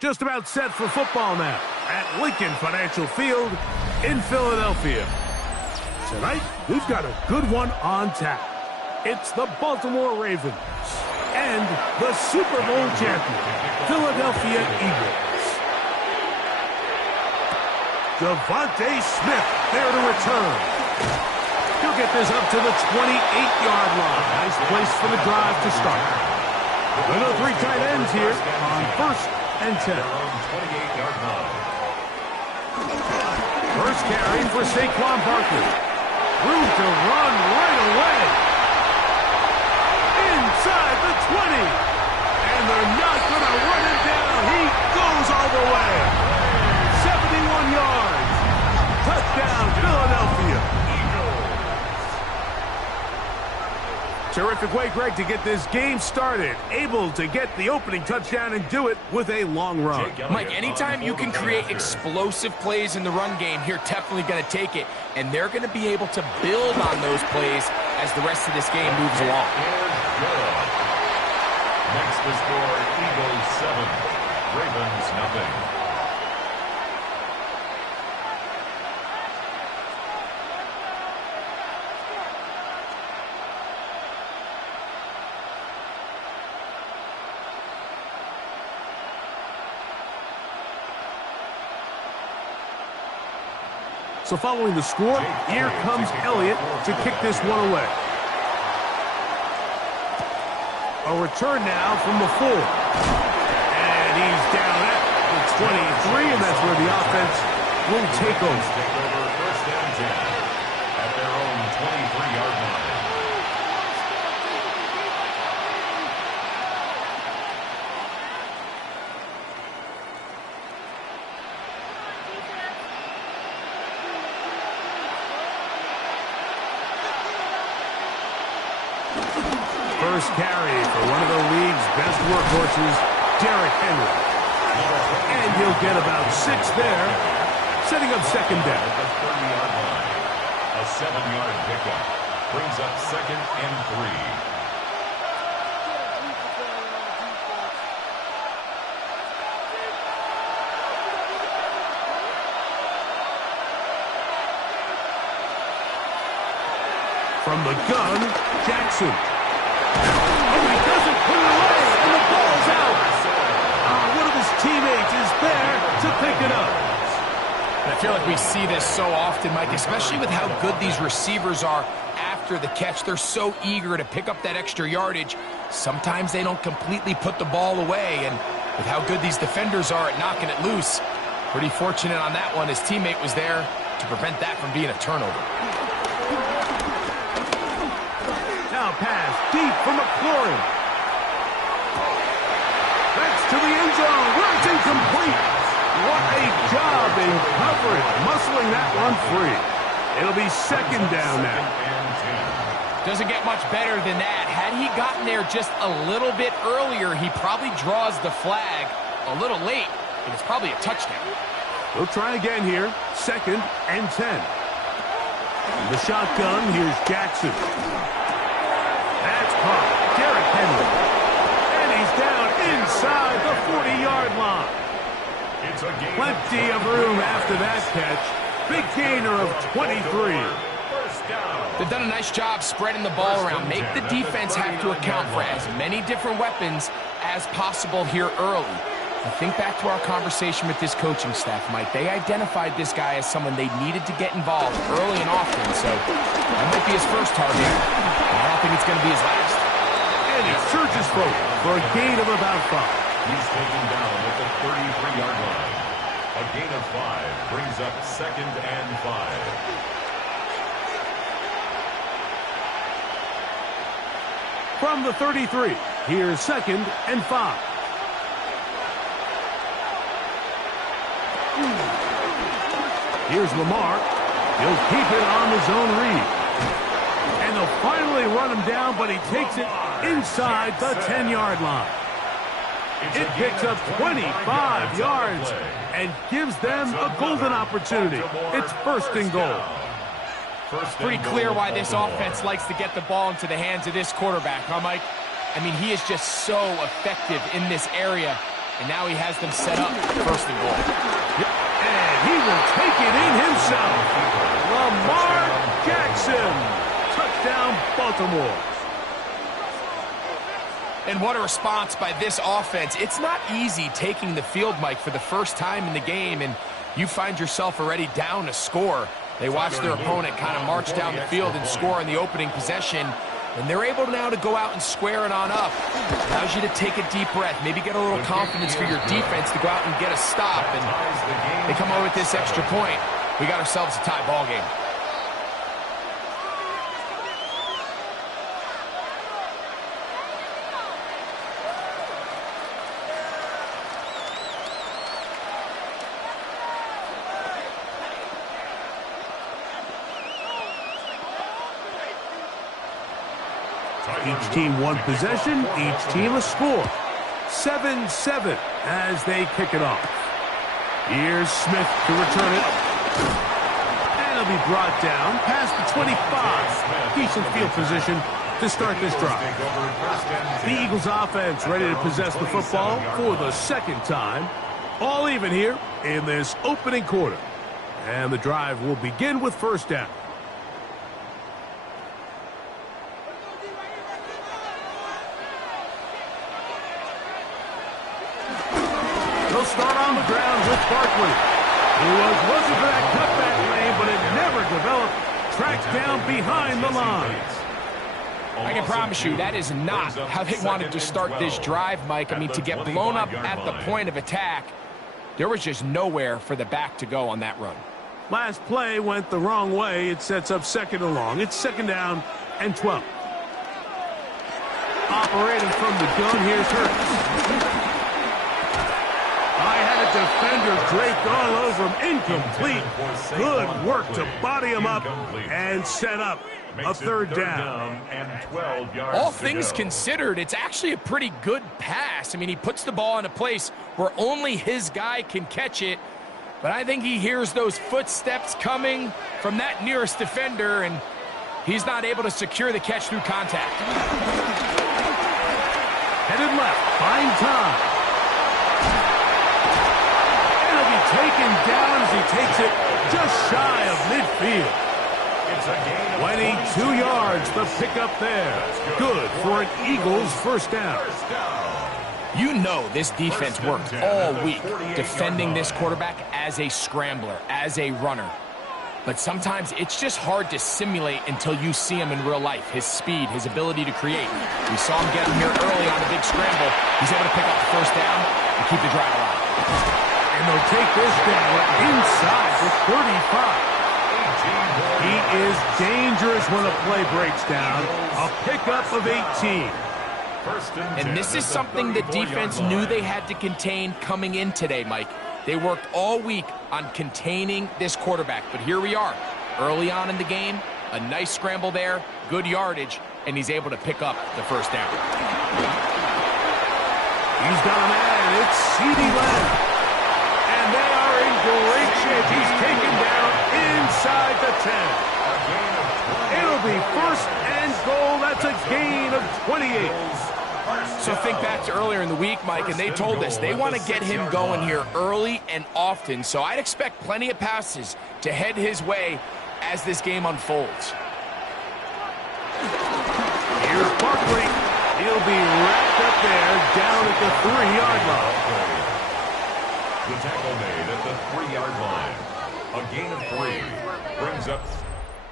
Just about set for football now at Lincoln Financial Field in Philadelphia. Tonight, we've got a good one on tap. It's the Baltimore Ravens and the Super Bowl champion, Philadelphia Eagles. Devontae Smith there to return. He'll get this up to the 28-yard line. Nice place for the drive to start. There are 3 tight ends here on first and 10. First carry for Saquon Barkley. Room to run right away. Inside the 20. And they're not going to run him down. He goes all the way. 71 yards. Touchdown, Philadelphia. Terrific way, Greg, to get this game started. Able to get the opening touchdown and do it with a long run. Mike, anytime you can create explosive plays in the run game, you're definitely going to take it. And they're going to be able to build on those plays as the rest of this game moves along. Next to score, Eagles 7, Ravens nothing. So following the score, here comes Elliott to kick this one away. A return now from the 4. And he's down at the 23, and that's where the offense will take over. First and 10 at their own 23-yard line. First carry for one of the league's best workhorses, Derrick Henry. And he'll get about 6 there, setting up second down. At the 30-yard line, a 7-yard pickup brings up second and 3. From the gun, Jackson. Oh, he doesn't put it away, and the ball's out. One of his teammates is there to pick it up. I feel like we see this so often, Mike, especially with how good these receivers are after the catch. They're so eager to pick up that extra yardage. Sometimes they don't completely put the ball away, and with how good these defenders are at knocking it loose, pretty fortunate on that one. His teammate was there to prevent that from being a turnover. Now pass deep for McLaurin. That's to the end zone where it's incomplete. What a job in coverage, muscling that one free. It'll be second down now. Doesn't get much better than that. Had he gotten there just a little bit earlier, he probably draws the flag a little late, and it's probably a touchdown. We'll try again here. Second and 10. In the shotgun, here's Jackson. That's caught. Derrick Henry. And he's down inside the 40-yard line. Plenty of room after that catch. Big gainer of 23. They've done a nice job spreading the ball around. Make the defense have to account for as many different weapons as possible here early. And think back to our conversation with this coaching staff, Mike. They identified this guy as someone they needed to get involved early and often. So that might be his first target. I don't think it's going to be his last. And he surges forward for a gain of about 5. He's taken down at the 33-yard line. A gain of 5 brings up second and 5. From the 33, here's second and 5. Here's Lamar. He'll keep it on his own read. And they'll finally run him down, but he takes it inside the 10-yard line. It picks up 25 yards and gives them a golden opportunity. It's first and goal. Pretty clear why this offense likes to get the ball into the hands of this quarterback, huh, Mike? I mean, he is just so effective in this area, and now he has them set up first and goal. And he will take it in himself. Lamar Jackson. Touchdown, Baltimore. And what a response by this offense. It's not easy taking the field, Mike, for the first time in the game, and you find yourself already down a score. They watch their opponent kind of march down the field and score in the opening possession, and they're able now to go out and square it on up. Allows you to take a deep breath, maybe get a little confidence for your defense to go out and get a stop, and they come away with this extra point. We got ourselves a tie ball game. Each team one possession, each team a score. 7-7 as they kick it off. Here's Smith to return it. And it'll be brought down past the 25. Decent field position to start this drive. The Eagles offense ready to possess the football for the second time. All even here in this opening quarter. And the drive will begin with first down. They'll start on the ground with Barkley. He was looking for that cutback lane, but it never developed. Tracked down behind the lines. I can promise you that is not how they wanted to start this drive, Mike. I mean, to get blown up at the point of attack, there was just nowhere for the back to go on that run. Last play went the wrong way. It sets up second and long. It's second down and 12. Operating from the gun, here's Hurts. I had a defender draped all over him. Incomplete. Good work to body him up and set up a third down. All things considered, it's actually a pretty good pass. I mean, he puts the ball in a place where only his guy can catch it. But I think he hears those footsteps coming from that nearest defender, and he's not able to secure the catch through contact. Headed left, buying time. Taken down as he takes it just shy of midfield. 22 yards, the pickup there. Good for an Eagles first down. You know this defense worked all week defending this quarterback as a scrambler, as a runner. But sometimes it's just hard to simulate until you see him in real life. His speed, his ability to create. We saw him get him here early on a big scramble. He's able to pick up the first down and keep the drive alive. And they'll take this down inside the 35. He is dangerous when a play breaks down. A pickup of 18. And this is something the defense knew they had to contain coming in today, Mike. They worked all week on containing this quarterback. But here we are, early on in the game. A nice scramble there, good yardage, and he's able to pick up the first down. He's got a man. It's CeeDee Lamb. And they are in great shape. He's taken down inside the 10. It'll be first and goal. That's a gain of 28. So think back to earlier in the week, Mike, and they told us they want to get him going here early and often. So I'd expect plenty of passes to head his way as this game unfolds. Here's Barkley. He'll be wrapped up there down at the 3-yard line. The tackle made at the 3-yard line. A gain of 3 brings up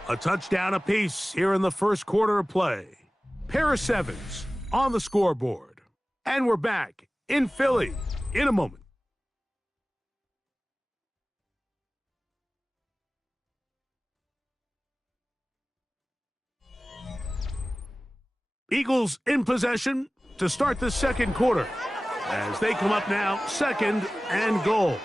a touchdown apiece here in the first quarter of play. Pair of sevens on the scoreboard. And we're back in Philly in a moment. Eagles in possession to start the second quarter as they come up now second and goal.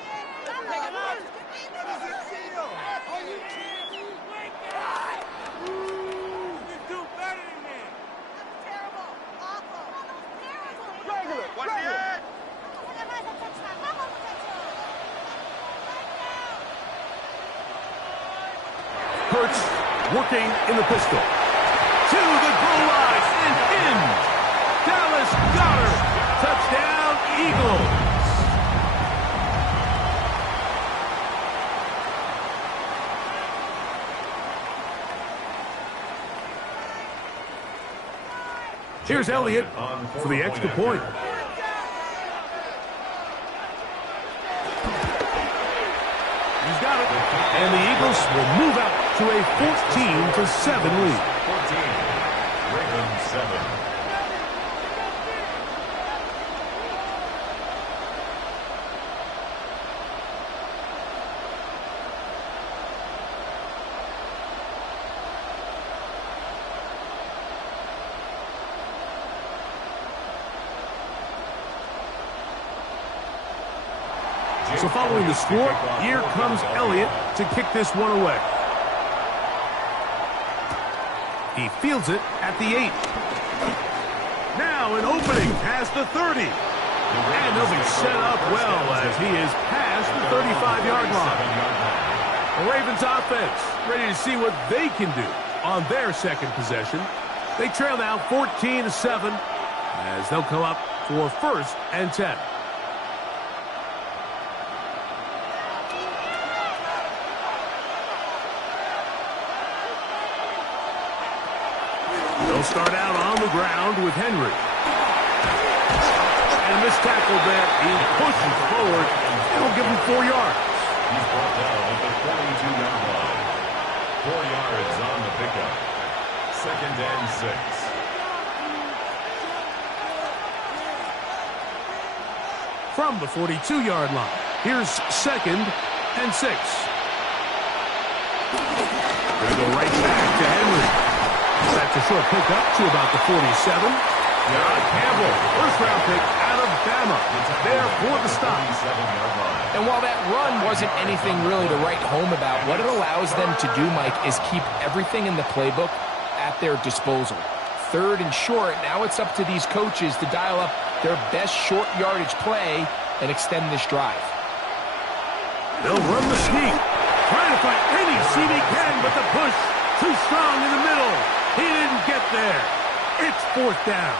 Hurts working in the pistol. To the goal line and in. Dallas Goedert. Touchdown, Eagles. Here's Elliott for the extra point. He's got it. And the Eagles will move out to a 14-7 lead. 14. Ravens 7. So following the score, here comes Elliott to kick this one away. He fields it at the 8. Now an opening past the 30. And he'll be set up well as he is past the 35-yard line. The Ravens offense ready to see what they can do on their second possession. They trail now 14-7 as they'll come up for 1st and 10. They'll start out on the ground with Henry. And this tackle there, he pushes forward. It'll give him 4 yards. He's brought down at the 42-yard line. 4 yards on the pickup. 2nd and 6. From the 42-yard line, here's 2nd and 6. Gonna go right back to Henry. That's a short pickup to about the 47. Campbell, first-round pick out of Bama. There for the stop. And while that run wasn't anything really to write home about, what it allows them to do, Mike, is keep everything in the playbook at their disposal. 3rd and short, now it's up to these coaches to dial up their best short yardage play and extend this drive. They'll run the sneak. Trying to find any seam he can, but the push too strong in the middle. He didn't get there. It's 4th down.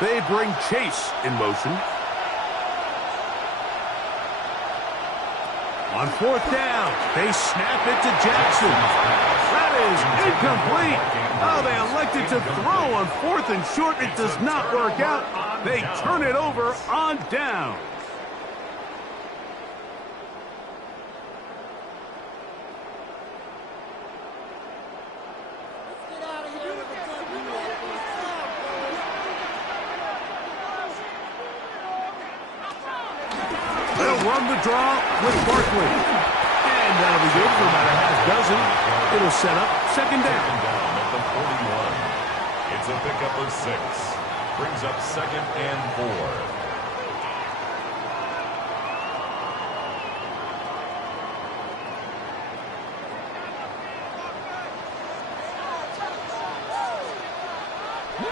They bring Chase in motion. On 4th down, they snap it to Jackson. That is incomplete. Oh, they elected to throw on 4th and short. It does not work out. They turn it over on down. Run the draw with Barkley. And that'll be good for about a half dozen. It'll set up 2nd down. At the 41. It's a pickup of 6. Brings up 2nd and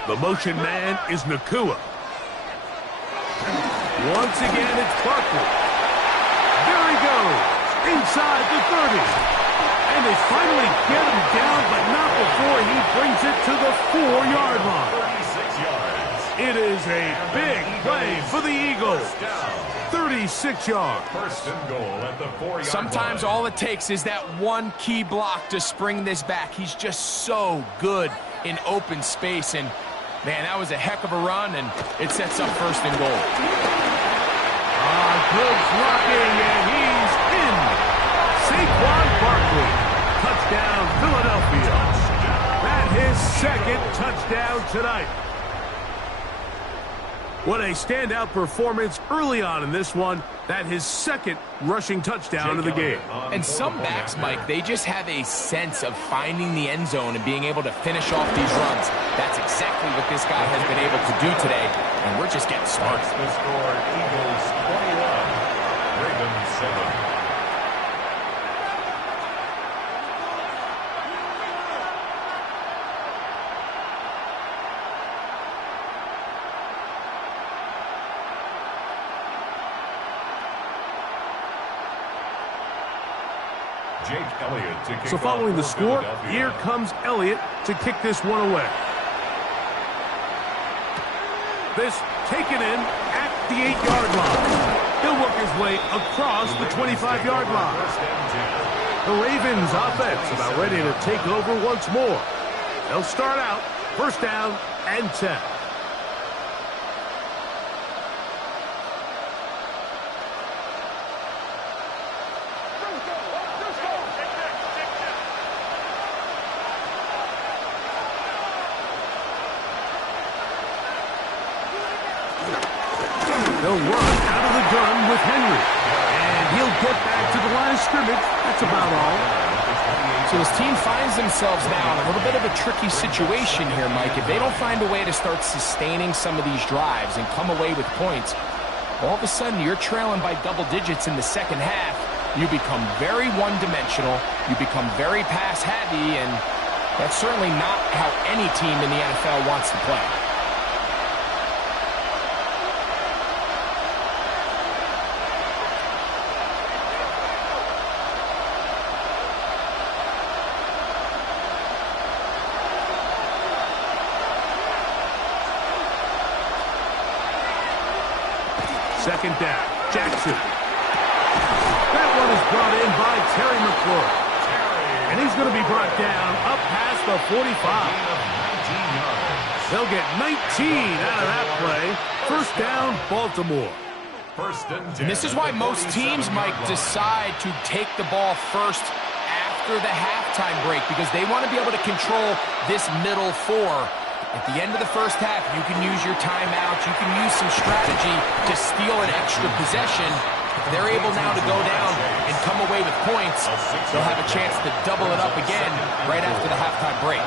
4. The motion man is Nacua. Once again, it's Barkley. There he goes, inside the 30. And they finally get him down, but not before he brings it to the 4-yard line. 36 yards. It is a big play for the Eagles. 36 yards. 1st and goal at the 4-yard line. Sometimes all it takes is that one key block to spring this back. He's just so good in open space. And, man, that was a heck of a run, and it sets up 1st and goal. Good blocking, and he's in. Saquon Barkley. Touchdown, Philadelphia. That his 2nd touchdown tonight. What a standout performance early on in this one. That his 2nd rushing touchdown of the game. And some backs, Mike, they just have a sense of finding the end zone and being able to finish off these runs. That's exactly what this guy has been able to do today, and we're just getting started. The score, Eagles 21, Ravens 7. Jake Elliott to kick So following off the for score, Philadelphia. here comes Elliott to kick this one away. This taken in at the 8-yard line. He'll work his way across the 25-yard line. First and 10. The Ravens offense about ready to take over once more. They'll start out first down and 10. They'll run out of the gun with Henry. And he'll get back to the line of scrimmage. That's about all. So his team finds themselves now in a little bit of a tricky situation here, Mike. If they don't find a way to start sustaining some of these drives and come away with points, all of a sudden you're trailing by double digits in the second half. You become very one-dimensional. You become very pass-heavy, and that's certainly not how any team in the NFL wants to play. Second down, Jackson. That one is brought in by Terry McLaurin. And he's going to be brought down up past the 45. They'll get 19 out of that play. First down, Baltimore. First and 10. And this is why most teams, Mike, decide to take the ball first after the halftime break, because they want to be able to control this middle four. At the end of the first half, you can use your timeouts. You can use some strategy to steal an extra possession. They're able now to go down and come away with points. They'll have a chance to double it up again right after the halftime break.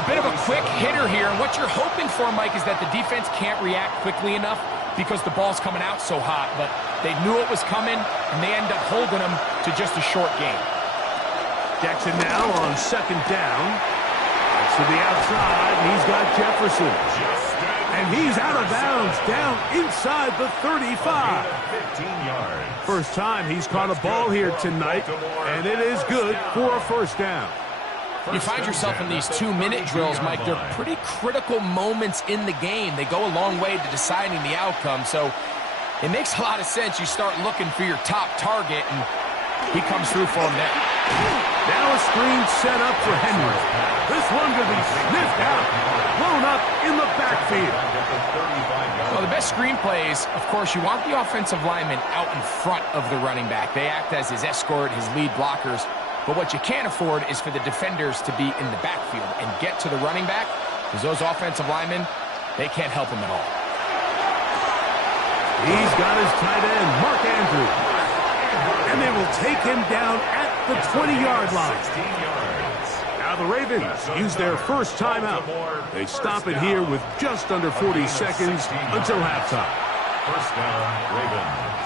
A bit of a quick hitter here, and what you're hoping for, Mike, is that the defense can't react quickly enough because the ball's coming out so hot. But they knew it was coming, and they end up holding them to just a short game. Jackson now on second down. To the outside, he's got Jefferson. And he's out of bounds, down inside the 35. 15 yards. First time he's caught a ball here tonight, and it is good for a first down. You find yourself in these 2-minute drills, Mike. They're pretty critical moments in the game. They go a long way to deciding the outcome, so it makes a lot of sense. You start looking for your top target, and he comes through for him there. Now a screen set up for Henry. This one going to be sniffed out, blown up in the backfield. Well, the best screen plays, of course, you want the offensive lineman out in front of the running back. They act as his escort, his lead blockers. But what you can't afford is for the defenders to be in the backfield and get to the running back, because those offensive linemen, they can't help him at all. He's got his tight end, Mark Andrews. And they will take him down at the 20-yard line. Now the Ravens use their first timeout. They stop it here with just under 40 seconds until halftime. First down, Ravens.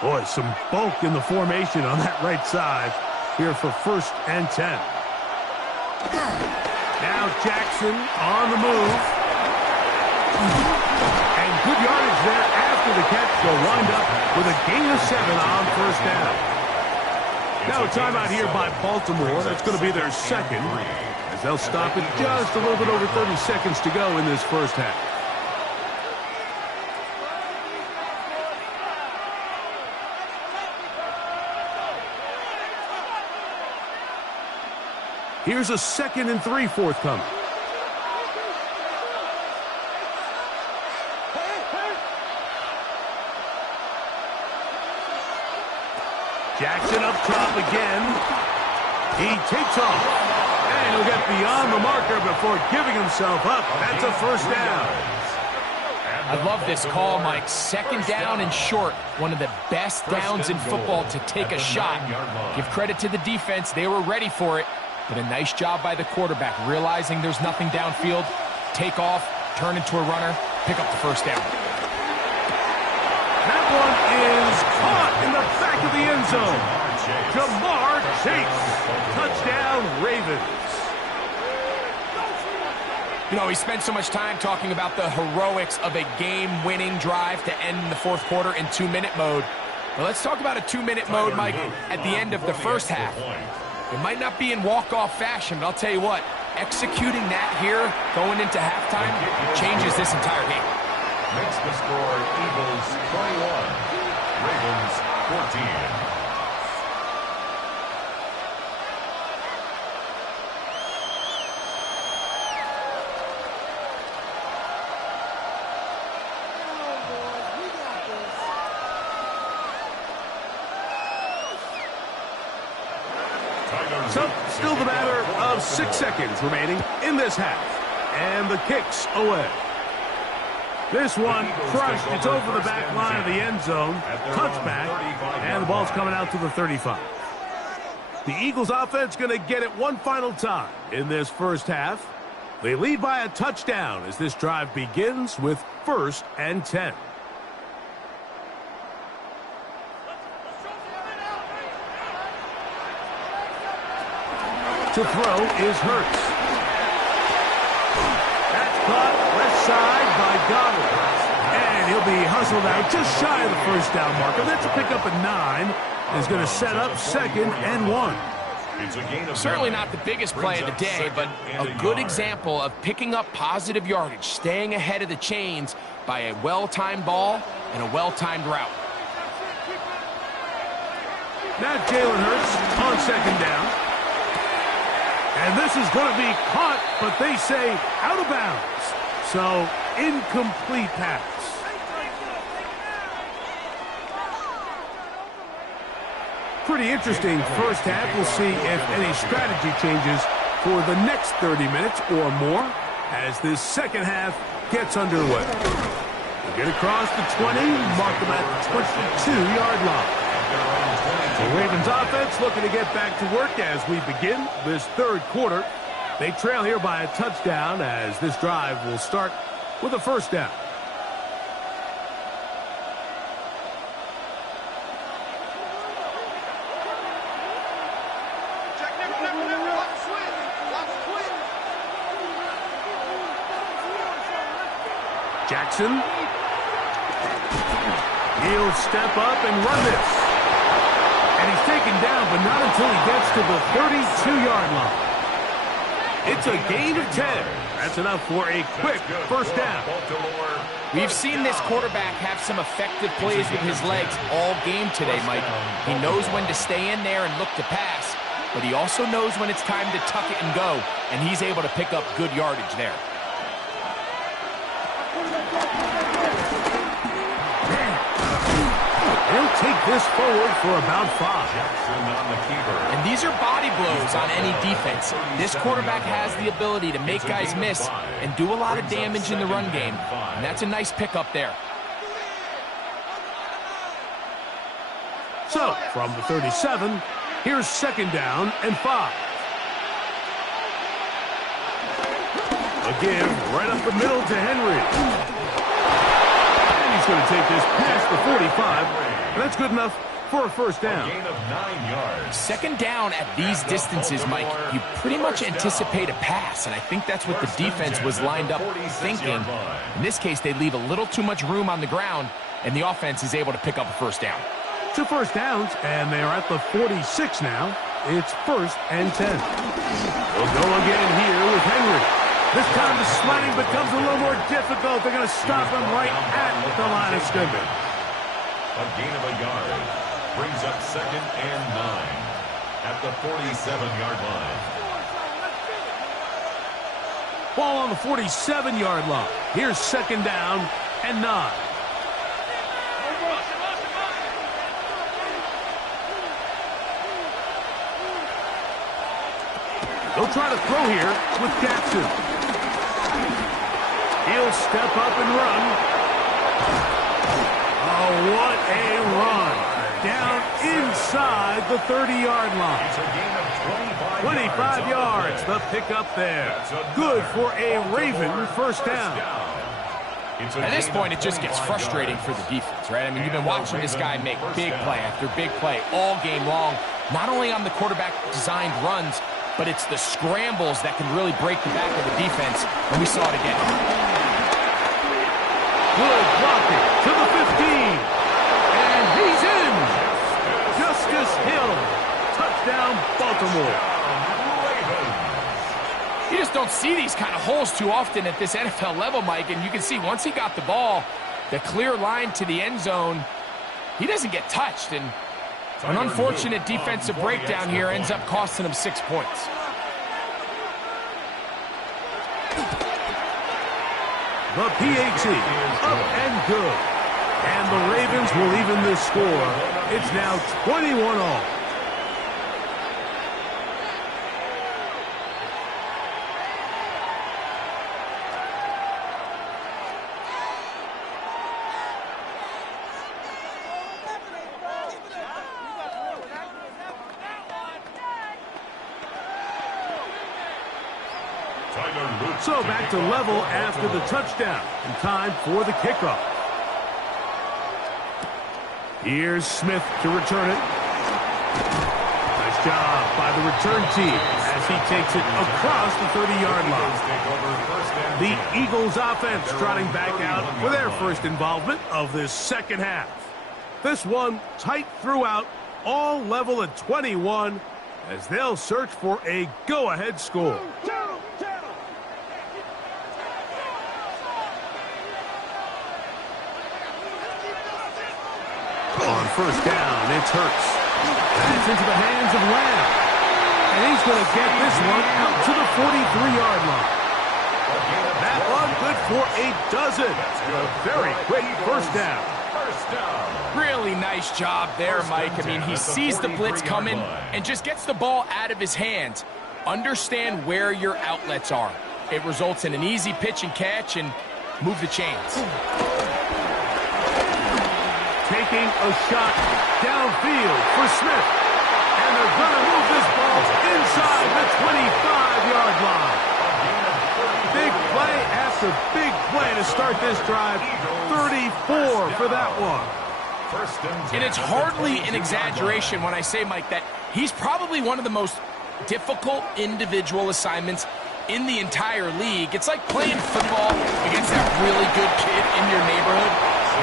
Boy, some bulk in the formation on that right side here for first and 10. Now Jackson on the move. And good yardage there after the catch. They'll wind up with a gain of 7 on first down. Now a timeout here by Baltimore. That's going to be their second, as they'll stop it just a little bit over 30 seconds to go in this first half. Here's a 2nd and 3 forthcoming. Jackson up top again. He takes off. And he'll get beyond the marker before giving himself up. That's a first down. I love this call, Mike. 2nd down and short. One of the best downs in football to take a shot. Give credit to the defense. They were ready for it. But a nice job by the quarterback, realizing there's nothing downfield. Take off, turn into a runner, pick up the first down. That one is caught in the back of the end zone. Ja'Marr Chase. Touchdown, Ravens. You know, we spent so much time talking about the heroics of a game-winning drive to end the fourth quarter in 2-minute mode. Well, let's talk about a 2-minute mode, Mike, at the end of the first half. It might not be in walk-off fashion, but I'll tell you what, executing that here, going into halftime, changes this entire game. Makes the score Eagles 21, Ravens 14. So, still the matter of 6 seconds remaining in this half. And the kick's away. This one crushed. It's over the back line of the end zone. Touchback. And the ball's coming out to the 35. The Eagles offense going to get it one final time in this first half. They lead by a touchdown as this drive begins with 1st and 10. To throw is Hurts. That's caught left side by Goddard. And he'll be hustled out just shy of the first down marker. That's a pickup at 9. Is going to set up 2nd and 1. Certainly not the biggest play of the day, but a good example of picking up positive yardage, staying ahead of the chains by a well-timed ball and a well-timed route. Now Jalen Hurts on 2nd down. And this is going to be caught, but they say out of bounds. So, incomplete pass. Pretty interesting first half. We'll see if any strategy changes for the next 30 minutes or more as this second half gets underway. They get across the 20, mark them at the 22-yard line. The Ravens offense looking to get back to work as we begin this third quarter. They trail here by a touchdown as this drive will start with a 1st down. Jackson. He'll step up and run this. And he's taken down, but not until he gets to the 32-yard line. It's a gain of 10. That's enough for a quick 1st down. We've seen this quarterback have some effective plays with his legs all game today, Mike. He knows when to stay in there and look to pass, but he also knows when it's time to tuck it and go, and he's able to pick up good yardage there. He'll take this forward for about 5. And these are body blows on any defense. This quarterback has the ability to make guys miss and do a lot of damage in the run game. And that's a nice pickup there. So, from the 37, here's 2nd down and 5. A give right up the middle to Henry. And he's going to take this past the 45. And that's good enough for a 1st down. A gain of 9 yards. 2nd down at these distances, Mike, you pretty much anticipate a pass, and I think that's what the defense was lined up thinking. In this case, they leave a little too much room on the ground, and the offense is able to pick up a 1st down. 2 1st downs, and they are at the 46 now. It's 1st and 10. They'll go again here with Henry. This time the sliding becomes a little more difficult. They're going to stop him right at the line of scrimmage. A gain of a yard. Brings up 2nd and 9 at the 47-yard line. Ball on the 47-yard line. Here's 2nd down and 9. They'll try to throw here with Jackson. He'll step up and run. Oh, what a run. Down inside the 30-yard line. It's a gain of 25 yards. The pickup there. Good for a Raven 1st down. At this point, it just gets frustrating for the defense, right? I mean, you've been watching this guy make big play after big play all game long, not only on the quarterback-designed runs, but it's the scrambles that can really break the back of the defense, and we saw it again. Good blocking to the 15. And he's in. Justice Hill. Touchdown, Baltimore. You just don't see these kind of holes too often at this NFL level, Mike, and you can see once he got the ball, the clear line to the end zone, he doesn't get touched, and an unfortunate defensive breakdown here ends up costing him 6 points. The PAT, up and good. And the Ravens will even this score. It's now 21-all. So back to level after the touchdown, and time for the kickoff. Here's Smith to return it. Nice job by the return team as he takes it across the 30-yard line. The Eagles offense trotting back out for their first involvement of this second half. This one tight throughout, all level at 21 as they'll search for a go-ahead score. On first down, it's Hurts. That's into the hands of Lamb. And he's going to get this one out to the 43-yard line. That one good for a dozen. A very quick first down. Really nice job there, Mike. I mean, he sees the blitz coming and just gets the ball out of his hands. Understand where your outlets are. It results in an easy pitch and catch and move the chains. Taking a shot downfield for Smith. And they're going to move this ball inside the 25-yard line. Big play after big play to start this drive. 34 for that one. And it's hardly an exaggeration when I say, Mike, that he's probably one of the most difficult individual assignments in the entire league. It's like playing football against that really good kid in your neighborhood.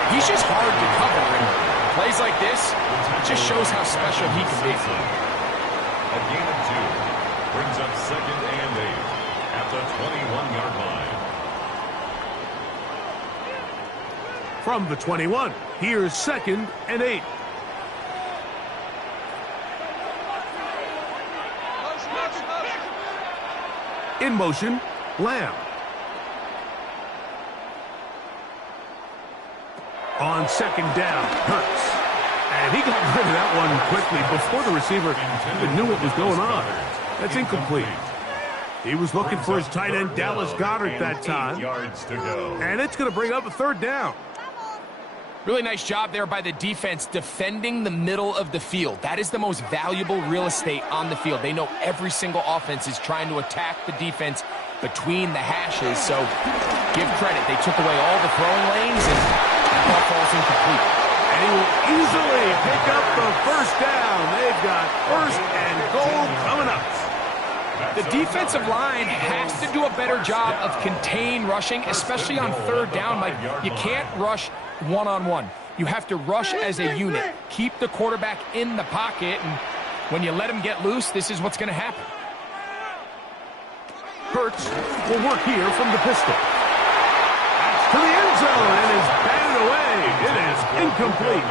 He's just hard to cover, and plays like this, it just shows how special he can be. A gain of 2 brings up 2nd and 8 at the 21-yard line. From the 21, here's 2nd and 8. In motion, Lamb. On second down, Hurts. And he got rid of that one quickly before the receiver even knew what was going on. That's incomplete. He was looking for his tight end, Dallas Goedert, that time. And it's going to bring up a 3rd down. Really nice job there by the defense defending the middle of the field. That is the most valuable real estate on the field. They know every single offense is trying to attack the defense between the hashes. So give credit. They took away all the throwing lanes and that ball falls incomplete. And he will easily pick up the first down. They've got 1st and goal coming up. The defensive line has to do a better job of contain rushing, especially on 3rd down. Like, you can't rush one-on-one. You have to rush as a unit. Keep the quarterback in the pocket, and when you let him get loose, this is what's going to happen. Hurts will work here from the pistol. To the end zone, and is batted away. It is incomplete.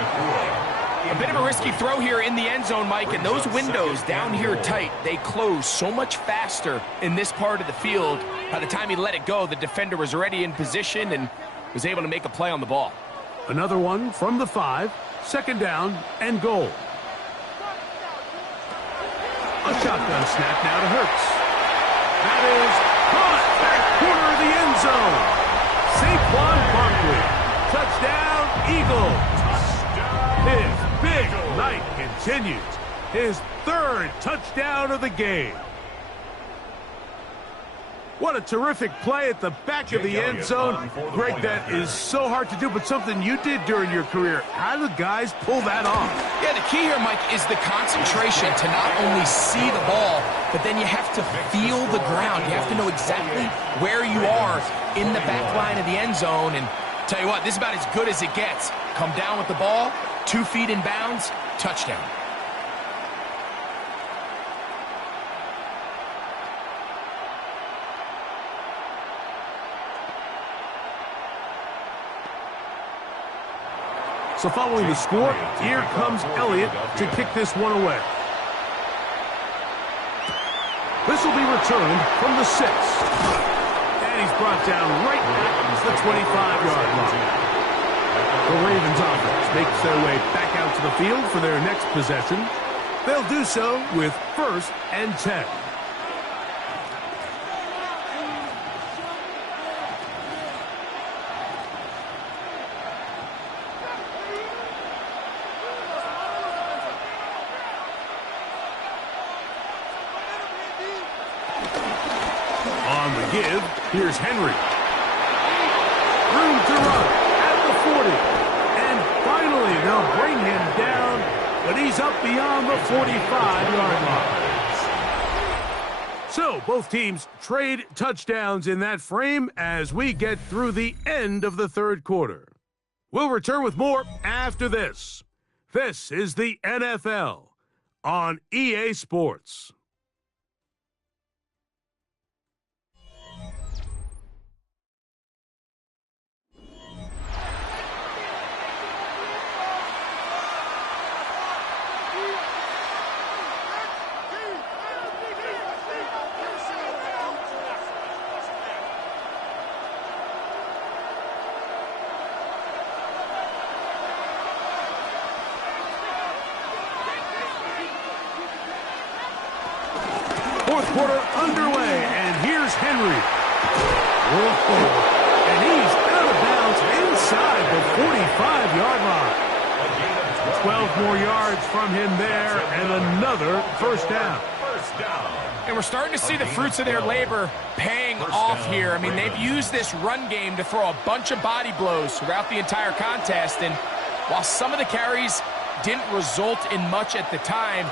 A bit of a risky throw here in the end zone, Mike, and those windows down here tight, they close so much faster in this part of the field. By the time he let it go, the defender was already in position and was able to make a play on the ball. Another one from the 5, 2nd down and goal. A shotgun snap now to Hurts. That is caught back corner of the end zone. Saquon Barkley. Touchdown, Eagles. His big night continues. His 3rd touchdown of the game. What a terrific play at the back of the end zone. Greg, that is so hard to do, but something you did during your career. How do guys pull that off? Yeah, the key here, Mike, is the concentration to not only see the ball, but then you have to feel the ground. You have to know exactly where you are in the back line of the end zone. And tell you what, this is about as good as it gets. Come down with the ball, 2 feet in bounds, touchdown. So following the score, here comes Elliott to kick this one away. This will be returned from the 6. And he's brought down right at the 25-yard line. The Ravens offense makes their way back out to the field for their next possession. They'll do so with 1st and 10. Give. Here's Henry. Room to run at the 40. And finally, they'll bring him down, but he's up beyond the 45-yard line. So, both teams trade touchdowns in that frame as we get through the end of the 3rd quarter. We'll return with more after this. This is the NFL on EA Sports. Quarter underway, and here's Henry. Whoa. And he's out of bounds inside the 45-yard line. 12 more yards from him there, and another first down. And we're starting to see the fruits of their labor paying off here. I mean, they've used this run game to throw a bunch of body blows throughout the entire contest, and while some of the carries didn't result in much at the time,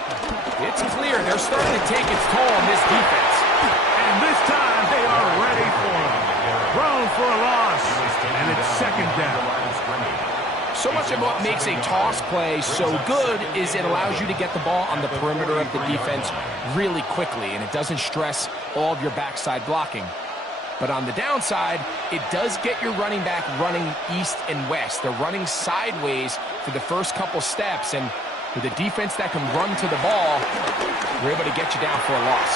it's clear they're starting to take its toll on this defense. And this time they are ready for him. Thrown for a loss, and it's 2nd down. So much of what makes a toss play so good is it allows you to get the ball on the perimeter of the defense really quickly, and it doesn't stress all of your backside blocking. But on the downside, it does get your running back running east and west. They're running sideways for the first couple steps, and with a defense that can run to the ball, we're able to get you down for a loss.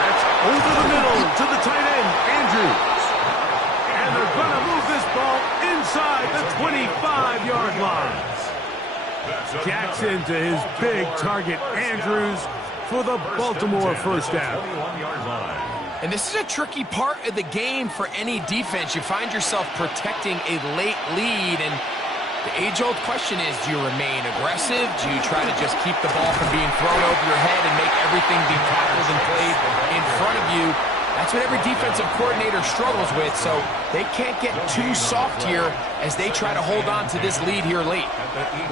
That's over the middle to the tight end, Andrews. And they're going to move this ball inside the 25-yard line. Jackson to his big target, Andrews, for the Baltimore first down. And this is a tricky part of the game for any defense. You find yourself protecting a late lead, and the age-old question is, do you remain aggressive? Do you try to just keep the ball from being thrown over your head and make everything be tackled and played in front of you? That's what every defensive coordinator struggles with, so they can't get too soft here as they try to hold on to this lead here late.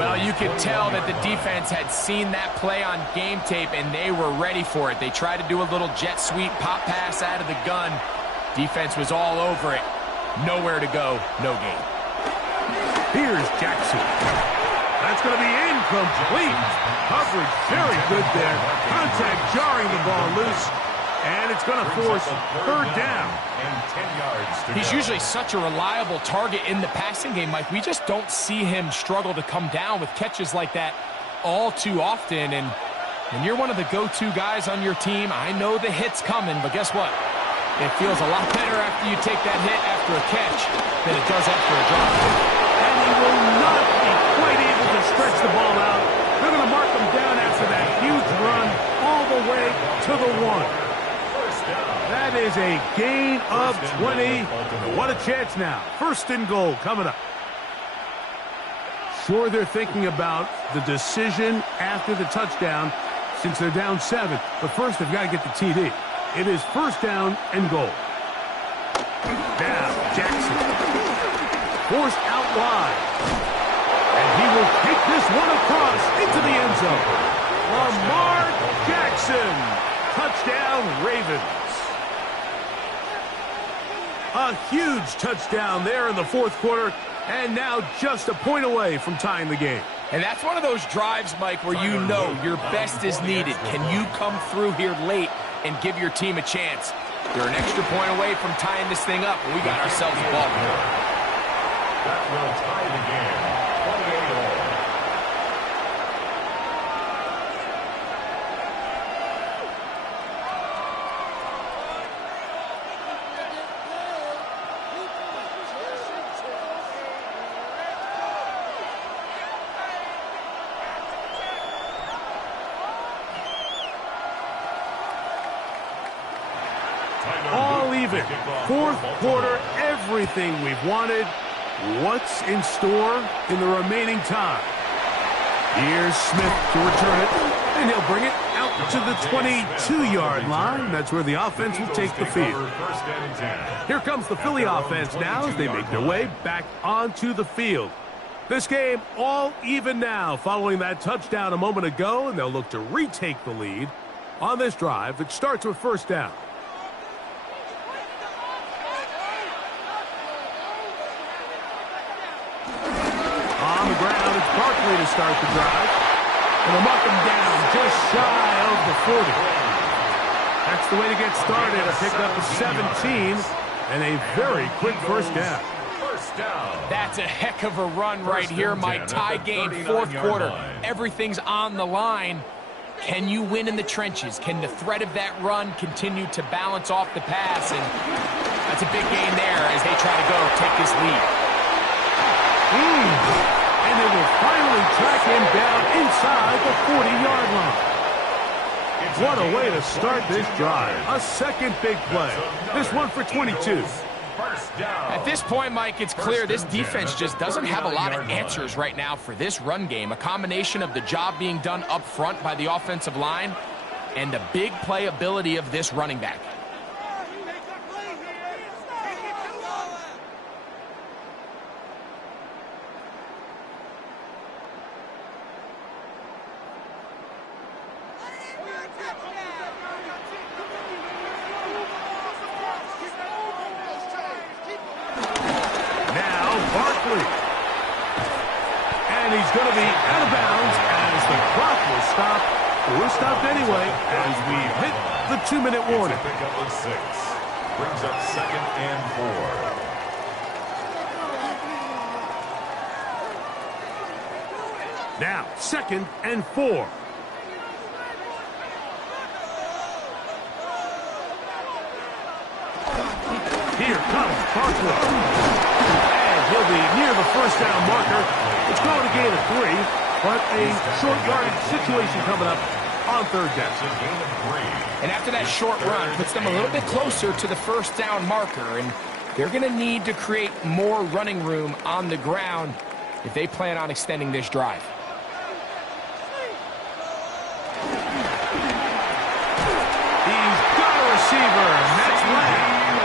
Well, you could tell that the defense had seen that play on game tape, and they were ready for it. They tried to do a little jet sweep pop pass out of the gun. Defense was all over it. Nowhere to go, no gain. Here's Jackson. That's going to be incomplete. Coverage very good there. Contact jarring the ball loose. And it's going to force 3rd down. He's usually such a reliable target in the passing game, Mike. We just don't see him struggle to come down with catches like that all too often. And when you're one of the go-to guys on your team, I know the hit's coming, but guess what? It feels a lot better after you take that hit after a catch than it does after a drop. And he will not be quite able to stretch the ball out. They're going to mark him down after that huge run all the way to the 1. That is a gain of 20. What a chance now. 1st and goal coming up. Sure, they're thinking about the decision after the touchdown since they're down 7. But first, they've got to get the TD. It is 1st down and goal. Now, Jackson. Forced out wide. And he will take this one across into the end zone. Lamar Jackson. Touchdown, Ravens. A huge touchdown there in the fourth quarter, and now just a point away from tying the game. And that's one of those drives, Mike, where you know your best is needed. Can you come through here late and give your team a chance? They're an extra point away from tying this thing up, and we got ourselves a ball game. That will tie the game, 28-all. All even. Fourth quarter, everything we've wanted. What's in store in the remaining time? Here's Smith to return it, and he'll bring it out to the 22-yard line. That's where the offense will take the field. Here comes the Philly offense now as they make their way back onto the field. This game all even now following that touchdown a moment ago, and they'll look to retake the lead on this drive that starts with first down. Barkley to start the drive. And they'll mark him down just shy of the 40. That's the way to get started. A pickup of 17 and a very quick first down. That's a heck of a run right here, Mike. Tie game, fourth quarter. Everything's on the line. Can you win in the trenches? Can the threat of that run continue to balance off the pass? And that's a big gain there as they try to go take this lead. And they will finally track him down inside the 40-yard line. What a way to start this drive. A second big play. This one for 22. At this point, Mike, it's clear this defense just doesn't have a lot of answers right now for this run game. A combination of the job being done up front by the offensive line and the big playability of this running back. And he's going to be out of bounds as the clock will stop. We're stopped anyway as we hit the 2-minute warning. Pick up of 6. Brings up 2nd and 4. Now, 2nd and 4. Here comes Barkley. And he'll be near the first down marker. It's going to gain of 3, but a short yardage situation coming up on third down. And after that short run, puts them a little bit closer to the first down marker, and they're going to need to create more running room on the ground if they plan on extending this drive. He's got a receiver, and that's Lamb.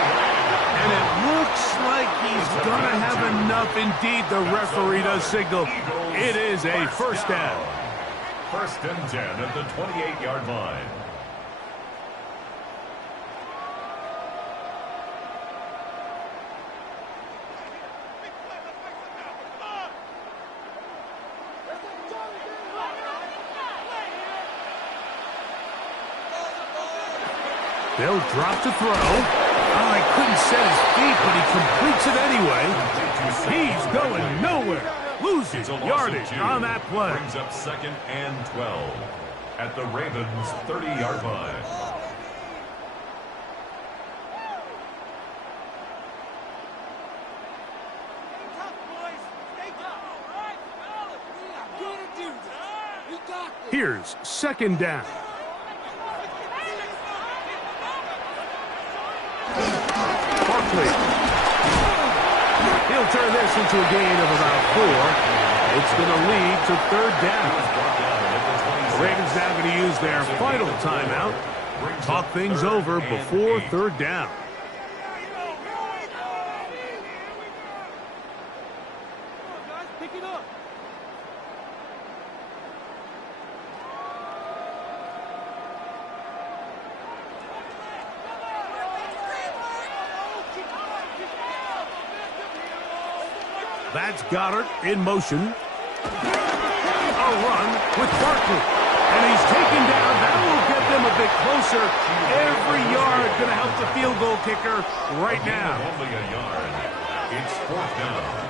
And it looks like he's going to have enough. Indeed, the referee does signal. It is a first down. 1st and 10 at the 28-yard line. They'll drop to throw. Oh, he couldn't set his feet, but he completes it anyway. He's going nowhere. Loses yardage on that play. Brings up 2nd and 12 at the Ravens' 30-yard line. Here's 2nd down. Barkley. He'll turn this into a gain of about 4. It's going to lead to third down. The Ravens now going to use their final timeout. Talk things over before third down. That's Goddard in motion. A run with Barkley. And he's taken down. That will get them a bit closer. Every yard going to help the field goal kicker right now. Only a yard. It's 4th down.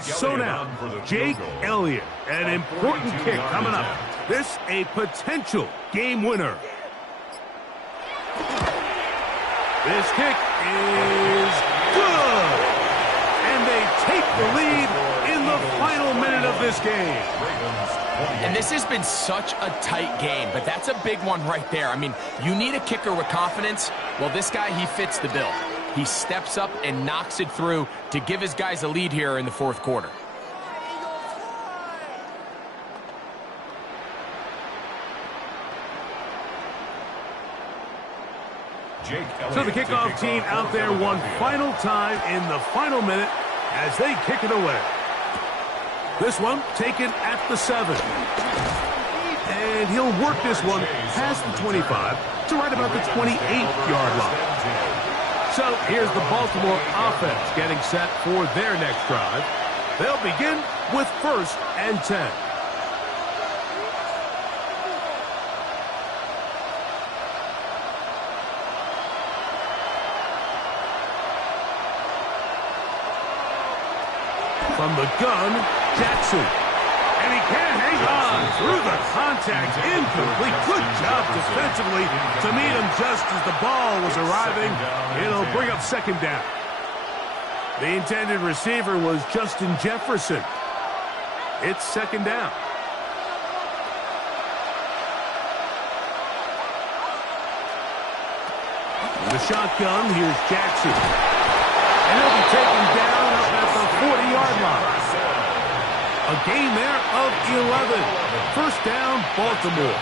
So now, Jake Elliott, an important kick coming up. This a potential game winner. This kick is good. And they take the lead in the final minute of this game. And this has been such a tight game, but that's a big one right there. I mean, you need a kicker with confidence. Well, this guy, he fits the bill. He steps up and knocks it through to give his guys a lead here in the 4th quarter. So the kickoff team out there one final time in the final minute as they kick it away. This one taken at the 7. And he'll work this one past the 25 to right about the 28-yard line. So here's the Baltimore offense getting set for their next drive. They'll begin with 1st and 10. From the gun, Jackson. And he can't hang on through the contact. Incomplete. Good job defensively to meet him just as the ball was arriving. It'll bring up 2nd down. The intended receiver was Justin Jefferson. It's 2nd down. In the shotgun, here's Jackson. And he'll be taken down up at the 40-yard line. A gain there of 11. 1st down, Baltimore.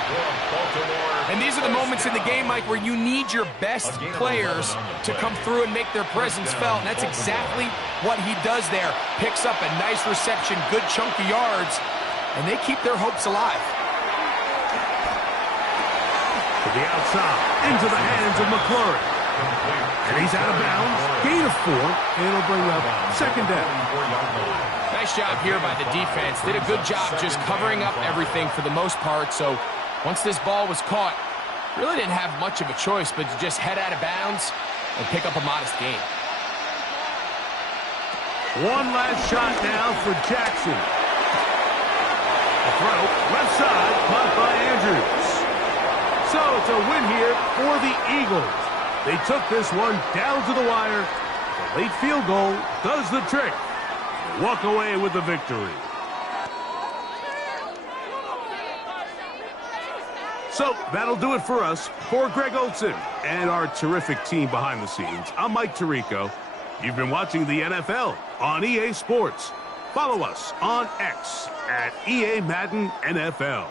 And these are the moments in the game, Mike, where you need your best players to come through and make their presence felt. And that's exactly what he does there. Picks up a nice reception, good chunk of yards, and they keep their hopes alive. To the outside, into the hands of McLaurin. And he's out of bounds. Gain of 4. And it'll bring up 2nd down. Nice job here by the defense. Did a good job just covering up everything for the most part. So once this ball was caught, really didn't have much of a choice but to just head out of bounds and pick up a modest gain. One last shot now for Jackson. A throw, left side, caught by Andrews. So it's a win here for the Eagles. They took this one down to the wire. The late field goal does the trick. Walk away with the victory. So that'll do it for us. For Greg Olsen and our terrific team behind the scenes, I'm Mike Tirico. You've been watching the NFL on EA Sports. Follow us on X at EA Madden NFL.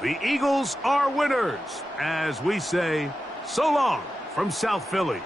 The Eagles are winners, as we say, so long from South Philly.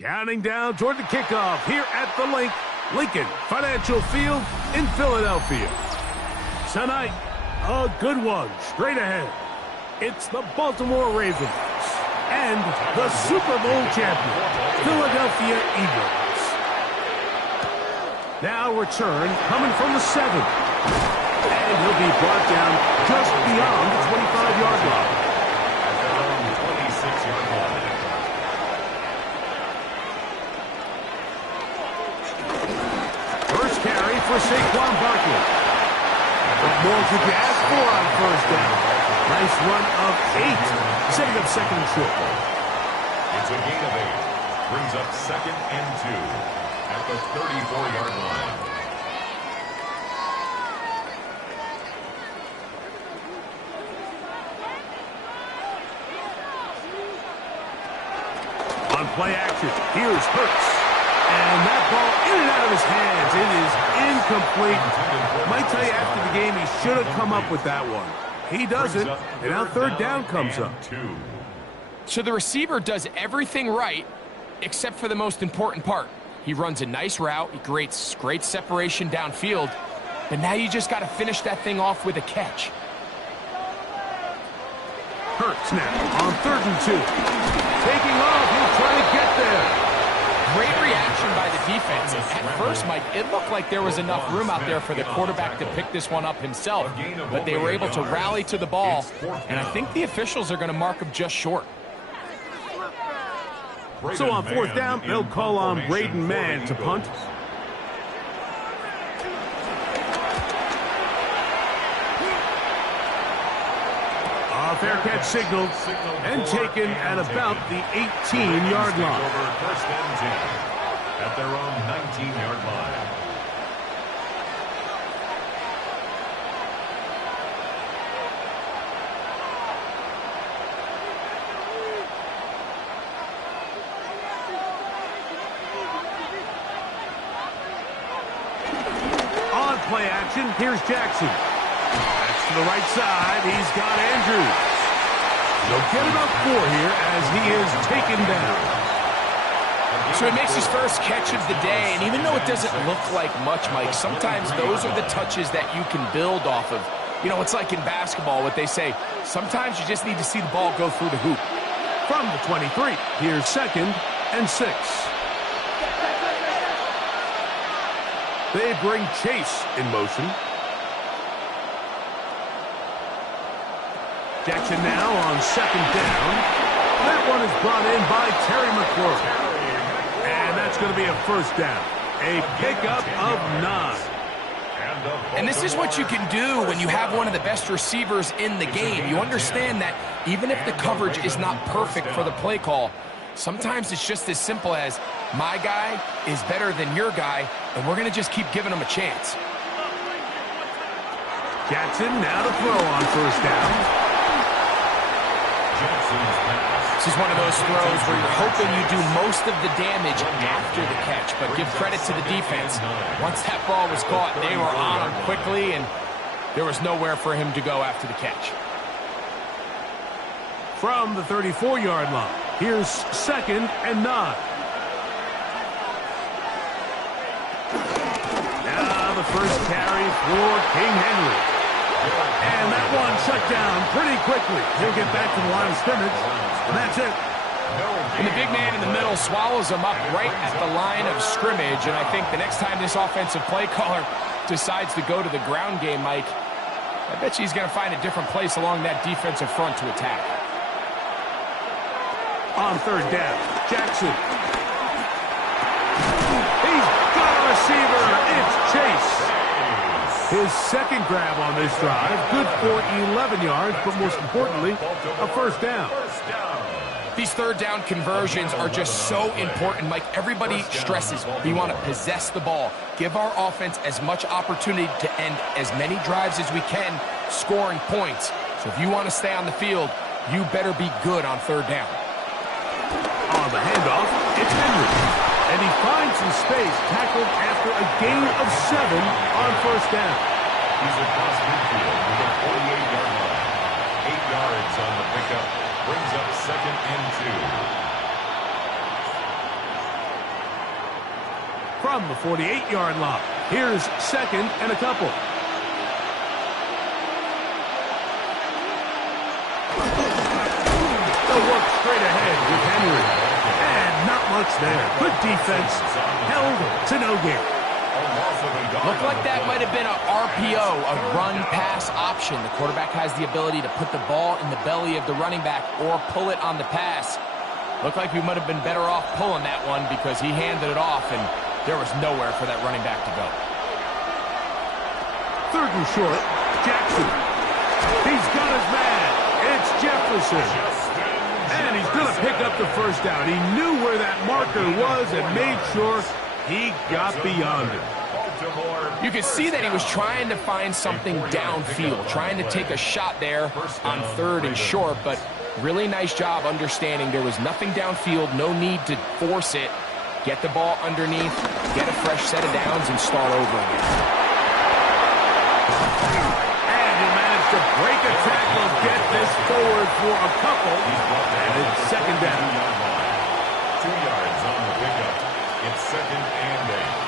Counting down toward the kickoff here at the Lincoln Financial Field in Philadelphia. Tonight, a good one straight ahead. It's the Baltimore Ravens and the Super Bowl champion, Philadelphia Eagles. Now return coming from the 7. And he'll be brought down just beyond the 25-yard line. At their own 26-yard line. First carry for Saquon Barkley. What more could you ask for on first down? Nice run of 8, setting up second and short. It's a gain of 8. Brings up 2nd and 2 at the 34-yard line. On play action, here's Hurts. And that ball in and out of his hands. It is incomplete. Might tell you after the game he should have come up with that one. He doesn't, and now third down comes up. So the receiver does everything right except for the most important part. He runs a nice route. He creates great separation downfield. But now you just got to finish that thing off with a catch. Hurts now on 3rd and 2. Taking off, he'll try to get there. Great reaction by the defense. At first, Mike, it looked like there was enough room out there for the quarterback to pick this one up himself. But they were able to rally to the ball, and I think the officials are going to mark him just short. So on 4th down, they'll call on Braden Mann to punt. A fair catch signaled and taken at about the 18-yard line. First and 10 at their own 19-yard line. On play action, here's Jackson. That's to the right side. He's got Andrews. They'll get enough for here as he is taken down. So he makes his first catch of the day, and even though it doesn't look like much, Mike, sometimes those are the touches that you can build off of. You know, it's like in basketball, what they say, sometimes you just need to see the ball go through the hoop. From the 23, here's 2nd and 6. They bring Chase in motion. Jackson now on 2nd down. That one is brought in by Terry McLaurin. And that's going to be a first down. A pickup of 9. And this is what you can do when you have one of the best receivers in the game. You understand that even if the coverage is not perfect for the play call, sometimes it's just as simple as my guy is better than your guy, and we're going to just keep giving him a chance. Jackson now to throw on first down. This is one of those throws where you're hoping you do most of the damage after the catch, but give credit to the defense. Once that ball was caught, they were on him quickly, and there was nowhere for him to go after the catch. From the 34-yard line, here's 2nd and 9. Now the first carry for King Henry. And that one shut down pretty quickly. He'll get back to the line of scrimmage, and that's it. And the big man in the middle swallows him up right at the line of scrimmage, and I think the next time this offensive play caller decides to go to the ground game, Mike, I bet you he's going to find a different place along that defensive front to attack. On 3rd down, Jackson. He's got a receiver. It's Chase. His 2nd grab on this drive, good for 11 yards, but most importantly, a first down. These 3rd down conversions are just so important, Mike. Everybody stresses we want to possess the ball, give our offense as much opportunity to end as many drives as we can, scoring points. So if you want to stay on the field, you better be good on 3rd down. On the handoff, it's Henry. And he finds some space, tackled after a gain of 7 on first down. He's across midfield with a 48-yard line. 8 yards on the pickup. Brings up 2nd and 2. from the 48-yard line. Here's second and a couple. They'll work straight ahead with Henry. And not much there. Good defense. Held to no gain. Looked like that might have been a RPO, a run-pass option. The quarterback has the ability to put the ball in the belly of the running back or pull it on the pass. Looked like we might have been better off pulling that one because he handed it off, and there was nowhere for that running back to go. Third and short, Jackson. He's got his man. It's Jefferson. And he's going to pick up the first down. He knew where that marker was and made sure he got beyond it. You can see that he was trying to find something downfield, trying to take a shot there on third and short, but really nice job understanding there was nothing downfield, no need to force it. Get the ball underneath, get a fresh set of downs, and start over again. And he managed to break a tackle, get this forward for a couple, and it's second down. 2 yards on the pickup. It's second and 8.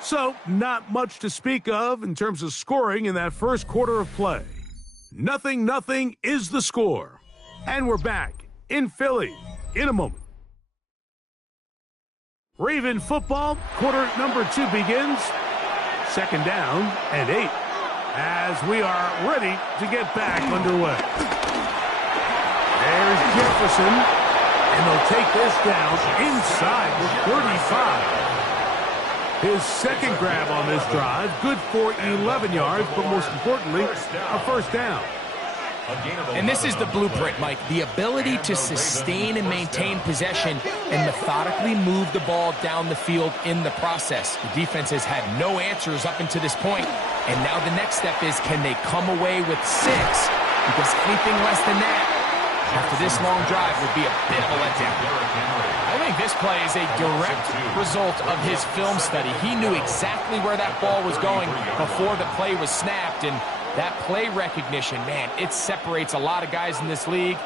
So, not much to speak of in terms of scoring in that first quarter of play. 0-0 is the score. And we're back in Philly in a moment. Raven football, quarter number 2 begins. Second down and 8 as we are ready to get back underway. There's Jefferson, and they'll take this down inside the 35. His second grab on this drive, good for 11 yards, but most importantly, a first down. And this is the blueprint, Mike. The ability to sustain and maintain possession and methodically move the ball down the field in the process. The defense has had no answers up until this point, and now the next step is, can they come away with 6? Because anything less than that after this long drive would be a bit of a letdown. I think this play is a direct result of his film study. He knew exactly where that ball was going before the play was snapped, and that play recognition, man, it separates a lot of guys in this league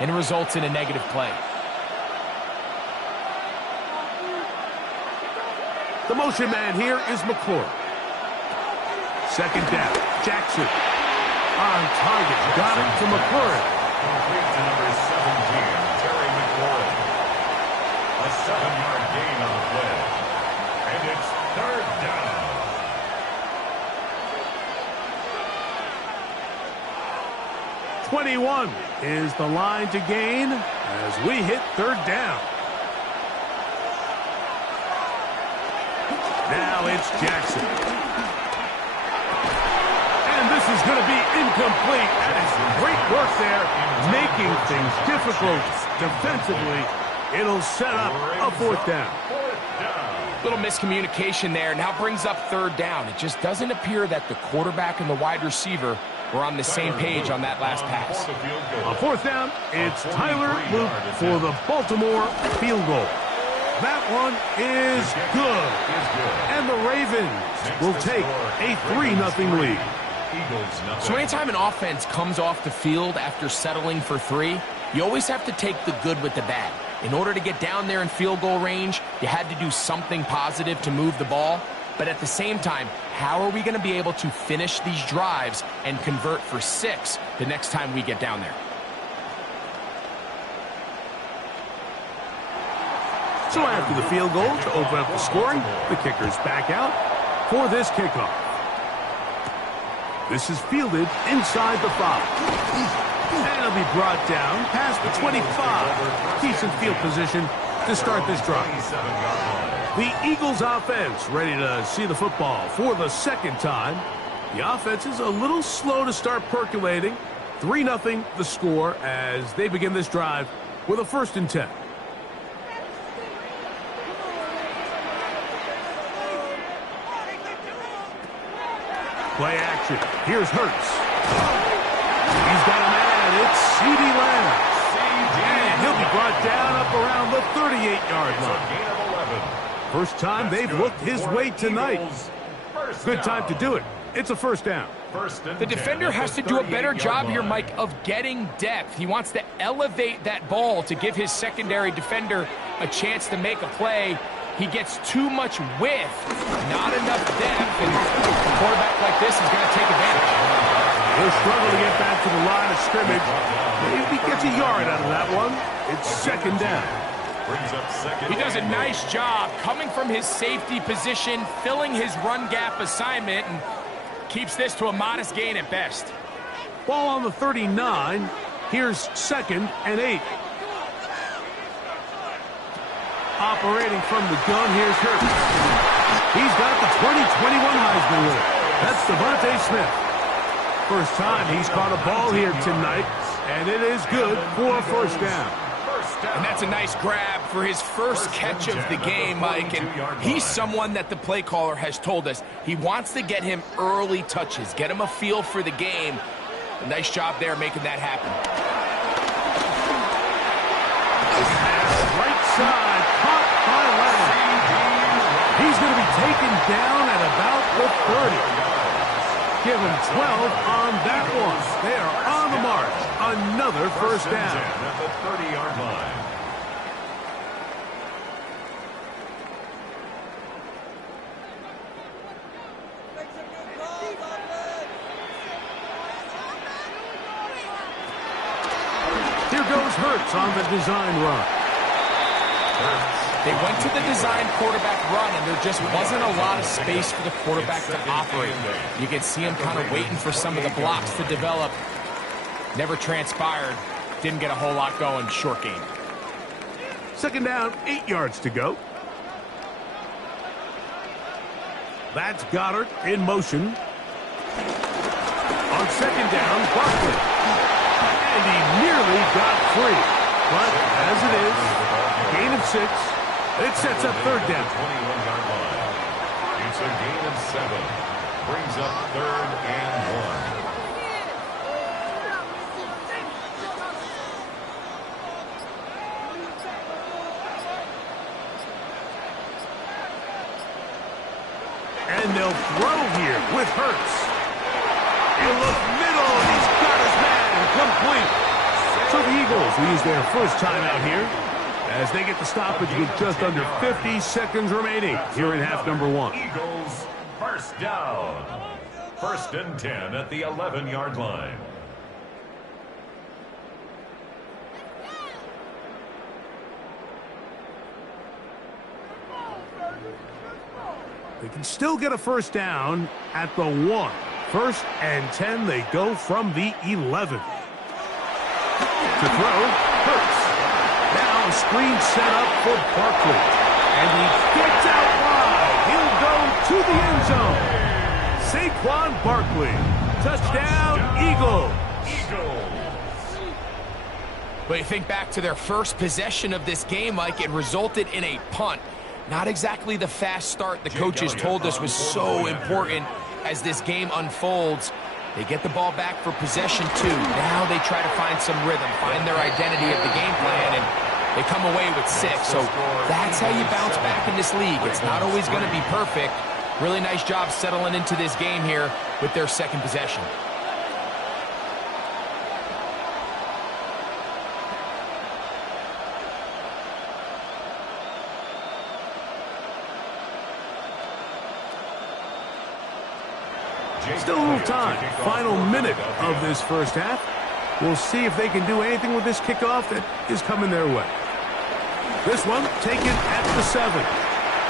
and it results in a negative play. The motion man here is McClure. Second down, Jackson. On target, got it to McClure. Complete to number 17, Terry McLaurin. A 7-yard gain on the play. And it's third down. .21 is the line to gain as we hit third down. Now it's Jackson. And this is going to be incomplete. That is great work there, making things difficult defensively. It'll set up a fourth down. Little miscommunication there. Now brings up third down. It just doesn't appear that the quarterback and the wide receiver were on the same page on that last pass. On fourth down, it's Tyler Luke for the Baltimore field goal. That one is good. And the Ravens will take a 3-0 lead. So anytime an offense comes off the field after settling for 3, you always have to take the good with the bad. In order to get down there in field goal range, you had to do something positive to move the ball. But at the same time, how are we going to be able to finish these drives and convert for 6 the next time we get down there? So after the field goal to open up the scoring, the kicker's back out for this kickoff. This is fielded inside the 5. And it'll be brought down past the 25. Decent field position to start this drive. The Eagles offense ready to see the football for the second time. The offense is a little slow to start percolating. 3-0 the score as they begin this drive with a 1st and 10. Play action. Here's Hurts. He's got a man. It's CeeDee Lamb. And he'll be brought down up around the 38-yard line. First time they've looked his way tonight. Good time to do it. It's a first down. first and The 10 defender at the has to do a better 38-yard job here, line. Mike, of getting depth. He wants to elevate that ball to give his secondary defender a chance to make a play. He gets too much width, not enough depth, and a quarterback like this is going to take advantage. He'll struggle to get back to the line of scrimmage. Maybe he gets a yard out of that one. It's second down. Brings up second. He does a and nice job coming from his safety position, filling his run gap assignment, and keeps this to a modest gain at best. Ball on the 39. Here's second and 8. Operating from the gun, here's Hurts. He's got the 2021 Heisman winner. That's Devontae Smith. First time he's caught a ball here tonight, and it is good for a first down. And that's a nice grab for his first catch of the game, Mike. And he's someone that the play caller has told us he wants to get him early touches, get him a feel for the game. A nice job there making that happen. Right side, caught by Lamb. He's going to be taken down at about the 30. Give him 12 on that one. They are on the march. Another first down. At the 30-yard line. Here goes Hurts on the design run. They went to the design quarterback run, and there just wasn't a lot of space for the quarterback to operate. You can see him kind of waiting for some of the blocks to develop. Never transpired. Didn't get a whole lot going. Short game. Second down, 8 yards to go. That's Goddard in motion. On second down, Barkley. And he nearly got free. But as it is, gain of 6. It sets up third down. 21-yard line. It's a gain of 7. Brings up third and 1. And they'll throw here with Hurts. In the middle, he's got his man complete. So the Eagles lose their first time out here as they get the stoppage with just under 50 seconds remaining here in half number 1. Eagles first down. First and 10 at the 11-yard line. They can still get a first down at the 1. First and 10, they go from the 11. To throw, Hurts. Now a screen set up for Barkley. And he gets out wide. He'll go to the end zone. Saquon Barkley. Touchdown, Eagles. But you think back to their first possession of this game, Mike, it resulted in a punt. Not exactly the fast start the coaches told us was so important as this game unfolds. They get the ball back for possession 2. Now they try to find some rhythm, find their identity of the game plan, and they come away with 6. So that's how you bounce back in this league. It's not always going to be perfect. Really nice job settling into this game here with their second possession. Still a little time. Final minute of this first half. We'll see if they can do anything with this kickoff that is coming their way. This one taken at the 7.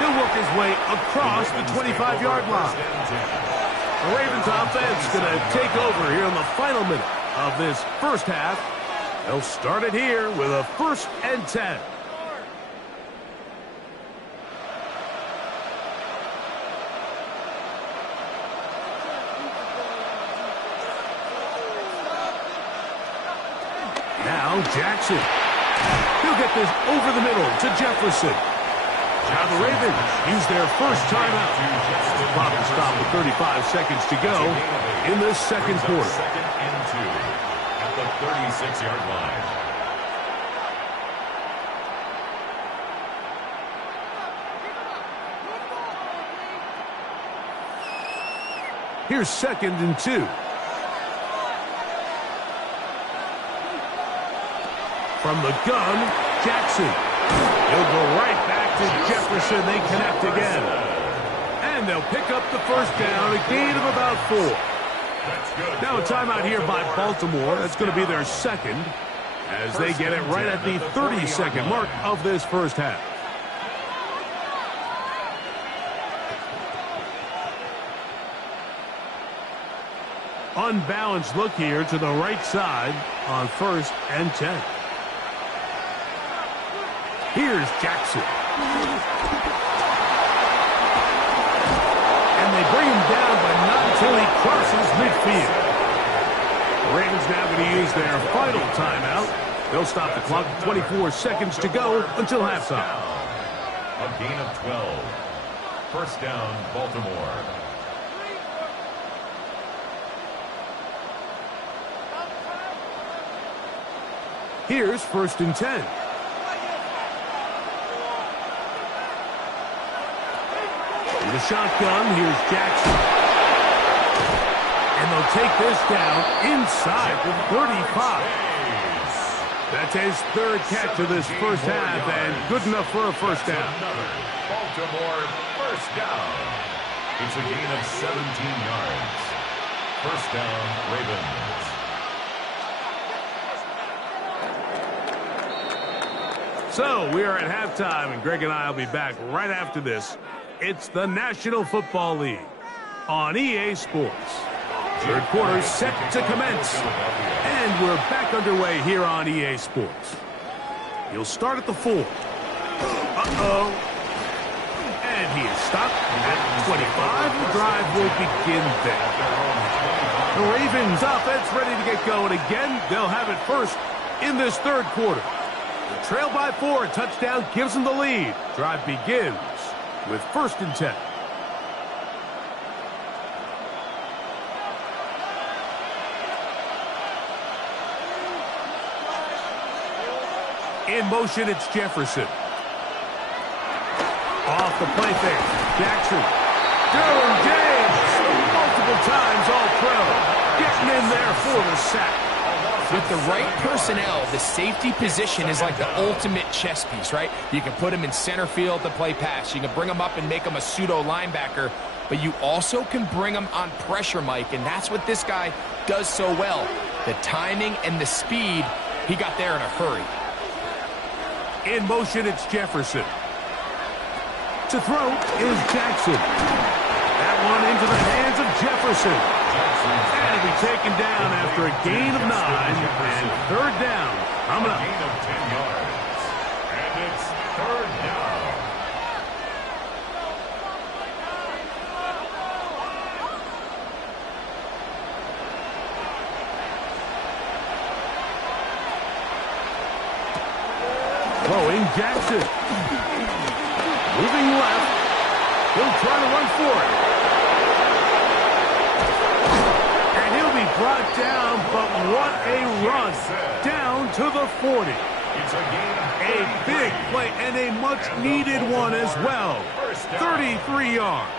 He'll work his way across the 25-yard line. The Ravens offense going to take over here in the final minute of this first half. They'll start it here with a first and 10. Now Jackson. He'll get this over the middle to Jefferson. Now the Ravens use their first timeout. Clock to stop with 35 seconds to go in the second quarter. Second and 2 at the 36-yard line. Here's 2nd and 2. From the gun, Jackson. He'll go right back to Jefferson. They connect again. And they'll pick up the first down, a gain of about 4. Now a timeout here by Baltimore. That's going to be their second, as they get it right at the 30-second mark of this first half. Unbalanced look here to the right side on 1st and 10. Here's Jackson. And they bring him down, but not until he crosses midfield. The Ravens now going to use their final timeout. They'll stop the clock with 24 seconds to go until halftime. A gain of 12. First down, Baltimore. Here's 1st and 10. The shotgun, here's Jackson. And they'll take this down inside the 35. That's his 3rd catch of this first half, and good enough for a first down. Baltimore first down. It's a gain of 17 yards. First down, Ravens. So we are at halftime, and Greg and I will be back right after this. It's the National Football League on EA Sports. 3rd quarter set to commence. And we're back underway here on EA Sports. He'll start at the 4. Uh-oh. And he is stopped at 25. The drive will begin there. The Ravens offense ready to get going again. They'll have it first in this 3rd quarter. The trail by 4. A touchdown gives them the lead. Drive begins with 1st and 10. In motion, it's Jefferson. Off the play fake. Jackson. Derwin James. Multiple times All-Pro. Getting in there for the sack. With the right personnel, the safety position is like the ultimate chess piece, right? You can put him in center field to play pass. You can bring him up and make him a pseudo linebacker, but you also can bring him on pressure, Mike, and that's what this guy does so well. The timing and the speed, he got there in a hurry. In motion, it's Jefferson. To throw is Jackson. That one into the hands of Jefferson. And he'll be taken down after a gain of 9 and 3rd down. Coming up. A gain of 10 yards. And it's 3rd down. Throwing Jackson. Moving left. He'll try to run for it. Brought down, but what a run. Down to the 40. A big play and a much-needed one as well. 33 yards.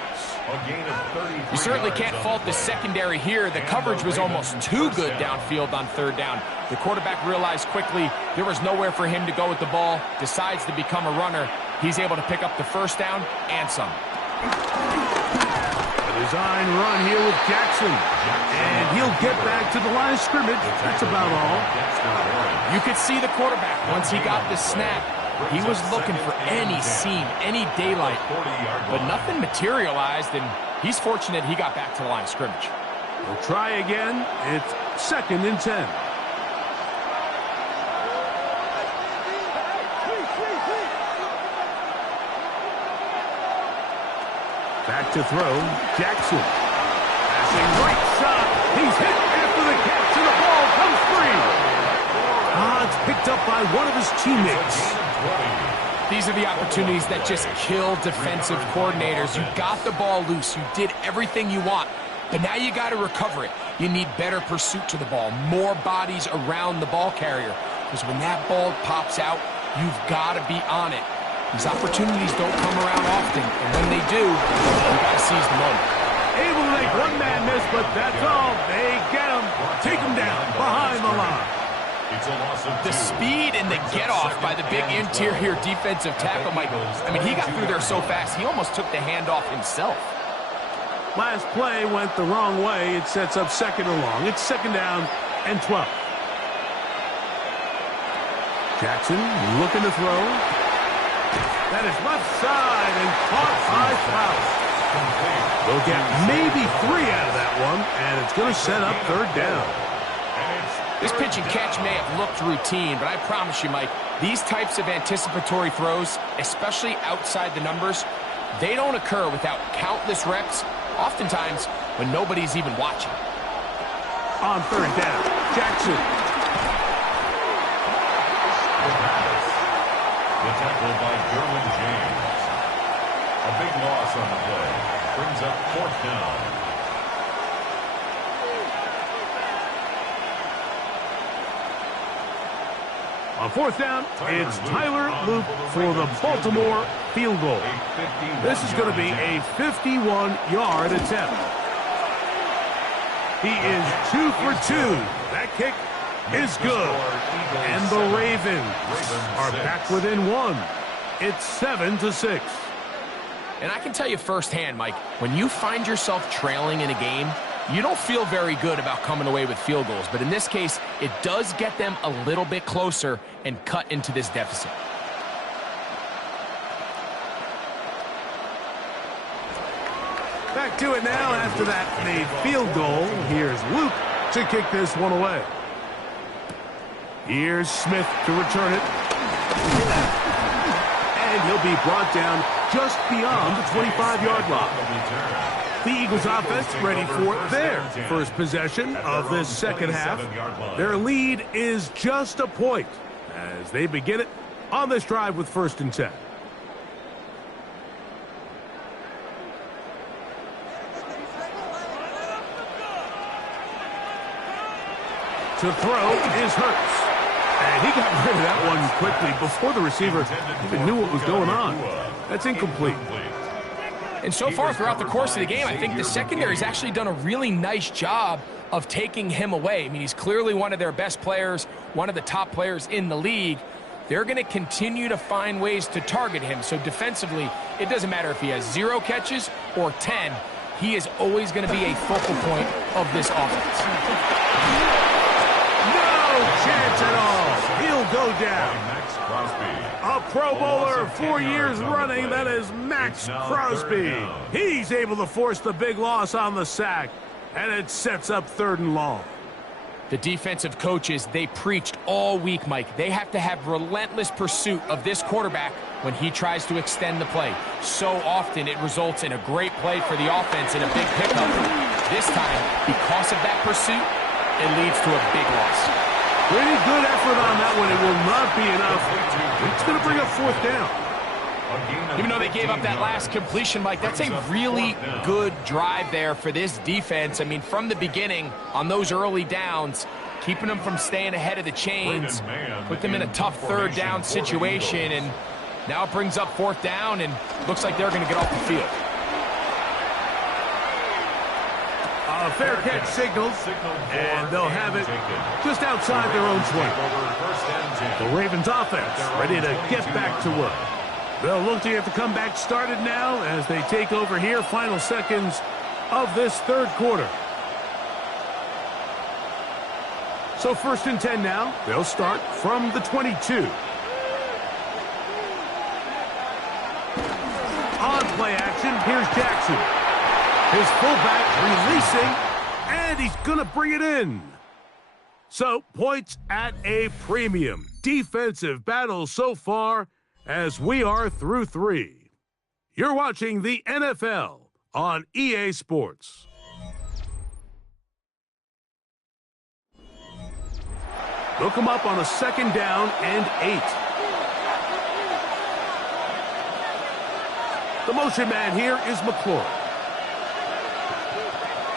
You certainly can't fault the secondary here. The coverage was almost too good downfield on 3rd down. The quarterback realized quickly there was nowhere for him to go with the ball, decides to become a runner. He's able to pick up the first down and some. Design run here with Jackson. And he'll get back to the line of scrimmage. That's about all. You could see the quarterback, once he got the snap, he was looking for any seam, any daylight. But nothing materialized, and he's fortunate he got back to the line of scrimmage. We'll try again. It's 2nd and 10. Back to throw, Jackson. Passing right side. He's hit after the catch, and the ball comes free. It's picked up by one of his teammates. These are the opportunities that just kill defensive coordinators. You got the ball loose. You did everything you want. But now you got to recover it. You need better pursuit to the ball, more bodies around the ball carrier. Because when that ball pops out, you've got to be on it. These opportunities don't come around often, and when they do, you got to seize the moment. Able to make one man miss, but that's all. They get him. Take him down behind the line. It's a loss of 2. The speed and the get-off by the big interior defensive tackle, Michael. I mean, he got through there so fast, he almost took the handoff himself. Last play went the wrong way. It sets up second and long. It's second down and 12. Jackson looking to throw. That is left side and caught by Faust. They'll get maybe 3 out of that one, and it's going to set up third down. This pitch and catch may have looked routine, but I promise you, Mike, these types of anticipatory throws, especially outside the numbers, they don't occur without countless reps, oftentimes when nobody's even watching. On third down, Jackson. The tackle by Derwin James. A big loss on the play. Brings up fourth down. On fourth down, it's Tyler Luke for the Baltimore field goal. This is going to be a 51-yard attempt. He is 2 for 2. That kick is good. And the Ravens are back within 1. It's 7-6. And I can tell you firsthand, Mike, when you find yourself trailing in a game, you don't feel very good about coming away with field goals. But in this case, it does get them a little bit closer and cut into this deficit. Back to it now after that made field goal. Here's Luke to kick this one away. Here's Smith to return it. And he'll be brought down just beyond the 25-yard line. The Eagles offense ready for their first possession of this second half. Their lead is just a point as they begin it on this drive with 1st and 10. To throw is Hurts. And he got rid of that one quickly before the receiver even knew what was going on. That's incomplete. And so far throughout the course of the game, I think the secondary's actually done a really nice job of taking him away. I mean, he's clearly one of their best players, one of the top players in the league. They're going to continue to find ways to target him. So defensively, it doesn't matter if he has 0 catches or 10. He is always going to be a focal point of this offense. No chance at all. He'll go down. Max Crosby. A Pro Bowler 4 years running, that is Max Crosby. He's able to force the big loss on the sack, and it sets up 3rd and long. The defensive coaches, they preached all week, Mike. They have to have relentless pursuit of this quarterback when he tries to extend the play. So often it results in a great play for the offense and a big pickup. This time, because of that pursuit, it leads to a big loss. Pretty good effort on that one. It will not be enough. It's going to bring up 4th down. Even though they gave up that last completion, Mike, that's a really good drive there for this defense. I mean, from the beginning, on those early downs, keeping them from staying ahead of the chains, put them in a tough 3rd down situation, and now it brings up 4th down, and looks like they're going to get off the field. A fair catch signals, and they'll have it just outside their own 20. The Ravens offense ready to get back to work. They'll look to get the comeback started now as they take over here. Final seconds of this 3rd quarter. So 1st and 10 now. They'll start from the 22. On play action, here's Jackson. His fullback releasing, and he's going to bring it in. So, points at a premium. Defensive battle so far as we are through 3. You're watching the NFL on EA Sports. Look him up on a 2nd down and 8. The motion man here is McLaurin.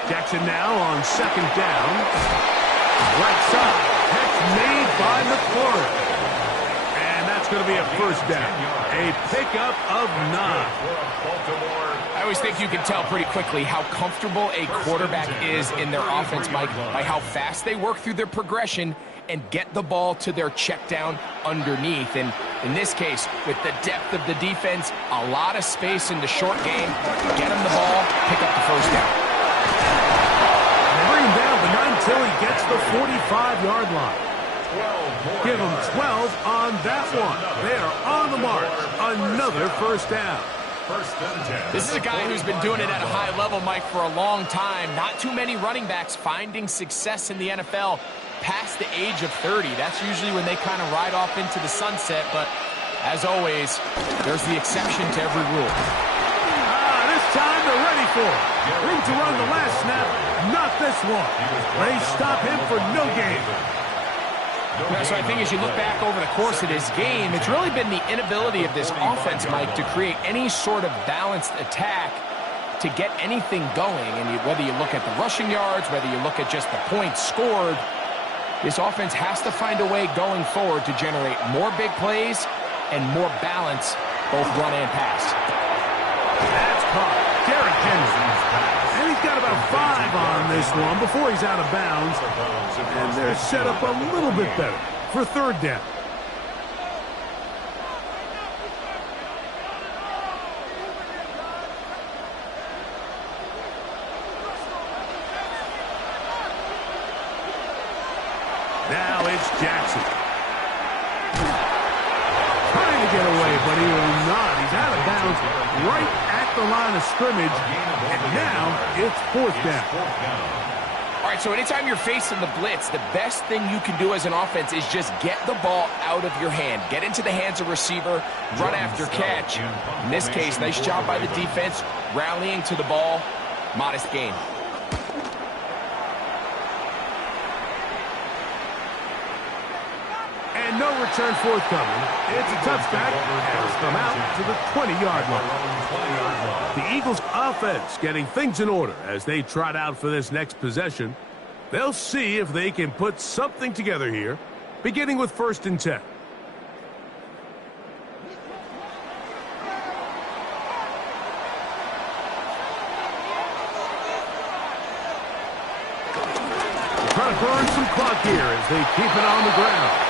Jackson now on 2nd down. Right side. Catch made by McLaurin. And that's It's going to be a first down. A pickup of 9. I always think you can tell pretty quickly how comfortable a quarterback is in their offense, Mike, by how fast they work through their progression and get the ball to their check down underneath. And in this case, with the depth of the defense, a lot of space in the short game, get him the ball, pick up the first down. They bring him down, but not until he gets the 45-yard line. Give him 12 on that one. They are on the march. Another first down. This is a guy who's been doing it at a high level, Mike, for a long time. Not too many running backs finding success in the NFL past the age of 30. That's usually when they kind of ride off into the sunset, but as always, there's the exception to every rule. This time they're ready for it. Room to run the last snap, not this one. They stop him for no gain. Yeah, so I think as you look back over the course of this game, it's really been the inability of this offense, Mike, to create any sort of balanced attack to get anything going. And whether you look at the rushing yards, whether you look at just the points scored, this offense has to find a way going forward to generate more big plays and more balance, both run and pass. That's caught. Derrick Henry. And he's got about 5 on this one before he's out of bounds. And they're set up a little bit better for third down. Now it's Jackson. Trying to get away, but he will not. He's out of bounds right at the line of scrimmage. And now it's fourth down. All right, so anytime you're facing the blitz, the best thing you can do as an offense is just get the ball out of your hand. Get into the hands of receiver, run after catch. In this case, nice job by the defense, rallying to the ball. Modest gain. And no return forthcoming. It's a touchback. It'll come out to the 20-yard line. The Eagles' offense getting things in order as they trot out for this next possession. They'll see if they can put something together here, beginning with 1st and 10. They're trying to burn some clock here as they keep it on the ground.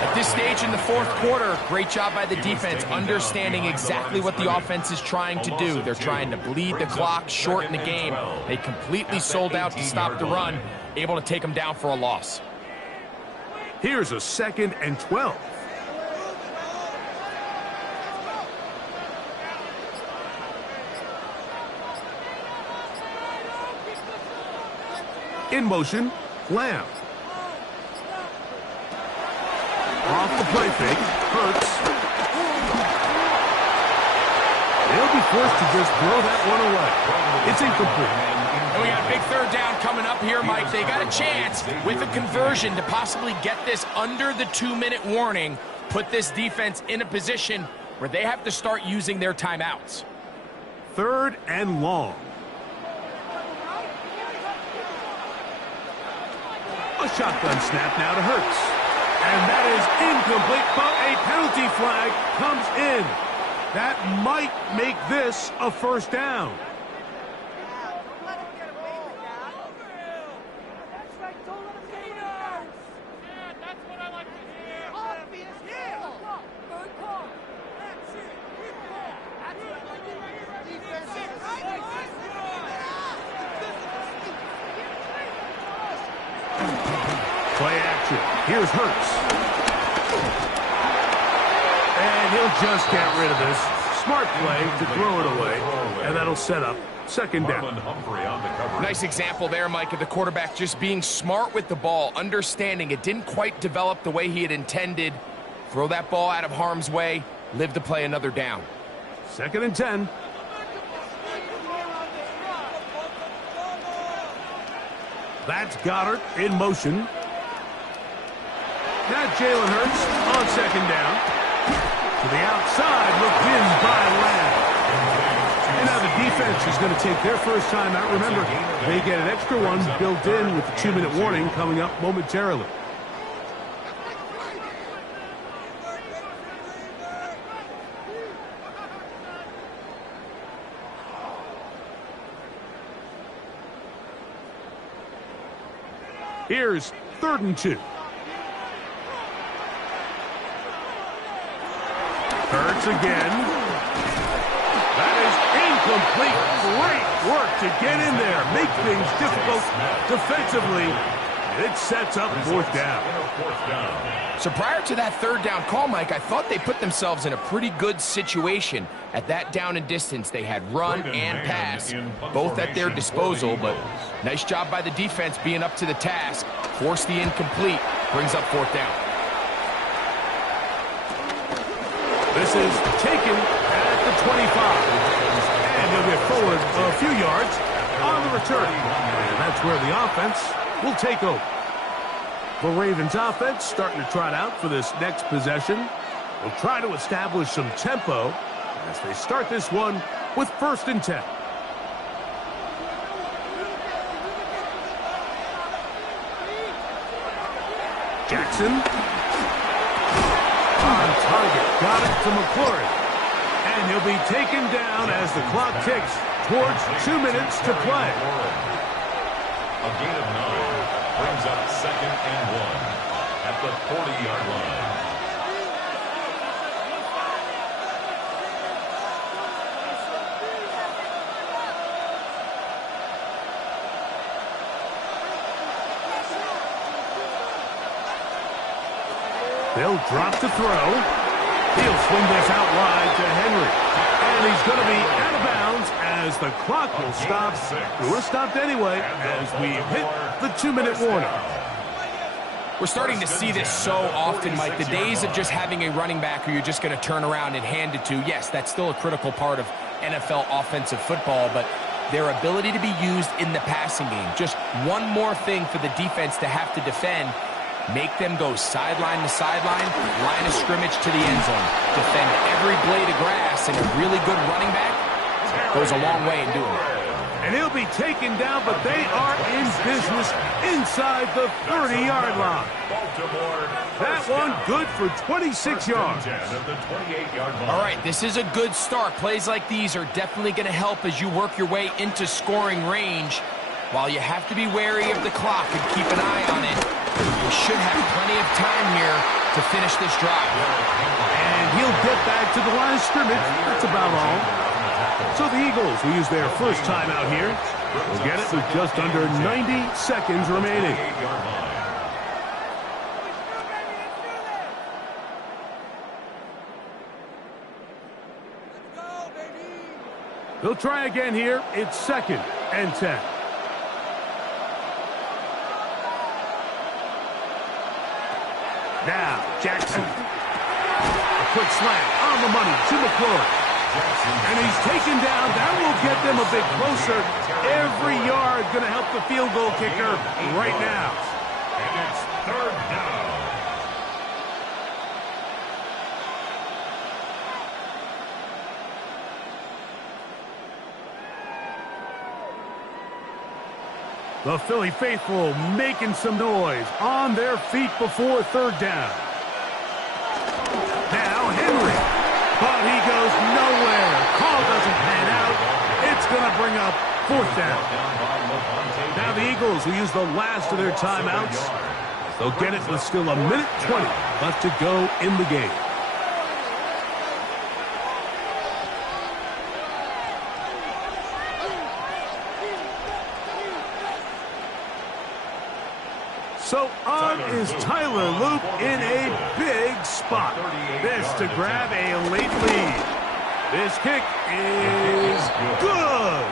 At this stage in the fourth quarter, great job by the defense, understanding exactly what the offense is trying to do. They're trying to bleed the clock, shorten the game. They completely sold out to stop the run, able to take them down for a loss. Here's a 2nd and 12. In motion, Lamb. Off the play fake, Hurts. They'll be forced to just throw that one away. It's incomplete. And we got a big third down coming up here, Mike. They got a chance with a conversion to possibly get this under the 2-minute warning, put this defense in a position where they have to start using their timeouts. 3rd and long. A shotgun snap now to Hurts. And that is incomplete, but a penalty flag comes in. That might make this a first down. Play action. Here's Hurts. And he'll just get rid of this. Smart play to throw it away. And that'll set up 2nd down. Nice example there, Mike, of the quarterback just being smart with the ball, understanding it didn't quite develop the way he had intended. Throw that ball out of harm's way, live to play another down. 2nd and 10. That's Goddard in motion. Now Jalen Hurts on 2nd down. To the outside, looked in by Lamb. And now the defense is going to take their first time out. Remember, they get an extra one built in with the 2-minute warning coming up momentarily. Here's 3rd and 2. Hurts again. That is incomplete. Great work to get in there. Make things difficult defensively. It sets up 4th down. So prior to that 3rd down call, Mike, I thought they put themselves in a pretty good situation. At that down and distance, they had run and pass, both at their disposal, but nice job by the defense being up to the task. Force the incomplete, brings up 4th down. This is taken at the 25. And he'll get forward a few yards on the return. And that's where the offense will take over. The Ravens offense starting to trot out for this next possession. Will try to establish some tempo as they start this one with 1st and 10. Jackson. On target. Got it to McLaurin. And he'll be taken down as the clock ticks towards 2 minutes to play. A gain of 9 brings up 2nd and 1 at the 40-yard line. They'll drop to throw. He'll swing this out wide to Henry. And he's going to be out of bounds as the clock will stop. It would have stopped anyway as we hit the 2-minute warning. We're starting to see this so often, Mike. The days of just having a running back who you're just going to turn around and hand it to, yes, that's still a critical part of NFL offensive football, but their ability to be used in the passing game, just one more thing for the defense to have to defend. Make them go sideline to sideline, line of scrimmage to the end zone. Defend every blade of grass, and a really good running back goes a long way in doing it. And he'll be taken down, but they are in business inside the 30-yard line. That one good for 26 yards. All right, this is a good start. Plays like these are definitely going to help as you work your way into scoring range. While you have to be wary of the clock and keep an eye on it, you should have plenty of time here to finish this drive. And he'll get back to the line of scrimmage. That's about all. So the Eagles will use their first time out here. We'll get it with just under 90 seconds remaining. They'll try again here. It's 2nd and 10. Now, Jackson. A quick slant on the money to McLaurin. And he's taken down. That will get them a bit closer. Every yard going to help the field goal kicker right now. And it's 3rd down. The Philly faithful making some noise on their feet before 3rd down. Now Henry. But he goes nowhere. Call doesn't pan out. It's going to bring up 4th down. Now the Eagles will use the last of their timeouts. They'll get it with still 1:20 left to go in the game. So on is Tyler Loop in a big spot. This to grab a late lead. This kick is good.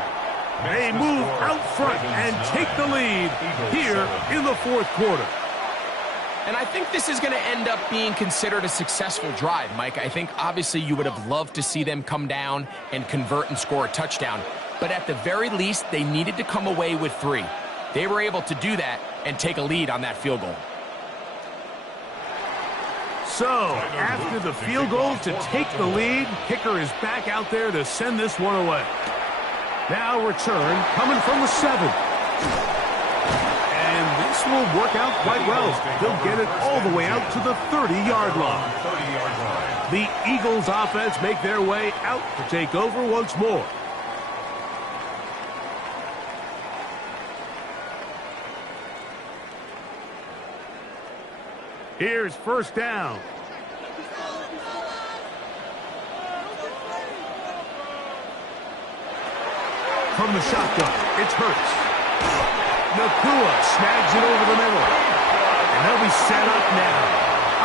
They move out front and take the lead here in the 4th quarter. And I think this is going to end up being considered a successful drive, Mike. I think obviously you would have loved to see them come down and convert and score a touchdown. But at the very least, they needed to come away with 3. They were able to do that and take a lead on that field goal. So, after the field goal to take the lead, kicker is back out there to send this one away. Now return coming from the 7. And this will work out quite well. They'll get it all the way out to the 30-yard line. The Eagles offense make their way out to take over once more. Here's first down. From the shotgun, it's Hurts. Nakua snags it over the middle. And they'll be set up now.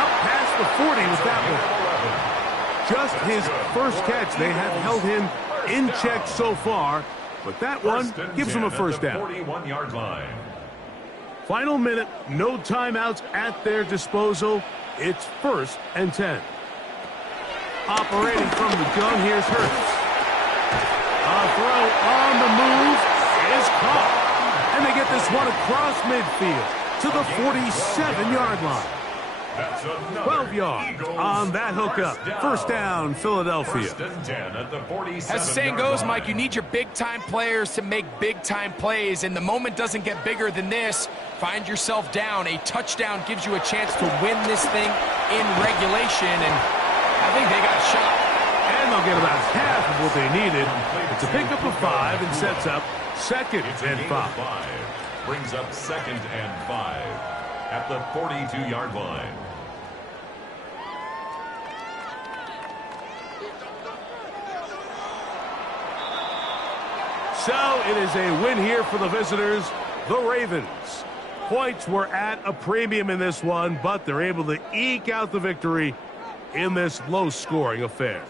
Up past the 40 with that one. Just his first catch. They have held him in check so far, but that one gives him a first down. 41-yard line. Final minute, no timeouts at their disposal. It's 1st and 10. Operating from the gun, here's Hurts. A throw on the move is caught. And they get this one across midfield to the 47-yard line. 12 yards on that hookup. First down, Philadelphia. As the saying goes, Mike, you need your big-time players to make big-time plays, and the moment doesn't get bigger than this. Find yourself down. A touchdown gives you a chance to win this thing in regulation, and I think they got a shot. And they'll get about half of what they needed. It's a pickup of 5 and sets up 2nd and 5. Brings up 2nd and 5 at the 42-yard line. So it is a win here for the visitors, the Ravens. Points were at a premium in this one, but they're able to eke out the victory in this low-scoring affair.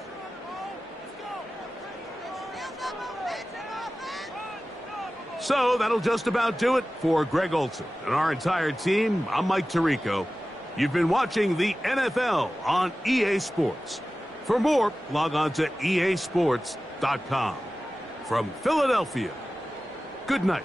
So that'll just about do it for Greg Olsen and our entire team. I'm Mike Tirico. You've been watching the NFL on EA Sports. For more, log on to easports.com. From Philadelphia, good night.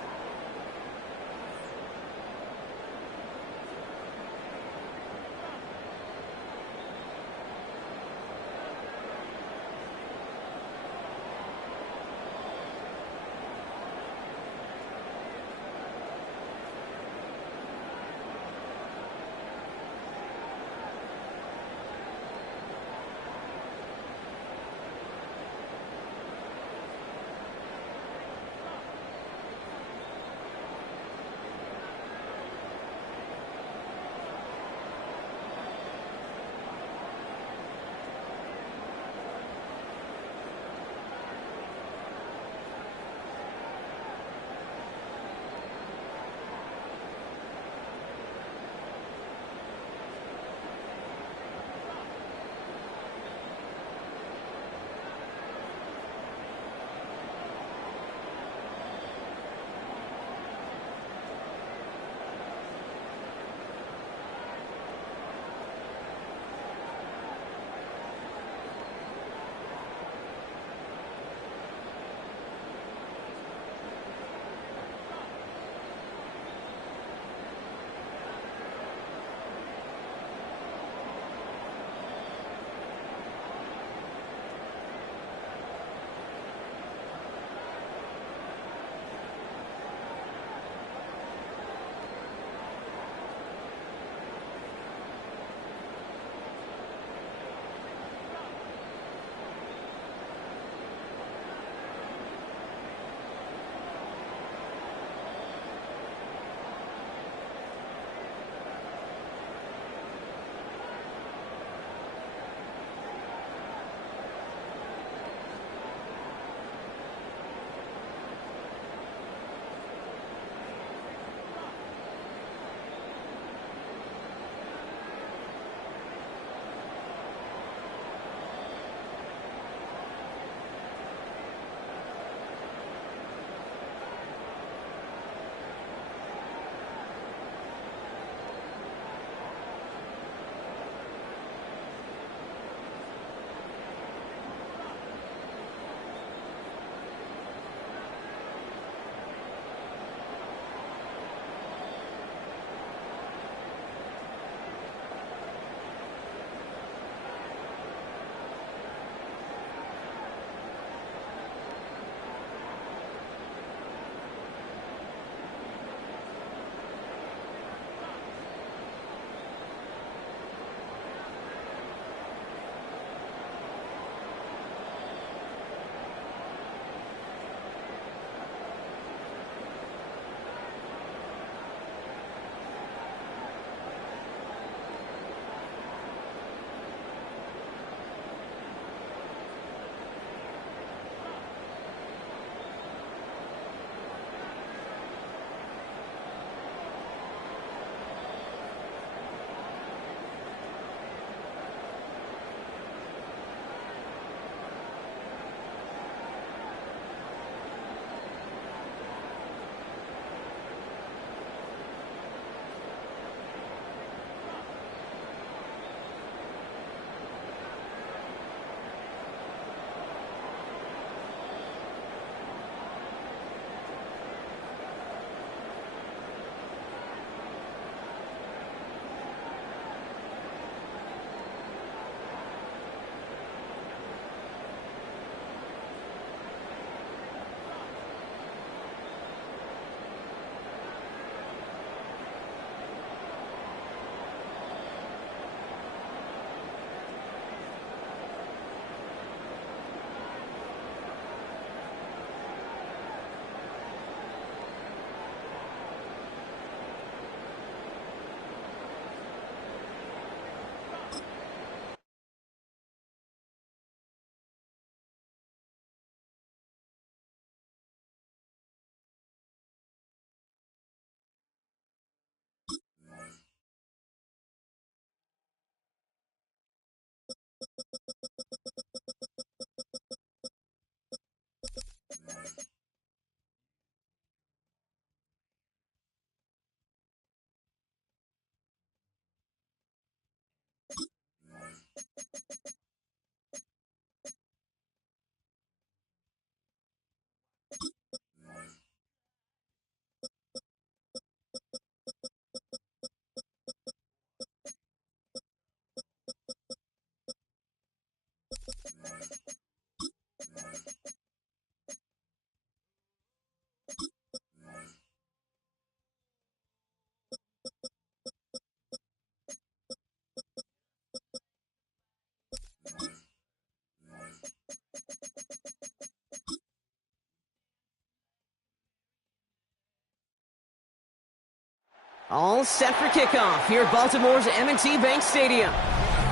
set for kickoff here at Baltimore's M&T Bank Stadium.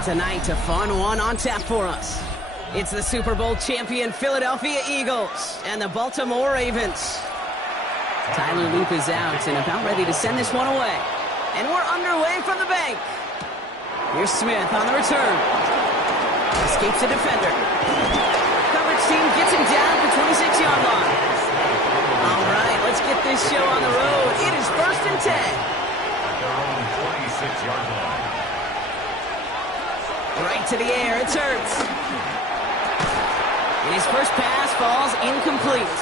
Tonight, a fun one on tap for us. It's the Super Bowl champion Philadelphia Eagles and the Baltimore Ravens. Tyler Loop is out and about ready to send this one away. And we're underway from the bank. Here's Smith on the return. Escapes the defender. Coverage team gets him down at the 26-yard line. All right, let's get this show on the road. It is 1st and 10. At their own 26-yard line. Right to the air, it's Hurts. And his first pass falls incomplete.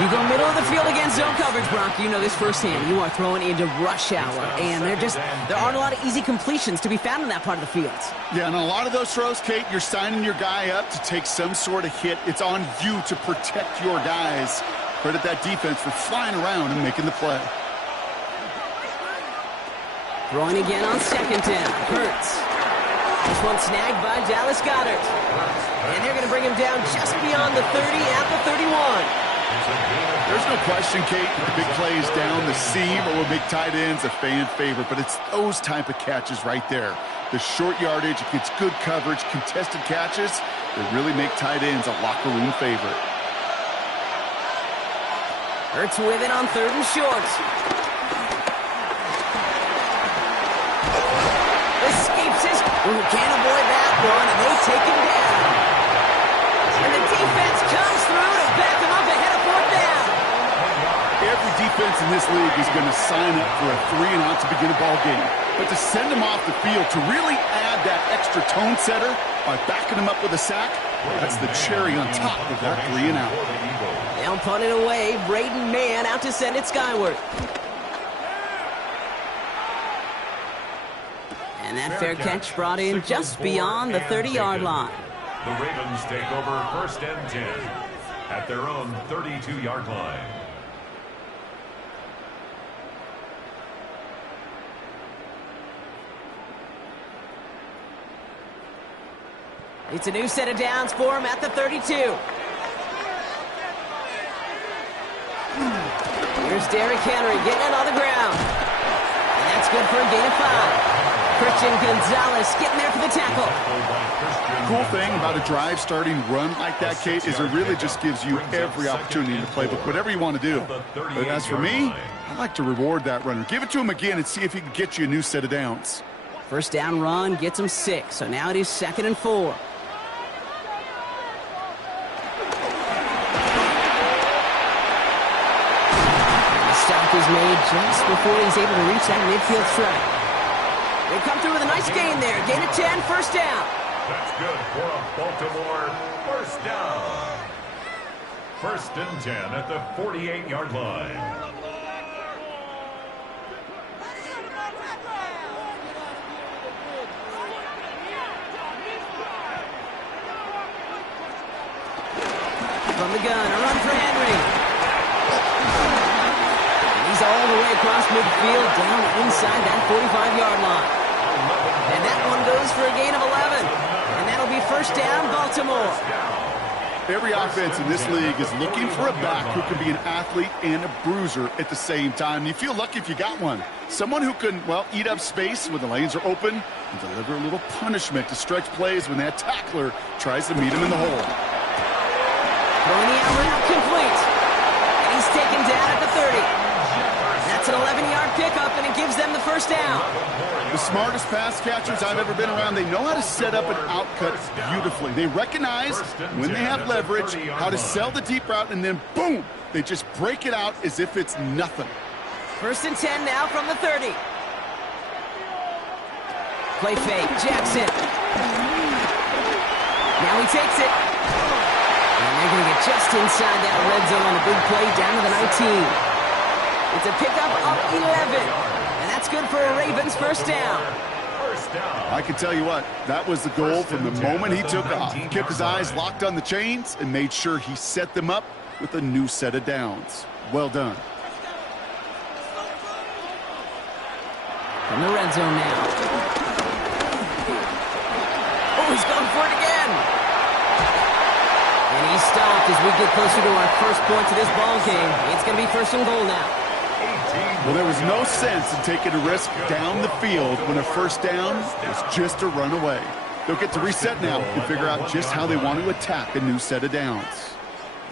You go middle of the field against zone coverage, Brock. You know this firsthand. You are throwing into rush hour, and there aren't a lot of easy completions to be found in that part of the field. Yeah, and on a lot of those throws, Kate, you're signing your guy up to take some sort of hit. It's on you to protect your guys. Credit that defense for flying around and making the play. Throwing again on 2nd down. Hurts. This one snagged by Dallas Goedert. And they're going to bring him down just beyond the 30 at the 31. There's no question, Kate, that the big plays down the seam or will make tight ends a fan favorite, but it's those type of catches right there. The short yardage, it gets good coverage, contested catches that really make tight ends a locker room favorite. Hurts with it on 3rd and short. Escapes his. Can't avoid that one, and they take him down. And the defense comes through to back him up ahead of 4th down. Every defense in this league is going to sign up for a 3-and-out to begin a ball game. But to send them off the field, to really add that extra tone setter by backing them up with a sack, that's the cherry on top of that 3-and-out. They'll punt it away. Braden Mann out to send it skyward. And that fair catch brought in just beyond the 30-yard line. The Ravens take over 1st and 10 at their own 32-yard line. It's a new set of downs for him at the 32. Here's Derrick Henry getting it on the ground. And that's good for a gain of 5. Christian Gonzalez getting there for the tackle. Cool thing about a drive starting run like that, Kate, is it really just gives you every opportunity in the playbook, whatever you want to do. But as for me, I like to reward that runner. Give it to him again and see if he can get you a new set of downs. 1st down run gets him 6, so now it is 2nd and 4. Stop is made just before he's able to reach that midfield strike. They come through with a nice gain there. Gain of 10, 1st down. That's good for a Baltimore 1st down. 1st and 10 at the 48-yard line. From the gun, a run for Henry. He's all the way across midfield, down inside that 45-yard line. And that one goes for a gain of 11. And that'll be 1st down, Baltimore. Every offense in this league is looking for a back who can be an athlete and a bruiser at the same time. You feel lucky if you got one. Someone who can, well, eat up space when the lanes are open and deliver a little punishment to stretch plays when that tackler tries to meet him in the hole. Throwing the out route complete. And he's taken down at the 30. That's an 11-yard pickup, and it gives them the 1st down. The smartest pass catchers I've ever been around, they know how to set up an outcut beautifully. They recognize when they have leverage, how to sell the deep route, and then boom, they just break it out as if it's nothing. 1st and 10 now from the 30. Play fake, Jackson. Now he takes it. And they're going to get just inside that red zone on a big play down to the 19. It's a pickup of 11. And that's good for a Ravens 1st down. I can tell you what, that was the goal from the moment he took off. He kept his eyes locked on the chains and made sure he set them up with a new set of downs. Well done. From the red zone now. Oh, he's going for it again. And he's stopped as we get closer to our first point to this ball game. It's going to be 1st and goal now. 18 Well, there was no sense in taking a risk down the field when a first down was just a run away. They'll get to reset now and figure out just how they want to attack a new set of downs.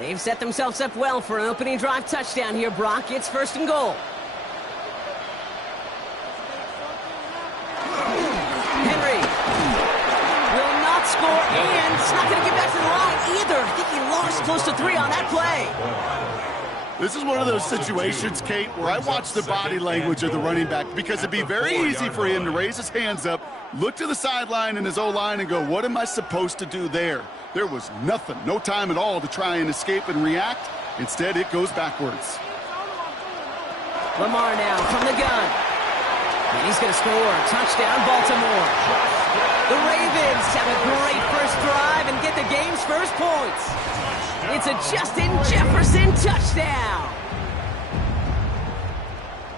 They've set themselves up well for an opening drive touchdown here, Brock. It's 1st and goal. Henry will not score, and it's not going to get back to the line either. I think he lost close to 3 on that play. This is one of those situations, Kate, where I watch the body language of the running back because it'd be very easy for him to raise his hands up, look to the sideline in his O-line and go, what am I supposed to do there? There was nothing, no time at all to try and escape and react. Instead, it goes backwards. Lamar now from the gun. And he's going to score. Touchdown, Baltimore. The Ravens have a great first drive and get the game's first points. It's a Justin Jefferson touchdown.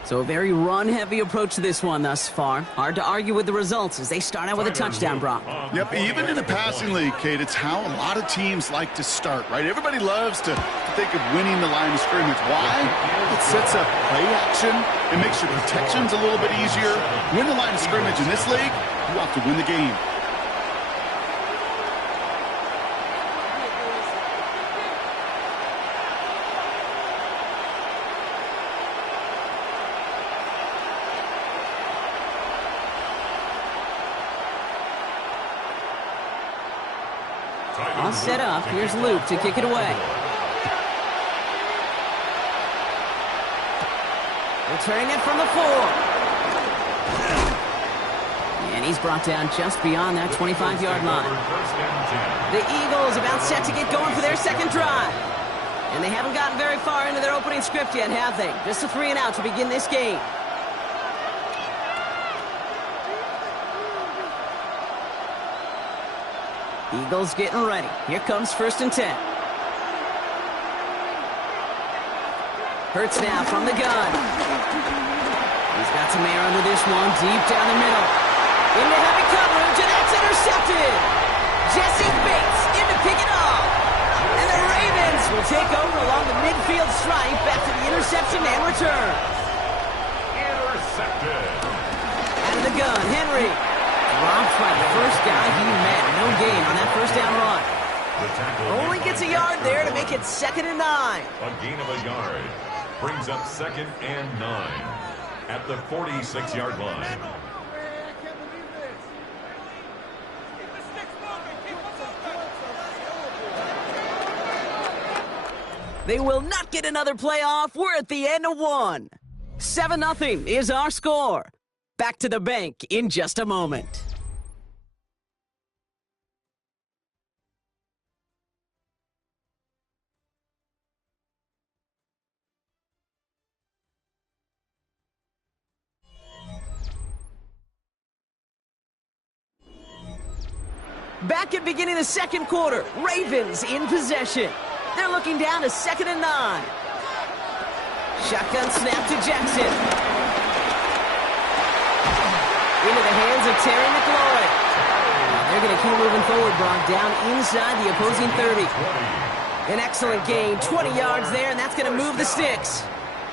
So a very run-heavy approach to this one thus far. Hard to argue with the results as they start out with a touchdown, Brock. Yep, even in a passing league, Kate, it's how a lot of teams like to start, right? Everybody loves to think of winning the line of scrimmage. Why? It sets up play action. It makes your protections a little bit easier. Win the line of scrimmage in this league, you have to win the game. All set up. Here's Luke to kick it away. Returning it from the 4. And he's brought down just beyond that 25-yard line. The Eagles about set to get going for their second drive. And they haven't gotten very far into their opening script yet, have they? Just a 3 and out to begin this game. Eagles getting ready. Here comes 1st and 10. Hurts now from the gun. He's got some air under this one, deep down the middle. Into heavy coverage, and that's intercepted. Jesse Bates in to pick it off. And the Ravens will take over along the midfield stripe after the interception and return. Intercepted. Out of the gun, Henry. Dropped by the first guy he met. No gain on that first down run. Only gets a yard there to make it 2nd and 9. A gain of a yard brings up 2nd and 9 at the 46-yard line. They will not get another playoff. We're at the end of 1. 7-0 is our score. Back to the bank in just a moment. Back at beginning of the second quarter, Ravens in possession. They're looking down to 2nd and 9. Shotgun snap to Jackson. Into the hands of Terry McLaurin. They're going to keep moving forward, Brock, down inside the opposing 30. An excellent gain, 20 yards there, and that's going to move the sticks.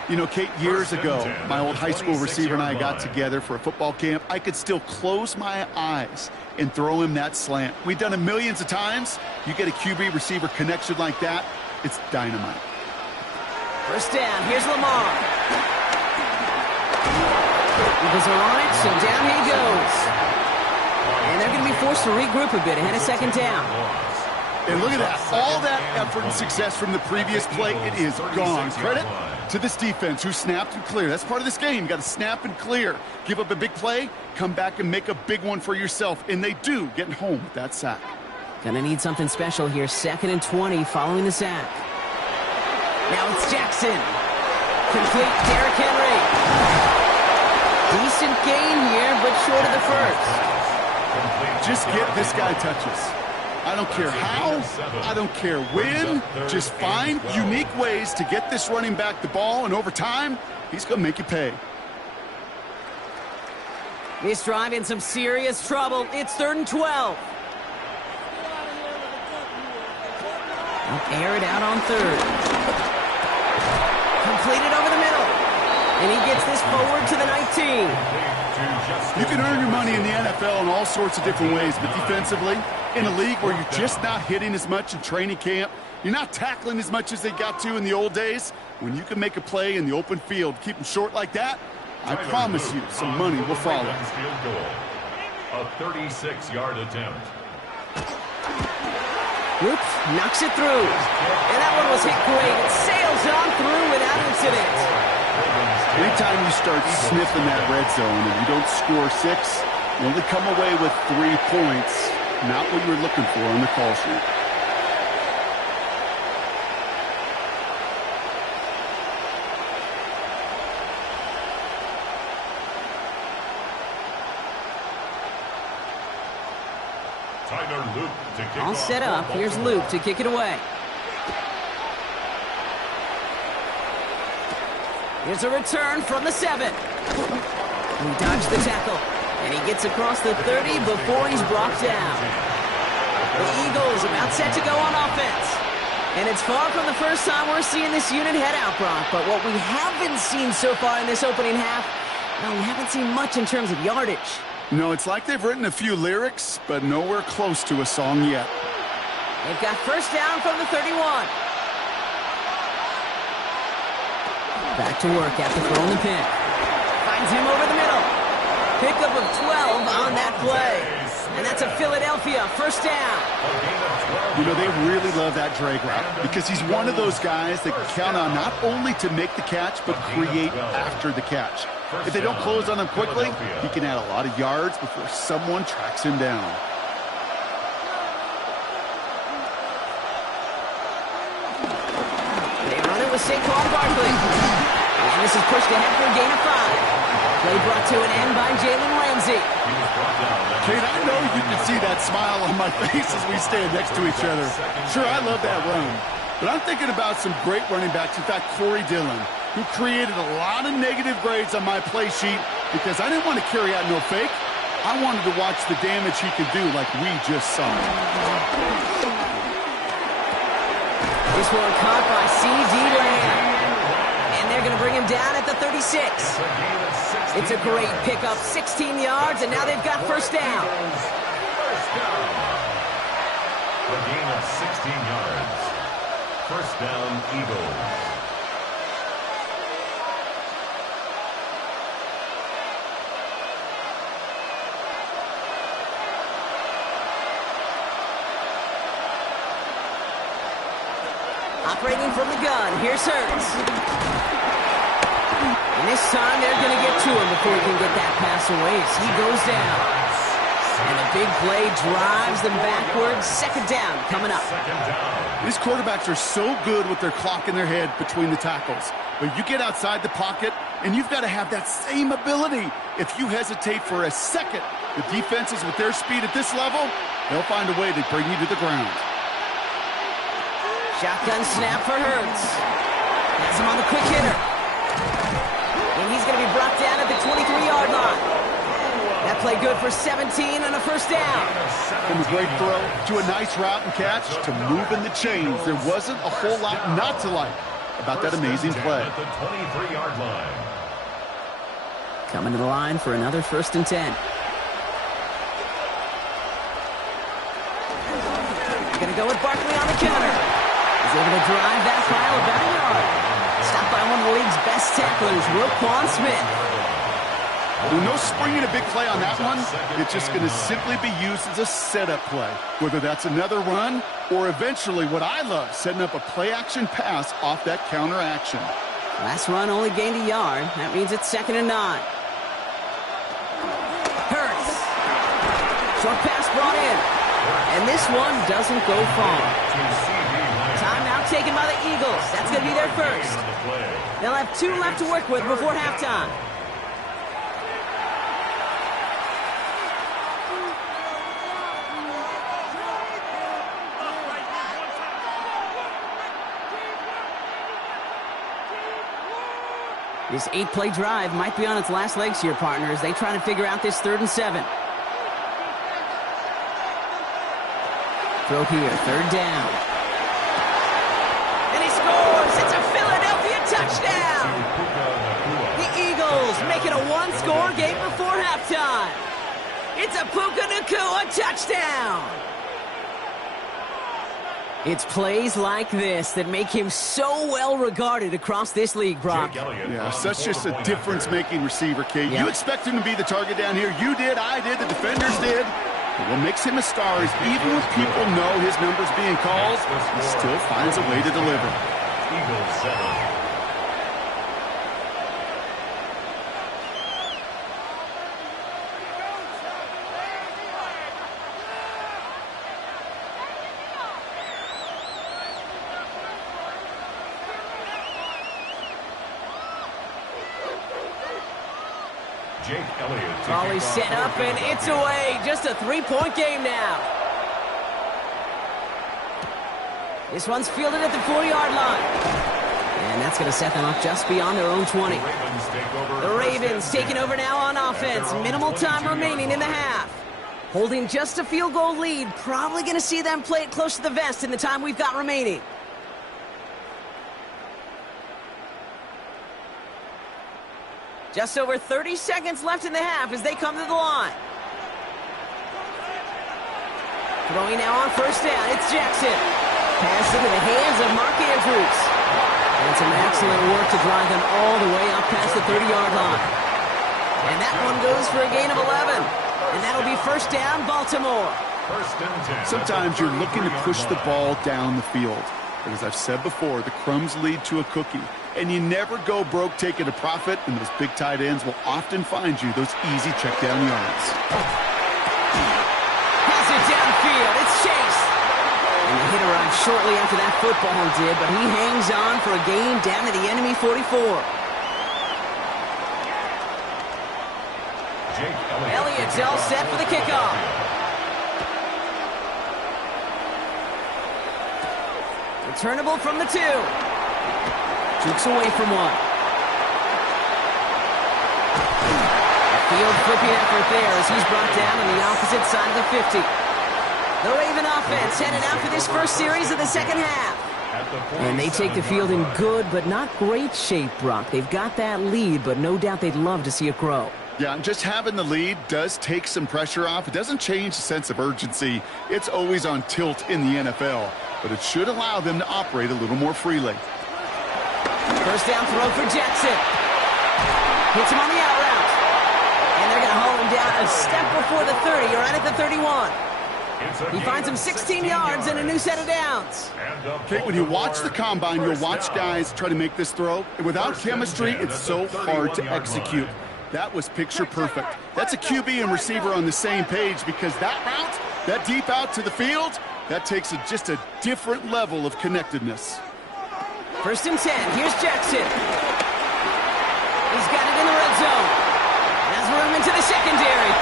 You know, Kate, years ago, my old high school receiver and I got together for a football camp. I could still close my eyes and throw him that slant. We've done it millions of times. You get a QB receiver connection like that, it's dynamite. First down, here's Lamar. Eagles are on it, so down he goes. And they're going to be forced to regroup a bit ahead of 2nd down. And look at that. All that effort and success from the previous play, it is gone. Credit to this defense who snapped and cleared. That's part of this game. You got to snap and clear. Give up a big play, come back and make a big one for yourself. And they do, getting home with that sack. Gonna need something special here. 2nd and 20 following the sack. Now it's Jackson. Complete Derrick Henry. Decent gain here, but short of the first. Just get this guy touches. I don't care how, I don't care when, just find unique ways to get this running back the ball, and over time, he's going to make you pay. This drive in some serious trouble. It's 3rd and 12. They'll air it out on 3rd. Completed over the middle. And he gets this forward to the 19. You can earn your money in the NFL in all sorts of different ways, but defensively, in a league where you're just not hitting as much in training camp, you're not tackling as much as they got to in the old days, when you can make a play in the open field, keep them short like that, I promise you some money will follow. A 36-yard attempt. Oops, knocks it through. And that one was hit great. It sails on through without incident. Anytime you start sniffing that red zone and you don't score 6, you only come away with 3 points. Not what you were looking for on the call sheet. All set up. Here's Luke to kick it away. Here's a return from the 7. He dodged the tackle, and he gets across the 30 before he's brought down. The Eagles about set to go on offense. And it's far from the first time we're seeing this unit head out, Brock. But what we haven't seen so far in this opening half, well, we haven't seen much in terms of yardage. No, it's like they've written a few lyrics, but nowhere close to a song yet. They've got first down from the 31. Back to work after throwing the pick. Finds him over the middle. Pickup of 12 on that play. And that's a Philadelphia first down. You know, they really love that drag route because he's one of those guys that can count on not only to make the catch, but create after the catch. If they don't close on him quickly, he can add a lot of yards before someone tracks him down. They run it with Saquon Barkley. And this is pushed ahead for a gain of 5. Play brought to an end by Jalen Ramsey. Kate, I know you can see that smile on my face as we stand next to each other. Sure, I love that run. But I'm thinking about some great running backs. In fact, Corey Dillon, who created a lot of negative grades on my play sheet because I didn't want to carry out no fake. I wanted to watch the damage he could do like we just saw. This one caught by C.D. Lamb. And they're going to bring him down at the 36. It's a great pickup, 16 yards, and now they've got first down. A gain of 16 yards. First down, Eagles. Operating from the gun, here's Hurts. And this time they're going to get to him before he can get that pass away as he goes down. And the big play drives them backwards. Second down coming up. These quarterbacks are so good with their clock in their head between the tackles. But you get outside the pocket, and you've got to have that same ability. If you hesitate for a second, the defenses with their speed at this level, they'll find a way to bring you to the ground. Shotgun snap for Hurts. Has him on the quick hitter. And he's going to be brought down at the 23-yard line. That play good for 17 and a first down. From a great throw to a nice route and catch to moving the chains. There wasn't a whole lot not to like about that amazing play. At the 23-yard line. Coming to the line for another 1st and 10. Going to go with Barkley on the counter. He's able to drive that pile about a yard. Stopped by one of the league's best tacklers, Roquan Smith. There's no springing a big play on that one. It's just going to simply be used as a setup play. Whether that's another run or eventually what I love, setting up a play-action pass off that counter action. Last run only gained a yard. That means it's 2nd and 9. Hurts. Short pass brought in. And this one doesn't go far. Timeout taken by the Eagles. That's going to be their first. They'll have 2 left to work with before halftime. This 8-play drive might be on its last legs here, partners. They try to figure out this 3rd and 7. Throw here, 3rd down. And he scores! It's a Philadelphia touchdown! The score game before halftime. It's a Puka Nacua touchdown. It's plays like this that make him so well regarded across this league, Brock. Yeah, such just a difference-making receiver, Kate. You expect him to be the target down here. You did, I did, the defenders did. But what makes him a star is even when people know his number's being called, he still finds a way to deliver. Eagles 7. Jake Elliott. Volley set up, and it's away. Just a three-point game now. This one's fielded at the 4-yard line. And that's going to set them up just beyond their own 20. The Ravens taking over now on offense. Minimal time remaining in the half. Holding just a field goal lead. Probably going to see them play it close to the vest in the time we've got remaining. Just over 30 seconds left in the half as they come to the line. Throwing now on first down, it's Jackson. Pass into the hands of Mark Andrews. And some excellent work to drive them all the way up past the 30-yard line. And that one goes for a gain of 11. And that'll be first down, Baltimore. Sometimes you're looking to push the ball down the field. But as I've said before, the crumbs lead to a cookie. And you never go broke taking a profit, and those big tight ends will often find you those easy check down yards. Pass it downfield, it's Chase. And the hit arrived shortly after that football did, but he hangs on for a gain down to the enemy 44. Elliott's all set for the kickoff. Returnable from the 2. Jukes away from 1. A field flipping effort there as he's brought down on the opposite side of the 50. The Raven offense headed out for this first series of the second half. And they take the field in good but not great shape, Brock. They've got that lead, but no doubt they'd love to see it grow. Yeah, and just having the lead does take some pressure off. It doesn't change the sense of urgency. It's always on tilt in the NFL, but it should allow them to operate a little more freely. First down throw for Jackson. Hits him on the out route. And they're going to haul him down a step before the 30, or right at the 31. He finds him 16 yards and a new set of downs. Kate, when you watch the combine, you'll watch guys try to make this throw. And without chemistry, it's so hard to execute. That was picture perfect. That's a QB and receiver on the same page because that route, that deep out to the field, that takes just a different level of connectedness. First and 10, here's Jackson. He's got it in the red zone. Has room into the secondary.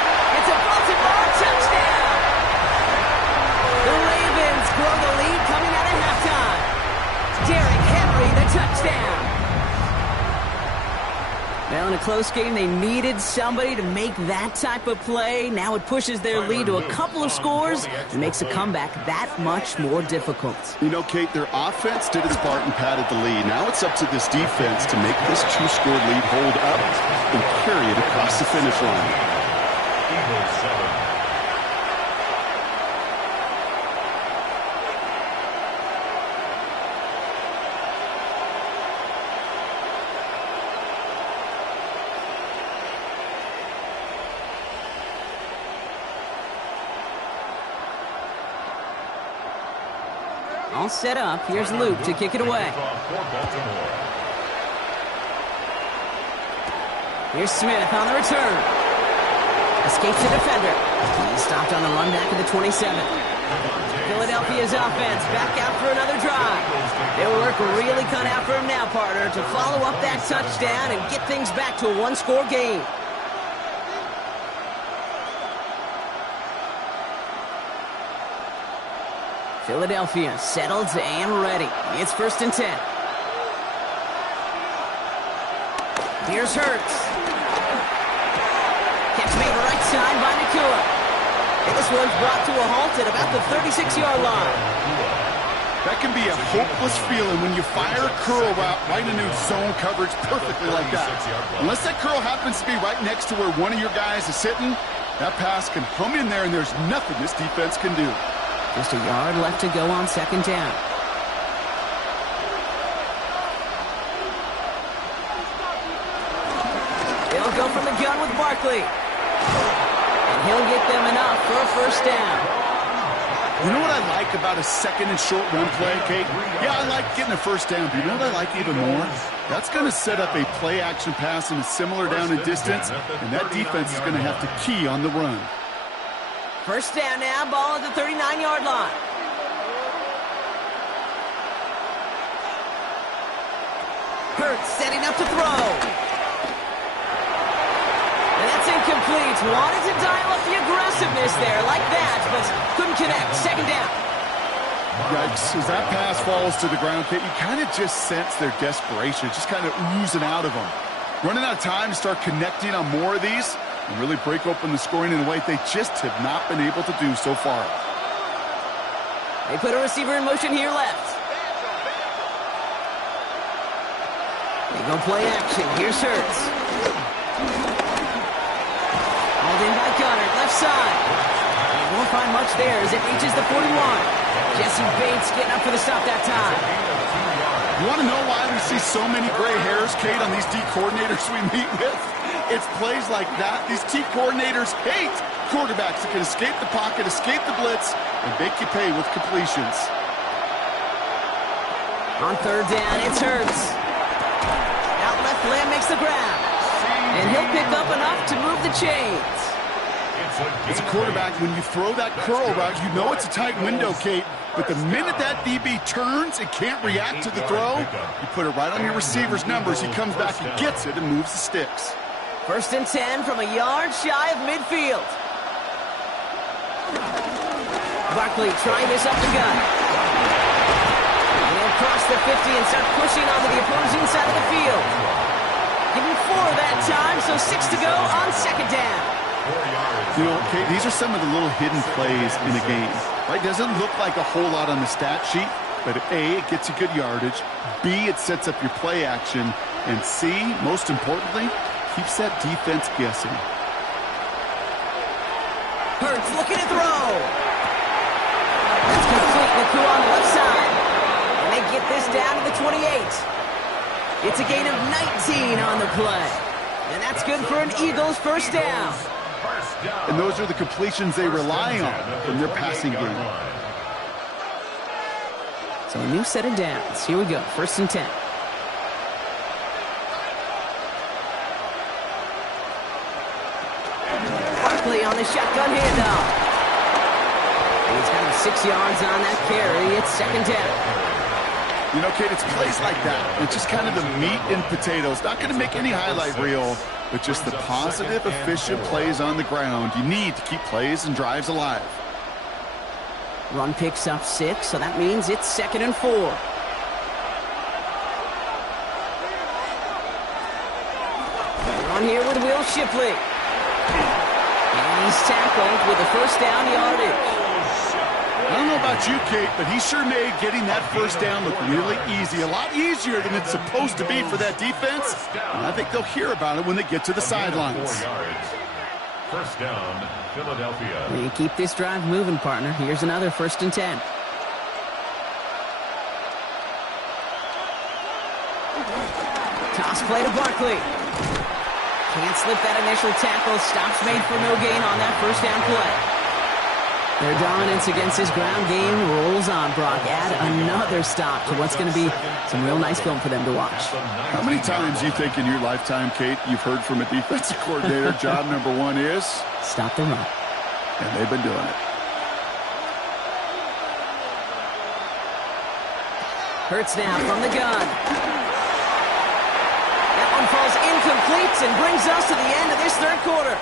It's a Baltimore touchdown. The Ravens grow the lead coming out of halftime. Derrick Henry, the touchdown. Well, in a close game, they needed somebody to make that type of play. Now it pushes their lead to a couple of scores and makes a comeback that much more difficult. You know, Kate, their offense did its part and padded the lead. Now it's up to this defense to make this 2-score lead hold up and carry it across the finish line. Eagles 7. All set up. Here's Luke to kick it away. Here's Smith on the return. Escapes the defender. He's stopped on the run back at the 27. Philadelphia's offense back out for another drive. Their work really cut out for him now, partner, to follow up that touchdown and get things back to a one-score game. Philadelphia settled and ready. It's first and 10. Here's Hurts. Catch made right side by Nacua. And this one's brought to a halt at about the 36-yard line. That can be a hopeless feeling when you fire a curl route right into zone coverage perfectly like that. Unless that curl happens to be right next to where one of your guys is sitting, that pass can hum in there and there's nothing this defense can do. Just a yard left to go on second down. They'll go from the gun with Barkley. And he'll get them enough for a first down. You know what I like about a second and short run play, Kate? Yeah, I like getting a first down, but you know what I like even more? That's going to set up a play-action pass in a similar down and distance, and that defense is going to have to key on the run. First down now, ball at the 39-yard line. Hurts setting up to throw. And that's incomplete. Wanted to dial up the aggressiveness there like that, but couldn't connect. Second down. Yikes. As that pass falls to the ground, Kate, you kind of just sense their desperation, just kind of oozing out of them. Running out of time to start connecting on more of these and really break open the scoring in a way they just have not been able to do so far. They put a receiver in motion here left. They go play action. Here's Hurts. Hauled in by Goddard, left side. They won't find much there as it reaches the 41. Jesse Bates getting up for the stop that time. You want to know why we see so many gray hairs, Kate, on these D coordinators we meet with? It's plays like that. These T coordinators hate quarterbacks that can escape the pocket, escape the blitz, and make you pay with completions. On third down, it's Hurts. Out left, Lamb makes the grab. And he'll pick up enough to move the chains. As a quarterback, when you throw that curl route, you know it's a tight window, Kate. But the minute that DB turns and can't react to the throw, you put it right on your receiver's numbers. He comes back, he gets it, and moves the sticks. First and 10 from a yard shy of midfield. Barkley trying this up the gut. And he'll cross the 50 and start pushing onto the opposing side of the field. Give him 4 that time, so 6 to go on second down. You know, Kate, these are some of the little hidden plays in a game. Right? Doesn't look like a whole lot on the stat sheet, but A, it gets you good yardage. B, it sets up your play action. And C, most importantly, keeps that defense guessing. Hurts looking to throw. That's complete. Naku on the left side. And they get this down to the 28. It's a gain of 19 on the play. And that's good for an Eagles first down. And those are the completions they rely on from their passing game. So a new set of downs. Here we go. First and 10. Barkley on the shotgun handoff. He's got 6 yards on that carry. It's second down. You know, Kate, it's plays like that. It's just kind of the meat and potatoes. Not going to make any highlight reel, but just the positive, efficient plays on the ground. You need to keep plays and drives alive. Run picks up 6, so that means it's second and 4. On here with Will Shipley. And he's tackled with a first down yardage. I don't know about you, Kate, but he sure made getting that first down look really easy. A lot easier than it's supposed to be for that defense. And I think they'll hear about it when they get to the sidelines. First down, Philadelphia. You keep this drive moving, partner. Here's another first and 10. Toss play to Barkley. Can't slip that initial tackle. Stops made for no gain on that first down play. Their dominance against this ground game rolls on, Brock. Add another stop to what's going to be some real nice film for them to watch. How many times do you think in your lifetime, Kate, you've heard from a defensive coordinator, job number 1 is? Stop the run. And they've been doing it. Hurts now from the gun. That one falls incomplete and brings us to the end of this third quarter.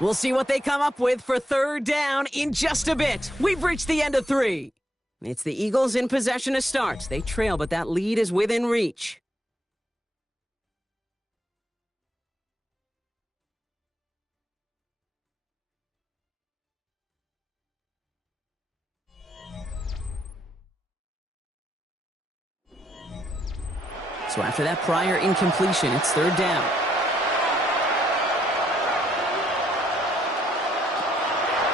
We'll see what they come up with for third down in just a bit. We've reached the end of 3. It's the Eagles in possession to start. They trail, but that lead is within reach. So after that prior incompletion, it's third down.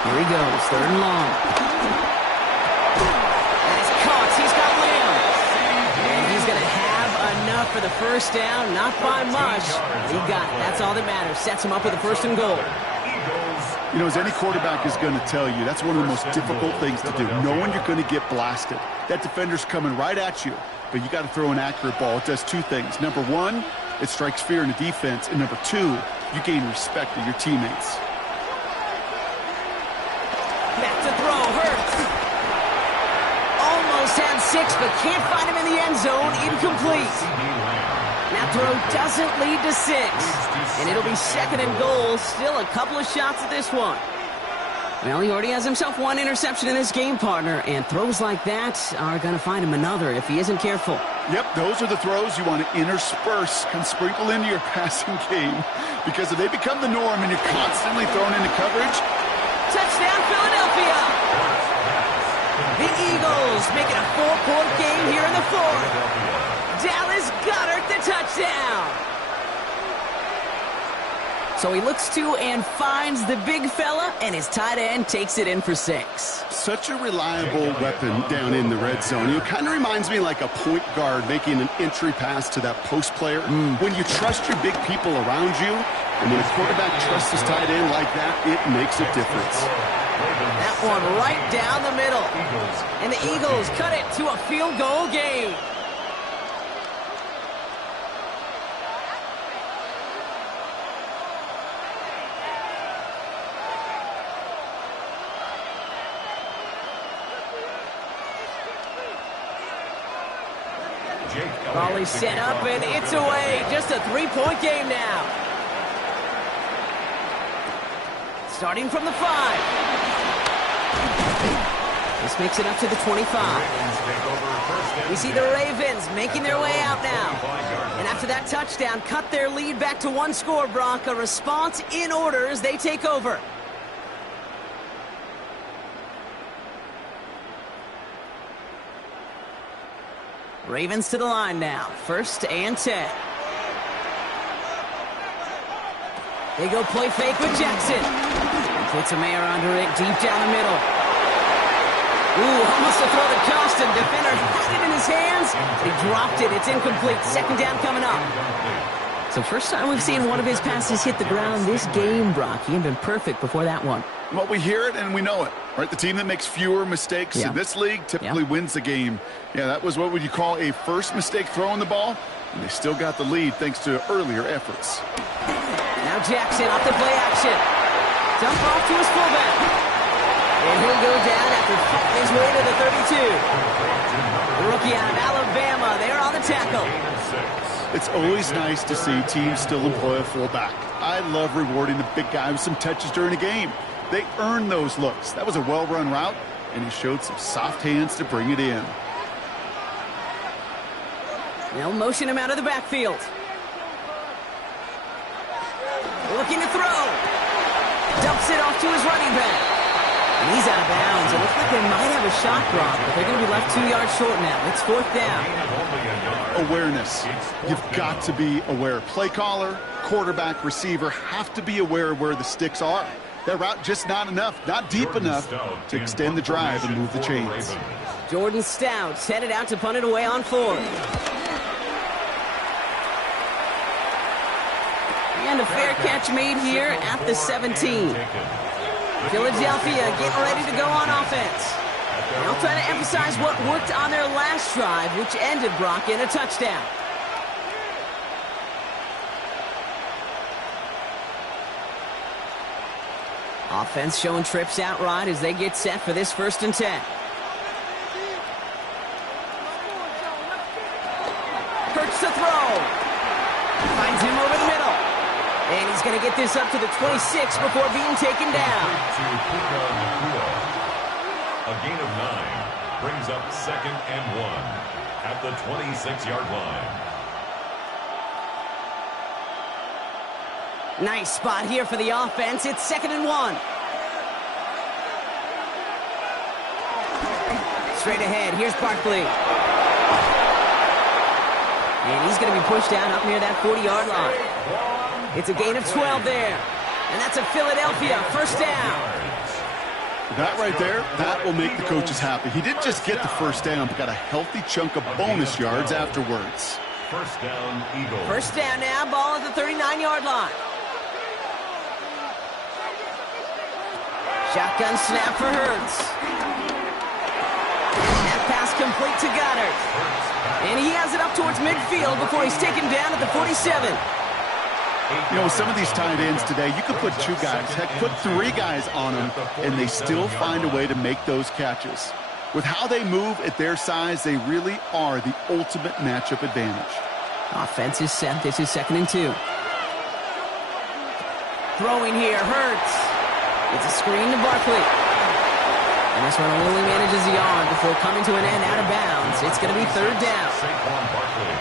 Here he goes, third and long. And it's caught. He's got Lamb. And he's going to have enough for the first down. Not by much. He got it. That's all that matters. Sets him up with a first and goal. You know, as any quarterback is going to tell you, that's one of the most difficult things to do, knowing you're going to get blasted. That defender's coming right at you, but you got to throw an accurate ball. It does two things. Number one, it strikes fear in the defense, and number two, you gain respect of your teammates. Back to throw, Hurts. Almost had 6, but can't find him in the end zone. Incomplete. That throw doesn't lead to 6. And it'll be second and goal. Still a couple of shots at this one. Well, he already has himself one interception in his game, partner. And throws like that are going to find him another if he isn't careful. Yep, those are the throws you want to intersperse and sprinkle into your passing game. Because if they become the norm and you're constantly thrown into coverage. Touchdown, Philadelphia! The Eagles make it a 4-point game here in the fourth. Dallas Goedert the touchdown. So he looks to and finds the big fella, and his tight end takes it in for 6. Such a reliable weapon down in the red zone. It kind of reminds me like a point guard making an entry pass to that post player. When you trust your big people around you, and when a quarterback trusts his tight end like that, it makes a difference. That one right down the middle. And the Eagles cut it to a field goal game. Raleigh set up, and it's away. Just a 3-point game now. Starting from the 5. This makes it up to the 25. We see the Ravens making their way out now. And after that touchdown, cut their lead back to 1 score, Brock. A response in order as they take over. Ravens to the line now. 1st and 10. They go play fake with Jackson. Puts a Mayer under it deep down the middle. Ooh, almost to throw the cost him. Defender had it in his hands. He dropped it. It's incomplete. Second down coming up. So first time we've seen one of his passes hit the ground this game, Brock. He had been perfect before that one. Well, we hear it and we know it, right? The team that makes fewer mistakes in this league typically wins the game. Yeah, that was what would you call a first mistake throwing the ball, and they still got the lead thanks to earlier efforts. Now Jackson off the play action. Dump off to his fullback. And he'll go down after fighting his way to the 32. The rookie out of Alabama there on the tackle. It's always nice to see teams still employ a fullback. I love rewarding the big guy with some touches during a game. They earn those looks. That was a well-run route, and he showed some soft hands to bring it in. They'll motion him out of the backfield. Looking to throw. Dumps it off to his running back. And he's out of bounds. It looks like they might have a shot block, but they're going to be left 2 yards short now. It's 4th down. Awareness. You've got to be aware. Play caller, quarterback, receiver have to be aware of where the sticks are. That route just not enough, not deep enough to extend the drive and move the chains. Jordan Stout's headed out to punt it away on 4th. And a fair catch made here at the 17. Philadelphia getting ready to go on offense. They'll try to emphasize what worked on their last drive, which ended, Brock, in a touchdown. Offense showing trips outright as they get set for this 1st and 10. Hurts to throw. Finds him over the middle. And he's going to get this up to the 26 before being taken down. A gain of 9 brings up 2nd and 1 at the 26-yard line. Nice spot here for the offense. It's 2nd and 1. Straight ahead, here's Barkley. And he's going to be pushed down up near that 40-yard line. It's a gain of 12 there. And that's a Philadelphia first down. That right there, that will make the coaches happy. He didn't just get the first down, but got a healthy chunk of bonus yards afterwards. First down, Eagles. First down now, ball at the 39-yard line. Shotgun snap for Hurts. That pass complete to Goddard. And he has it up towards midfield before he's taken down at the 47. You know, some of these tight ends today, you could put 2 guys, heck, put 3 guys on them, and they still find a way to make those catches. With how they move at their size, they really are the ultimate matchup advantage. Offense is set. This is 2nd and 2. Throwing here, Hurts. It's a screen to Barkley. And this one only manages the arm before coming to an end out of bounds. It's going to be 3rd down.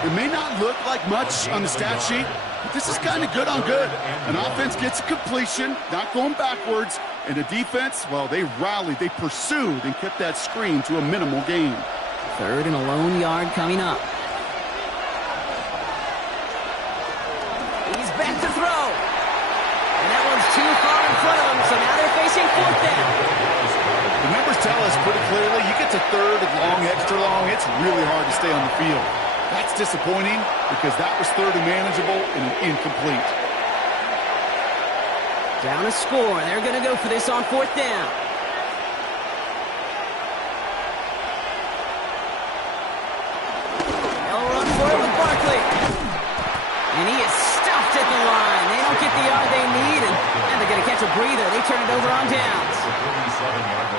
It may not look like much on the stat sheet, but this is kind of good on good. An offense gets a completion, not going backwards, and the defense, well, they rallied, they pursued, and kept that screen to a minimal gain. 3rd and a lone yard coming up. He's back to throw. And that one's too far in front of him, so now they're facing 4th down. The numbers tell us pretty clearly, you get to 3rd and long, extra long, it's really hard to stay on the field. That's disappointing because that was 3rd and manageable and an incomplete. Down a score. They're going to go for this on 4th down. They'll run for it with Barkley. And he is stuffed at the line. They don't get the yard they need, and they're going to catch a breather. They turn it over on downs.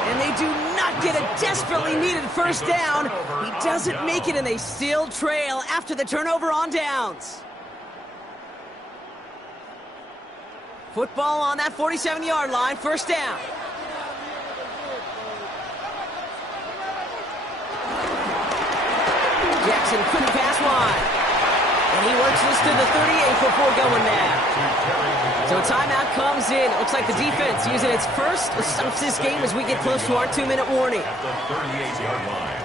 And they do not get a desperately needed first down. He doesn't make it, and they still trail after the turnover on downs. Football on that 47-yard line, first down. Jackson couldn't pass wide. And he works this to the 38 before going there. So timeout comes in. It looks like the defense using its first to stop this game as we get close to our 2-minute warning. At the 38-yard line.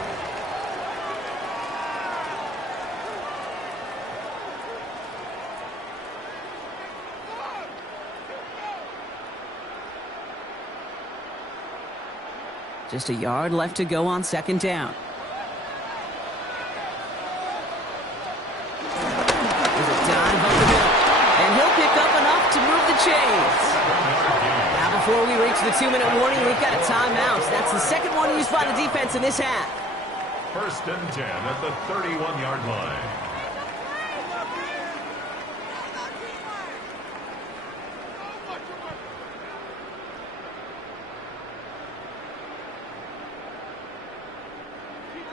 Just a yard left to go on 2nd down. There's a dive up the middle. And he'll pick up enough to move the chains. Now before we reach the 2-minute warning, we've got a timeout. That's the 2nd one used by the defense in this half. First and 10 at the 31-yard line.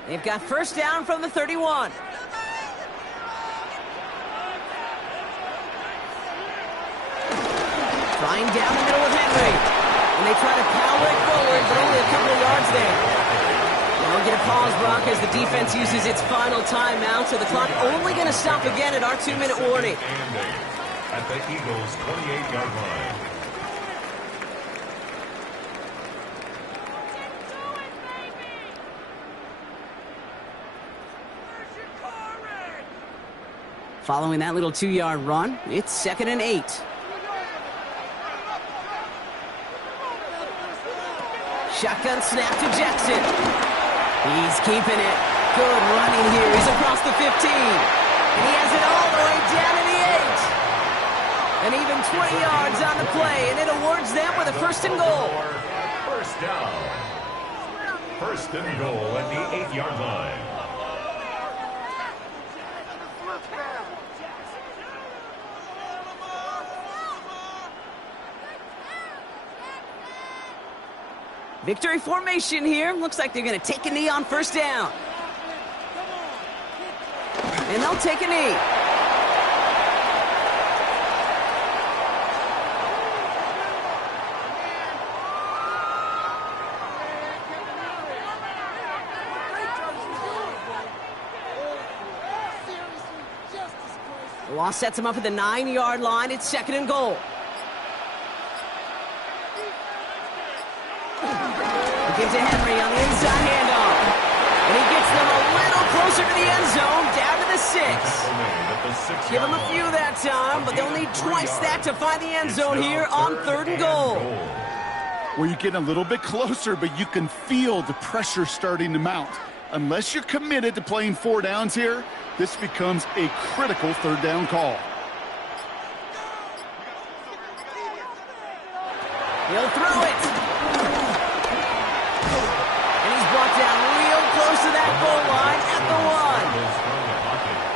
They've got first down from the 31. Trying down the middle with Henry. And they try to power it forward, but only a couple of yards there. They'll get a pause, Brock, as the defense uses its final timeout, so the clock only going to stop again at our 2-minute warning. At the Eagles' 28-yard line. Following that little 2-yard run, it's 2nd and 8. Shotgun snap to Jackson. He's keeping it. Good running here. He's across the 15. And he has it all the way down to the 8. And even 20 yards on the play, and it awards them with a 1st and goal. First down. 1st and goal at the 8-yard line. Victory formation here. Looks like they're going to take a knee on first down. And they'll take a knee. The loss sets him up at the 9-yard line. It's 2nd and goal. Gives to Henry on the inside handoff. And he gets them a little closer to the end zone, down to the 6. Give them a few that time, but they'll need twice that to find the end zone here on 3rd and goal. Well, you're getting a little bit closer, but you can feel the pressure starting to mount. Unless you're committed to playing 4 downs here, this becomes a critical 3rd down call. He'll throw it. And he's brought down real close to that goal line at the 1.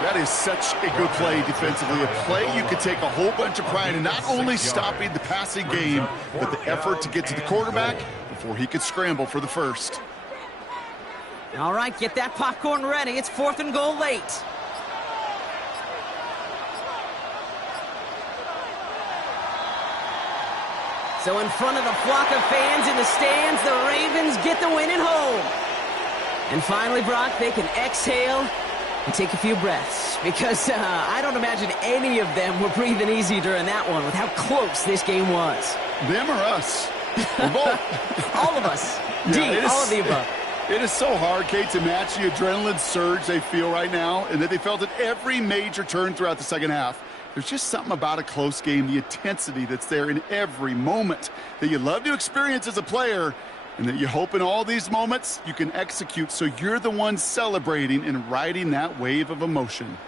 That is such a good play defensively. A play you could take a whole bunch of pride in not only stopping the passing game, but the effort to get to the quarterback before he could scramble for the first. All right, get that popcorn ready. It's 4th and goal late. So in front of the flock of fans in the stands, the Ravens get the win at home. And finally, Brock, they can exhale and take a few breaths, because I don't imagine any of them were breathing easy during that one with how close this game was. Them or us? Or both? All of us. Yeah, all of the above. It is so hard, Kate, to match the adrenaline surge they feel right now, and that they felt at every major turn throughout the second half. There's just something about a close game, the intensity that's there in every moment that you love to experience as a player, and that you hope in all these moments you can execute so you're the one celebrating and riding that wave of emotion.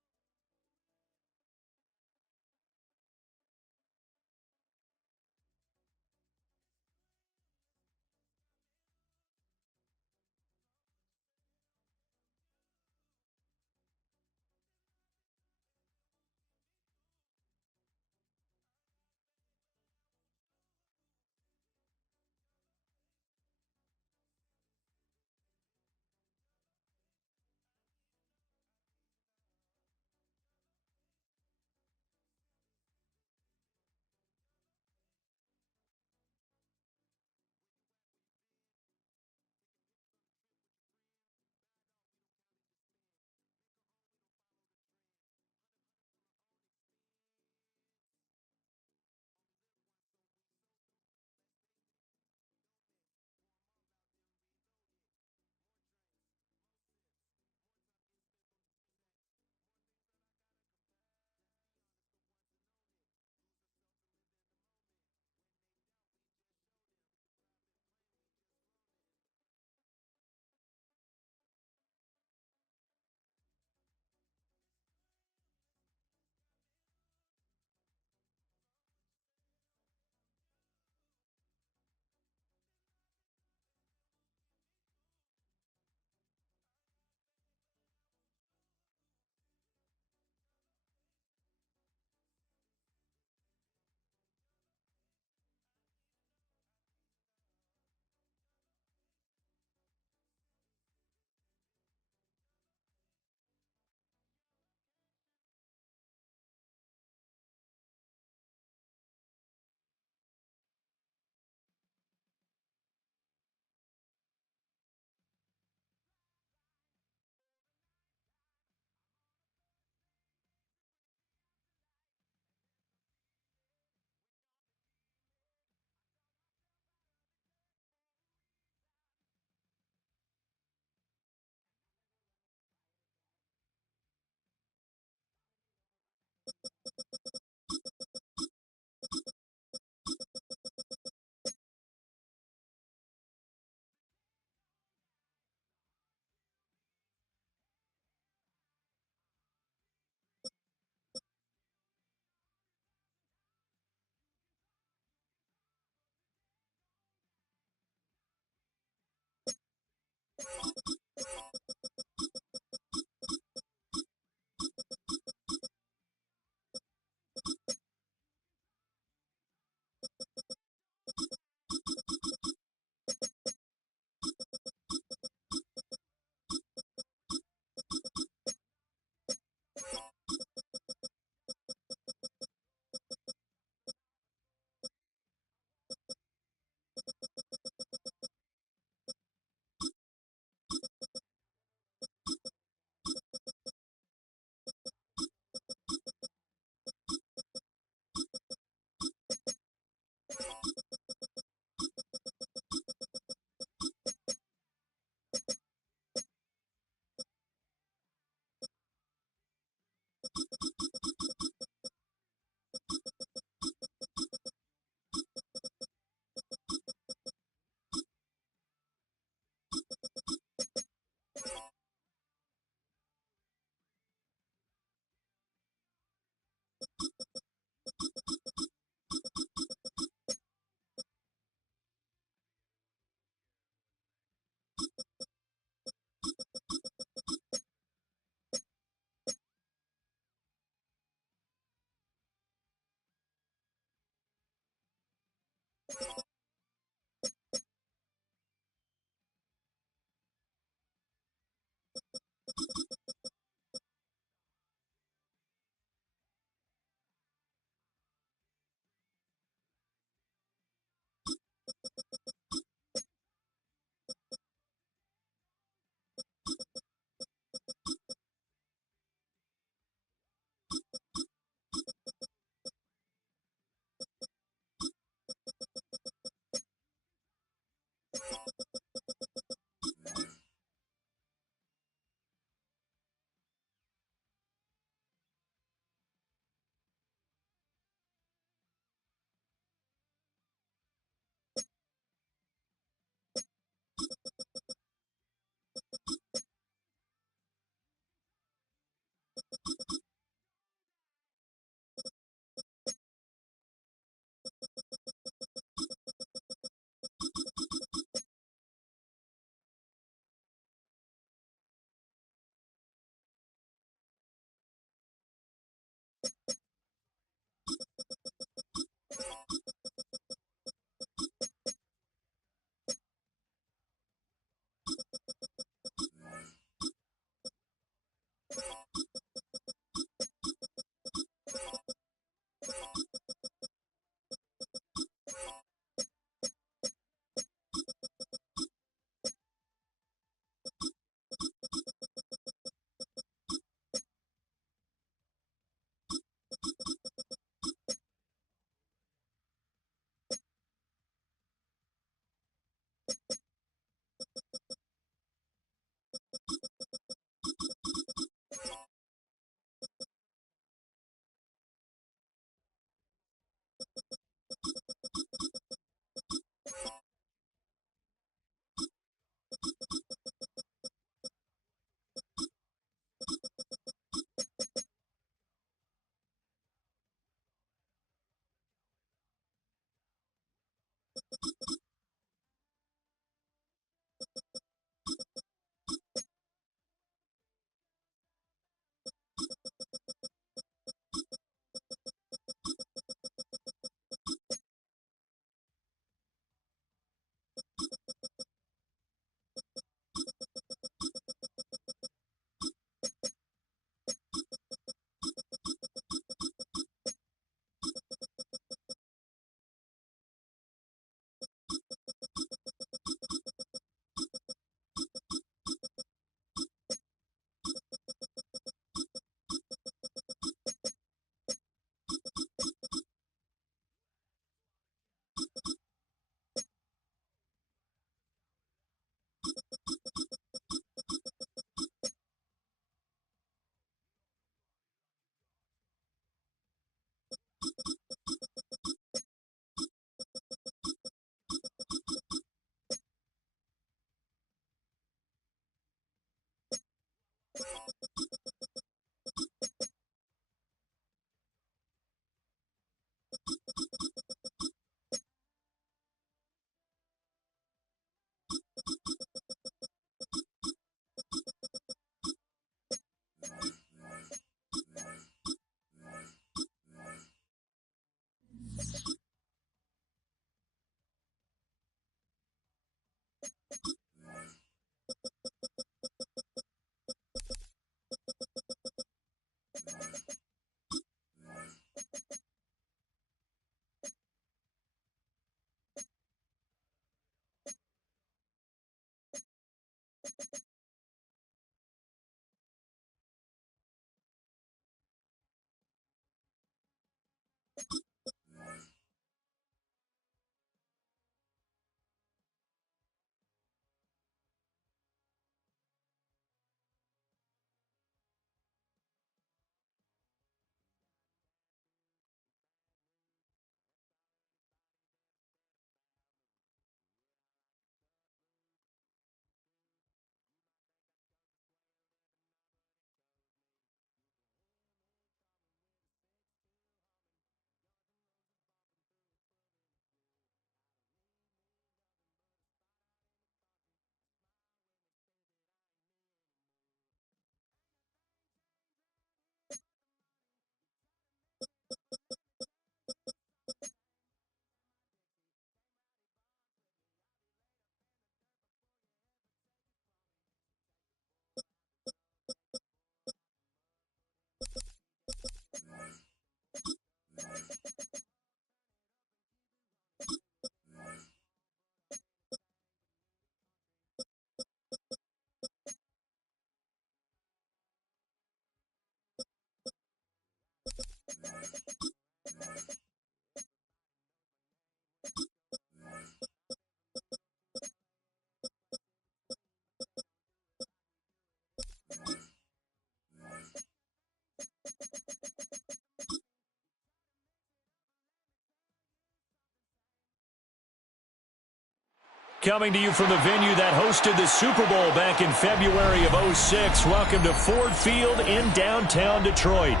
Coming to you from the venue that hosted the Super Bowl back in February of '06. Welcome to Ford Field in downtown Detroit.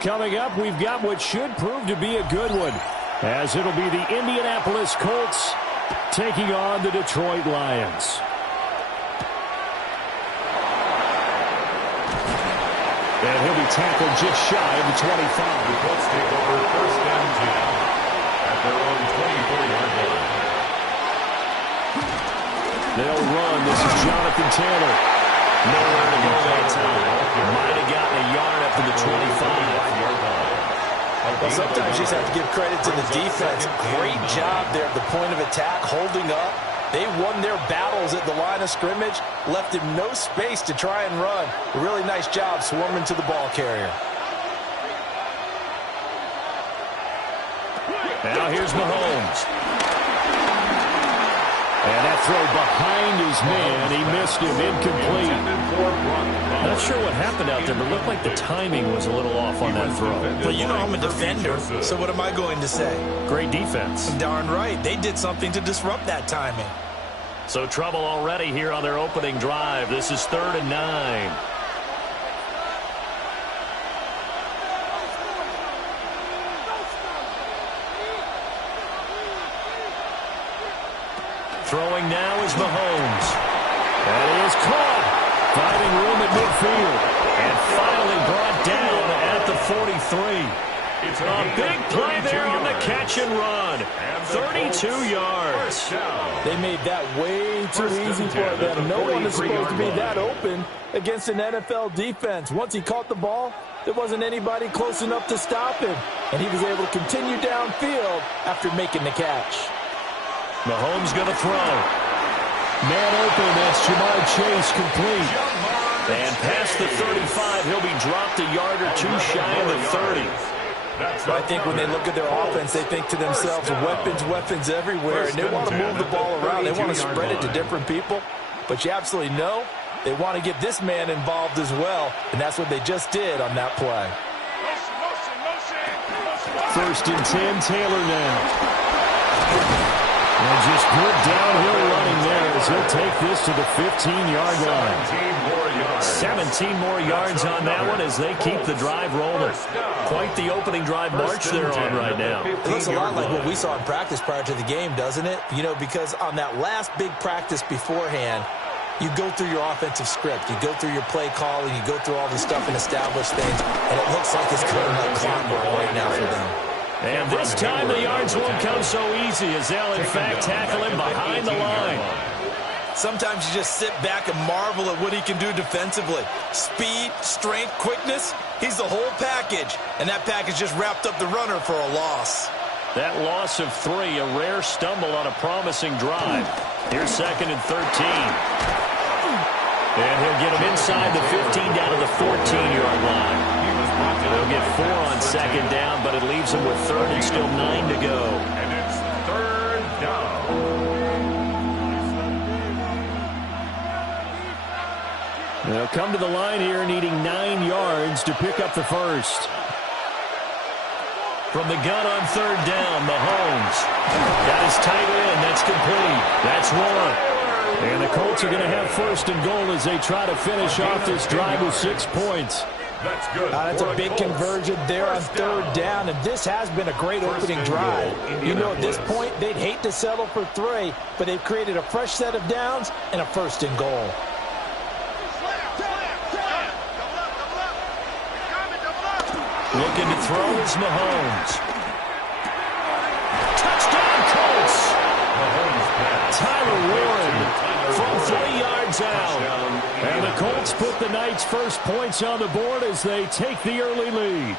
Coming up, we've got what should prove to be a good one, as it'll be the Indianapolis Colts taking on the Detroit Lions. And he'll be tackled just shy of the 25. The Colts take over first and 10 at their own 24-yard line. They'll run. This is Jonathan Taylor. Nowhere to go that time. Might have gotten a yard up to the 25. Well, sometimes you just have to give credit to the defense. Great job there at the point of attack, holding up. They won their battles at the line of scrimmage, left him no space to try and run. A really nice job swarming to the ball carrier. Now here's Mahomes. And that throw behind his man, he missed him, incomplete. Not sure what happened out there, but it looked like the timing was a little off on that throw. Well, you know I'm a defender, so what am I going to say? Great defense. Darn right. They did something to disrupt that timing. So trouble already here on their opening drive. This is 3rd and 9. Throwing now is Mahomes. That is caught. Finding room at midfield. And finally brought down at the 43. A big play there on the catch and run. 32 yards. They made that way too easy for them. No one is supposed to be that open against an NFL defense. Once he caught the ball, there wasn't anybody close enough to stop him. And he was able to continue downfield after making the catch. Mahomes going to throw. Man open, that's Jamar Chase, complete. And past the 35, he'll be dropped a yard or two shy of the 30. I think when they look at their offense, they think to themselves, weapons everywhere, and they want to move the ball around. They want to spread it to different people. But you absolutely know they want to get this man involved as well, and that's what they just did on that play. 1st and 10, Taylor now. And just good downhill running there as he'll take this to the 15-yard line. 17 more yards on that one as they keep the drive rolling. Quite the opening drive march they're on right now. It looks a lot like what we saw in practice prior to the game, doesn't it? You know, because on that last big practice beforehand, you go through your offensive script. You go through your play call, and you go through all the stuff and establish things, and it looks like it's kind of like clockwork right now for them. And this time the yards won't come so easy as they'll, in fact, tackle him behind the line. Sometimes you just sit back and marvel at what he can do defensively. Speed, strength, quickness, he's the whole package. And that package just wrapped up the runner for a loss. That loss of 3, a rare stumble on a promising drive. Here's 2nd and 13. And he'll get him inside the 15 down to the 14-yard line. And they'll get 4 on second down, but it leaves them with third and still 9 to go. And it's third down. They'll come to the line here needing 9 yards to pick up the first. From the gun on third down, Mahomes. Got his tight end. That's complete. That's one. And the Colts are going to have first and goal as they try to finish off this drive with 6 points. That's good. That's a big conversion there on third down, and this has been a great opening drive. You know, at this point, they'd hate to settle for 3, but they've created a fresh set of downs and a first and goal. Looking to throw is Mahomes. Touchdown, Colts! Tyler Warren from 3 yards out. And the Colts put the Knights' first points on the board as they take the early lead.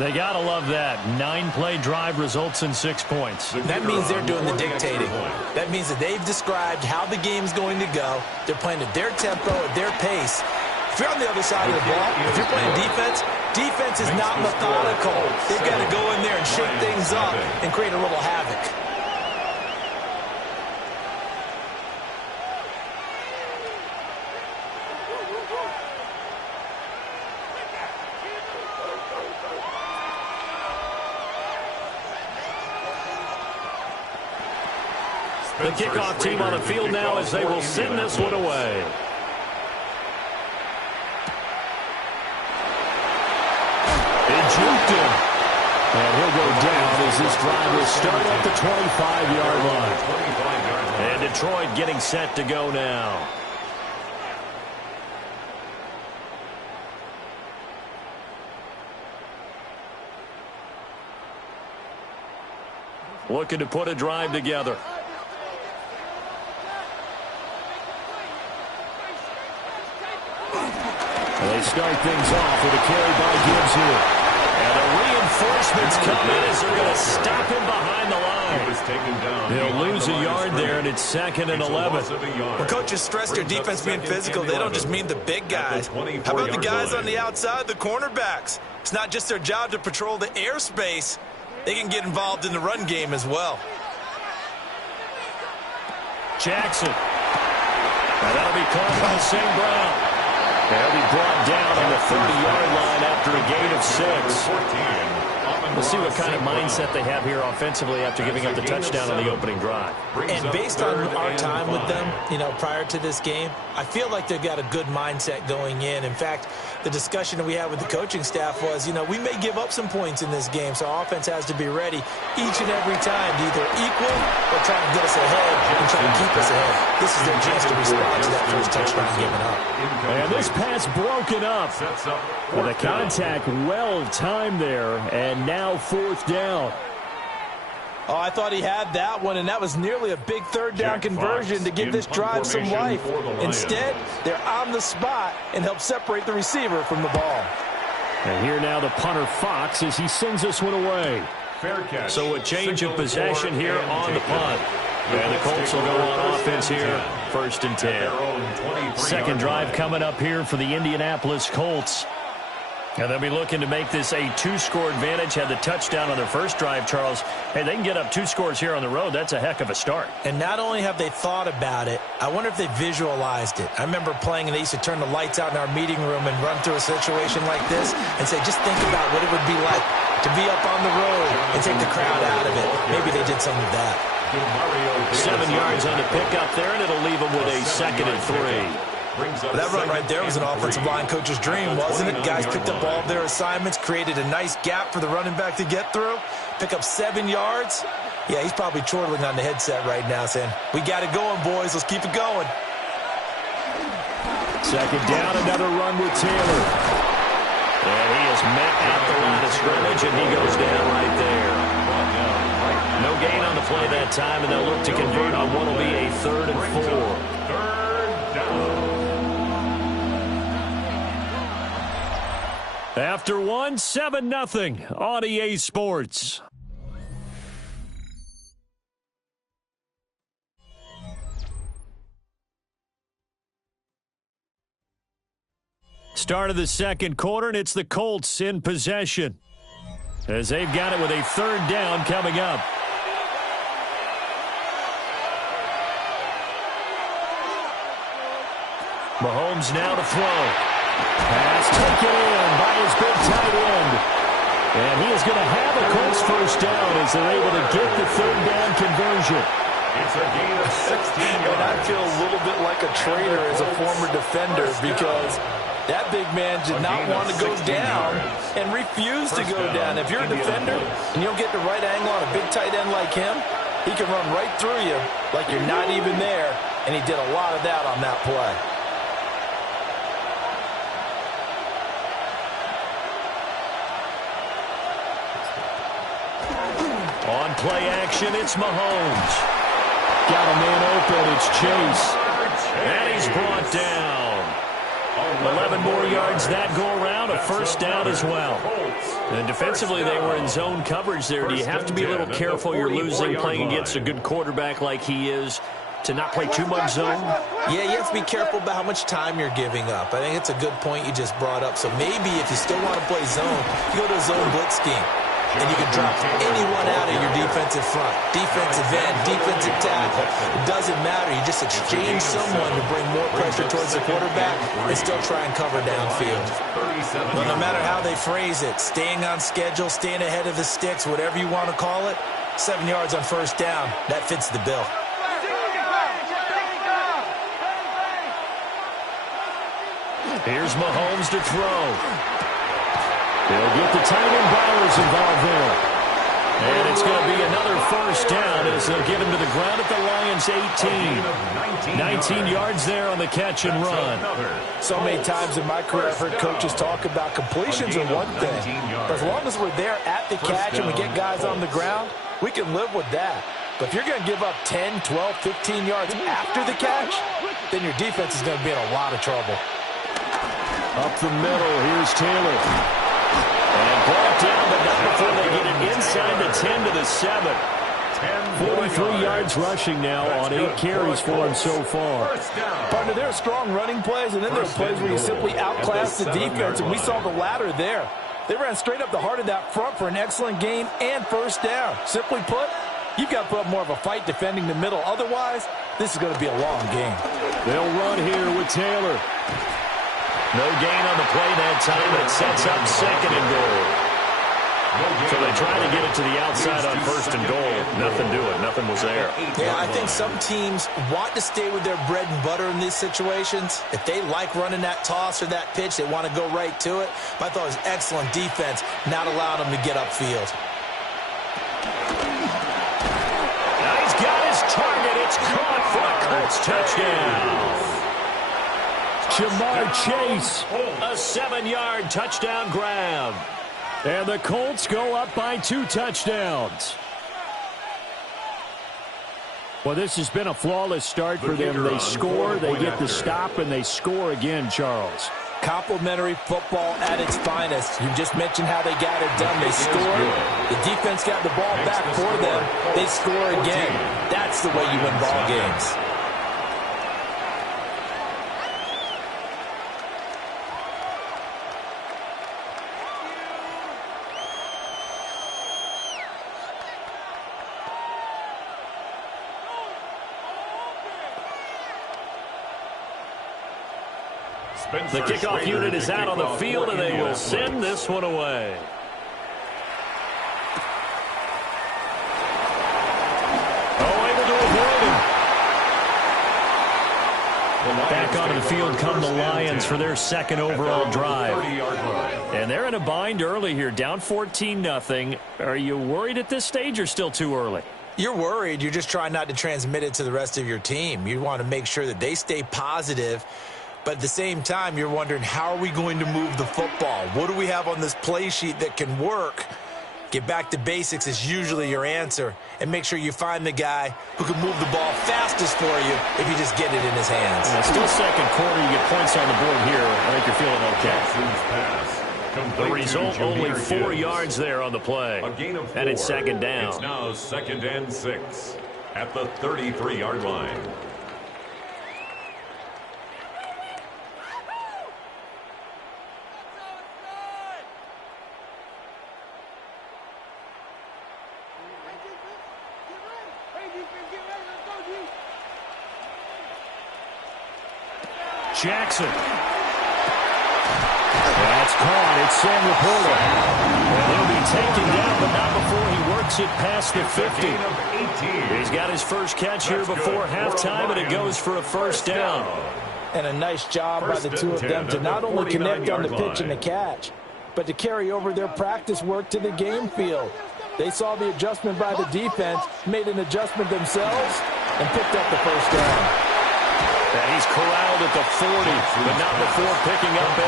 They got to love that. 9-play drive results in 6 points. That means they're doing the dictating. That means that they've described how the game's going to go. They're playing at their tempo, at their pace. If you're on the other side of the ball, if you're playing defense, defense is not methodical. They've got to go in there and shake things up and create a little havoc. The kickoff team on the field now as they will send this one away. Juked him. And he'll go down as this drive will start at the 25-yard line. And Detroit getting set to go now. Looking to put a drive together. They start things off with a carry by Gibbs here. And the reinforcements come in as they're going to stop him behind the line. They'll lose a yard there, and it's 2nd and 11. When coaches stress their defense being physical, they don't just mean the big guys. How about the guys on the outside, the cornerbacks? It's not just their job to patrol the airspace. They can get involved in the run game as well. Jackson. And that'll be caught by St. Brown. They'll be brought down on the 30-yard line after a gain of 6. We'll see what kind of mindset they have here offensively after giving up the touchdown on the opening drive. And based on our time with them, you know, prior to this game, I feel like they've got a good mindset going in. In fact, the discussion that we had with the coaching staff was, you know, we may give up some points in this game, so our offense has to be ready each and every time to either equal or try and get us ahead and try to keep us ahead. This is their chance to respond to that first touchdown given up. And this pass broken up. With a contact well-timed there, and now 4th down. Oh, I thought he had that one, and that was nearly a big third down conversion to give this drive some life. Instead, they're on the spot and help separate the receiver from the ball. And here now the punter Fox as he sends this one away. So a change of possession here on the punt. And the Colts will go on offense here, 1st and 10. Second drive coming up here for the Indianapolis Colts. And they'll be looking to make this a 2-score advantage. Had the touchdown on their first drive, Charles. Hey, they can get up 2 scores here on the road. That's a heck of a start. And not only have they thought about it, I wonder if they visualized it. I remember playing, and they used to turn the lights out in our meeting room and run through a situation like this and say, just think about what it would be like to be up on the road and take the crowd out of it. Maybe they did some of that. 7 yards on the pickup there, and it'll leave them with a 2nd and 3. That run right there was an offensive line coach's dream, wasn't it? Guys picked up all of their assignments, created a nice gap for the running back to get through, pick up 7 yards. Yeah, he's probably chortling on the headset right now saying, we got it going, boys. Let's keep it going. 2nd down, another run with Taylor. And he is met at the line of scrimmage, and he goes down right there. No gain on the play that time, and they'll look to convert on what will be a 3rd and 4. After one, 7-0 on EA Sports. Start of the second quarter, and it's the Colts in possession, as they've got it with a third down coming up. Mahomes now to throw. Pass taken in by his big tight end. And he is going to have a Colts first down as they're able to get the third down conversion. It's a gain of 16 yards. And I feel a little bit like a traitor as a former defender because that big man did not want to go down and refused to go down. If you're a defender and you don't get the right angle on a big tight end like him, he can run right through you like you're not even there, and he did a lot of that on that play. On play action, it's Mahomes. Got a man open, it's Chase. And he's brought down. 11 more yards that go around, a first down as well. And defensively, they were in zone coverage there. Do you have to be a little careful you're losing playing against a good quarterback like he is to not play too much zone? Yeah, you have to be careful about how much time you're giving up. I think it's a good point you just brought up. So maybe if you still want to play zone, you go to a zone blitz scheme. And you can drop anyone out of your defensive front. Defensive end, defensive tackle. It doesn't matter. You just exchange someone to bring more pressure towards the quarterback and still try and cover downfield. Well, no matter how they phrase it, staying on schedule, staying ahead of the sticks, whatever you want to call it, 7 yards on first down, that fits the bill. Here's Mahomes to throw. They'll get the tight end Bowers involved there. And it's going to be another first down as they'll get him to the ground at the Lions' 18. 19 yards there on the catch and run. So many times in my career I've heard coaches talk about completions are one thing. But as long as we're there at the catch and we get guys on the ground, we can live with that. But if you're going to give up 10, 12, 15 yards after the catch, then your defense is going to be in a lot of trouble. Up the middle, here's Taylor. And brought down, but not before they get it inside the 10 to the 7. 43 yards rushing now on 8 carries for him so far. Partner, there are strong running plays, and then there are plays where you simply outclass the defense, and we saw the latter there. They ran straight up the heart of that front for an excellent gain and first down. Simply put, you've got to put up more of a fight defending the middle. Otherwise, this is going to be a long game. They'll run here with Taylor. No gain on the play that time. It sets up second and goal. So they try to get it to the outside on first and goal. Nothing doing. Nothing was there. Yeah, I think some teams want to stay with their bread and butter in these situations. If they like running that toss or that pitch, they want to go right to it. But I thought it was excellent defense, not allowing them to get upfield. Now he's got his target. It's caught for a Colts touchdown. Jamar Chase, a 7-yard touchdown grab. And the Colts go up by 2 touchdowns. Well, this has been a flawless start for them. They score, they get the stop, and they score again, Charles. Complimentary football at its finest. You just mentioned how they got it done. They scored. The defense got the ball back for them. They score again. That's the way you win ball games. The kickoff unit is out on the field, and they will send this one away. Oh, able to avoid him. Back onto the field come the Lions for their second overall drive. And they're in a bind early here, down 14-0. Are you worried at this stage or still too early? You're worried. You're just trying not to transmit it to the rest of your team. You want to make sure that they stay positive. But at the same time, you're wondering, how are we going to move the football? What do we have on this play sheet that can work? Get back to basics is usually your answer. And make sure you find the guy who can move the ball fastest for you if you just get it in his hands. Yeah, still second quarter. You get points on the board here. I think you're feeling okay. The result, only 4 yards there on the play. And it's second down. It's now 2nd and 6 at the 33-yard line. Jackson. That's caught. It's Sam Laporta. And he'll be taken down, but not before he works it past the 50. He's got his first catch here before halftime, and it goes for a first down. And a nice job by the two of them to not only connect on the pitch and the catch, but to carry over their practice work to the game field. They saw the adjustment by the defense, made an adjustment themselves, and picked up the first down. And he's corralled at the 40, but not before picking up 8.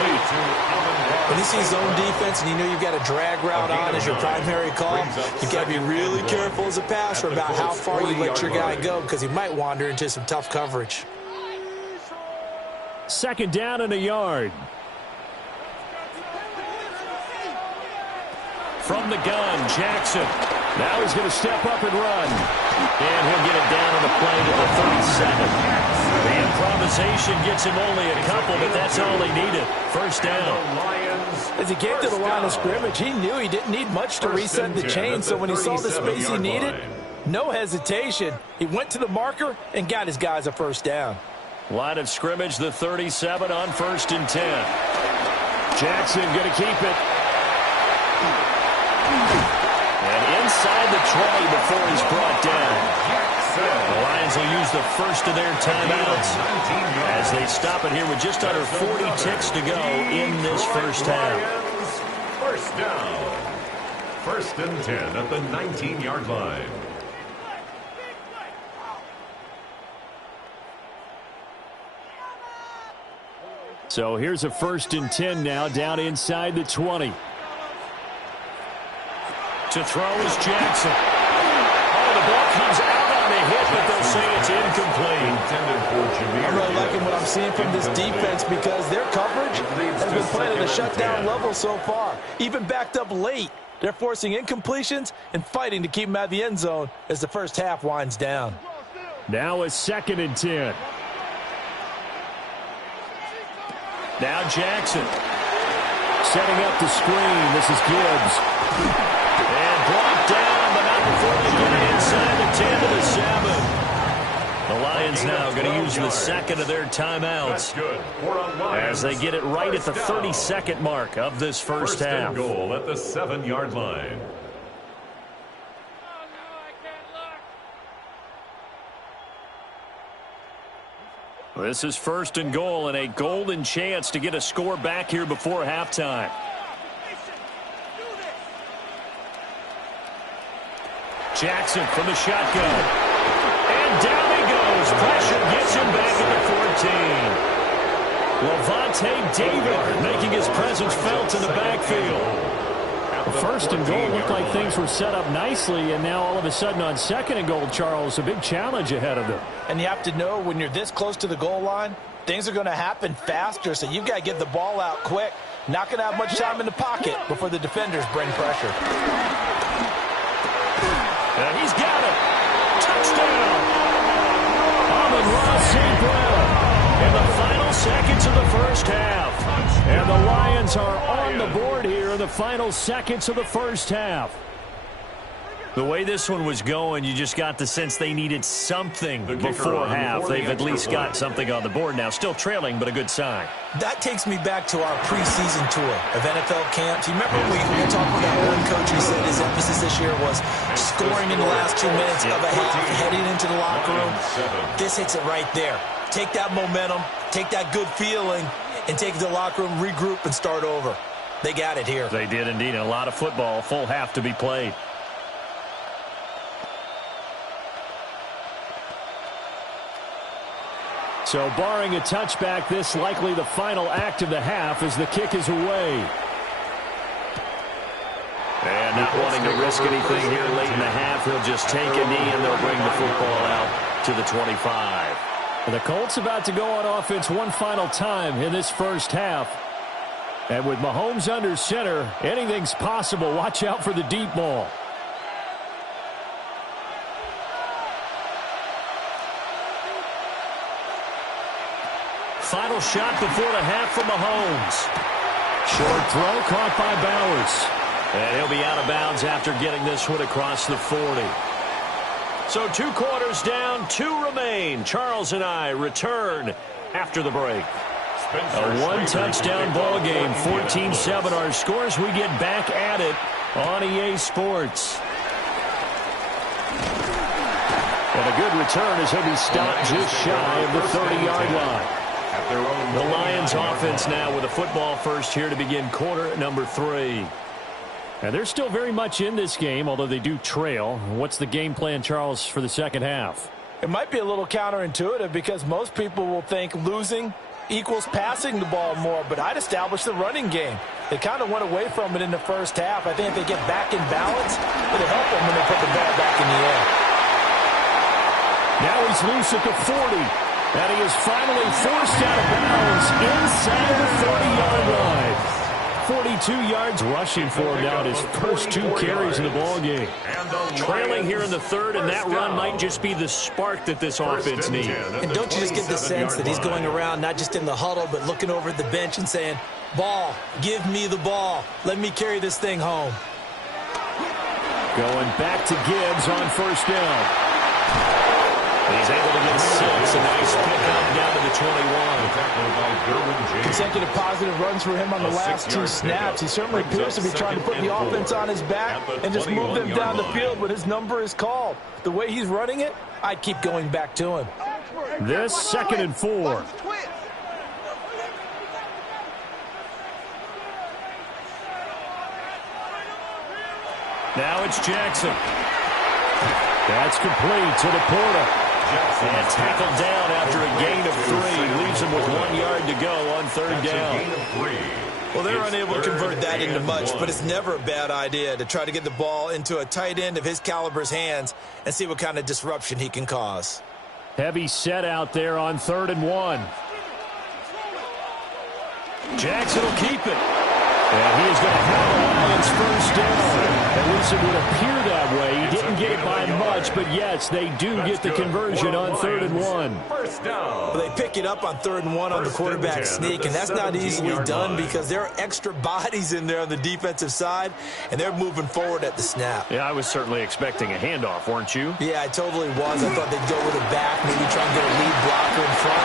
When you see zone defense and you know you've got a drag route on as your primary call, you've got to be really careful as a passer about how far you let your guy go because he might wander into some tough coverage. Second down and a yard. From the gun, Jackson. Now he's going to step up and run. And he'll get it down on the play to the 37. The improvisation gets him only a couple, but that's all he needed. First down. As he came to the line of scrimmage, he knew he didn't need much to reset the chain, so when he saw the space he needed, no hesitation. He went to the marker and got his guys a first down. Line of scrimmage, the 37 on 1st and 10. Jackson going to keep it. And inside the 20 before he's brought down. The Lions will use the first of their timeouts as they stop it here with just under 40 ticks to go in this first half. First down. 1st and 10 at the 19-yard line. So here's a 1st and 10 now down inside the 20. To throw is Jackson. Oh, the ball comes out on the hit, but they'll say it's incomplete. I'm really liking what I'm seeing from this defense because their coverage has been playing at a shutdown level so far. Even backed up late, they're forcing incompletions and fighting to keep them out of the end zone as the first half winds down. Now a 2nd and 10. Now Jackson. Setting up the screen. This is Gibbs. And brought down, but not before they get it inside the 10 to the 7. The Lions now going to use the second of their timeouts as they get it right at the 32nd mark of this first half. First and goal at the 7-yard line. This is 1st and goal and a golden chance to get a score back here before halftime. Jackson from the shotgun. And down he goes. Pressure gets him back at the 14. Lavonte David making his presence felt in the backfield. 1st and goal looked like things were set up nicely, and now all of a sudden on 2nd and goal, Charles, a big challenge ahead of them. And you have to know when you're this close to the goal line, things are going to happen faster, so you've got to get the ball out quick. Not going to have much time in the pocket before the defenders bring pressure. And he's got it. Touchdown. Amon-Ra St. Brown in the final seconds of the first half. And the Lions are on the board here in the final seconds of the first half. The way this one was going, you just got the sense they needed something before half. They've at least got something on the board now. Still trailing, but a good sign. That takes me back to our preseason tour of NFL camps. You remember we were talking with our own coach who said his emphasis this year was scoring in the last 2 minutes of a half, heading into the locker room. This hits it right there. Take that momentum, take that good feeling, and take it to the locker room, regroup, and start over. They got it here. They did indeed. A lot of football, full half to be played. So barring a touchback, this likely the final act of the half as the kick is away. And not wanting to risk anything here late in the half, he'll just take a knee and they'll bring the football out to the 25. The Colts about to go on offense one final time in this first half. And with Mahomes under center, anything's possible. Watch out for the deep ball. Final shot before the half from Mahomes. Short throw caught by Bowers. And he'll be out of bounds after getting this one across the 40. So 2 quarters down, 2 remain. Charles and I return after the break. A one-touchdown ball game, 14-7 our scores. We get back at it on EA Sports. And a good return as he'll be stopped just shy of the 30-yard line. The Lions offense now with a football first here to begin quarter number 3. And they're still very much in this game, although they do trail. What's the game plan, Charles, for the second half? It might be a little counterintuitive because most people will think losing equals passing the ball more, but I'd establish the running game. They kind of went away from it in the first half. I think if they get back in balance, it'll help them when they put the ball back in the air. Now he's loose at the 40. And he is finally forced out of bounds inside the 30-yard line. 42 yards rushing for him now in his first 2 carries in the ball game. Trailing here in the third, and that run might just be the spark that this offense needs. And don't you just get the sense that he's going around not just in the huddle, but looking over at the bench and saying, ball, give me the ball. Let me carry this thing home. Going back to Gibbs on first down. He's able to get 6. A nice pickup down to the 21. Consecutive positive runs for him on the last 2 snaps. He certainly appears to be trying to put the offense on his back and just move them down the field when his number is called. The way he's running it, I'd keep going back to him. This 2nd and 4. Now it's Jackson. That's complete to the Porter. And tackled down after a gain of 3. Leaves him with 1 yard to go on third down. Well, they're unable to convert that into much, but it's never a bad idea to try to get the ball into a tight end of his caliber's hands and see what kind of disruption he can cause. Heavy set out there on 3rd and 1. Jackson will keep it. And he is going to have the Lions first down. At least it would appear that way. He didn't get it by much, but yes, they do get the conversion on 3rd and 1. Well, they pick it up on 3rd and 1 on the quarterback sneak, and that's not easily done because there are extra bodies in there on the defensive side, and they're moving forward at the snap. Yeah, I was certainly expecting a handoff, weren't you? Yeah, I totally was. I thought they'd go with it back, maybe try and get a lead blocker in front.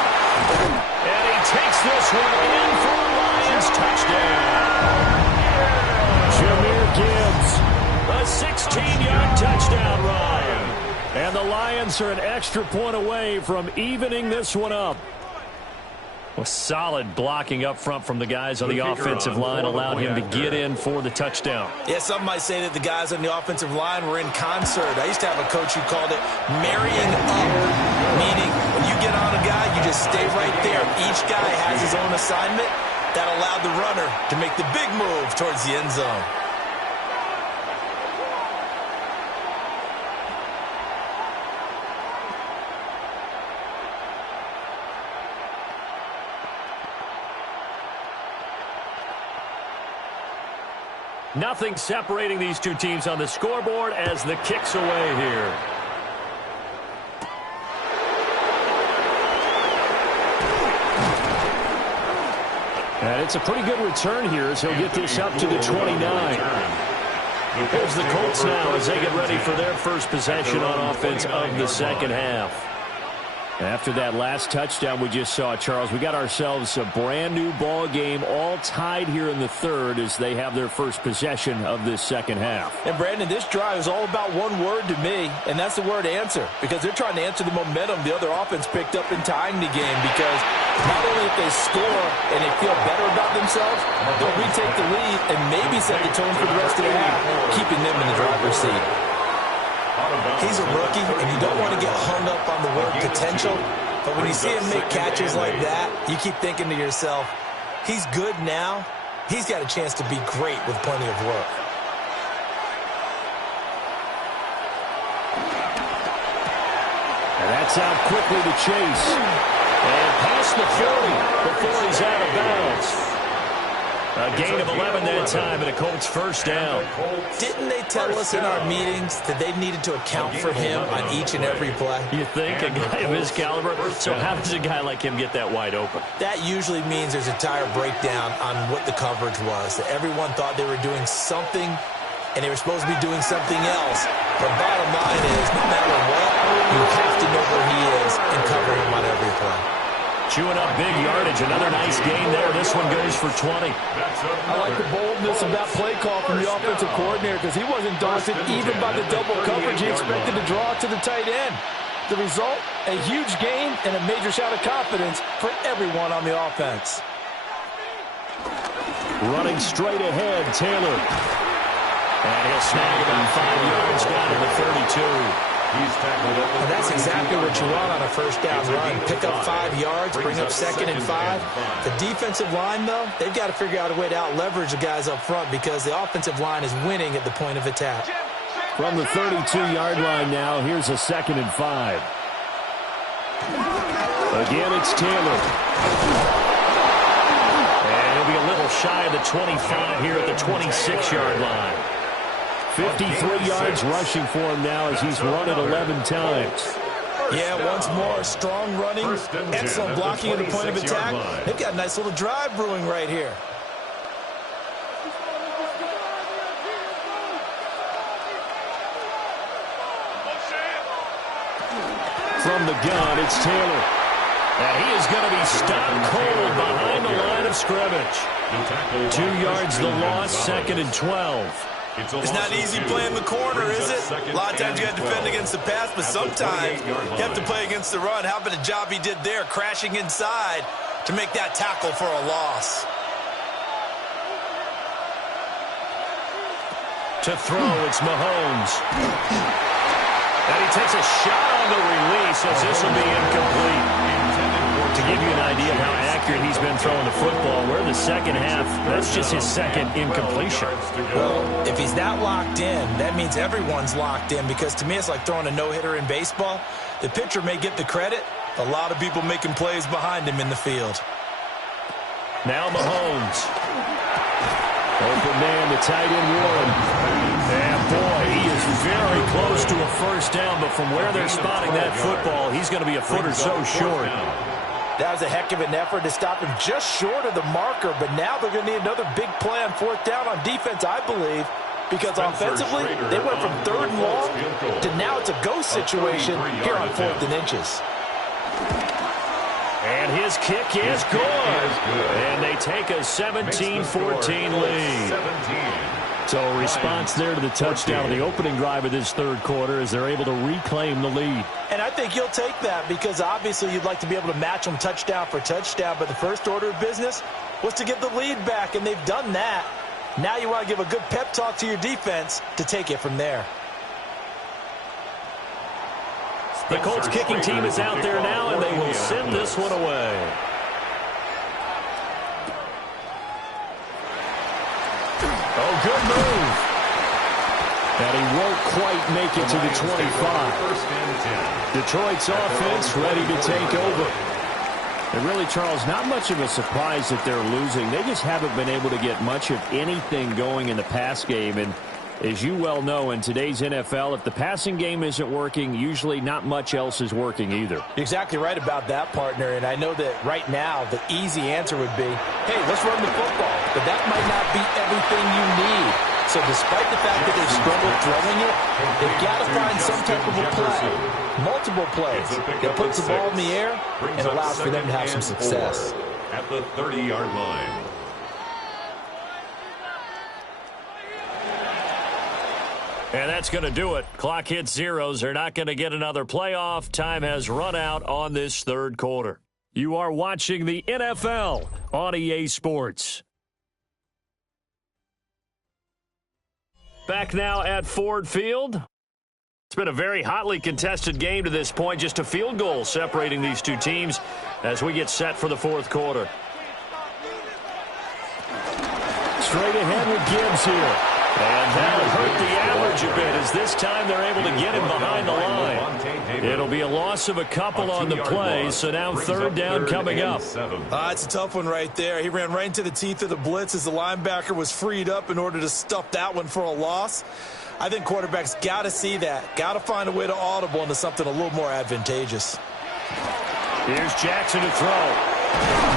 And he takes this one in for a Lions touchdown. Jahmyr Gibbs, a 16-yard touchdown run. And the Lions are an extra point away from evening this one up. Well, solid blocking up front from the guys on the offensive line allowed him to get in for the touchdown. Yeah, some might say that the guys on the offensive line were in concert. I used to have a coach who called it marrying up, meaning when you get on a guy, you just stay right there. Each guy has his own assignment. That allowed the runner to make the big move towards the end zone. Nothing separating these two teams on the scoreboard as the kick's away here. And it's a pretty good return here as he'll get this up to the 29. Here's the Colts now as they get ready for their first possession on offense of the second half. After that last touchdown we just saw, Charles, we got ourselves a brand new ball game, all tied here in the third as they have their first possession of this second half. And Brandon, this drive is all about one word to me, and that's the word answer, because they're trying to answer the momentum the other offense picked up in tying the game, because not only if they score and they feel better about themselves, they'll retake the lead and maybe set the tone for the rest of the half, keeping them in the driver's seat. He's a rookie, and you don't want to get hung up on the word potential, but when you see him make catches like that, you keep thinking to yourself, he's good now. He's got a chance to be great with plenty of work. And that's out quickly to Chase. And past the 40 before he's out of bounds. A gain of 11 that time, and a Colts first down. Didn't they tell us in our meetings that they needed to account for him on each and every play? You think? A guy of his caliber? So how does a guy like him get that wide open? That usually means there's a entire breakdown on what the coverage was. That everyone thought they were doing something, and they were supposed to be doing something else. But bottom line is, no matter what, you have to know where he is and cover him on every play. Chewing up big yardage. Another nice gain there. This one goes for 20. I like the boldness of that play call from the offensive coordinator because he wasn't daunted even by the double coverage he expected to draw to the tight end. The result, a huge gain and a major shot of confidence for everyone on the offense. Running straight ahead, Taylor. And he'll snag about 5 yards down to the 32. And that's exactly what you want on a first down run. Pick up 5 yards, bring up 2nd and 5. The defensive line, though, they've got to figure out a way to out-leverage the guys up front because the offensive line is winning at the point of attack. From the 32-yard line now, here's a 2nd and 5. Again, it's Taylor. And he'll be a little shy of the 25 here at the 26-yard line. 53 yards rushing for him now as he's run it 11 times. Yeah, once more, strong running, excellent blocking at the point of attack. They've got a nice little drive brewing right here. From the gun, it's Taylor. And he is going to be stopped cold behind the line of scrimmage. 2 yards the loss, 2nd and 12. It's not easy playing the corner, is it? A lot of times you got to defend against the pass, but sometimes you have to play against the run. How about the job he did there, crashing inside to make that tackle for a loss? To throw, it's Mahomes. And he takes a shot on the release as this will be incomplete. To give you an idea of how accurate he's been throwing the football, we're in the second half. That's just his second incompletion. Well, if he's that locked in, that means everyone's locked in because to me it's like throwing a no-hitter in baseball. The pitcher may get the credit. A lot of people making plays behind him in the field. Now Mahomes. Open man, the tight end Warren. And boy, he is very close to a first down, but from where they're spotting that football, he's going to be a foot or so short. That was a heck of an effort to stop him just short of the marker, but now they're going to need another big play on 4th down on defense, I believe, because offensively, they went from 3rd and long to now it's a go situation here on 4th and inches. And his kick is good. And they take a 17-14 lead. So a response there to the touchdown of the opening drive of this 3rd quarter as they're able to reclaim the lead. And I think you'll take that because obviously you'd like to be able to match them touchdown for touchdown, but the first order of business was to get the lead back, and they've done that. Now you want to give a good pep talk to your defense to take it from there. The Colts kicking team is out there now, and they will send this one away. Oh, good move. And he won't quite make it to the 25. Detroit's offense ready to take over. And really, Charles, not much of a surprise that they're losing. They just haven't been able to get much of anything going in the pass game. And as you well know, in today's NFL, if the passing game isn't working, usually not much else is working either. You're exactly right about that, partner. And I know that right now the easy answer would be, hey, let's run the football. But that might not be everything you need. So despite the fact that they've struggled throwing it, they've got to find some type of a play, multiple plays that puts the ball in the air and allows for them to have some success. At the 30-yard line. And that's going to do it. Clock hits zeros. They're not going to get another playoff. Time has run out on this 3rd quarter. You are watching the NFL on EA Sports. Back now at Ford Field. It's been a very hotly contested game to this point. Just a field goal separating these two teams as we get set for the 4th quarter. Straight ahead with Gibbs here. And that'll hurt the average a bit as this time they're able to get him behind the line. It'll be a loss of a couple on the play, so now 3rd down coming up. It's a tough one right there. He ran right into the teeth of the blitz as the linebacker was freed up in order to stuff that one for a loss. I think quarterbacks got to see that. Got to find a way to audible into something a little more advantageous. Here's Jackson to throw.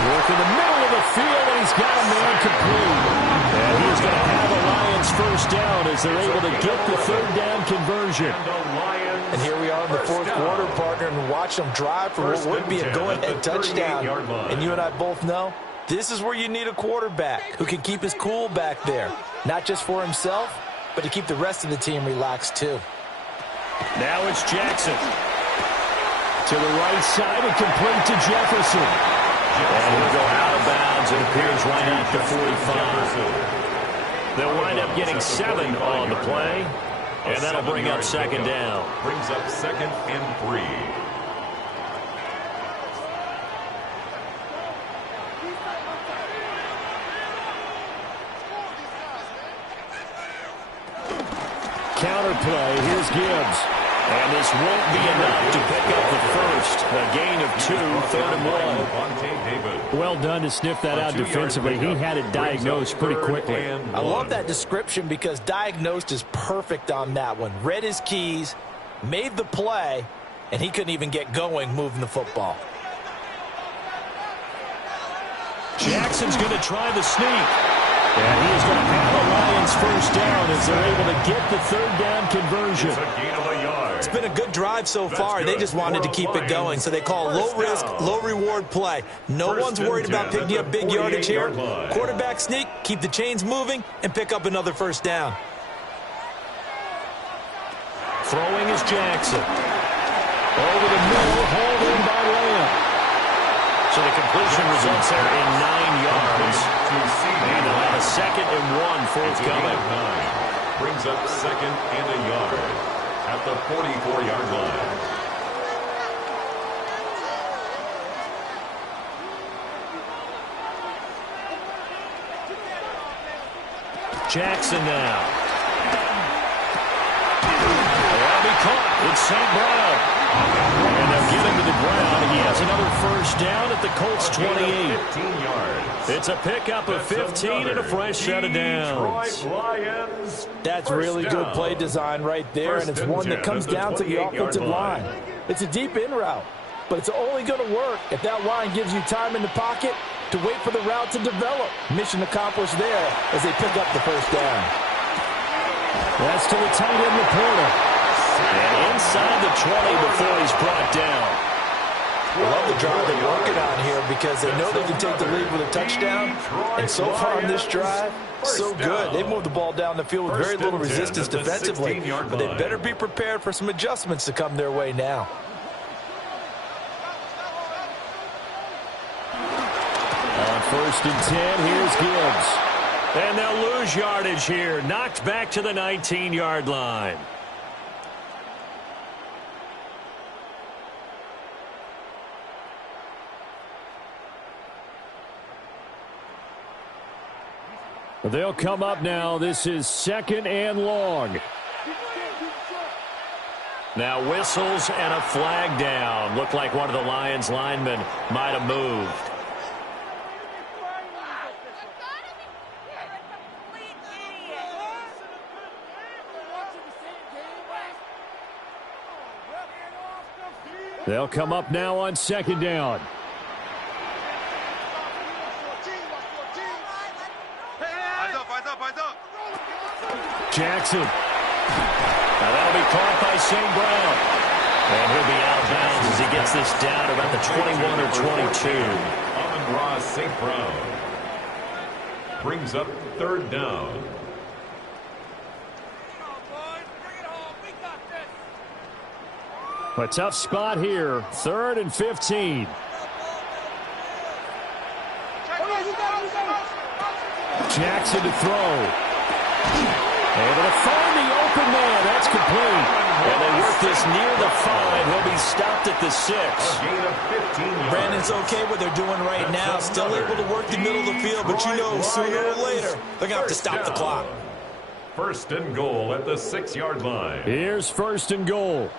Work in the middle of the field, and he's got a man complete. And he's going to have a Lions first down as they're able to get the third down conversion. And here we are in the fourth quarter, partner, and watch them drive for what would be a go-ahead touchdown. And you and I both know this is where you need a quarterback who can keep his cool back there, not just for himself, but to keep the rest of the team relaxed too. Now it's Jackson. To the right side and complete to Jefferson. And he'll go out of bounds. It appears right at the 45. They'll wind up getting 7 on the play. And that'll bring up second down. Brings up 2nd and 3. Counter play. Here's Gibbs. And this won't be enough to pick up the first. A gain of 2, 3rd and 1. Well done to sniff that out defensively. He had it diagnosed pretty quickly. I love that description because diagnosed is perfect on that one. Read his keys, made the play, and he couldn't even get going moving the football. Jackson's going to try the sneak. And he is going to have the Lions first down as they're able to get the third down conversion. It's been a good drive so far. They just wanted to keep it going, so they call low-risk, low-reward play. No one's worried about picking up big yardage here. Quarterback sneak, keep the chains moving, and pick up another first down. Throwing is Jackson. Over the middle, hauled in by Lamb. So the completion results there in 9 yards. And they'll have a 2nd and 1 forthcoming. Brings up 2nd and a yard at the 44-yard line. Jackson now. They'll be caught. It's St. Brown. And they'll get him to the ground. He has another first down at the Colts 28. 15 yards. It's a pickup of 15 and a fresh set of downs. That's really good play design right there, and it's one that comes down to the offensive line. It's a deep in route, but it's only going to work if that line gives you time in the pocket to wait for the route to develop. Mission accomplished there as they pick up the first down. That's to the tight end, Laporta. And inside the 20 before he's brought down. I love the drive they're working on here because they know they can take the lead with a touchdown. And so far on this drive, so good. They moved the ball down the field with very little resistance defensively. But they better be prepared for some adjustments to come their way now. On 1st and 10, here's Gibbs. And they'll lose yardage here. Knocked back to the 19-yard line. They'll come up now. This is 2nd and long. Now whistles and a flag down. Looked like one of the Lions linemen might have moved. They'll come up now on 2nd down. Jackson. Now that'll be caught by St. Brown. And he'll be out of bounds as he gets this down about the 21 or 22. Amon-Ra St. Brown brings up 3rd down. A tough spot here. 3rd and 15. Jackson to throw. Able to find the open man. That's complete. And they work this near the 5. He'll be stopped at the 6. Brandon's okay what they're doing right now. Still able to work the middle of the field, but you know sooner or later they're going to have to stop the clock. 1st and goal at the 6-yard line. Here's 1st and goal.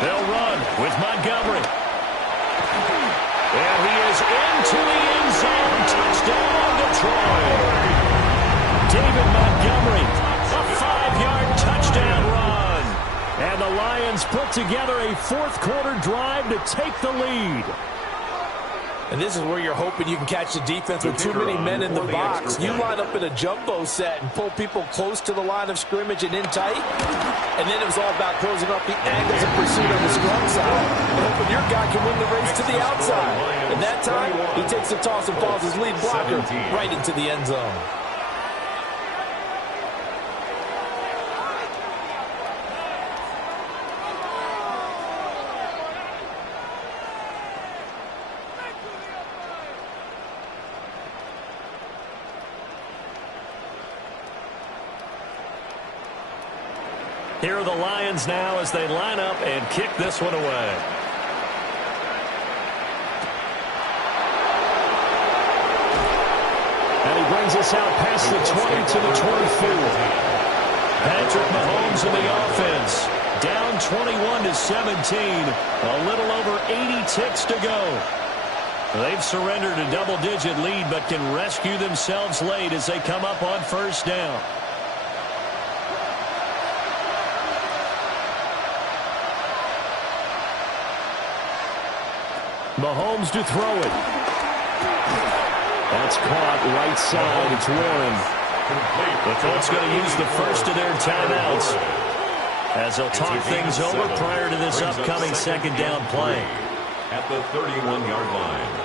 They'll run with Montgomery. And he is into the end zone. Touchdown, Detroit. David Montgomery, a 5-yard touchdown run. And the Lions put together a 4th quarter drive to take the lead. And this is where you're hoping you can catch the defense with too many men in the box. You line up in a jumbo set and pull people close to the line of scrimmage and in tight. And then it was all about closing up the angles of pursuit on the strong side and hoping your guy can win the race to the outside. And that time, he takes the toss and falls his lead blocker right into the end zone. Here are the Lions now as they line up and kick this one away. And he brings us out past the 20 to the 24. Patrick Mahomes in the offense. Down 21-17. A little over 80 ticks to go. They've surrendered a double-digit lead but can rescue themselves late as they come up on first down. Mahomes to throw it. That's caught right side. It's Warren. The Colts going to use the first of their timeouts as they'll talk things over prior to this upcoming second down play. At the 31-yard line.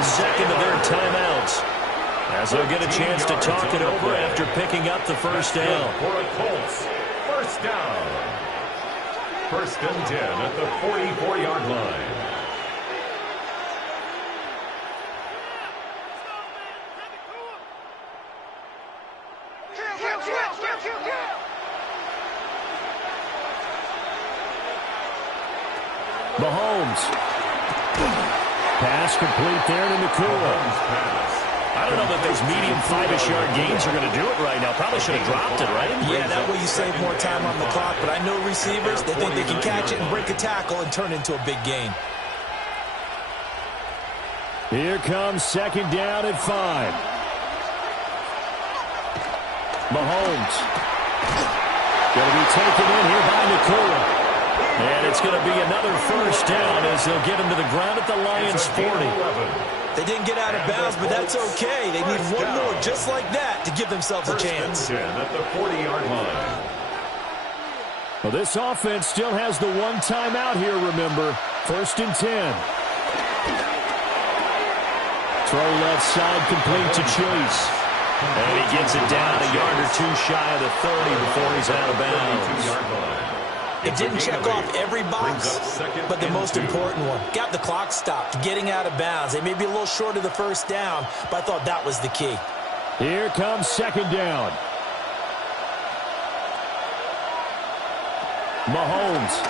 Second of their timeouts as they'll get a chance to talk it over after picking up the first down. For a Colts, first down. First and 10 at the 44-yard line. Mahomes. Pass complete there to Nakua. I don't know that those medium 5-ish yard gains are going to do it right now. Probably should have dropped it, right? Yeah, that way you save more time on the clock. But I know receivers, they think they can catch it and break a tackle and turn into a big gain. Here comes second down at 5. Mahomes. Going to be taken in here by Nakua. And it's going to be another first down as they'll get him to the ground at the Lions' 40. They didn't get out of bounds, but that's okay. They need one more just like that to give themselves a chance. First and 10 at the 40-yard line. Well, this offense still has the one timeout here, remember. First and 10. Throw left side complete to Chase. And he gets it down a yard or two shy of the 30 before he's out of bounds. It didn't check off every box, but the most important one. Got the clock stopped, getting out of bounds. They may be a little short of the first down, but I thought that was the key. Here comes second down. Mahomes.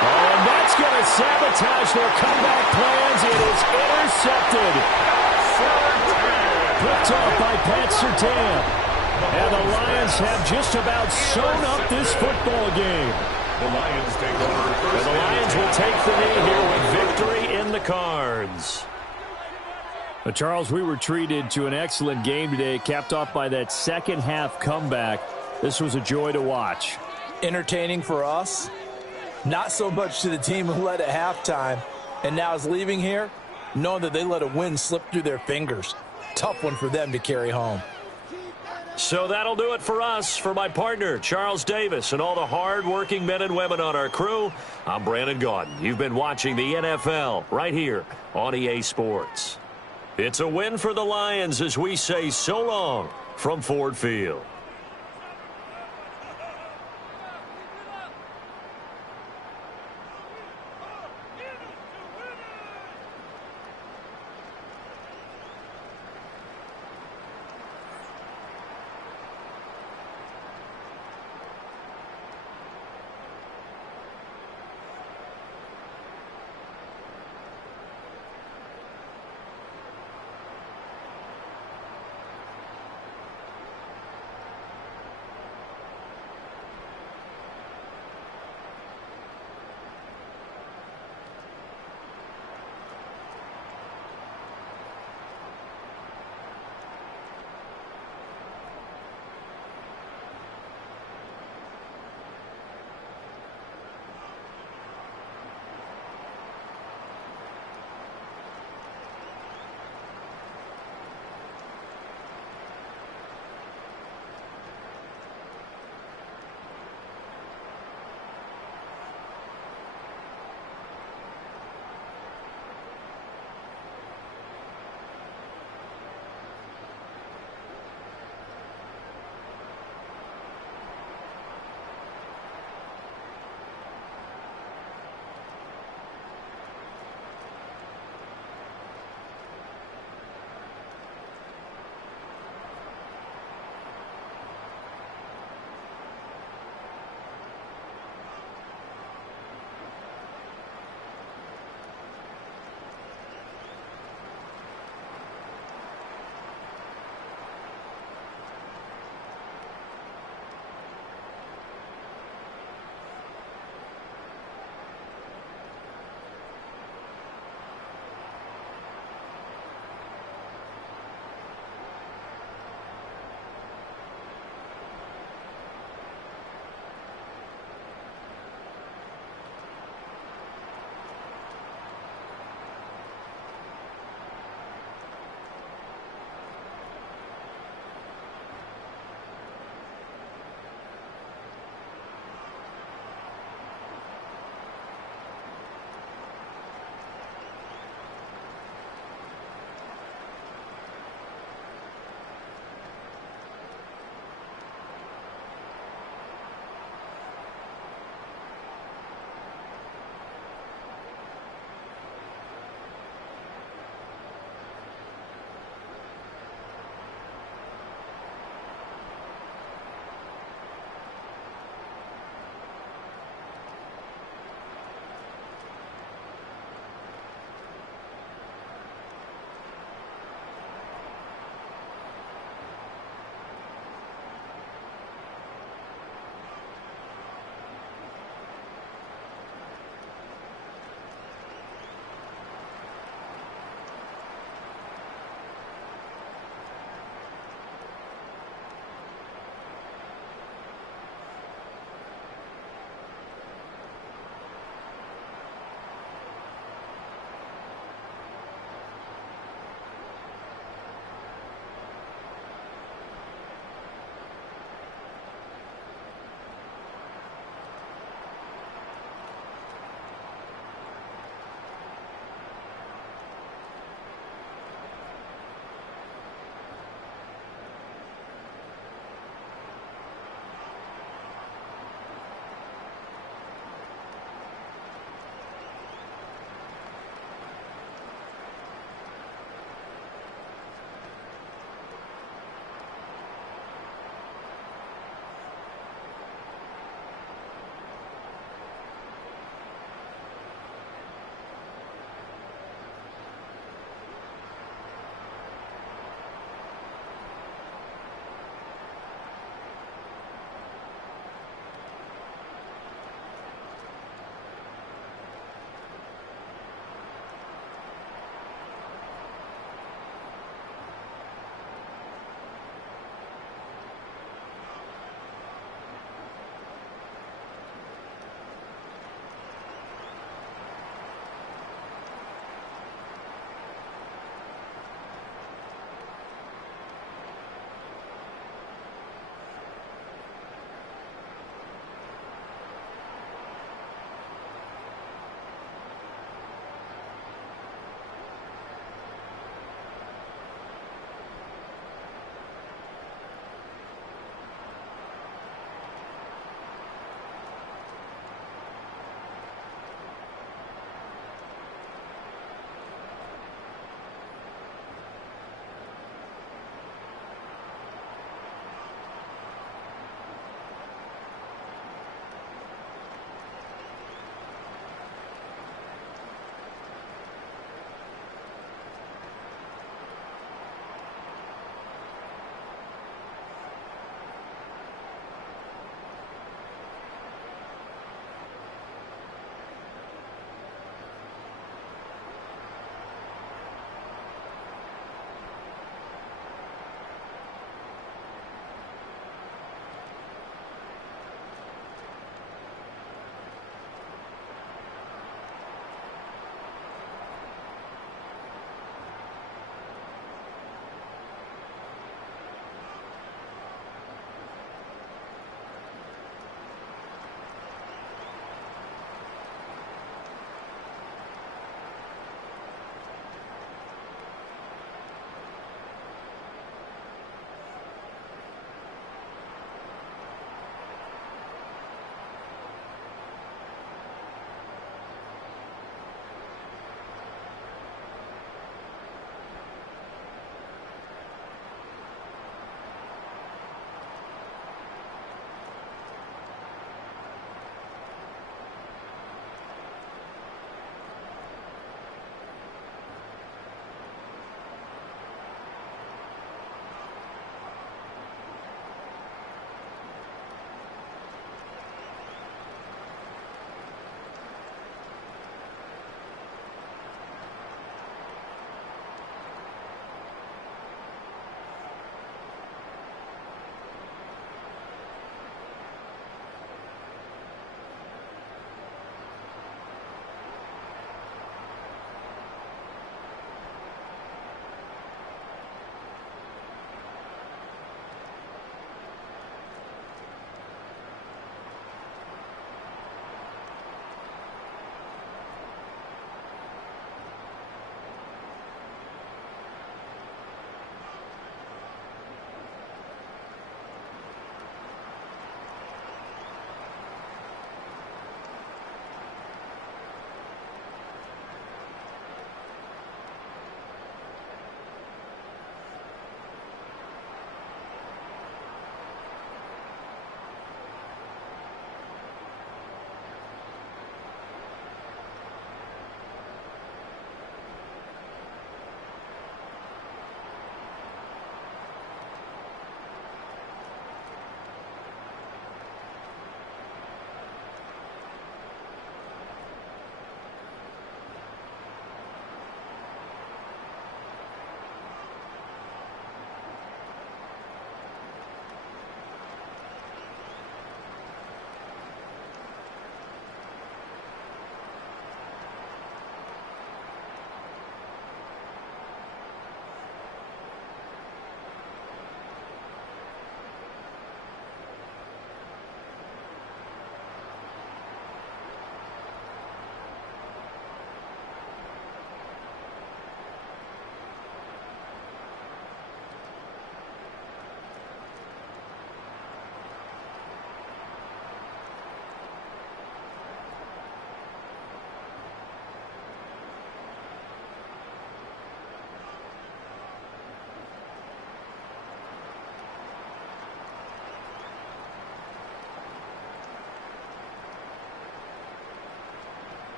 Oh, and that's going to sabotage their comeback plans. It is intercepted. Picked off by Pat Surtain. And the Lions have just about sewn up this football game. The Lions take over. And the Lions will take the knee here with victory in the cards. But Charles, we were treated to an excellent game today, capped off by that second half comeback. This was a joy to watch. Entertaining for us. Not so much to the team who led at halftime and now is leaving here knowing that they let a win slip through their fingers. Tough one for them to carry home. So that'll do it for us. For my partner, Charles Davis, and all the hard-working men and women on our crew, I'm Brandon Gaudin. You've been watching the NFL right here on EA Sports. It's a win for the Lions as we say so long from Ford Field.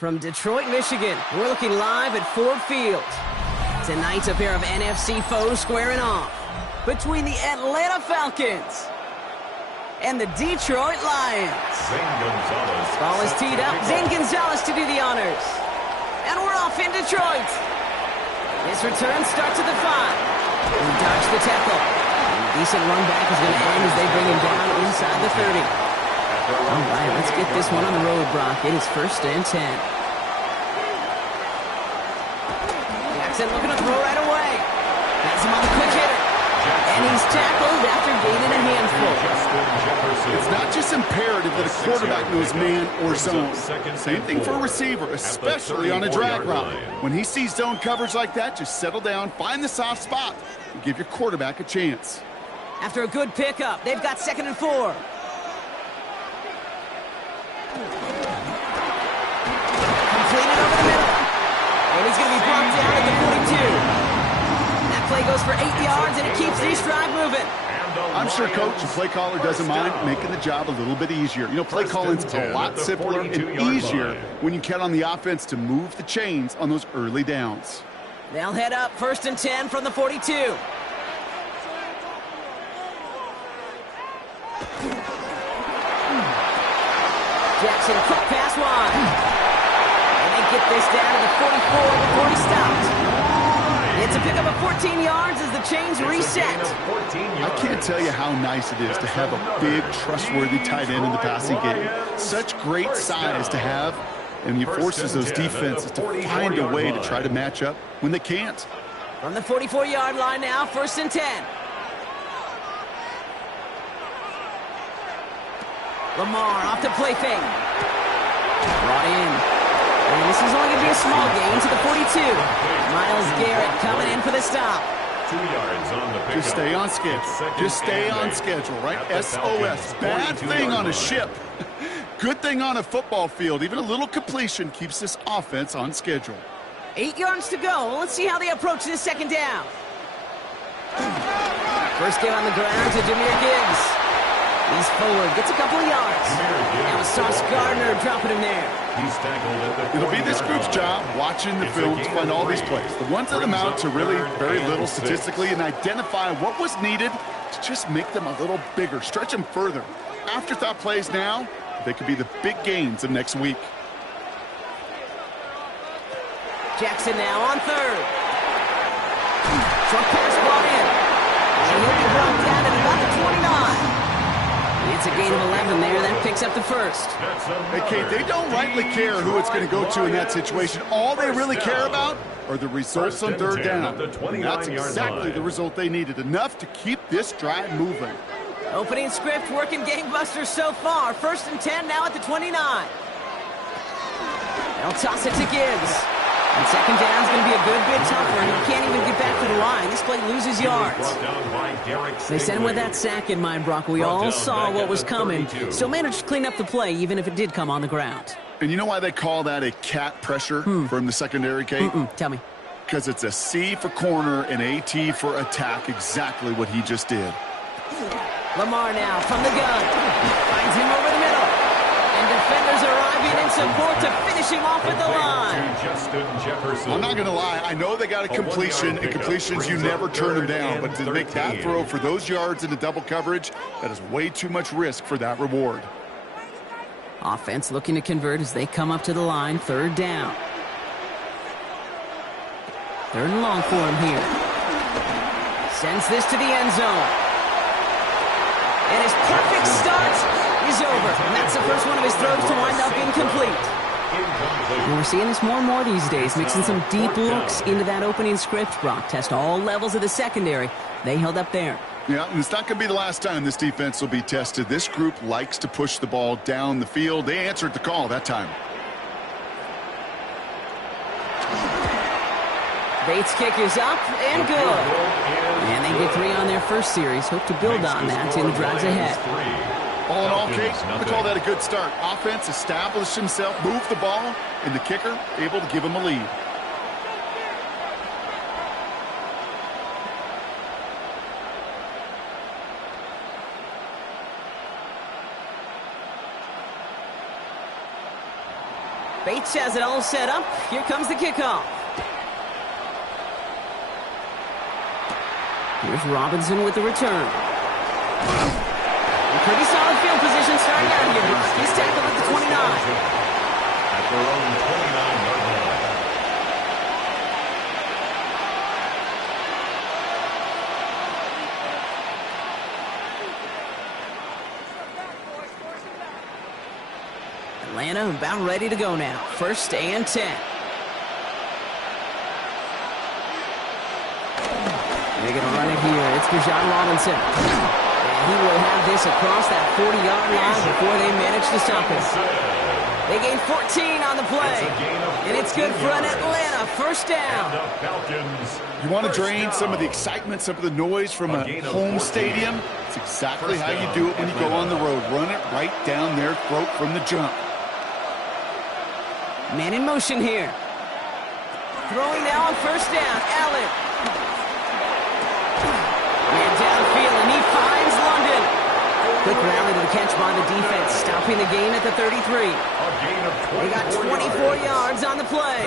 From Detroit, Michigan, we're looking live at Ford Field. Tonight, a pair of NFC foes squaring off between the Atlanta Falcons and the Detroit Lions. Ball is teed up. Zane Gonzalez to do the honors. And we're off in Detroit. This return starts at the 5. He dodged the tackle. And a decent run back is going to end as they bring him down inside the 30. All right, let's get this one on the road, Brock. It is 1st and 10. Jackson looking to throw right away. Has him on the quick hitter. And he's tackled after gaining a handful. It's not just imperative that a quarterback knows man or zone. Same thing for a receiver, especially on a drag route. When he sees zone coverage like that, just settle down, find the soft spot, and give your quarterback a chance. After a good pickup, they've got 2nd and 4. Completed over the middle. And he's going to be brought down at the 42. That play goes for 8 yards, and it keeps this drive moving. I'm sure coach and play caller doesn't mind making the job a little bit easier. You know, play calling's a lot simpler and easier when you count on the offense to move the chains on those early downs. They'll head up 1st and 10 from the 42. Jackson, quick pass wide. And they get this down to the 44 before he stopped. It's a pickup of 14 yards as the chains reset. I can't tell you how nice it is to have a big, trustworthy tight end in the passing game. Such great size to have, and he forces those defenses to find a way to try to match up when they can't. From the 44-yard line now, 1st and 10. Lamar off the play fake. Brought in. And this is only going to be a small gain to the 42. Myles Garrett coming in for the stop. 2 yards on the pickup. Just stay on schedule. Just stay on schedule, right? SOS. Bad thing on a ship. Good thing on a football field. Even a little completion keeps this offense on schedule. 8 yards to go. Let's see how they approach this 2nd down. First get on the ground to Jahmyr Gibbs. He's forward, gets a couple of yards. Now Sauce Gardner dropping him there. He's tackled at the It'll be this group's job watching the film to find all these plays. The ones that amount to really very little statistically and identify what was needed to just make them a little bigger, stretch them further. Afterthought plays now, they could be the big gains of next week. Jackson now on 3rd. Short pass brought in. And he'll be brought down at about the 29. It's a gain of 11 there. That picks up the 1st. Hey, Kate, they don't rightly care who it's going to go to in that situation. All they really care about are the results on 3rd down. And that's exactly the result they needed. Enough to keep this drive moving. Opening script working gangbusters so far. 1st and 10 now at the 29. They'll toss it to Gibbs. And 2nd down is going to be a good bit tougher. He can't even get back to the line. This play loses yards. They sent him with that sack in mind, Brock. We all saw what was coming. Still managed to clean up the play, even if it did come on the ground. And you know why they call that a cat pressure from the secondary, Kate? Tell me. Because it's a C for corner and a T for attack, exactly what he just did. Lamar now from the gun. Finds him over the middle. And defenders arriving in support to finish him off at the line. I'm not going to lie. I know they got a completion, and completions, you never turn them down. But to make that throw for those yards into double coverage, that is way too much risk for that reward. Offense looking to convert as they come up to the line. 3rd down. 3rd and long for him here. Sends this to the end zone. And his perfect start is over. And that's the first one of his throws to wind up incomplete. And we're seeing this more and more these days, mixing some deep looks into that opening script. Brock test all levels of the secondary. They held up there. Yeah, and it's not going to be the last time this defense will be tested. This group likes to push the ball down the field. They answered the call that time. Bates' kick is up and good. And they get 3 on their first series. Hope to build on that in the drives ahead. All in all, Kate, we call that a good start. Offense established himself, moved the ball, and the kicker able to give him a lead. Bates has it all set up. Here comes the kickoff. Here's Robinson with the return. Pretty solid field position starting out here. He's tackled at the 29. At their own 29-yard line. Atlanta about ready to go now. 1st and 10. They're going to run it here. It's Bijan Robinson. And he will have this across that 40-yard line before they manage to stop him. They gain 14 on the play. And it's good for an Atlanta 1st down. You want to drain some of the excitement, some of the noise from a home stadium? It's exactly how you do it when you go on the road. Run it right down their throat from the jump. Man in motion here. Throwing now on 1st down. Allen. Man downfield, and he finds London. Quick rally to the catch by the defense, stopping the game at the 33. They got 24 yards on the play,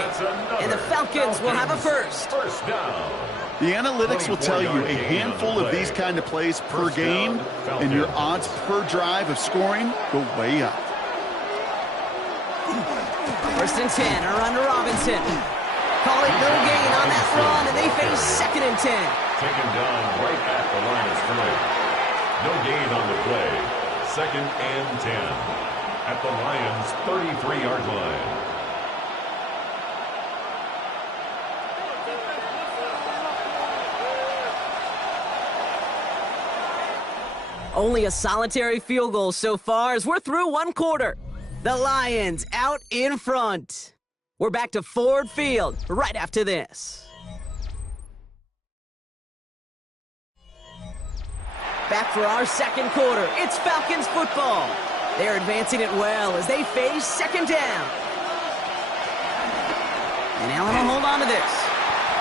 and the Falcons will have a first. The analytics will tell you a handful of these kind of plays per game, and your odds per drive of scoring go way up. 1st and 10, a run to Robinson. Call it no gain on that run, and they face 2nd and 10. Taken down right at the line of scrimmage. No gain on the play. 2nd and 10 at the Lions' 33-yard line. Only a solitary field goal so far as we're through 1 quarter. The Lions out in front. We're back to Ford Field right after this. Back for our 2nd quarter. It's Falcons football. They're advancing it well as they face 2nd down. And Allen will hold on to this.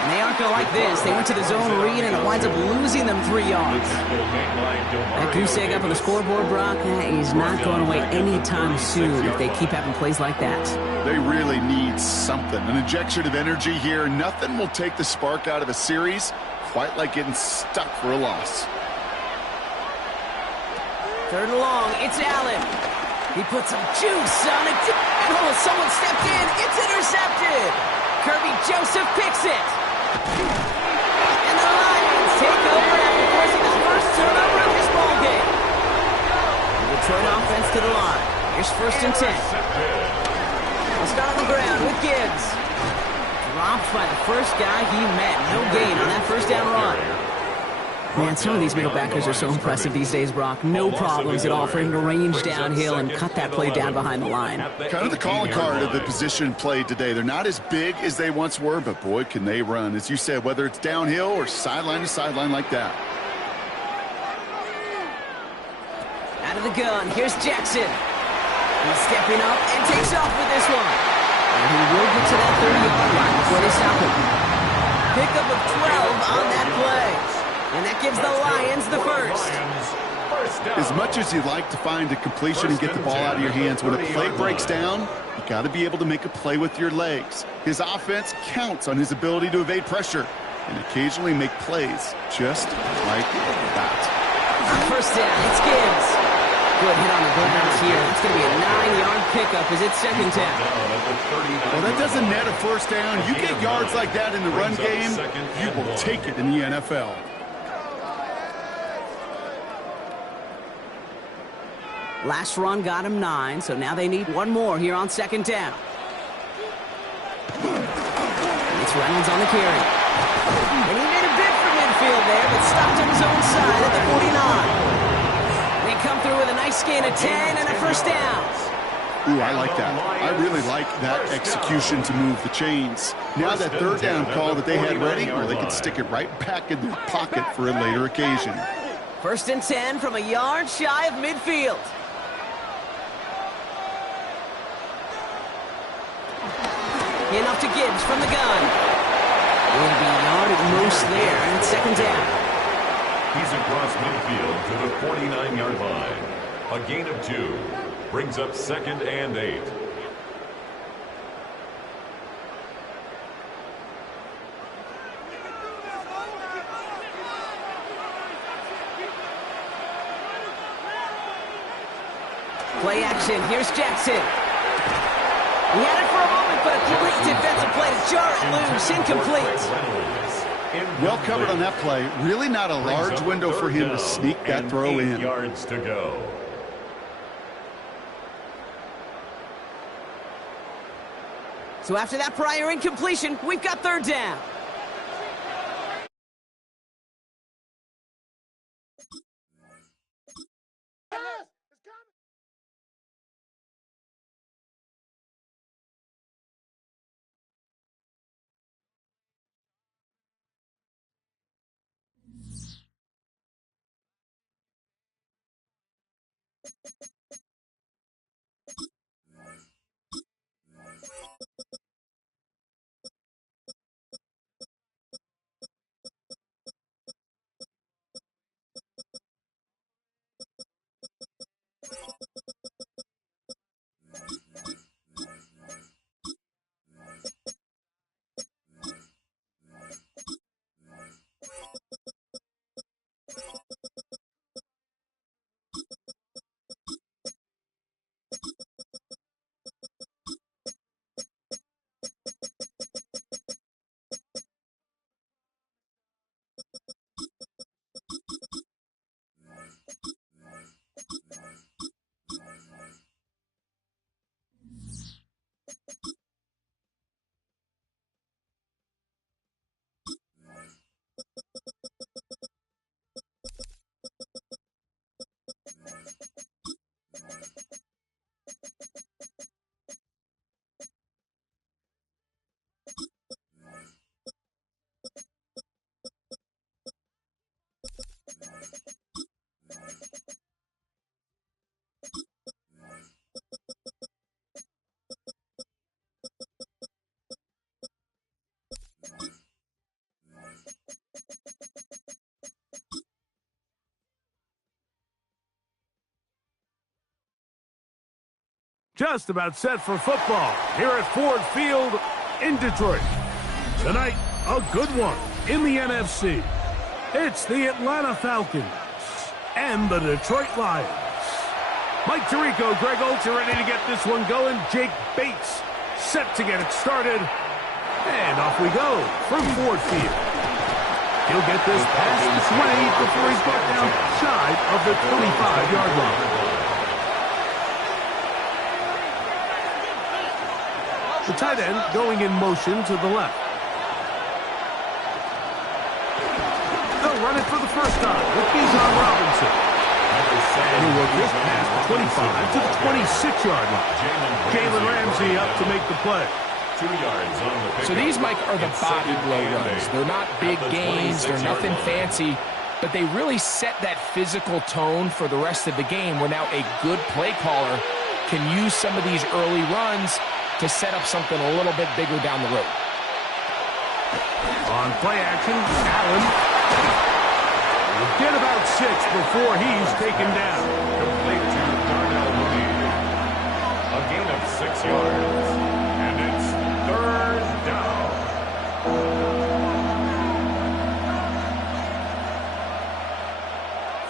And they aren't going to like this. They went to the zone read, and it winds up losing them 3 yards. That goose egg up on the scoreboard, Brock, he's not going away anytime soon if they keep having plays like that. They really need something. An injection of energy here. Nothing will take the spark out of a series quite like getting stuck for a loss. 3rd and long, it's Allen. He puts some juice on it. And someone stepped in. It's intercepted. Kirby Joseph picks it. And the Lions take over after forcing the first turnover of this ballgame. The Detroit offense to the line. Here's 1st and 10. We'll start on the ground with Gibbs. Dropped by the first guy he met. No gain on that 1st down run. Man, some of these middle backers are so impressive these days, Brock. No problems at all for him to range downhill and cut that play down behind the line. Kind of the calling card of the position played today. They're not as big as they once were, but boy, can they run. As you said, whether it's downhill or sideline to sideline like that. Out of the gun, here's Jackson. He's stepping up and takes off with this one. And he will get to that 30-yard line before they stop him. Pickup of 12 on that play. And that gives the Lions the first. As much as you'd like to find a completion and get the ball out of your hands, when a play breaks down, you got to be able to make a play with your legs. His offense counts on his ability to evade pressure and occasionally make plays just like that. On 1st down, it's Gibbs. Good hit on the ground here. It's going to be a 9-yard pickup as it's 2nd down. Well, that doesn't net a 1st down. You get yards like that in the run game, you will take it in the NFL. Last run got him 9, so now they need 1 more here on 2nd down. It's Reynolds on the carry. And he made a bid for midfield there, but stopped on his own side at the 49. They come through with a nice gain of 10 and a 1st down. Ooh, I like that. I really like that execution to move the chains. Now that third down call that they had ready, well, they could stick it right back in their pocket for a later occasion. 1st and 10 from a yard shy of midfield. Enough to Gibbs from the gun. Will be a yard at most there, and it's 2nd down. He's across midfield to the 49-yard line. A gain of 2 brings up 2nd and 8. Play action. Here's Jackson. He had it for a moment, but a great defensive play to jar it loose. Incomplete. Well covered on that play. Really not a large window for him to sneak that throw in. 8 yards to go. So after that prior incompletion, we've got 3rd down. Just about set for football here at Ford Field in Detroit. Tonight, a good one in the NFC. It's the Atlanta Falcons and the Detroit Lions. Mike Tirico, Greg Olsen ready to get this one going. Jake Bates set to get it started. And off we go from Ford Field. He'll get this past the 20 before he's brought down shy of the 25-yard line. The tight end going in motion to the left. They'll run it for the first time with Bijan Robinson. And he'll work this past the 25 to the 26-yard line. Jalen Ramsey up to make the play. 2 yards on the pickup. So these, Mike, are the body blow runs. They're not big gains. They're nothing fancy. But they really set that physical tone for the rest of the game where now a good play caller can use some of these early runs to set up something a little bit bigger down the road. On play action, Allen will get about 6 before he's taken down. Complete to Darnell Mooney. A gain of 6 yards. And it's 3rd down.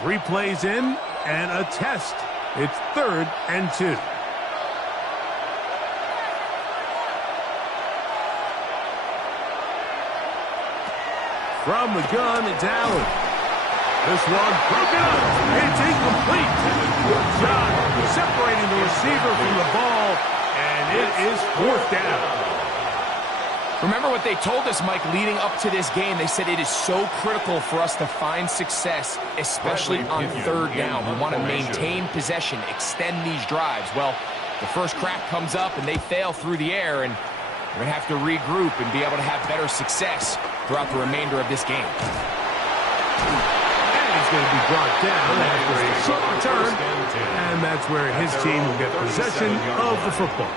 Three plays in and a test. It's 3rd and 2. From the gun, it's Allen. This one broken up. It's incomplete. Good job separating the receiver from the ball, and it is 4th down. Remember what they told us, Mike, leading up to this game. They said it is so critical for us to find success, especially on 3rd down. We want to maintain possession, extend these drives. Well, The first crack comes up, and they fail through the air, and they're going to have to regroup and be able to have better success throughout the remainder of this game. And he's going to be brought down after a short return, and that's where his team will get possession of the football.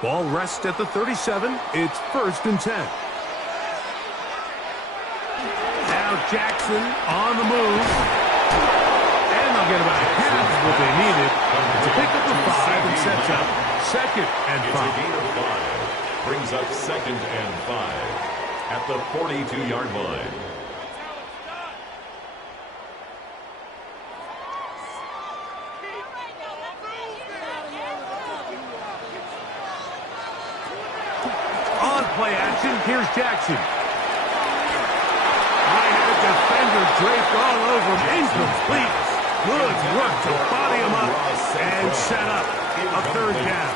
Ball rests at the 37. It's 1st and 10. Now Jackson on the move. And they'll get about half of what they needed to pick up the 5 and sets up 2nd and 5. It's a gain of 5. Brings up 2nd and 5 at the 42-yard line. Play action. Here's Jackson. I had a defender draped all over him. Incomplete. Good work to body him up and set up a 3rd down.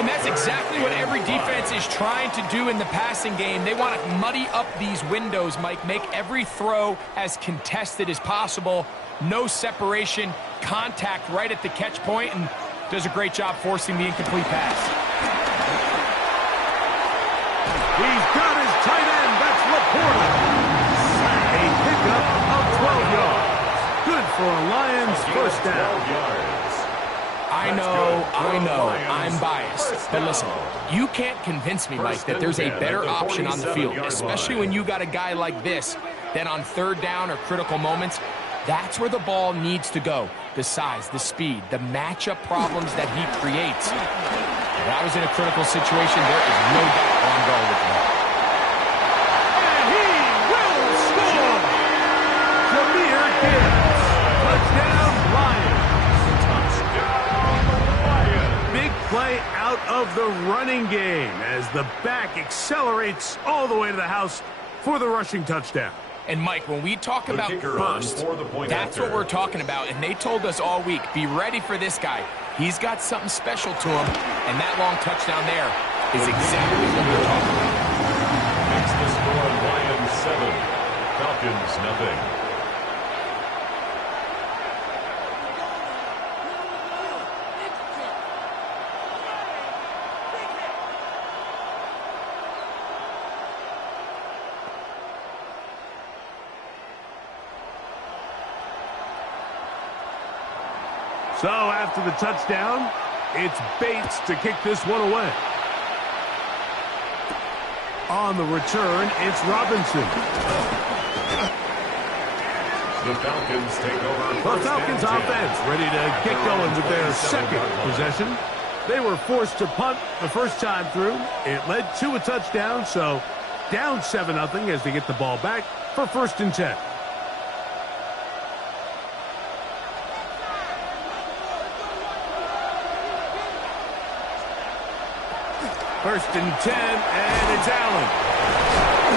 And that's exactly what every defense is trying to do in the passing game. They want to muddy up these windows, Mike, make every throw as contested as possible. No separation, contact right at the catch point, and does a great job forcing the incomplete pass. He's got his tight end. That's Laporta. A pickup of 12 yards. Good for a Lions 1st down. I know, I'm biased. But listen, you can't convince me, Mike, that there's a better option on the field, especially when you got a guy like this, that on 3rd down or critical moments, that's where the ball needs to go. The size, the speed, the matchup problems that he creates. If I was in a critical situation, there is no doubt where I'm going with him. And he will score! Jahmyr Gibbs. Touchdown, Lions. Touchdown, Lions. Big play out of the running game as the back accelerates all the way to the house for the rushing touchdown. And, Mike, when we talk about burst, that's what we're talking about. And they told us all week, be ready for this guy. He's got something special to him, and that long touchdown there is exactly what we're talking about. Makes the score Lions 7, Falcons nothing. So after the touchdown, it's Bates to kick this one away. On the return, it's Robinson. The Falcons take over. The Falcons offense ready to get going with their 2nd possession. They were forced to punt the first time through. It led to a touchdown, so down 7-0 as they get the ball back for 1st and 10. First and 10, and it's Allen.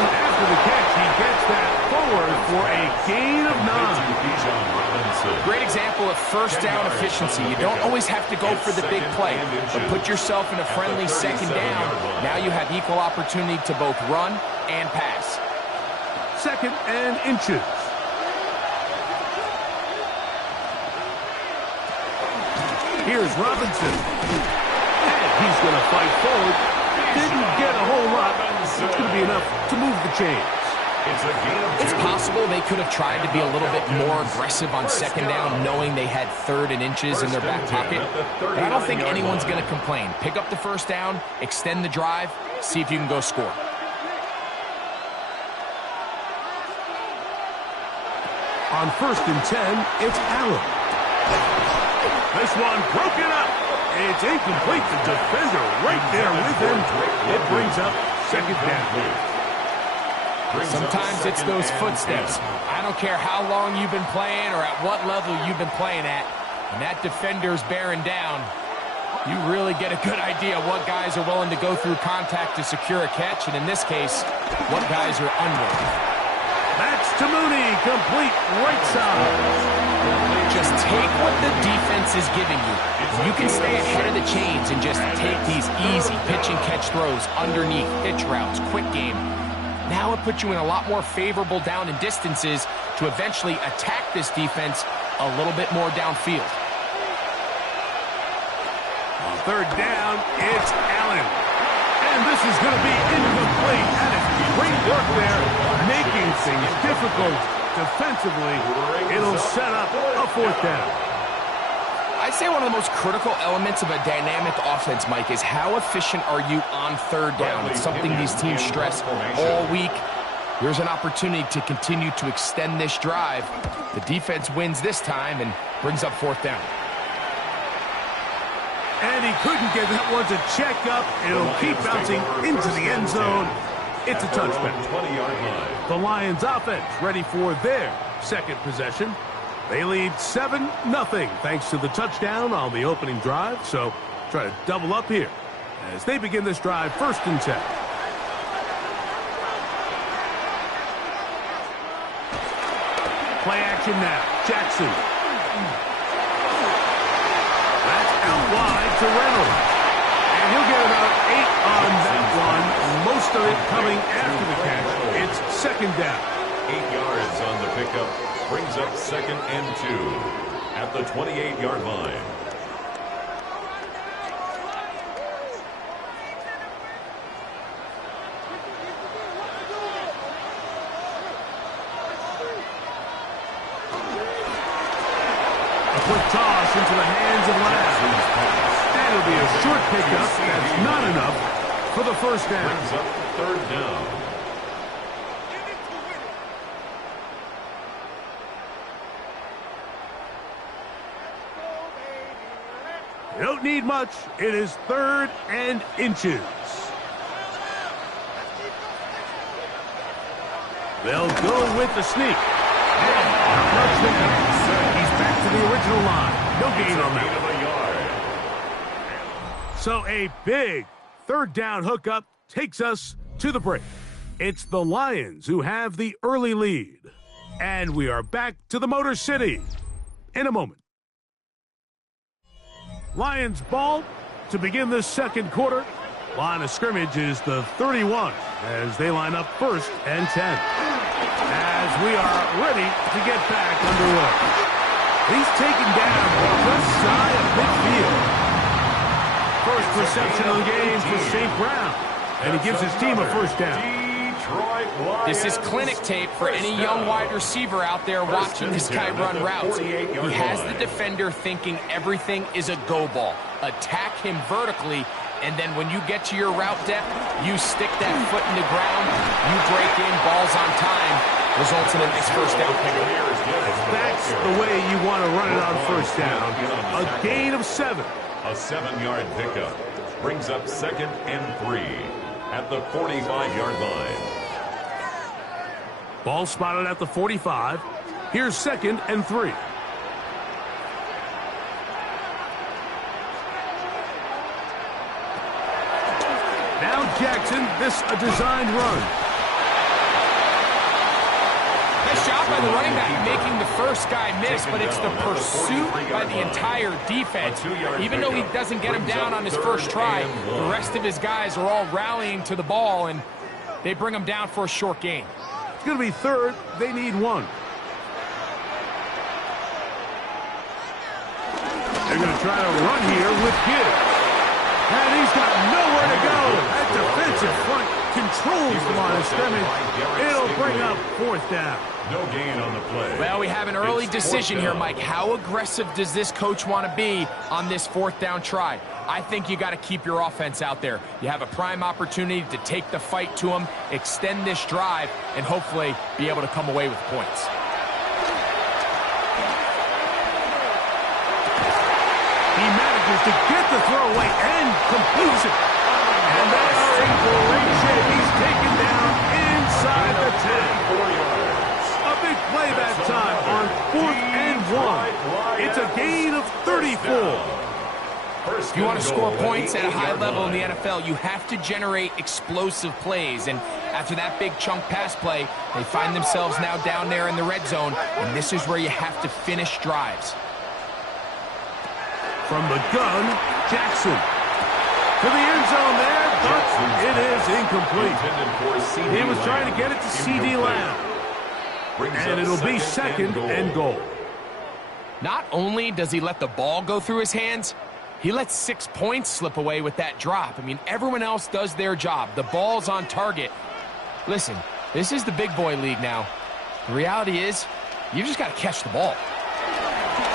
After the catch, he gets that forward for a gain of 9. Great example of 1st down efficiency. You don't always have to go for the big play, but put yourself in a friendly 2nd down. Now you have equal opportunity to both run and pass. 2nd and inches. Here's Robinson. And he's going to fight forward. Didn't get a whole lot. It's going to be enough to move the chains. It's possible they could have tried to be a little bit more aggressive on 2nd down, knowing they had 3rd and inches in their back pocket. But I don't think anyone's going to complain. Pick up the 1st down, extend the drive, see if you can go score. On 1st and 10, it's Allen. This one broken up. It's incomplete. The defender right there with him. It brings up 2nd down. Sometimes it's those footsteps. I don't care how long you've been playing or at what level you've been playing at. When that defender's bearing down, you really get a good idea what guys are willing to go through contact to secure a catch, and in this case, what guys are unwilling. That's to Mooney, complete right side. Just take what the defense is giving you. You can stay ahead of the chains and just take these easy pitch and catch throws underneath, pitch routes, quick game. Now it puts you in a lot more favorable down and distances to eventually attack this defense a little bit more downfield. On third down, it's Allen. And this is going to be incomplete. That is great work there, making things difficult defensively. It'll set up a fourth down. I'd say one of the most critical elements of a dynamic offense, Mike, is how efficient are you on third down. It's something these teams stress all week. Here's an opportunity to continue to extend this drive. The defense wins this time and brings up fourth down. And he couldn't get that one to check up. It'll keep bouncing into the end zone. It's a touchback. The Lions offense ready for their second possession. They lead 7-0 thanks to the touchdown on the opening drive. So try to double up here as they begin this drive 1st and 10. Play action now. Jackson. That's out wide to Reynolds. And he'll get about 8 on that one. Most of it coming after the catch. It's 2nd down. 8 yards on the pickup. Brings up 2nd and 2 at the 28-yard line. A quick toss into the hands of Last. That'll be a short pickup. That's not enough for the 1st down. Brings up 3rd down. You don't need much. It is 3rd and inches. They'll go with the sneak. And not much there. He's back to the original line. No gain on that. So a big 3rd down hookup takes us to the break. It's the Lions who have the early lead. And we are back to the Motor City in a moment. Lions ball to begin this 2nd quarter. Line of scrimmage is the 31 as they line up 1st and 10. As we are ready to get back underway. He's taken down just shy of midfield. First reception of the game for St. Brown. And he gives his team a 1st down. This is clinic tape for any young wide receiver out there watching this guy run routes. He has the defender thinking everything is a go ball. Attack him vertically, and then when you get to your route depth, you stick that foot in the ground, you break in, balls on time, results in a nice 1st down pickup. That's the way you want to run it on 1st down. A gain of 7. A 7-yard pickup brings up 2nd and 3 at the 45-yard line. Ball spotted at the 45. Here's 2nd and 3. Now Jackson, this a designed run. Nice job by the running back making the first guy miss, but it's the pursuit by the entire defense. Even though he doesn't get him down on his first try, the rest of his guys are all rallying to the ball, and they bring him down for a short gain. It's going to be 3rd. They need 1. They're going to try to run here with Gibbs. And he's got nowhere to go. That defensive front controls the line of scrimmage. It'll bring up 4th down. No gain on the play. Well, we have an early decision here, Mike. How aggressive does this coach want to be on this 4th down try? I think you got to keep your offense out there. You have a prime opportunity to take the fight to him, extend this drive, and hopefully be able to come away with points. He manages to get the throwaway and completes it. And that's in great shape. He's taken down inside the 10. A big play that time on 4th and 1. It's a gain of 34. If you want to score points at a high level in the NFL, you have to generate explosive plays. And after that big chunk pass play, they find themselves now down there in the red zone, and this is where you have to finish drives. From the gun, Jackson. To the end zone there, but it is incomplete. He was trying to get it to C.D. Lamb. And it'll be second and goal. Not only does he let the ball go through his hands, he lets 6 points slip away with that drop. I mean, everyone else does their job. The ball's on target. Listen, this is the big boy league now. The reality is, you just got to catch the ball.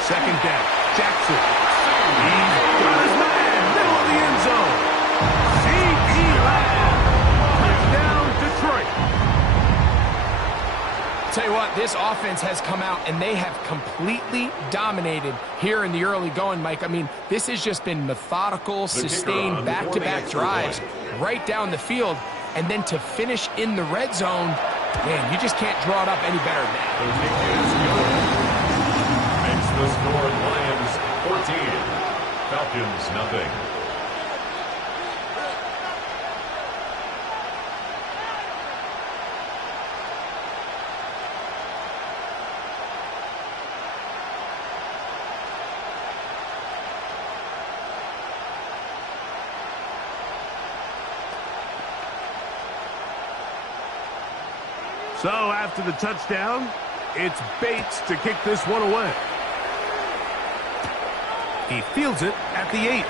Second down, Jackson. He's got his man, middle of the end zone. C.D. Lamb, touchdown, Detroit. Tell you what, this offense has come out and they have completely dominated here in the early going, Mike. I mean, this has just been methodical, sustained back-to-back drives right down the field. And then to finish in the red zone, man, you just can't draw it up any better than that. Makes the score Lions 14, Falcons nothing. So after the touchdown, it's Bates to kick this one away. He fields it at the 8.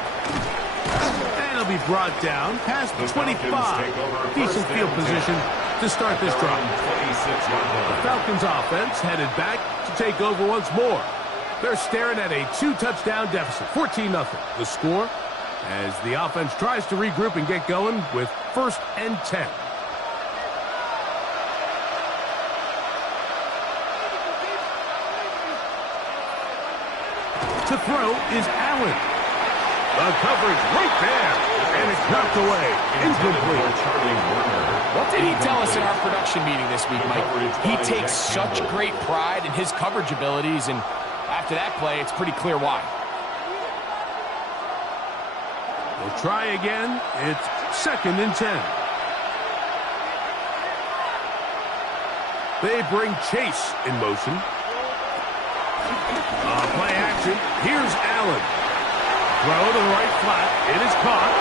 And he'll be brought down past the 25. Decent field position to start this drive. The Falcons offense headed back to take over once more. They're staring at a 2-touchdown deficit, 14-0. The score as the offense tries to regroup and get going with 1st and 10. To throw is Allen. The coverage right there. And it's knocked away. Incomplete. What did he tell us in our production meeting this week, Mike? He takes such great pride in his coverage abilities, and after that play, it's pretty clear why. We'll try again. It's 2nd and 10. They bring Chase in motion. Play action. Here's Allen. Throw to the right flat. It is caught.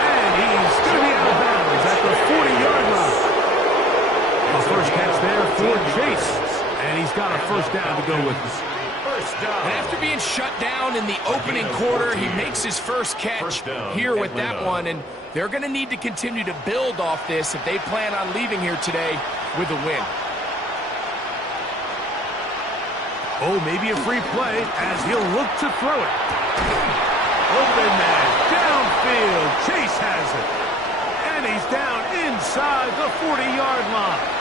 And he's going to be out of bounds at the 40-yard line. A first catch there for Chase. And he's got a first down to go with us. And after being shut down in the opening quarter, he makes his first catch here with that one. And they're going to need to continue to build off this if they plan on leaving here today with a win. Oh, maybe a free play as he'll look to throw it. Open man, downfield. Chase has it. And he's down inside the 40-yard line.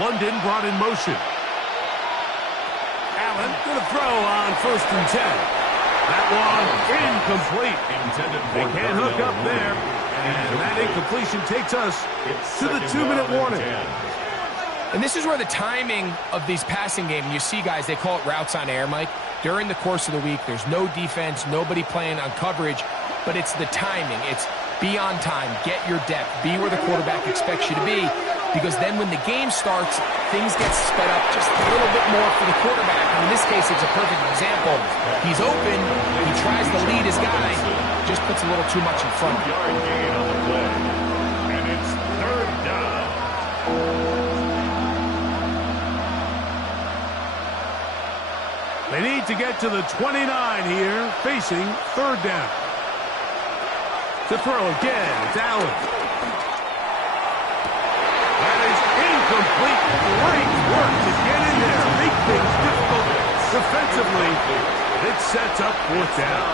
London brought in motion. Allen going to throw on 1st and 10. That one incomplete. They can't hook up there. And that incompletion takes us to the 2-minute warning. And this is where the timing of these passing games, you see guys, they call it routes on air, Mike. During the course of the week, there's no defense, nobody playing on coverage, but it's the timing. It's be on time, get your depth, be where the quarterback expects you to be. Because then when the game starts, things get sped up just a little bit more for the quarterback. And in this case, it's a perfect example. He's open. He tries to lead his guy. Just puts a little too much in front of him. Yard gain on the play. And it's 3rd down. They need to get to the 29 here, facing 3rd down. To throw again, it's Allen. Complete great work to get in there, make things difficult defensively. It sets up 4th down.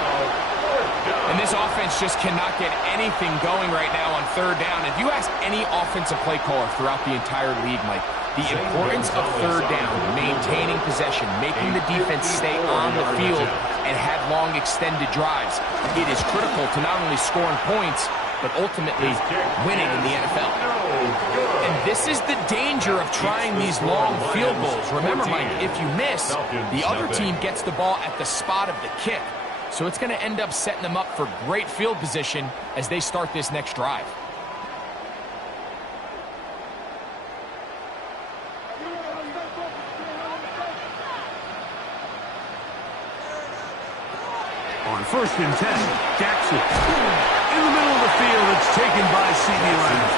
And this offense just cannot get anything going right now on 3rd down. If you ask any offensive play caller throughout the entire league, Mike, the importance of 3rd down, maintaining possession, making the defense stay on the field and have long extended drives. It is critical to not only scoring points, but ultimately winning in the NFL. And this is the danger of trying these long field goals. Remember, Mike, if you miss, the other team gets the ball at the spot of the kick. So it's going to end up setting them up for great field position as they start this next drive. On 1st and 10, Jackson. In the middle of the field, it's taken by C.D. Lamb.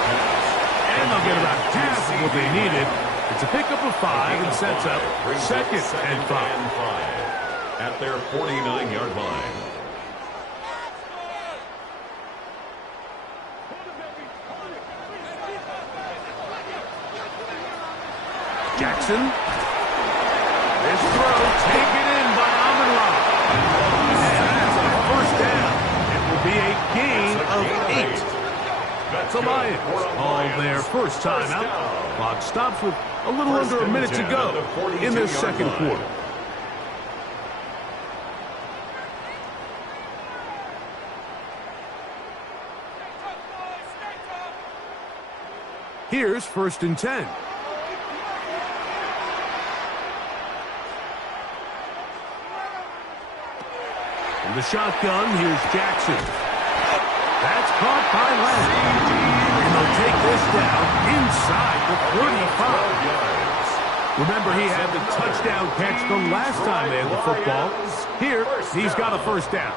And they'll get about half of what they needed. It's a pickup of 5 and sets up 2nd and 5. At their 49-yard line. Jackson. This throw taken in by Amon-Ra. It will be a gain of 8. The Lions call their first time out. Clock stops with a little under a minute to go in this second quarter. Here's 1st and 10. In the shotgun, here's Jackson. That's caught by Lamb. And they'll take this down inside the 35. Remember, he had the touchdown catch the last time they had the football. Here, he's got a first down.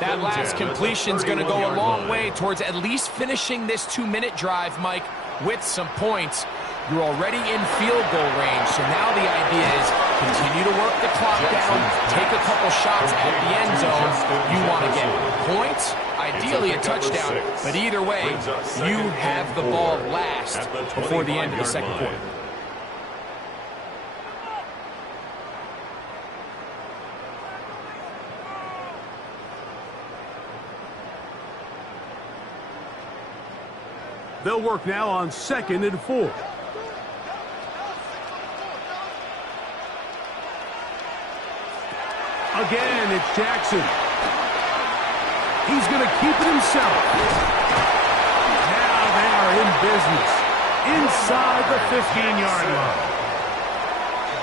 That last completion's going to go a long way towards at least finishing this 2-minute drive, Mike, with some points. You're already in field goal range, so now the idea is continue to work the clock down, take a couple shots at the end zone. You want to get points, ideally a touchdown, but either way, you have the ball last before the end of the second quarter. They'll work now on 2nd and 4. Again, it's Jackson. He's going to keep it himself. Now they are in business inside the 15-yard line.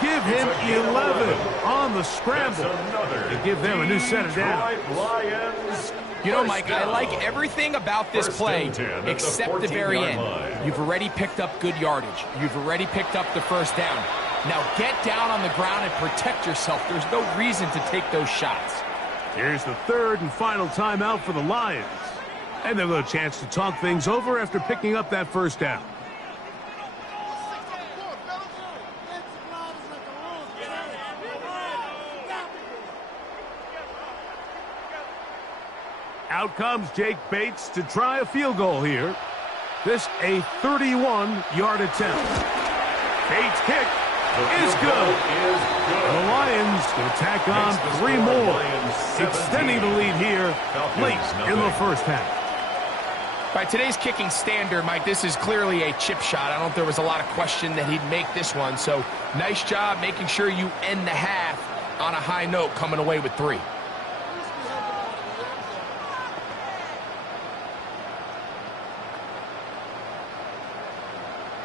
Give him 11 on the scramble to give them a new set of downs. You know, Mike, I like everything about this play except the very end. You've already picked up good yardage. You've already picked up the first down. Now get down on the ground and protect yourself. There's no reason to take those shots. Here's the 3rd and final timeout for the Lions. And they'll have a chance to talk things over after picking up that first down. Out comes Jake Bates to try a field goal here. This a 31-yard attempt. Bates' kick is good. The Lions going to tack on 3 more, extending the lead here late in the first half. By today's kicking standard, Mike, this is clearly a chip shot. I don't think there was a lot of question that he'd make this one. So nice job making sure you end the half on a high note, coming away with 3.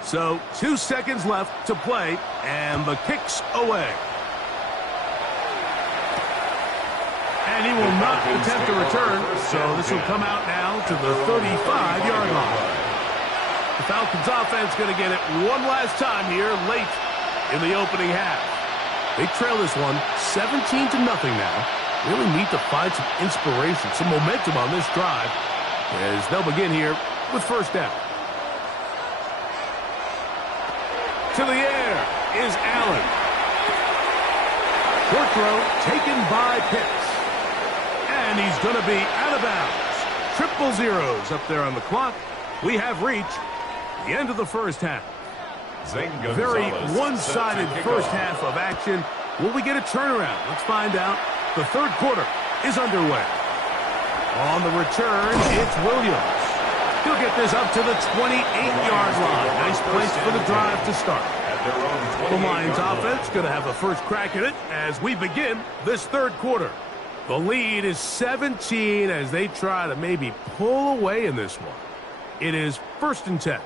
So 2 seconds left to play, and the kick's away. And he will not attempt to return, so this will come out now to the 35-yard line. The Falcons offense going to get it one last time here late in the opening half. They trail this one 17-0 now. Really need to find some inspiration, some momentum on this drive as they'll begin here with first down. To the air is Allen. Short throw taken by Pitts. And he's going to be out of bounds. 000 up there on the clock. We have reached the end of the first half. Very one-sided first half of action. Will we get a turnaround? Let's find out. The third quarter is underway. On the return, it's Williams. He'll get this up to the 28-yard line. Nice place for the drive to start. their own The Lions 28-yard line. offense going to have a first crack at it as we begin this third quarter. The lead is 17 as they try to maybe pull away in this one. It is 1st and 10.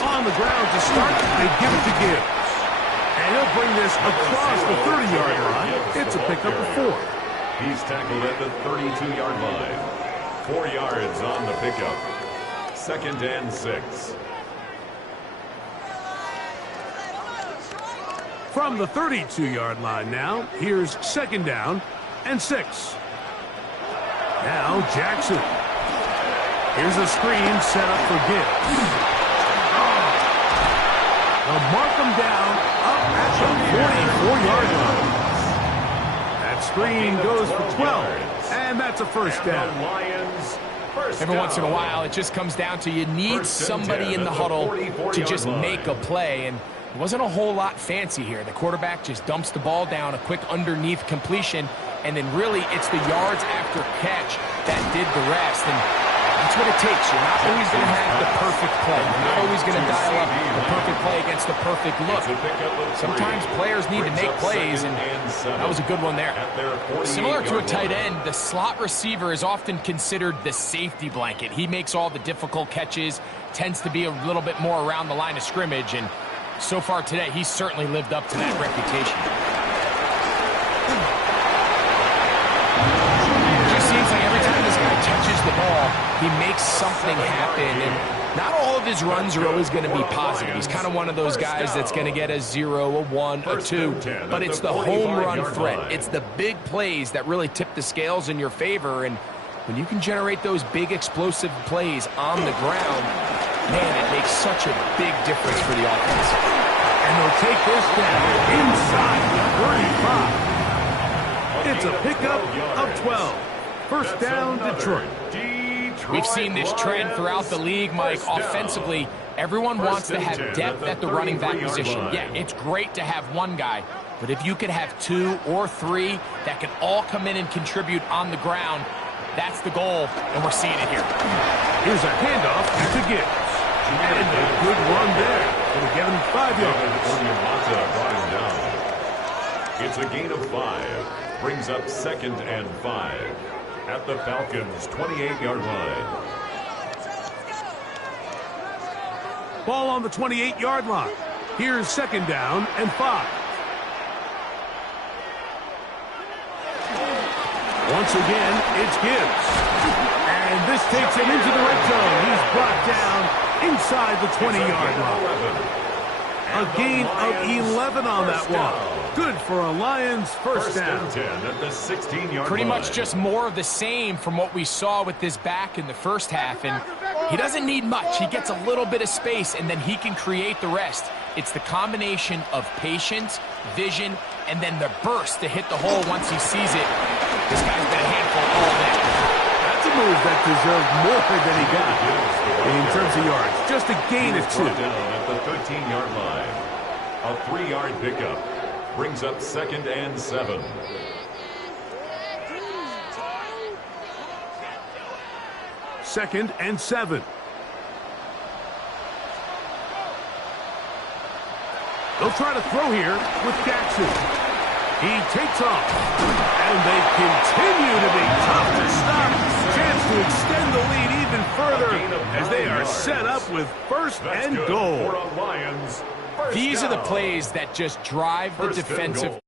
On the ground to start, they give it to Gibbs. And he'll bring this across the 30-yard line. It's a pickup of 4. He's tackled at the 32-yard line. 4 yards on the pickup. 2nd and 6. From the 32-yard line now, here's 2nd down and 6. Now Jackson. Here's a screen set up for Gibbs. They'll mark him down up at the 44-yard line. That screen goes for 12, and that's a first down. Every once in a while, it just comes down to you need somebody in the huddle to just make a play, and it wasn't a whole lot fancy here. The quarterback just dumps the ball down, a quick underneath completion, and then really it's the yards after catch that did the rest. And that's what it takes. You're not always going to have the perfect play. You're not always going to dial up the perfect play against the perfect look. Sometimes players need to make plays, and that was a good one there. Similar to a tight end, the slot receiver is often considered the safety blanket. He makes all the difficult catches, tends to be a little bit more around the line of scrimmage, and so far today, he's certainly lived up to that reputation. It just seems like every time this guy touches the ball, he makes something happen, and not all of his runs are always going to be positive. He's kind of one of those guys that's going to get a 0, a 1, a 2, but it's the home run threat. It's the big plays that really tip the scales in your favor, and when you can generate those big explosive plays on the ground, man, it makes such a big difference for the offense. And they'll take this down inside the 35. It's a pickup of 12. First down, Detroit. We've seen this trend throughout the league, Mike. Offensively, everyone wants to have depth at the running back position. Yeah, it's great to have one guy, but if you could have 2 or 3 that can all come in and contribute on the ground, that's the goal, and we're seeing it here. Here's a handoff to Gibbs. And a good run there. Going to get him 5 yards. Brought him down. It's a gain of 5. Brings up 2nd and 5 at the Falcons' 28-yard line. Ball on the 28-yard line. Here's 2nd down and 5. Once again, it's Gibbs. And this takes him into the red zone. He's brought down inside the 20-yard line. A gain of 11 on that one. Good for a Lions first down. First and 10 at the 16-yard Pretty line. much just more of the same from what we saw with this back in the first half, and he doesn't need much. He gets a little bit of space, and then he can create the rest. It's the combination of patience, vision, and then the burst to hit the hole once he sees it. This guy's been a handful all day. That's a move that deserved more than he got in terms of yards. Just a gain of 2. Down at the 13-yard line. A 3-yard pickup. Brings up 2nd and 7. Second and 7. They'll try to throw here with Jackson. He takes off. And they continue to be tough to stop. Chance to extend the lead even further as they are set up with first and goal. These are the plays that just drive the defensive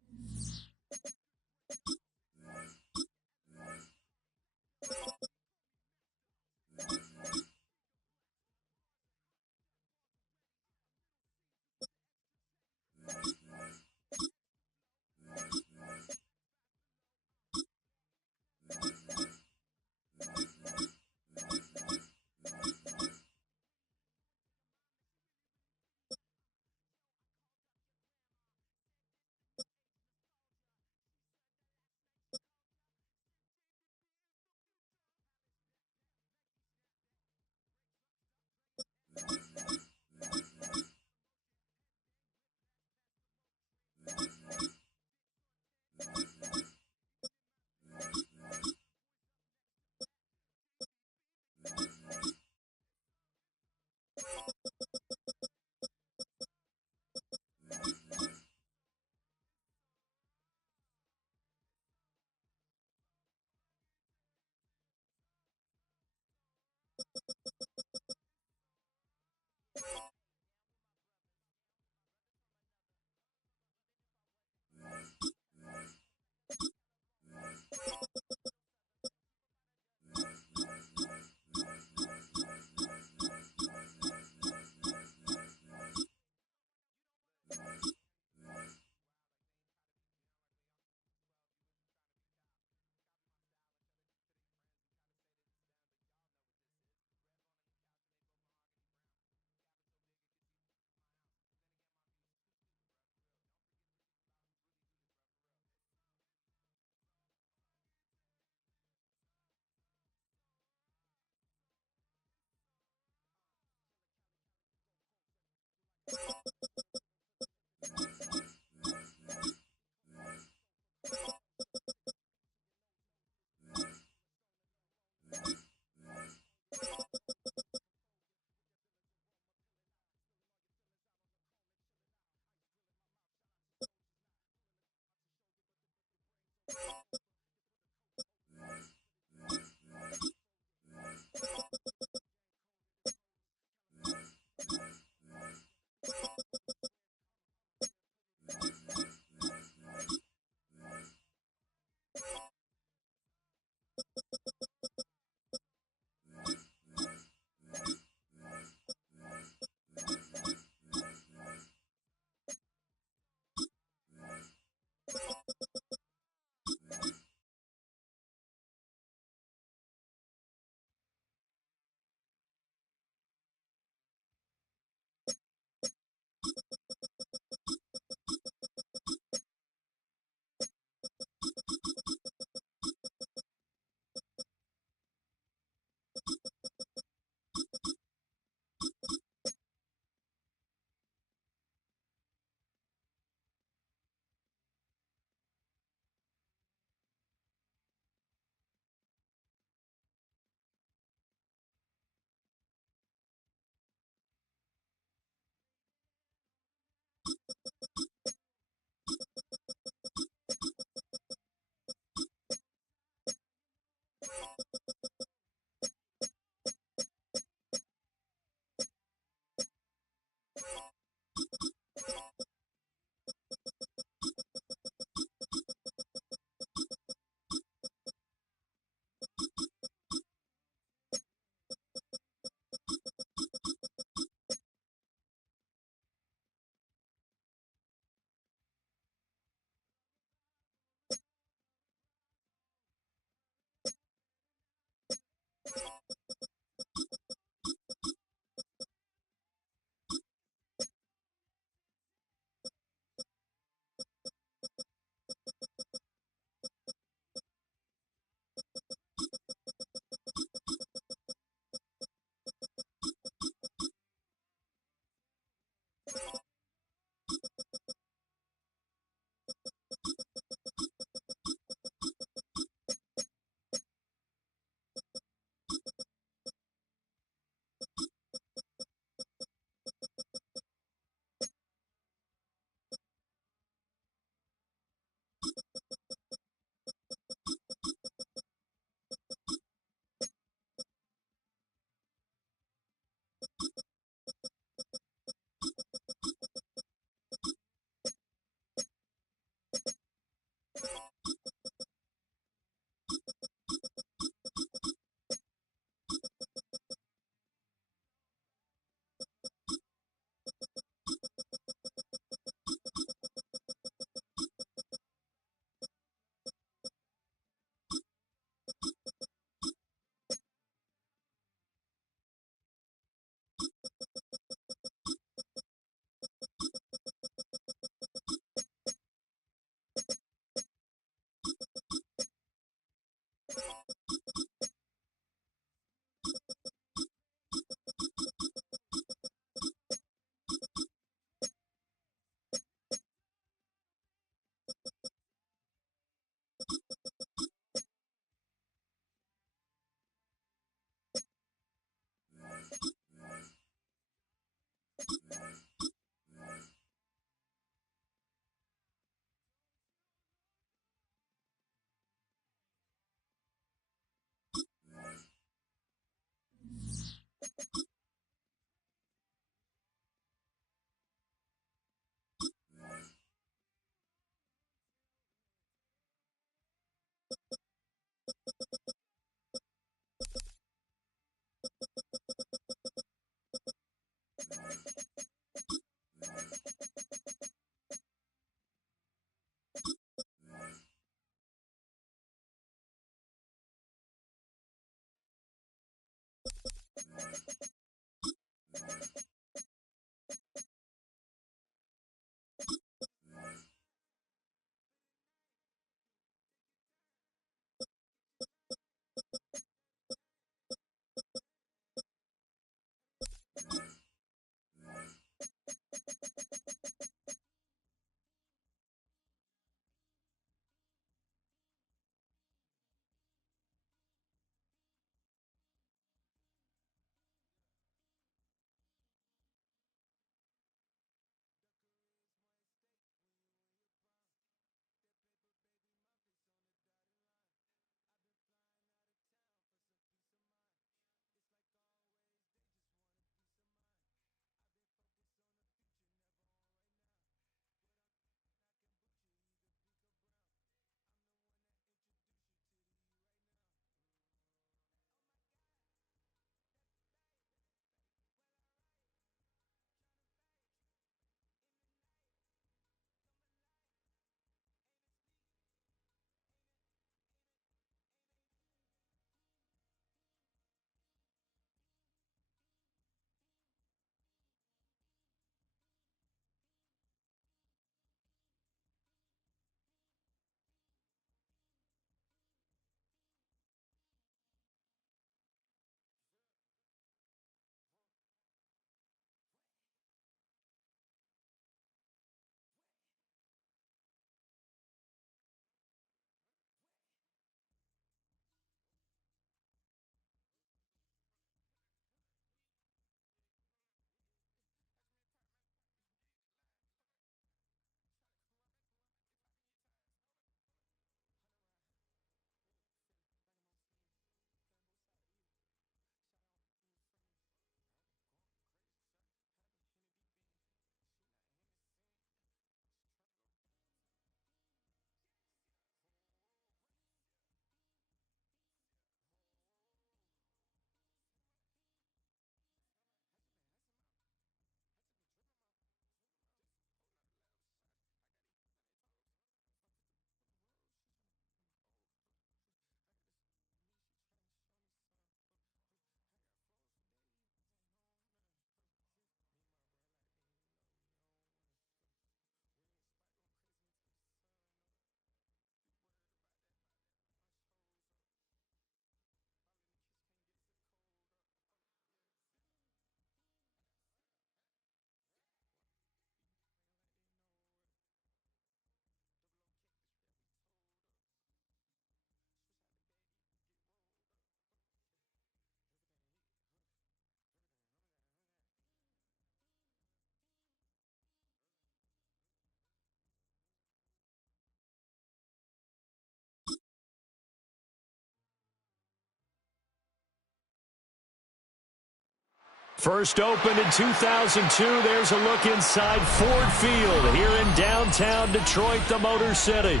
First opened in 2002. There's a look inside Ford Field here in downtown Detroit, the Motor City.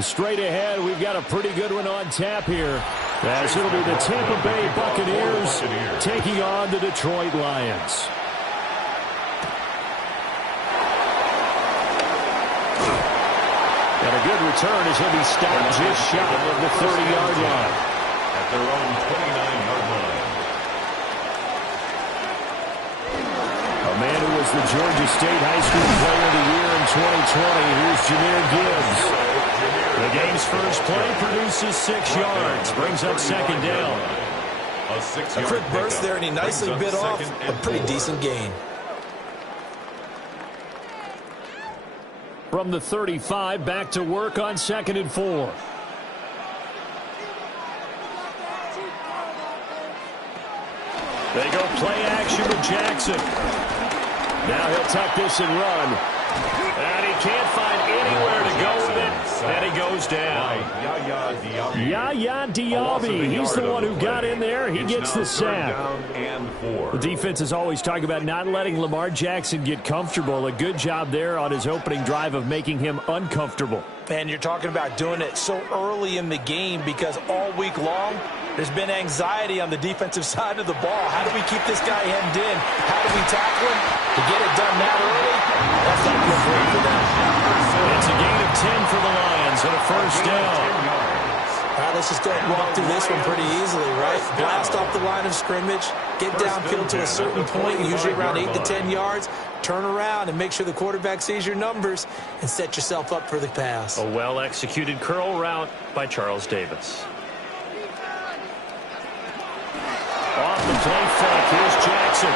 Straight ahead, we've got a pretty good one on tap here, as it'll be the Tampa Bay Buccaneers taking on the Detroit Lions. And a good return as he'll be stopped just shy of the 30-yard line. At their own 29-yard line. A man who was the Georgia State High School Player of the Year in 2020. Here's Jahmyr Gibbs. The game's first play produces 6 yards. Brings up second down. A quick burst there, and he nicely bit off a pretty decent gain. From the 35, back to work on 2nd and 4. They go play action with Jackson. Now he'll tuck this and run. And he can't find anywhere to go with it, and he goes down. Yaya Diaby, he's the one who got in there. He gets the sack. The defense is always talking about not letting Lamar Jackson get comfortable. A good job there on his opening drive of making him uncomfortable. And you're talking about doing it so early in the game because all week long, there's been anxiety on the defensive side of the ball. How do we keep this guy hemmed in? How do we tackle him? To get it done that early, that's not good for them. It's a gain of 10 for the Lions and a first down. All right, let's just go ahead and walk through this one pretty easily, right? Blast off the line of scrimmage, get downfield to a certain point, usually around 8 to 10 yards, turn around and make sure the quarterback sees your numbers and set yourself up for the pass. A well-executed curl route by Charles Davis. Off the play fake, here's Jackson.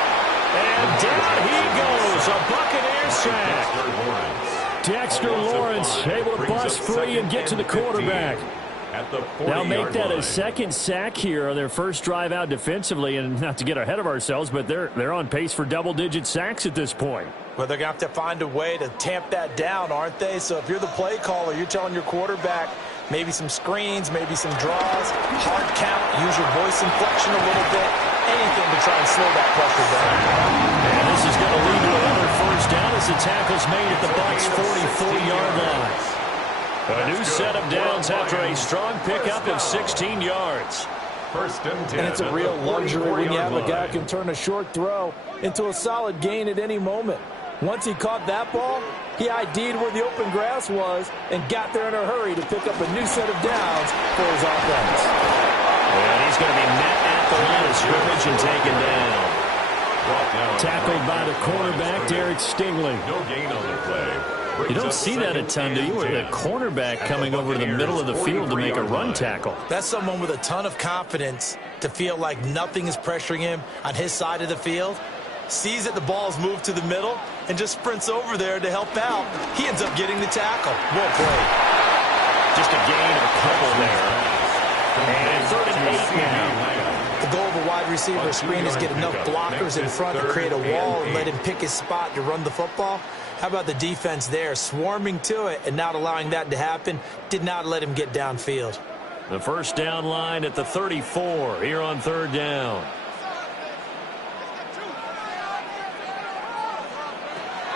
And down he goes, a Buccaneer sack. Dexter Lawrence able to bust free and get to the quarterback. Now make that a second sack here on their first drive out defensively, and not to get ahead of ourselves, but they're on pace for double-digit sacks at this point. Well, they're going to have to find a way to tamp that down, aren't they? So if you're the play caller, you're telling your quarterback maybe some screens, maybe some draws, hard count, use your voice inflection a little bit, anything to try and slow that pressure down. And this is going to lead to another first down as the tackle's made at the Bucs' 44-yard line. A new set of downs after a strong pickup of 16 yards. First and 10. And it's a real luxury when you have a guy who can turn a short throw into a solid gain at any moment. Once he caught that ball, he ID'd where the open grass was and got there in a hurry to pick up a new set of downs for his offense. And he's going to be met at the line of scrimmage and taken down. Tackled by the cornerback, Derek Stingley. No gain on the play. You don't see that a ton, do you? Where the cornerback coming over to the middle of the field to make a run tackle. That's someone with a ton of confidence to feel like nothing is pressuring him on his side of the field. Sees that the ball's moved to the middle and just sprints over there to help out. He ends up getting the tackle. Well played. Just a gain of a couple there. And 3rd and 8 now. The goal of a wide receiver screen is get enough blockers in front to create a wall and let him pick his spot to run the football. How about the defense there, swarming to it and not allowing that to happen, did not let him get downfield. The first down line at the 34 here on 3rd down.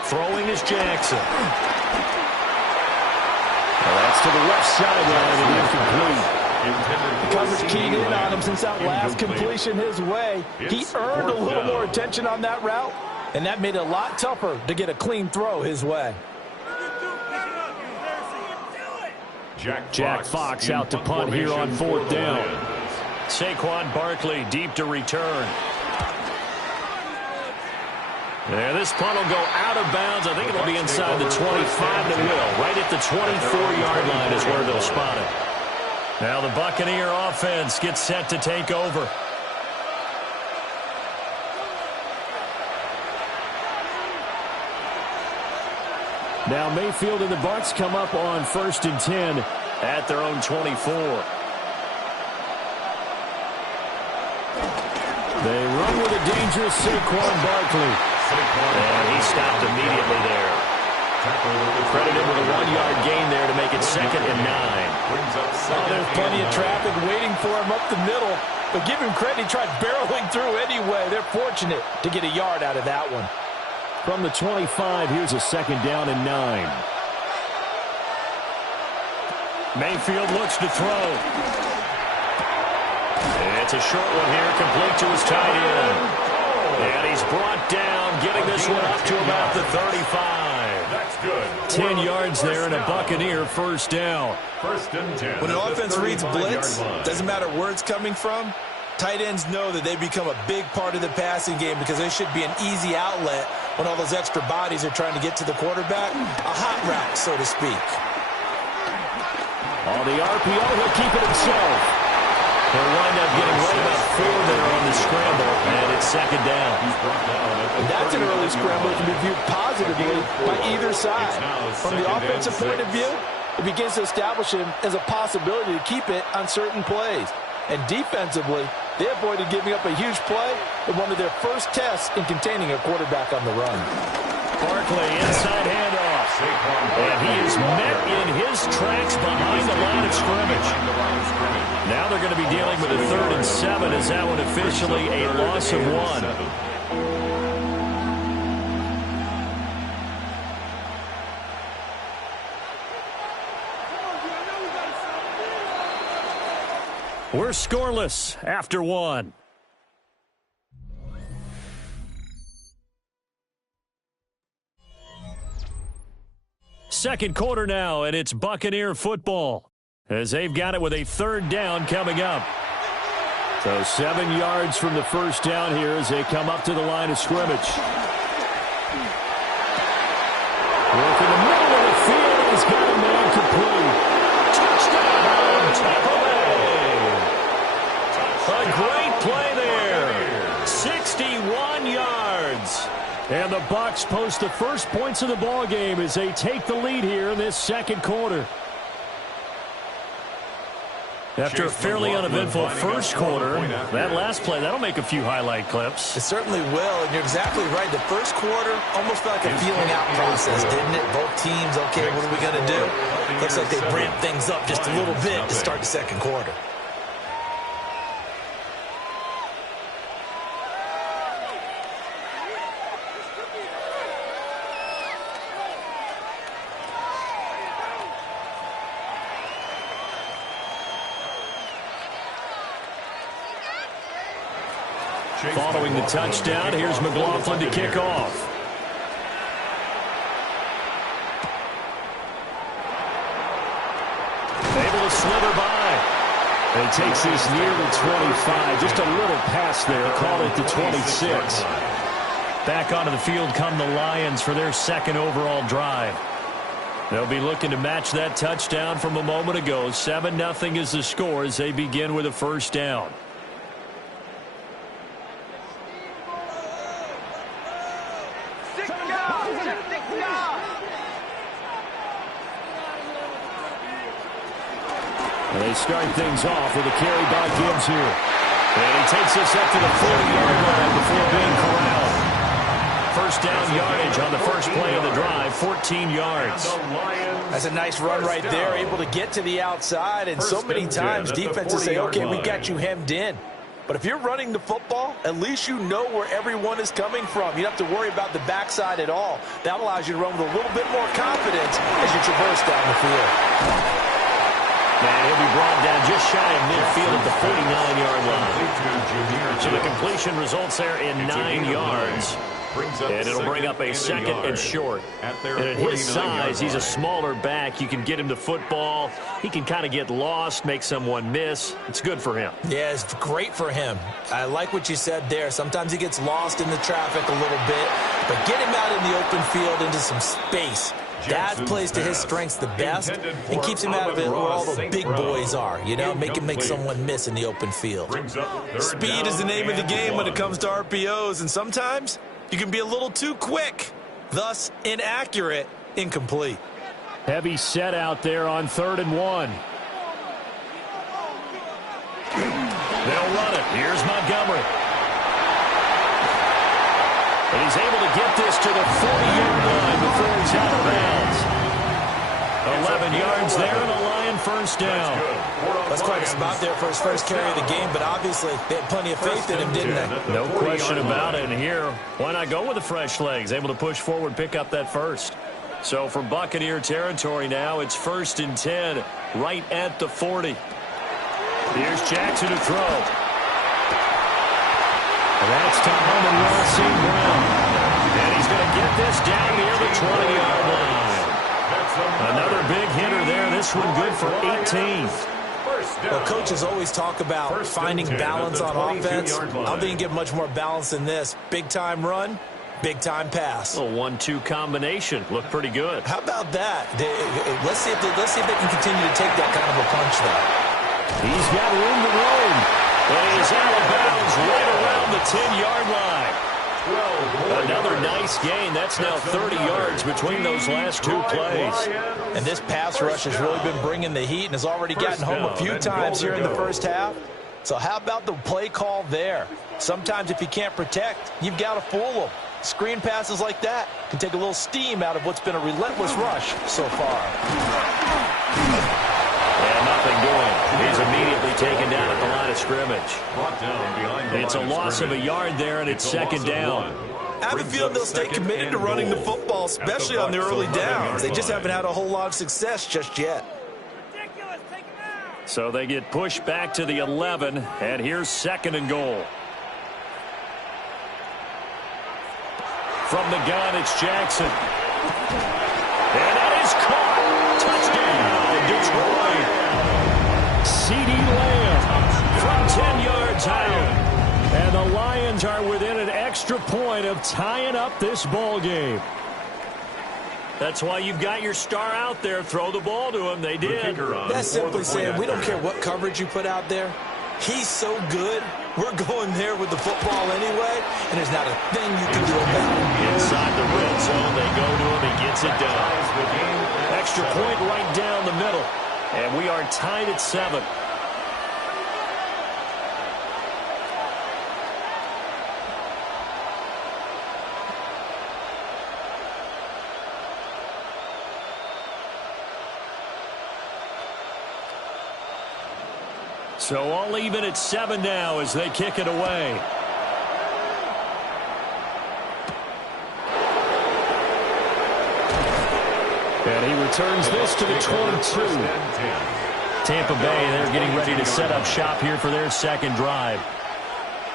Throwing is Jackson. Well, that's to the left sideline and incomplete. Coverage keyed in on him since that last completion his way. He earned a little more attention on that route, and that made it a lot tougher to get a clean throw his way. Jack Fox out to punt here on 4th down. Saquon Barkley deep to return. And this punt will go out of bounds. I think it'll be inside the 25 to will. Right at the 24-yard line is where they'll spot it. Now the Buccaneer offense gets set to take over. Now Mayfield and the Bucs come up on 1st and 10 at their own 24. They run with a dangerous Saquon Barkley. And he stopped immediately there. Credit him with a 1-yard gain there to make it 2nd and 9. Oh, there's plenty of traffic waiting for him up the middle. But give him credit, he tried barreling through anyway. They're fortunate to get a yard out of that one. From the 25, here's a 2nd down and 9. Mayfield looks to throw. It's a short one here, complete to his tight end. And he's brought down, getting this one up to about the 35. That's good. 10 yards there and a Buccaneer first down. 1st and 10. When an offense reads blitz, doesn't matter where it's coming from, tight ends know that they become a big part of the passing game because they should be an easy outlet when all those extra bodies are trying to get to the quarterback. A hot route, so to speak. On the RPO, he'll keep it himself. He'll wind up getting right about 4 there on the scramble, and it's 2nd down. That's an early scramble that can be viewed positively by either side. From the offensive point of view, it begins to establish him as a possibility to keep it on certain plays. And defensively, they avoided giving up a huge play in one of their first tests in containing a quarterback on the run. Barkley, inside handoff. And he is met in his tracks behind the line of scrimmage. Now they're going to be dealing with a 3rd and 7 as that one officially a loss of 1. We're scoreless after 1. Second quarter now, and it's Buccaneer football as they've got it with a 3rd down coming up. So 7 yards from the first down here as they come up to the line of scrimmage. Work in the middle of the field. He's got a man complete. Touchdown, Tampa Bay. A great play there. 61 yards. And the Bucs post the first points of the ball game as they take the lead here in this second quarter. After a fairly uneventful first quarter, that last play, that'll make a few highlight clips. It certainly will, and you're exactly right. The first quarter almost felt like a feeling out process, didn't it? Both teams, okay, what are we going to do? Looks like they ramped things up just a little bit to start the second quarter. Following the touchdown, here's McLaughlin to kick off. Able to slither by. And takes this near the 25. Just a little pass there. Call it the 26. Back onto the field come the Lions for their second overall drive. They'll be looking to match that touchdown from a moment ago. 7-0 is the score as they begin with a first down. And they start things off with a carry by Gibbs here. And he takes this up to the 40-yard line before being corralled. First down yardage on the first play of the drive, 14 yards. That's a nice run right there, able to get to the outside. And so many times defenses say, okay, we got you hemmed in. But if you're running the football, at least you know where everyone is coming from. You don't have to worry about the backside at all. That allows you to run with a little bit more confidence as you traverse down the field. And he'll be brought down just shy of midfield at the 49-yard line. So the completion results there in 9 yards. And it'll bring up a second and short. And at his size, he's a smaller back. You can get him the football. He can kind of get lost, make someone miss. It's good for him. Yeah, it's great for him. I like what you said there. Sometimes he gets lost in the traffic a little bit. But get him out in the open field into some space. That plays to his strengths the best and keeps him out of it where all the big boys are, you know, make someone miss in the open field. Speed is the name of the game when it comes to RPOs, and sometimes you can be a little too quick, thus inaccurate, incomplete. Heavy set out there on 3rd and 1. They'll run it. Here's Montgomery. And he's able to get this to the 40-yard line before he's out of bounds. 11 yards there and a Lion first down. That's quite a spot there for his first carry of the game, but obviously they had plenty of faith in him, didn't they? No question about it. And here, why not go with the fresh legs? Able to push forward, pick up that first. So from Buccaneer territory now, it's 1st and 10, right at the 40. Here's Jackson to throw. And that's to Amon-Ra St. Brown. And he's going to get this down near the 20-yard line. Another big hitter there. This one good for 18. Well, coaches always talk about finding balance on offense. I don't think you get much more balance than this. Big-time run, big-time pass. A 1-2 combination. Looked pretty good. How about that? Let's see if they can continue to take that kind of a punch there. He's got room to roam. And he's out of bounds right around the 10-yard line. Another nice gain. That's now 30 yards between those last two plays. And this pass rush has really been bringing the heat and has already gotten home a few times here in the first half. So how about the play call there? Sometimes if you can't protect, you've got to fool them. Screen passes like that can take a little steam out of what's been a relentless rush so far. And nothing doing. He's immediately taken down at the line of scrimmage. Brought down behind the It's a line loss of a yard there, and it's second down. I have a feeling they'll stay committed to running the football, especially on the early downs. They just haven't had a whole lot of success just yet. So they get pushed back to the 11, and here's second and goal. From the gun, it's Jackson. And that is caught. Touchdown, Detroit. CeeDee Lamb from 10 yards out. And the Lions are within an extra point of tying up this ball game. That's why you've got your star out there. Throw the ball to him. They did. That's simply saying we don't care what coverage you put out there. He's so good. We're going there with the football anyway, and there's not a thing you can do about it. Inside the red zone, they go to him. He gets it done. Extra point right down the middle. And we are tied at 7. So all even at 7 now as they kick it away. And he returns this to the 22. Tampa Bay, they're getting ready to set up shop here for their second drive.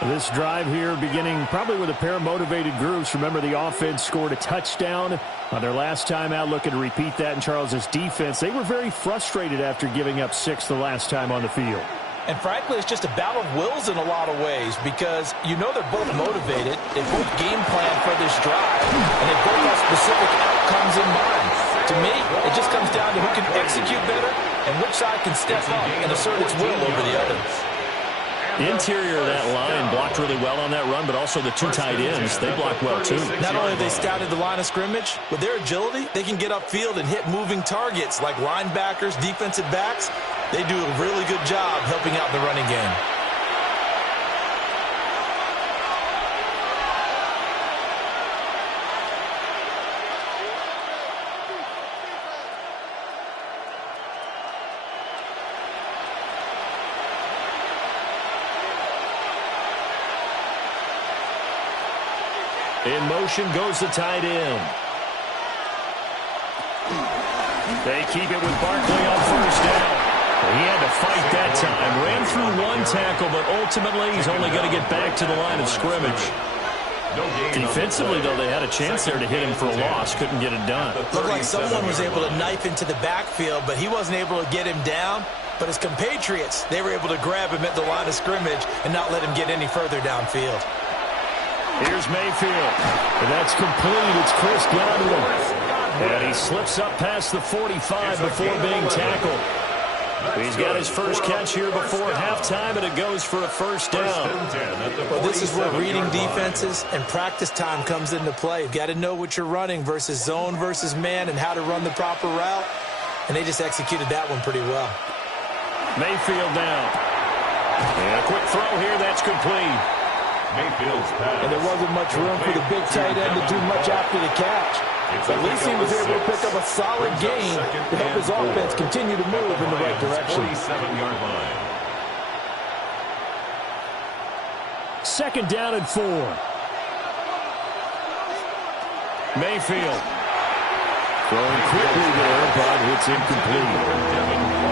This drive here beginning probably with a pair of motivated groups. Remember, the offense scored a touchdown on their last time out, looking to repeat that in Charles's defense. They were very frustrated after giving up 6 the last time on the field. And frankly, it's just a battle of wills in a lot of ways because you know they're both motivated. They both game plan for this drive, and they both have specific outcomes in mind. To me, it just comes down to who can execute better and which side can step up and assert its will over the other. Interior of that line blocked really well on that run, but also the 2 tight ends, they blocked well too. Not only have they scouted the line of scrimmage, with their agility, they can get upfield and hit moving targets like linebackers, defensive backs. They do a really good job helping out the running game. In motion goes the tight end. They keep it with Barkley on first down. He had to fight that time. Ran through 1 tackle, but ultimately he's only going to get back to the line of scrimmage. Defensively, though, they had a chance there to hit him for a loss. Couldn't get it done. Looked like someone was able to knife into the backfield, but he wasn't able to get him down. But his compatriots, they were able to grab him at the line of scrimmage and not let him get any further downfield. Here's Mayfield. And that's complete. It's Chris Godwin. And he slips up past the 45 before being tackled. He's got his first catch here before halftime, and it goes for a first down. Well, this is where reading defenses and practice time comes into play. You've got to know what you're running versus zone versus man and how to run the proper route. And they just executed that one pretty well. Mayfield now. And a quick throw here. That's complete. Mayfield's pass. And there wasn't much room for the big tight end to do much after the catch. At least he was able to pick up a solid gain to help his offense continue to move in the right direction. 47-yard line. Second down and 4. Mayfield. Throwing quickly there, but it's incomplete.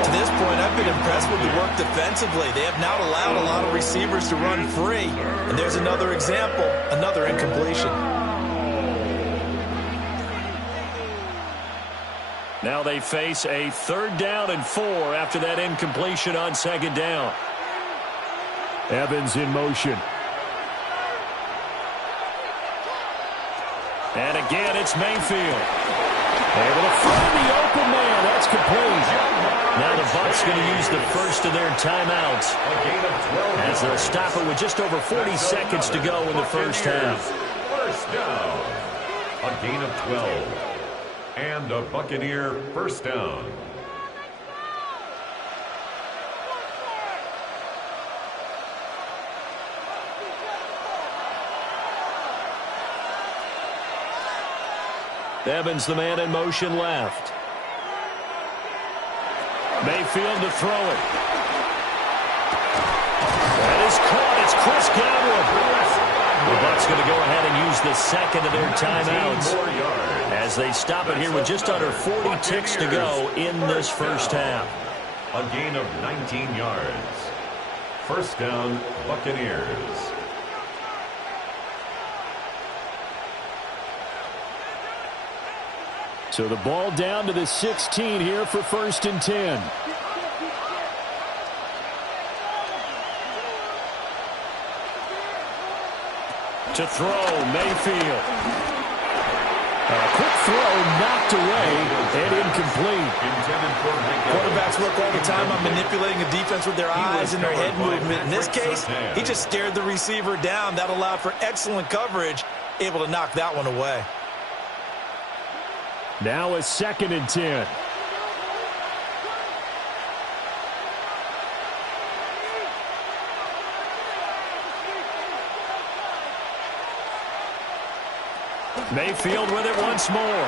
To this point, I've been impressed with the work defensively. They have not allowed a lot of receivers to run free. And there's another example, another incompletion. Now they face a 3rd down and 4 after that incompletion on 2nd down. Evans in motion. And again, it's Mayfield. Able to find the open man. That's complete. Now the Bucs going to use the first of their timeouts as they'll stop it with just over 40 seconds to go in the first half. First down. A gain of 12. And a Buccaneer first down. Evans, the man in motion left. Mayfield to throw it. That is caught. It's Chris Godwin. The Bucs going to go ahead and use the second of their timeouts as they stop it here with just under 40 ticks to go in this first half. A gain of 19 yards. First down, Buccaneers. So the ball down to the 16 here for 1st and 10. To throw, Mayfield. A quick throw knocked away and incomplete. Quarterbacks work all the time on manipulating a defense with their eyes and their head movement. In this case, he just stared the receiver down. That allowed for excellent coverage, able to knock that one away. Now a 2nd and 10. Mayfield with it once more.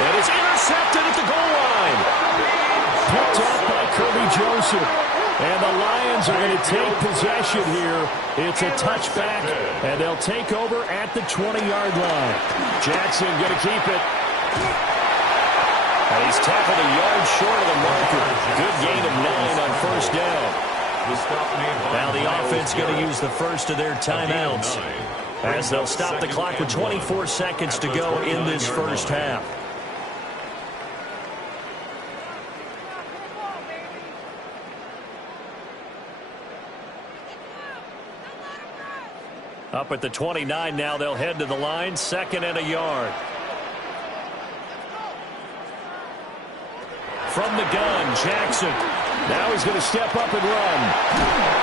It is intercepted at the goal line. Picked off by Kirby Joseph. And the Lions are going to take possession here. It's a touchback, and they'll take over at the 20-yard line. Jackson going to keep it. And he's tackled a yard short of the marker. Good gain of 9 on first down. Now the offense going to use the first of their timeouts as they'll stop the clock with 24 seconds to go in this first half. Up at the 29 now, they'll head to the line, 2nd and a yard. From the gun, Jackson. Now he's going to step up and run.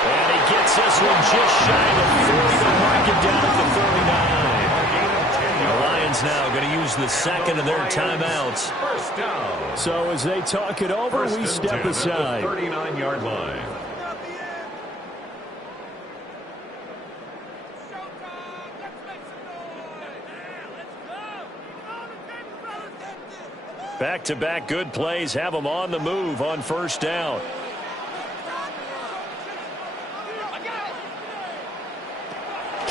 And he gets this one just shy of the 40. They'll mark it down at the 39. The Lions now going to use the second of their timeouts. So as they talk it over, we step aside. 39-yard line. Back-to-back good plays have them on the move on first down.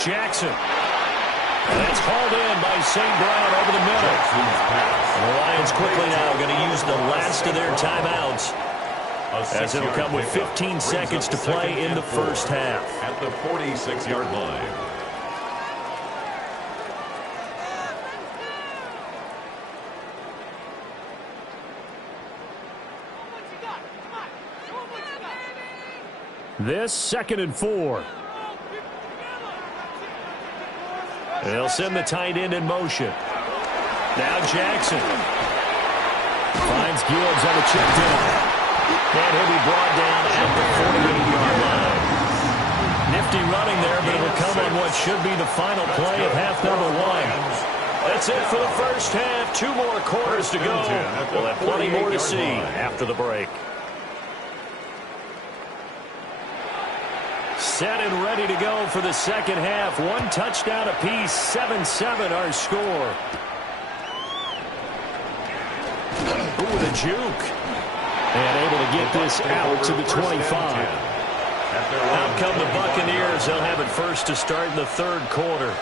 Jackson. And that's hauled in by St. Brown over the middle. And the Lions quickly now going to use the last of their timeouts as it'll come with 15 seconds to play in the first half. At the 46-yard line. This 2nd and 4. They'll send the tight end in motion. Now Jackson. Finds Gibbs on the check down. And he'll be brought down at the 48-yard line. Nifty running there, but it'll come on what should be the final play of half number 1. That's it for the first half. 2 more quarters to go. We'll have plenty more to see after the break. Set and ready to go for the second half. 1 touchdown apiece. 7-7 our score. Ooh, the juke. And able to get this out to the 25. Out come the Buccaneers. They'll have it first to start in the third quarter.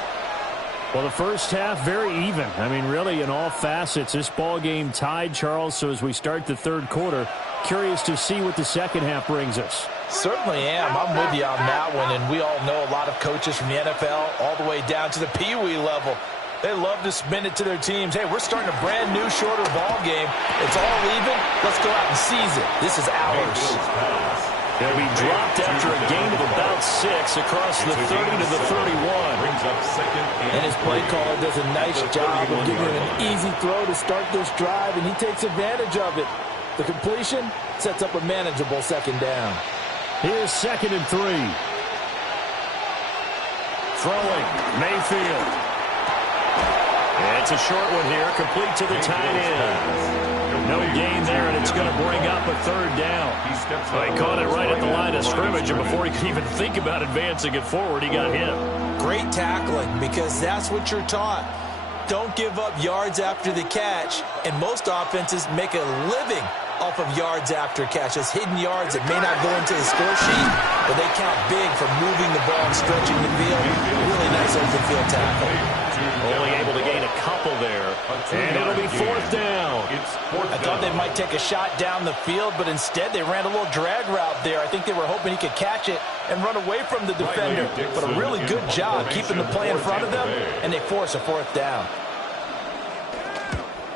Well, the first half, very even. I mean, really, in all facets, this ball game tied, Charles. So as we start the third quarter, curious to see what the second half brings us. Certainly am. I'm with you on that one. And we all know a lot of coaches from the NFL all the way down to the Pee-wee level. They love to spin it to their teams. Hey, we're starting a brand new, shorter ball game. It's all even. Let's go out and seize it. This is ours. They'll be dropped after a gain of about 6 across the 30 to the 31. And his play caller does a nice job of giving him an easy throw to start this drive, and he takes advantage of it. The completion sets up a manageable second down. Here's 2nd and 3. Throwing, Mayfield. It's a short one here, complete to the tight end. No gain there, and it's going to bring up a third down. He caught it right at the line of scrimmage, and before he could even think about advancing it forward, he got hit. Great tackling, because that's what you're taught. don't give up yards after the catch, and most offenses make a living off of yards after catch. Those hidden yards that may not go into the score sheet, but they count big for moving the ball and stretching the field. Really nice open field tackle. Only able to gain a couple there, and it'll be fourth down. I thought they might take a shot down the field, but instead they ran a little drag route there. I think they were hoping he could catch it and run away from the defender. But a really good job keeping the play in front of them, and they force a fourth down.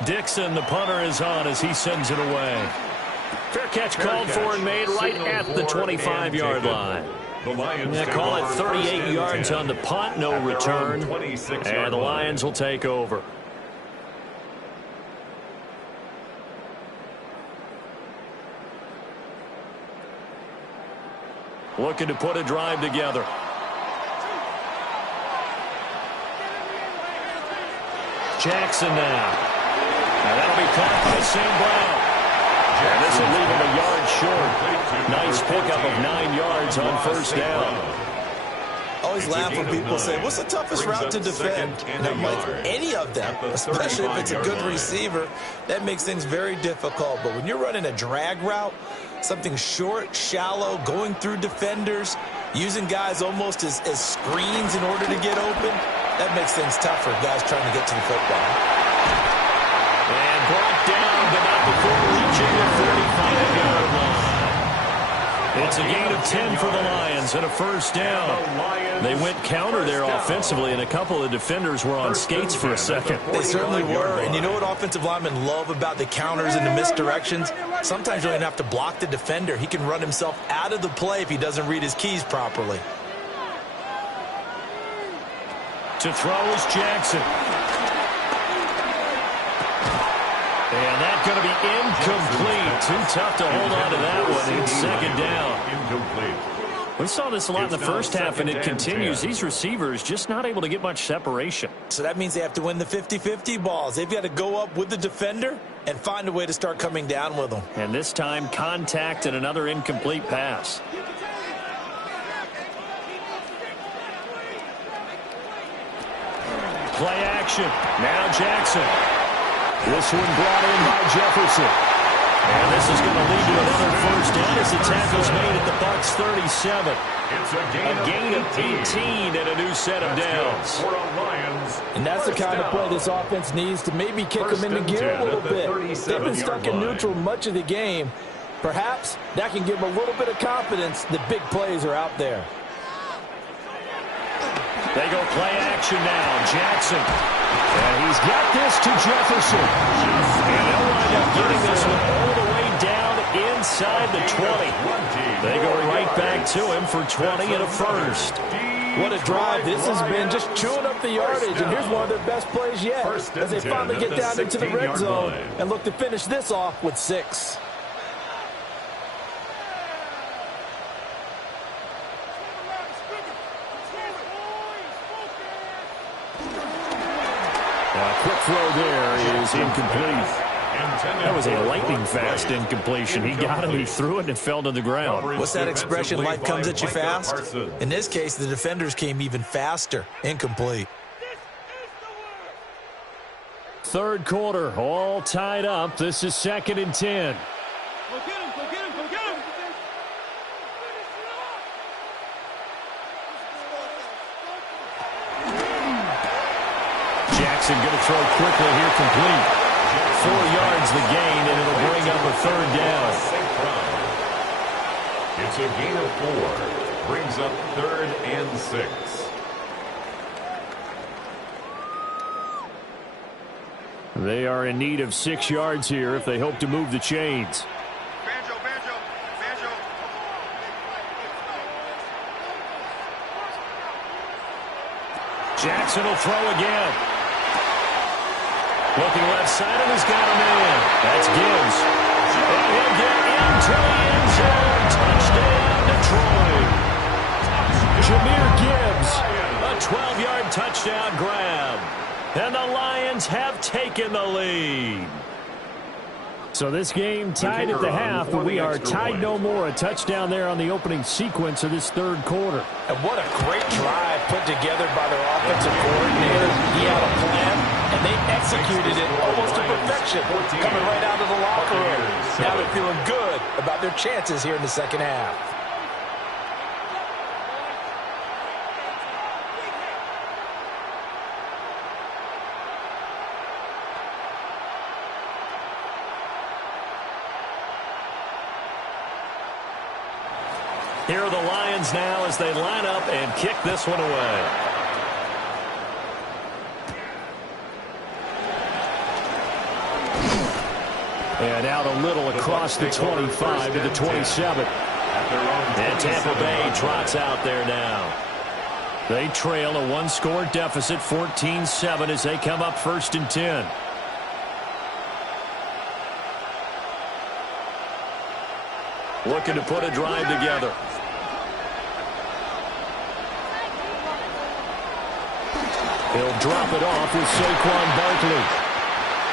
Dixon, the punter, is on as he sends it away. Fair catch called for and made right at the 25-yard line. Yeah, call it 38 yards on the punt, no return, and the Lions will take over. Looking to put a drive together. Jackson now. And that'll be caught by Sam Brown. And this will leave him a yard short. Nice pickup of 9 yards on first down. Always laugh when people say, what's the toughest route to defend? And I'm like, any of them, especially if it's a good receiver, that makes things very difficult. But when you're running a drag route, something short, shallow, going through defenders, using guys almost as screens in order to get open, that makes things tougher, guys trying to get to the football. And brought down, but not before reaching the 45-yard line. It's a gain of 10 for the Lions and a first down. They went counter there offensively, and a couple of defenders were on skates for a second. They certainly were, and you know what offensive linemen love about the counters and the misdirections? Sometimes you don't even have to block the defender. He can run himself out of the play if he doesn't read his keys properly. To throw is Jackson. And that's going to be incomplete. Too tough to hold on to that one. It's second down. Incomplete. We saw this a lot in the first half, and it continues. These receivers just not able to get much separation. So that means they have to win the 50-50 balls. They've got to go up with the defender and find a way to start coming down with them. And this time, contact and another incomplete pass. Play action. Now Jackson. This one brought in by Jefferson. And this is going to lead to another first down as the tackle's made at the Bucs 37. It's a gain of 18 and a new set of downs. And that's the kind of play this offense needs to maybe kick them into gear a little bit. They've been stuck in neutral much of the game. Perhaps that can give them a little bit of confidence that big plays are out there. They go play action now. Jackson. And he's got this to Jefferson. And they'll wind up getting this one all the way down inside the 20. They go right back to him for 20 and a first. What a drive. This has been just chewing up the yardage. And here's one of their best plays yet as they finally get down into the red zone and look to finish this off with 6. Quick throw there is incomplete. That was a lightning-fast incompletion. He got it, he threw it, and it fell to the ground. What's that expression, life comes at you fast? In this case, the defenders came even faster. Incomplete. Third quarter, all tied up. This is 2nd and 10. Jackson going to throw quickly here, complete. 4 yards the gain, and it'll bring up a third down. It's a gain of 4. Brings up 3rd and 6. They are in need of 6 yards here if they hope to move the chains. Jackson will throw again. Looking left side, and he's got a man. That's Gibbs. And he'll get into the end zone. Touchdown, Detroit. Jahmyr Gibbs, a 12-yard touchdown grab. And the Lions have taken the lead. So this game tied at the half, but we are tied no more. A touchdown there on the opening sequence of this third quarter. And what a great drive put together by their offensive coordinator. He had a plan, and they executed it almost to perfection, coming right out of the locker room. Now they're feeling good about their chances here in the second half. Here are the Lions now as they line up and kick this one away. And out a little across the 25 to the 27. And Tampa Bay trots out there now. They trail a one-score deficit, 14-7, as they come up 1st and 10. Looking to put a drive together. He'll drop it off with Saquon Barkley.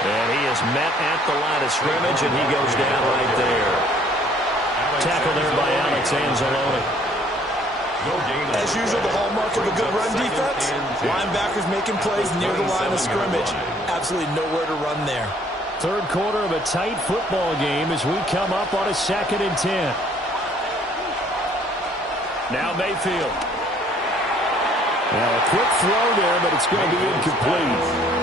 And he is met at the line of scrimmage, and he goes down right there. Tackle there by Alex Anzalone. As usual, the hallmark of a good run defense, linebackers making plays near the line of scrimmage. Absolutely nowhere to run there. Third quarter of a tight football game as we come up on a 2nd and 10. Now Mayfield. Now a quick throw there, but it's going to be incomplete.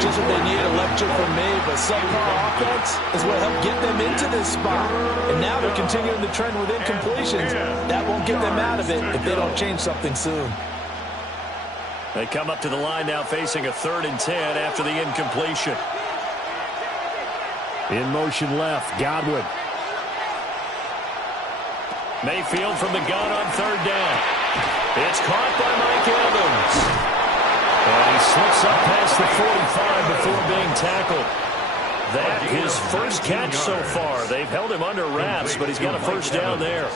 Just what they need, a lecture from me, but subpar offense is what helped get them into this spot. And now they're continuing the trend with incompletions. That won't get them out of it if they don't change something soon. They come up to the line now facing a 3rd and 10 after the incompletion. In motion left, Godwin. Mayfield from the gun on 3rd down. It's caught by Mike Evans. And he slips up past the 45 before being tackled. That his first catch so far. They've held him under wraps, but he's got a 1st down there.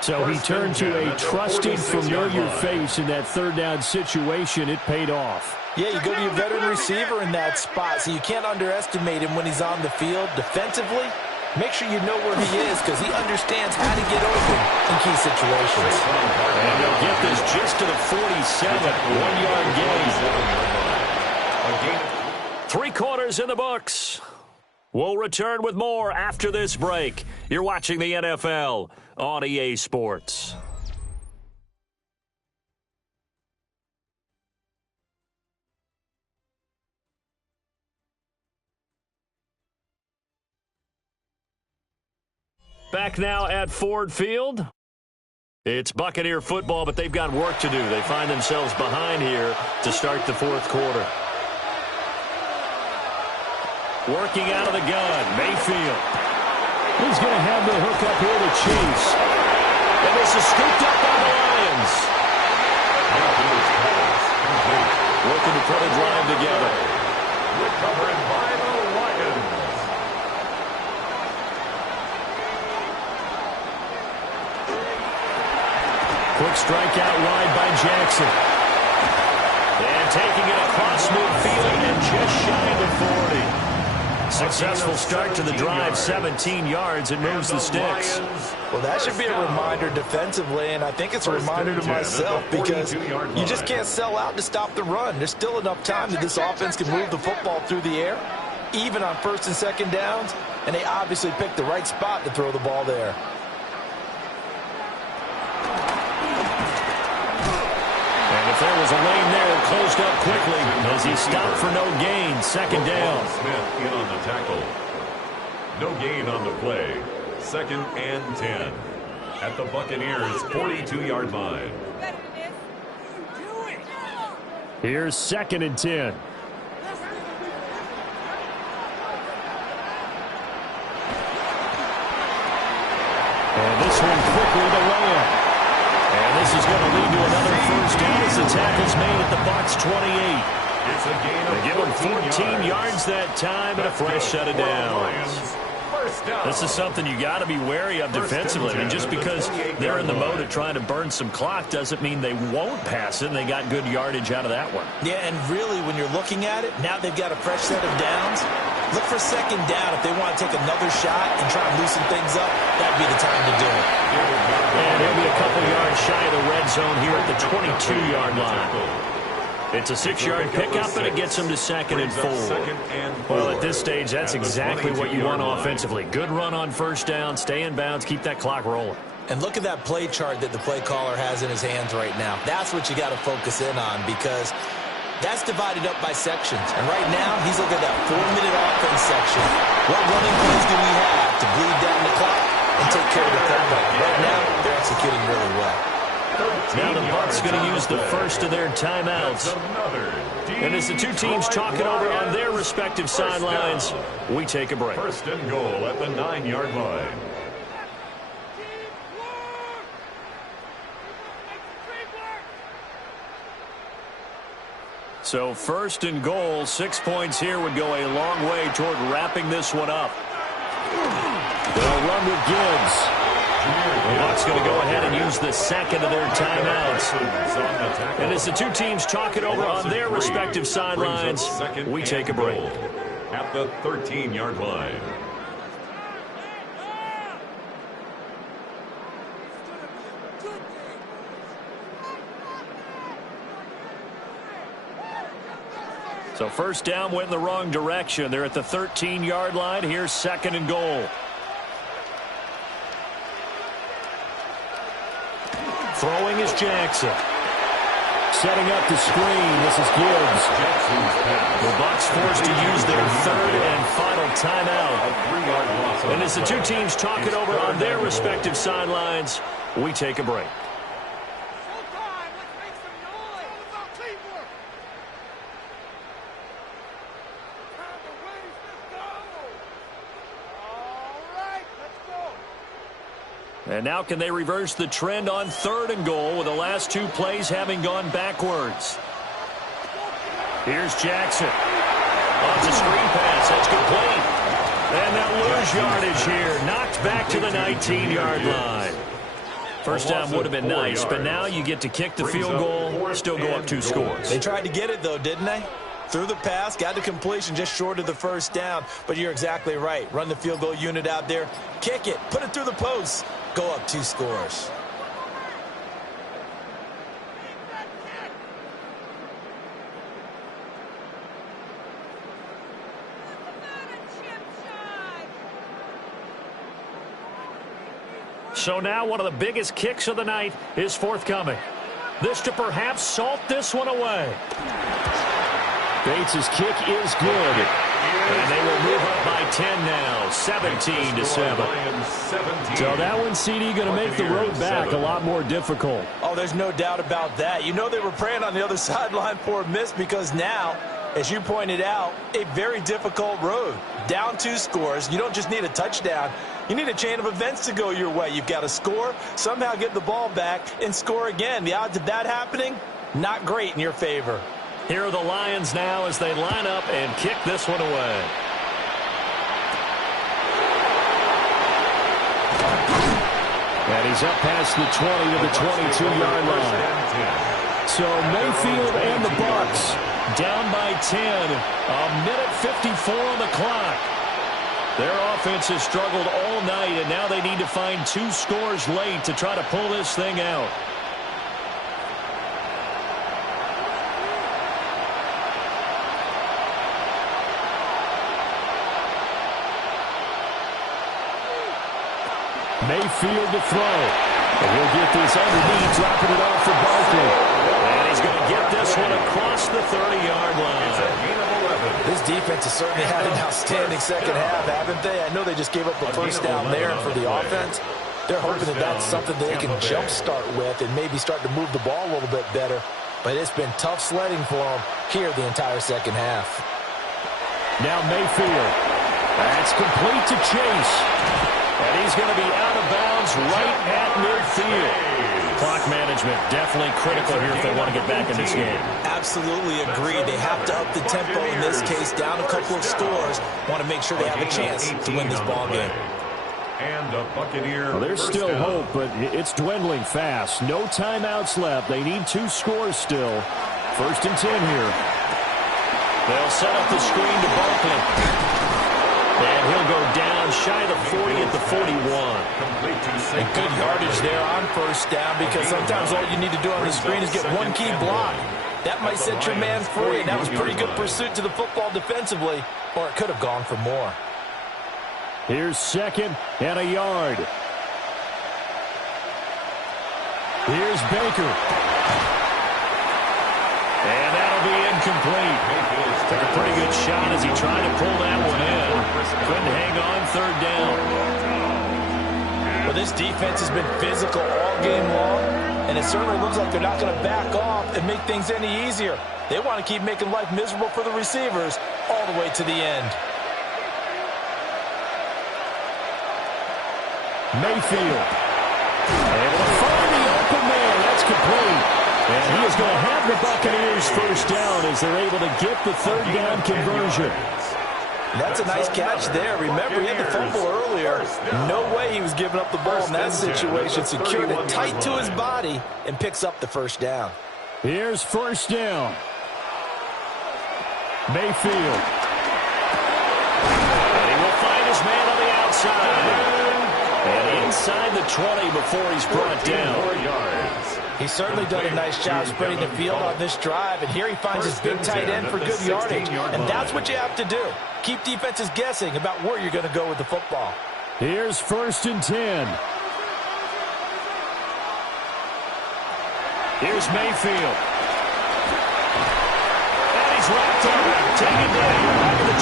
So he turned to a trusted, familiar face in that 3rd down situation. It paid off. Yeah, you go to your veteran receiver in that spot, so you can't underestimate him when he's on the field defensively. Make sure you know where he is because he understands how to get open in key situations. And they'll get this just to the 47, 1-yard gain. 3 quarters in the books. We'll return with more after this break. You're watching the NFL on EA Sports. Back now at Ford Field. It's Buccaneer football, but they've got work to do. They find themselves behind here to start the 4th quarter. Working out of the gun, Mayfield. He's going to have the hook up here to Chase. And this is scooped up by the Lions. Looking to put a drive together. Recovered by the Lions. Quick strike out wide by Jackson. And taking it across midfield and just shy of the 40. Successful start to the drive, 17 yards. It moves the sticks. Well, that should be a reminder defensively, and I think it's a reminder to myself because you just can't sell out to stop the run. There's still enough time that this offense can move the football through the air, even on 1st and 2nd downs, and they obviously picked the right spot to throw the ball there. If there was a lane there, it closed up quickly as he stopped for no gain. 2nd down. Smith in on the tackle. No gain on the play. 2nd and 10 at the Buccaneers' 42-yard line. Here's 2nd and 10. And this one quickly to Lamb. And this is going to lead to another 1st down as the tackle's made at the Bucs 28. It's a gain of they give him 14 yards that time and a fresh set of downs. This is something you got to be wary of defensively. I mean, just because they're in the mode of trying to burn some clock doesn't mean they won't pass it, and they got good yardage out of that one. Yeah, and really, when you're looking at it, now they've got a fresh set of downs. Look for 2nd down. If they want to take another shot and try and loosen things up, that'd be the time to do it. And he'll be a couple yards shy of the red zone here at the 22-yard line. It's a 6-yard pickup, and it gets them to 2nd and 4. Well, at this stage, that's exactly what you want offensively. Good run on first down, stay in bounds, keep that clock rolling. And look at that play chart that the play caller has in his hands right now. That's what you got to focus in on, because that's divided up by sections. And right now, he's looking at that 4-minute offense section. What running plays do we have to bleed down the clock and take care of the football? Right now, they're executing really well. Now the Bucs going to use the first of their timeouts. And as the two teams talk it over on their respective sidelines, we take a break. 1st and goal at the 9-yard line. So 1st and goal, 6 points here would go a long way toward wrapping this one up. They'll run with Gibbs. The Bucs going to go ahead and use the 2nd of their timeouts. And as the two teams talk it over on their respective sidelines, we take a break. At the 13-yard line. So 1st down went in the wrong direction. They're at the 13-yard line. Here's 2nd and goal. Throwing is Jackson. Setting up the screen. This is Gibbs. The Bucs forced to use their 3rd and final timeout. And as the two teams talk it over on their respective sidelines, we take a break. And now can they reverse the trend on 3rd and goal with the last 2 plays having gone backwards? Here's Jackson. On the screen pass. That's complete. And they'll lose yardage here. Knocked back to the 19-yard line. First down would have been nice, but now you get to kick the field goal, still go up 2 scores. They tried to get it, though, didn't they? Threw the pass, got the completion just short of the 1st down. But you're exactly right. Run the field goal unit out there. Kick it. Put it through the post. Go up 2 scores. So now one of the biggest kicks of the night is forthcoming. This to perhaps salt this one away. Bates' kick is good. And they will move up by 10 now, 17-7. So that one, CD, going to make the road back a lot more difficult. Oh, there's no doubt about that. You know they were praying on the other sideline for a miss, because now, as you pointed out, a very difficult road. Down 2 scores. You don't just need a touchdown. You need a chain of events to go your way. You've got to score, somehow get the ball back, and score again. The odds of that happening, not great in your favor. Here are the Lions now as they line up and kick this one away. And he's up past the 20 to the 22-yard line. So Mayfield and the Bucs down by 10. A minute 54 on the clock. Their offense has struggled all night, and now they need to find 2 scores late to try to pull this thing out. Mayfield to throw. And he'll get this underneath, dropping it off for Barkley. And he's going to get this one across the 30-yard line. This defense has certainly had an outstanding second half, haven't they? I know they just gave up the first down there, and for the offense, they're hoping that that's something they can jumpstart with and maybe start to move the ball a little bit better. But it's been tough sledding for them here the entire second half. Now Mayfield. That's complete to Chase. And he's going to be out of bounds right at midfield. Clock management definitely critical here if they want to get back in this game. Absolutely agreed. They have to up the tempo in this case, down a couple of scores. Want to make sure they have a chance to win this ball game. And a Buccaneer. Well, there's still hope, but it's dwindling fast. No timeouts left. They need 2 scores still. 1st and 10 here. They'll set up the screen to Barkley. And he'll go down shy of the 40 at the 41. And good yardage there on 1st down, because sometimes all you need to do on the screen is get 1 key block. That might set your man free, and that was pretty good pursuit to the football defensively, or it could have gone for more. Here's 2nd and a yard. Here's Baker. And that'll be incomplete. Took a pretty good shot as he tried to pull that one in. Couldn't hang on 3rd down. Well, this defense has been physical all game long, and it certainly looks like they're not going to back off and make things any easier. They want to keep making life miserable for the receivers all the way to the end. Mayfield. Able to find the open man. That's complete. And he is going to have the Buccaneers 1st down as they're able to get the 3rd down conversion. That's a nice catch there. Remember, he had the fumble earlier. No way he was giving up the ball in that situation. Secured it tight to his body and picks up the 1st down. Here's 1st down. Mayfield. And he will find his man on the outside. And inside the 20 before he's brought down. He's certainly done a nice job spreading the field on this drive, and here he finds his big tight end for good yardage. And that's what you have to do. Keep defenses guessing about where you're going to go with the football. Here's 1st and 10. Here's Mayfield. And he's wrapped up. Taken down back at the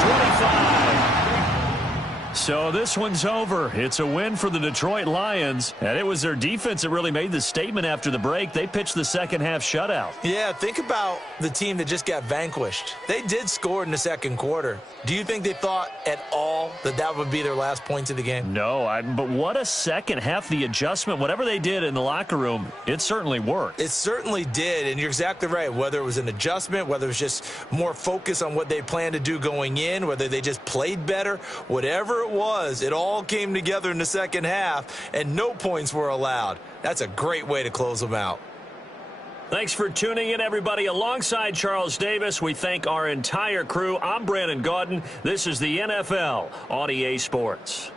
25. So this one's over. It's a win for the Detroit Lions, and it was their defense that really made the statement after the break. They pitched the second half shutout. Yeah, think about the team that just got vanquished. They did score in the 2nd quarter. Do you think they thought at all that that would be their last points of the game? No, but what a second half. The adjustment, whatever they did in the locker room, it certainly worked. It certainly did, and you're exactly right. Whether it was an adjustment, whether it was just more focus on what they planned to do going in, whether they just played better, whatever it was, it all came together in the 2nd half, and no points were allowed. That's a great way to close them out. Thanks for tuning in, everybody. Alongside Charles Davis, we thank our entire crew. I'm Brandon Gaudin. This is the NFL on EA Sports.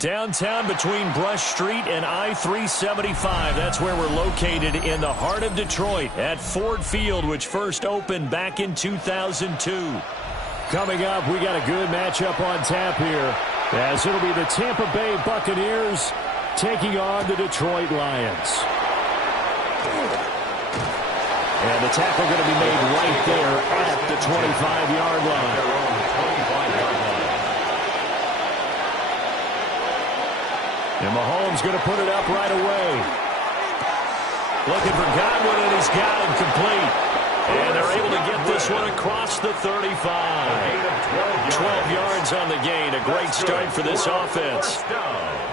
Downtown between Brush Street and I-375. That's where we're located in the heart of Detroit at Ford Field, which first opened back in 2002. Coming up, we got a good matchup on tap here, as it'll be the Tampa Bay Buccaneers taking on the Detroit Lions. And the tackle going to be made right there at the 25-yard line. And Mahomes going to put it up right away. Looking for Godwin, and he's got him complete. And they're able to get this one across the 35. 12 yards on the gain. A great start for this offense.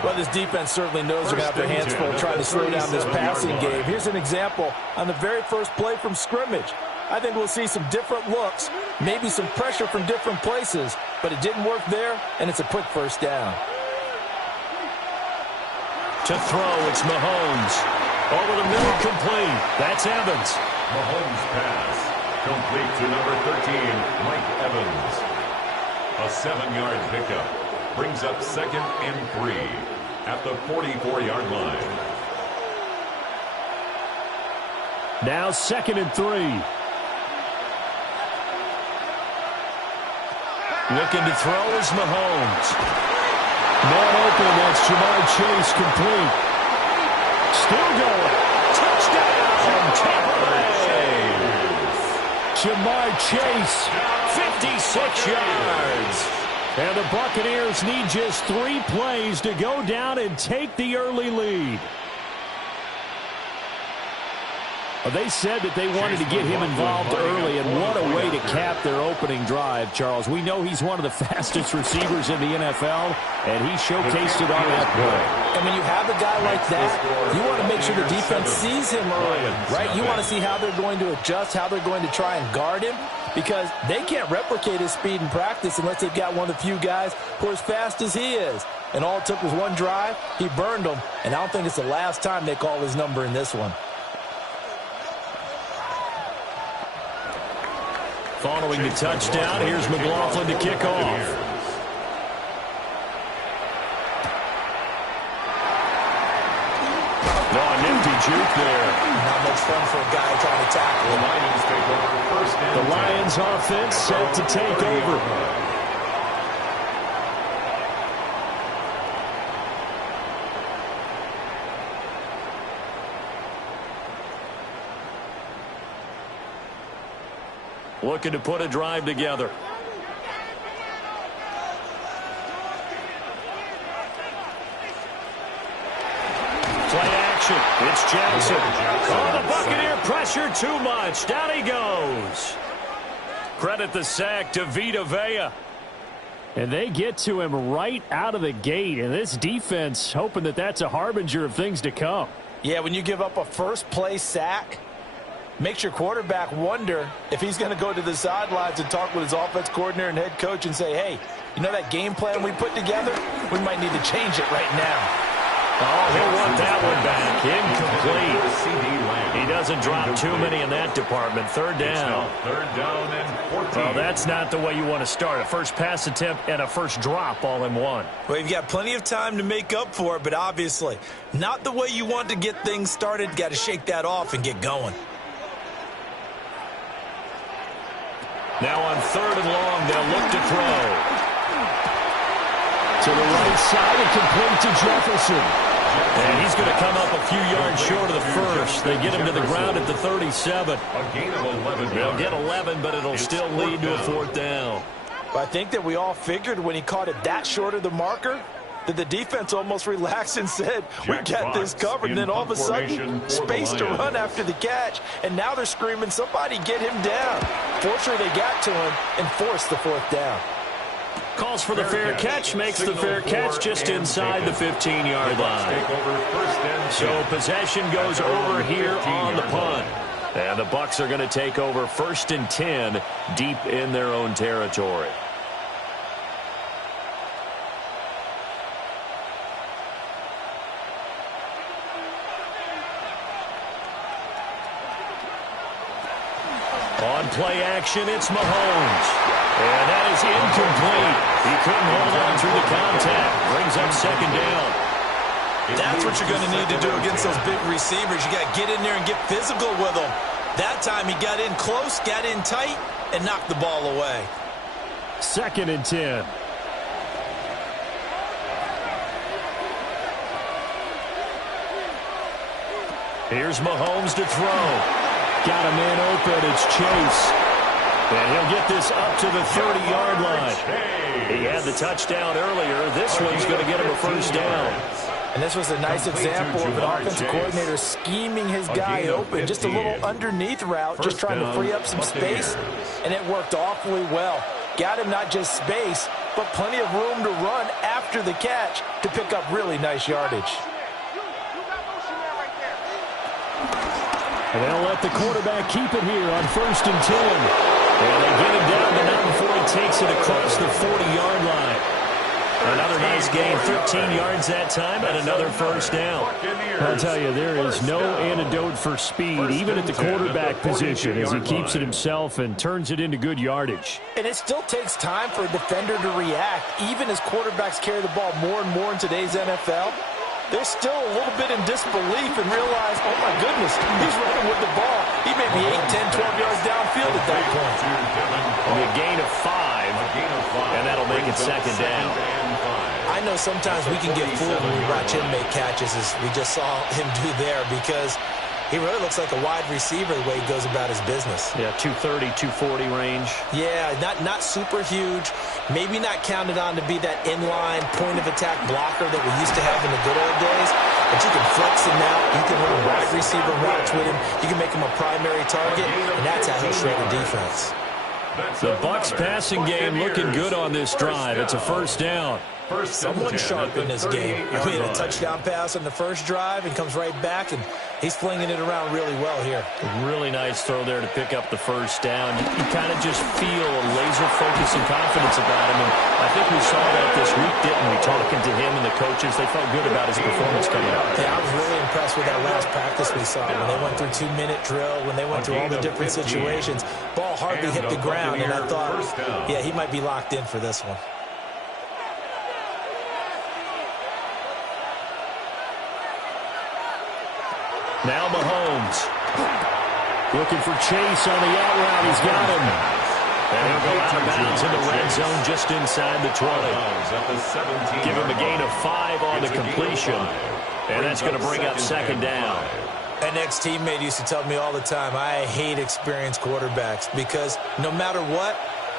Well, this defense certainly knows they're going to have their hands full trying to slow down this passing game. Here's an example on the very first play from scrimmage. I think we'll see some different looks, maybe some pressure from different places, but it didn't work there, and it's a quick first down. To throw, it's Mahomes. Over the middle, complete. That's Evans. Mahomes pass. Complete to number 13, Mike Evans. A 7-yard pickup. Brings up 2nd and 3 at the 44-yard line. Now 2nd and 3. Looking to throw is Mahomes. Man open, that's Jamar Chase, complete. Still going. Touchdown, Tampa Bay. Jamar Chase, 56 yards. And the Buccaneers need just 3 plays to go down and take the early lead. They said that they wanted to get him involved early, and what a way to cap their opening drive, Charles. We know he's one of the fastest receivers in the NFL, and he showcased it on that play. And when you have a guy like that, you want to make sure the defense sees him early, right? You want to see how they're going to adjust, how they're going to try and guard him, because they can't replicate his speed in practice unless they've got one of the few guys who are as fast as he is. And all it took was one drive. He burned them, and I don't think it's the last time they call his number in this one. Following the touchdown, here's McLaughlin to kick off. Oh, nifty juke there. Not much fun for a guy trying to tackle. The Lions take over 1st and 10. The Lions offense set to take over. Looking to put a drive together. Play action. It's Jackson. Oh, the Buccaneer pressure too much. Down he goes. Credit the sack to Vita Vea. And they get to him right out of the gate. And this defense hoping that that's a harbinger of things to come. Yeah, when you give up a first play sack, makes your quarterback wonder if he's going to go to the sidelines and talk with his offense coordinator and head coach and say, hey, you know that game plan we put together? We might need to change it right now. Oh, he'll want that one back. Incomplete. He doesn't drop too many in that department. 3rd down. 3rd down and 14. Well, that's not the way you want to start. A first pass attempt and a first drop all in one. Well, you've got plenty of time to make up for it, but obviously not the way you want to get things started. Got to shake that off and get going. Now on 3rd and long, they'll look to throw. To the right side and complete to Jefferson. And he's going to come up a few yards short of the first. They get him to the ground at the 37. A gain of 11. They'll get 11, but it'll still lead to a 4th down. I think that we all figured when he caught it that short of the marker that the defense almost relaxed and said, we got this covered. And then all of a sudden, space to run after the catch. And now they're screaming, somebody get him down. Fortunately, they got to him and forced the 4th down. Calls for the fair catch, makes the fair catch just inside the 15-yard line. So possession goes over here on the punt. And the Bucs are going to take over 1st and 10 deep in their own territory. On play action, it's Mahomes. And that is incomplete. He couldn't hold on through the contact. Brings up second down. That's what you're going to need to do against those big receivers. You got to get in there and get physical with them. That time he got in close, got in tight, and knocked the ball away. 2nd and 10. Here's Mahomes to throw. Got a man open. It's Chase. And he'll get this up to the 30-yard line. He had the touchdown earlier. This one's going to get him a first down. And this was a nice example of an offensive coordinator scheming his guy open. Just a little underneath route, just trying to free up some space. And it worked awfully well. Got him not just space, but plenty of room to run after the catch to pick up really nice yardage. And they'll let the quarterback keep it here on 1st and 10. And they get him down to 9 before he takes it across the 40-yard line. Another nice gain, 13 yards that time, and another first down. I'll tell you, there is no antidote for speed, even at the quarterback position, as he keeps it himself and turns it into good yardage. And it still takes time for a defender to react, even as quarterbacks carry the ball more and more in today's NFL. They're still a little bit in disbelief and realize, oh, my goodness, he's running with the ball. He may be 8, 10, 12 yards downfield at that point. A gain of 5, and that'll make it second down. I know sometimes we can get fooled when we watch him make catches, as we just saw him do there, because he really looks like a wide receiver the way he goes about his business. Yeah, 230, 240 range. Yeah, not super huge. Maybe not counted on to be that inline point-of-attack blocker that we used to have in the good old days. But you can flex him out. You can run wide receiver routes with him. You can make him a primary target, and that's how he'll shred a defense. The Bucs passing game looking good on this drive. It's a first down. Someone sharp in this game. He had a touchdown pass on the first drive and comes right back, and he's flinging it around really well here. Really nice throw there to pick up the first down. You kind of just feel a laser focus and confidence about him, and I think we saw that this week, didn't we? Talking to him and the coaches, they felt good about his performance coming up. Yeah, I was really impressed with that last practice we saw when they went through 2-minute drill, when they went through all the different situations. Ball hardly hit the ground, and I thought, yeah, he might be locked in for this one. Now Mahomes. Looking for Chase on the out route. He's got him. And he'll go out of bounds in the red zone just inside the 20. Give him a gain of 5 on the completion. And that's going to bring up second down. An ex-teammate used to tell me all the time, I hate experienced quarterbacks because no matter what,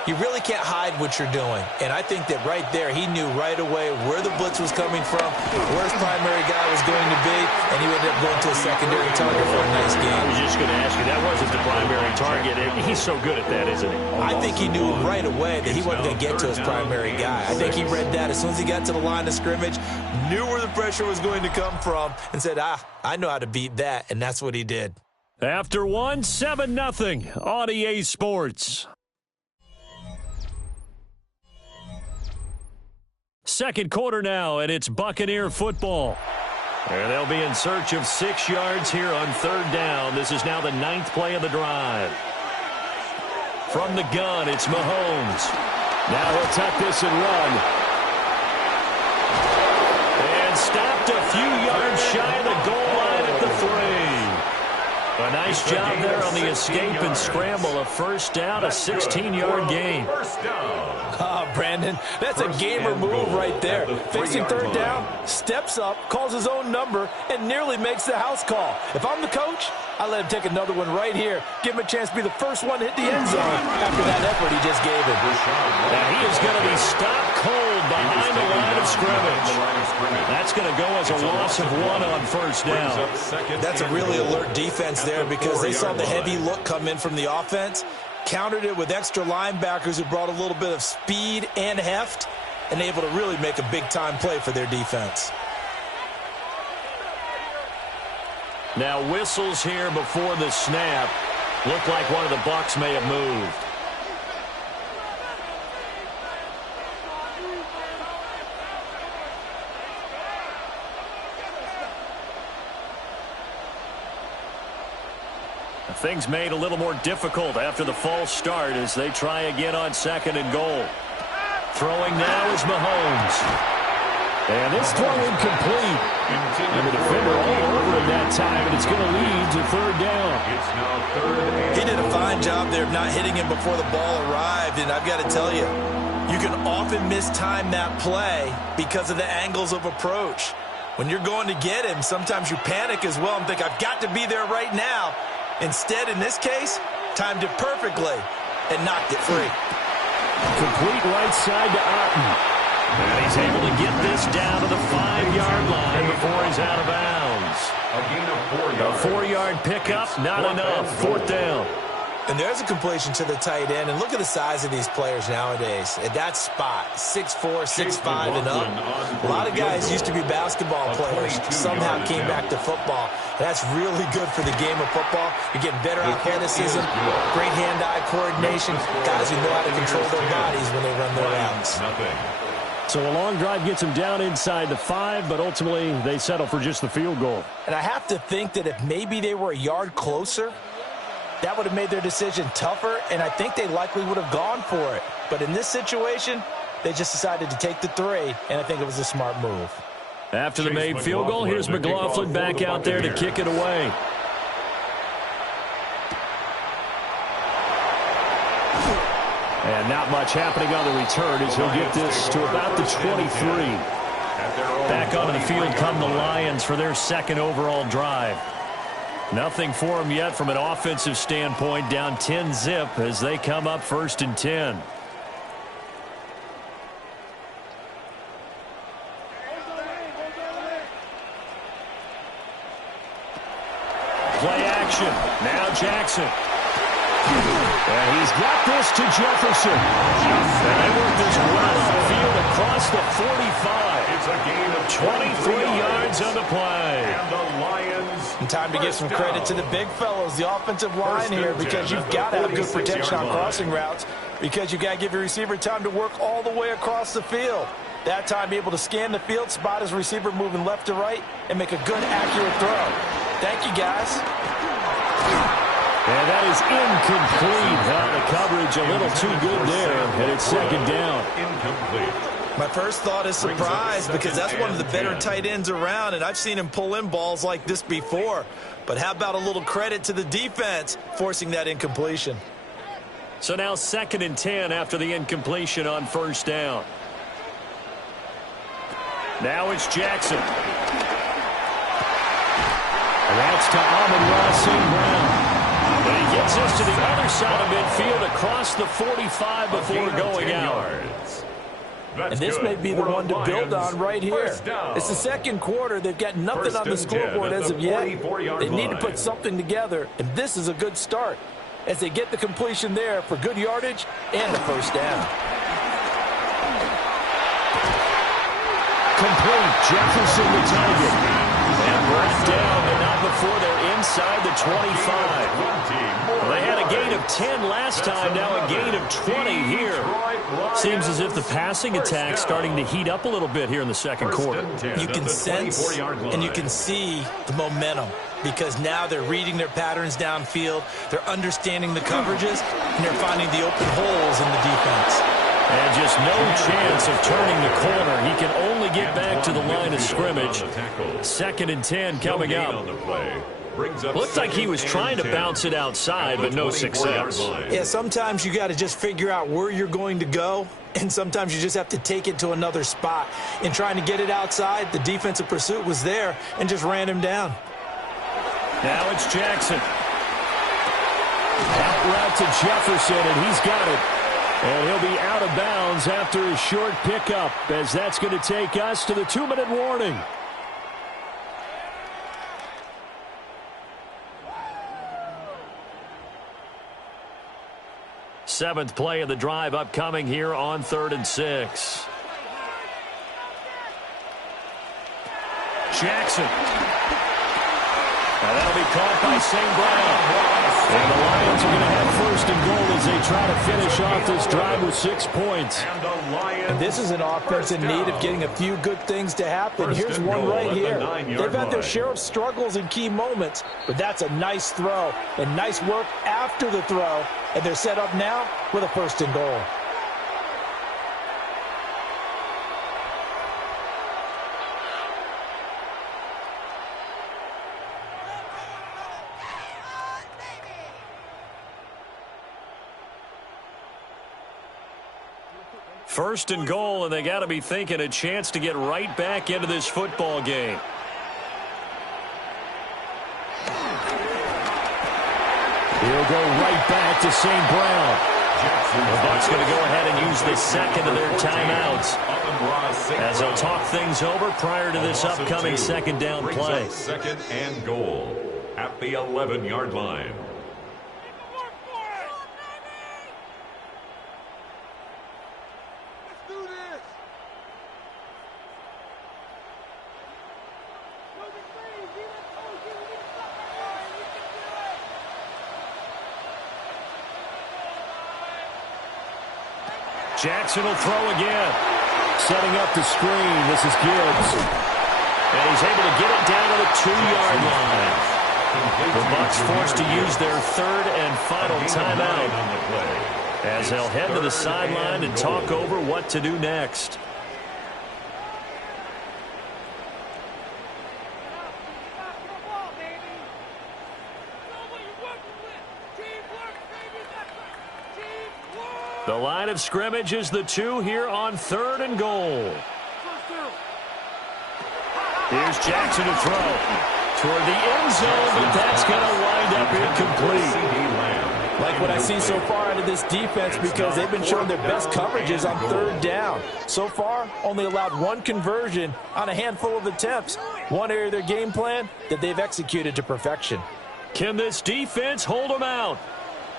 you really can't hide what you're doing. And I think that right there, he knew right away where the blitz was coming from, where his primary guy was going to be, and he ended up going to a secondary target for a nice game. I was just going to ask you, that wasn't the primary target. He's so good at that, isn't he? I think he knew right away that he wasn't going to get to his primary guy. I think he read that as soon as he got to the line of scrimmage, knew where the pressure was going to come from, and said, I know how to beat that, and that's what he did. After 7-0 on EA Sports. Second quarter now, and it's Buccaneer football. And they'll be in search of 6 yards here on third down. This is now the 9th play of the drive. From the gun, it's Mahomes. Now he'll tuck this and run. And stopped a few yards shy of the goal line at the 3. A nice job there on the escape and scramble. A first down, a 16-yard gain. Brandon, that's a gamer move right there. Facing third down, steps up, calls his own number, and nearly makes the house call. If I'm the coach, I let him take another one right here. Give him a chance to be the first one to hit the end zone after that effort he just gave him. Now he is going to be stopped cold behind the line of scrimmage. That's going to go as a loss of 1 on first down. That's a really alert defense there because they saw the heavy look come in from the offense, countered it with extra linebackers who brought a little bit of speed and heft, and able to really make a big-time play for their defense. Now whistles here before the snap. Looked like one of the Bucs may have moved. Things made a little more difficult after the false start as they try again on 2nd and goal. Throwing now is Mahomes. And this throw incomplete. And the defender all over him that time, and it's going to lead to 3rd down. It's now 3rd and He did a fine job there of not hitting him before the ball arrived, and I've got to tell you, you can often mistime that play because of the angles of approach. When you're going to get him, sometimes you panic as well and think, I've got to be there right now. Instead, in this case, timed it perfectly and knocked it free. Complete right side to Otten. And he's able to get this down to the 5-yard line before he's out of bounds. a gain of 4 yards. A 4-yard pickup, not enough. 4th down. And there's a completion to the tight end. And look at the size of these players nowadays. At that spot, 6'4", 6'5", and up. A lot of guys used to be basketball players. Somehow came back to football. That's really good for the game of football. You're getting better athleticism, great hand-eye coordination, guys who know how to control their bodies when they run their routes. So a long drive gets them down inside the 5, but ultimately they settle for just the field goal. And I have to think that if maybe they were a yard closer, that would have made their decision tougher, and I think they likely would have gone for it. But in this situation, they just decided to take the 3, and I think it was a smart move. After the made field goal, here's McLaughlin back out there to kick it away. And not much happening on the return as he'll get this to about the 23. Back onto the field come the Lions for their 2nd overall drive. Nothing for them yet from an offensive standpoint, down 10-zip as they come up 1st and 10. Play action. Now Jackson. And he's got this to Jefferson. And they work this well on the field across the 45. It's a gain of 23 yards on the play. And the Lions. And time to give some credit to the big fellows, the offensive line here, because you've got to have good protection on crossing routes, because you've got to give your receiver time to work all the way across the field. That time, be able to scan the field, spot his receiver moving left to right, and make a good, accurate throw. Thank you, guys. And that is incomplete. The coverage a little too good there, and it's 2nd down. Incomplete. My first thought is surprise, because that's one of the better tight ends around, and I've seen him pull in balls like this before. But how about a little credit to the defense forcing that incompletion? So now 2nd and 10 after the incompletion on 1st down. Now it's Jackson. And that's to Amon-Ra St. Brown. But he gets us to the other side of midfield across the 45 before going out. And this may be the one to build on right here. It's the 2nd quarter. They've got nothing on the scoreboard as of yet. They need to put something together, and this is a good start as they get the completion there for good yardage and the 1st down. Complete. Jefferson the target. And brought down, but not before they're inside the 25. Well, they had a gain of 10 last time, now a gain of 20 here. Seems as if the passing attack's starting to heat up a little bit here in the 2nd quarter. You can sense and you can see the momentum, because now they're reading their patterns downfield, they're understanding the coverages, and they're finding the open holes in the defense. And just no chance of turning the corner. He can only get back to the line of scrimmage. 2nd and 10 coming up. Looked like he was trying to bounce it outside, but no success. Yeah, sometimes you got to just figure out where you're going to go, and sometimes you just have to take it to another spot. In trying to get it outside, the defensive pursuit was there and just ran him down. Now it's Jackson. Out route to Jefferson, and he's got it. And he'll be out of bounds after a short pickup, as that's going to take us to the 2-minute warning. Seventh play of the drive upcoming here on 3rd and 6. Jackson. And that'll be caught by St. Brown. And the Lions are going to have first and goal as they try to finish off this drive with 6 points. And this is an offense in need of getting a few good things to happen. Here's one right here. They've had their share of struggles in key moments, but that's a nice throw and nice work after the throw. And they're set up now with a first and goal. First and goal, and they got to be thinking a chance to get right back into this football game. He'll go right back to St. Brown. The Bucs going to go ahead and use the second of their timeouts as they'll talk things over prior to this upcoming second down play. Second and goal at the 11-yard line. Jackson will throw again. Setting up the screen. This is Gibbs. And he's able to get it down to the 2-yard line. The Bucs forced to use their third and final timeout as they'll head to the sideline and talk over what to do next. The line of scrimmage is the 2 here on third and goal. Here's Jackson to throw toward the end zone, but that's going to wind up incomplete. Like what I see so far out of this defense, because they've been showing their best coverages on third down. So far, only allowed one conversion on a handful of attempts. One area of their game plan that they've executed to perfection. Can this defense hold them out?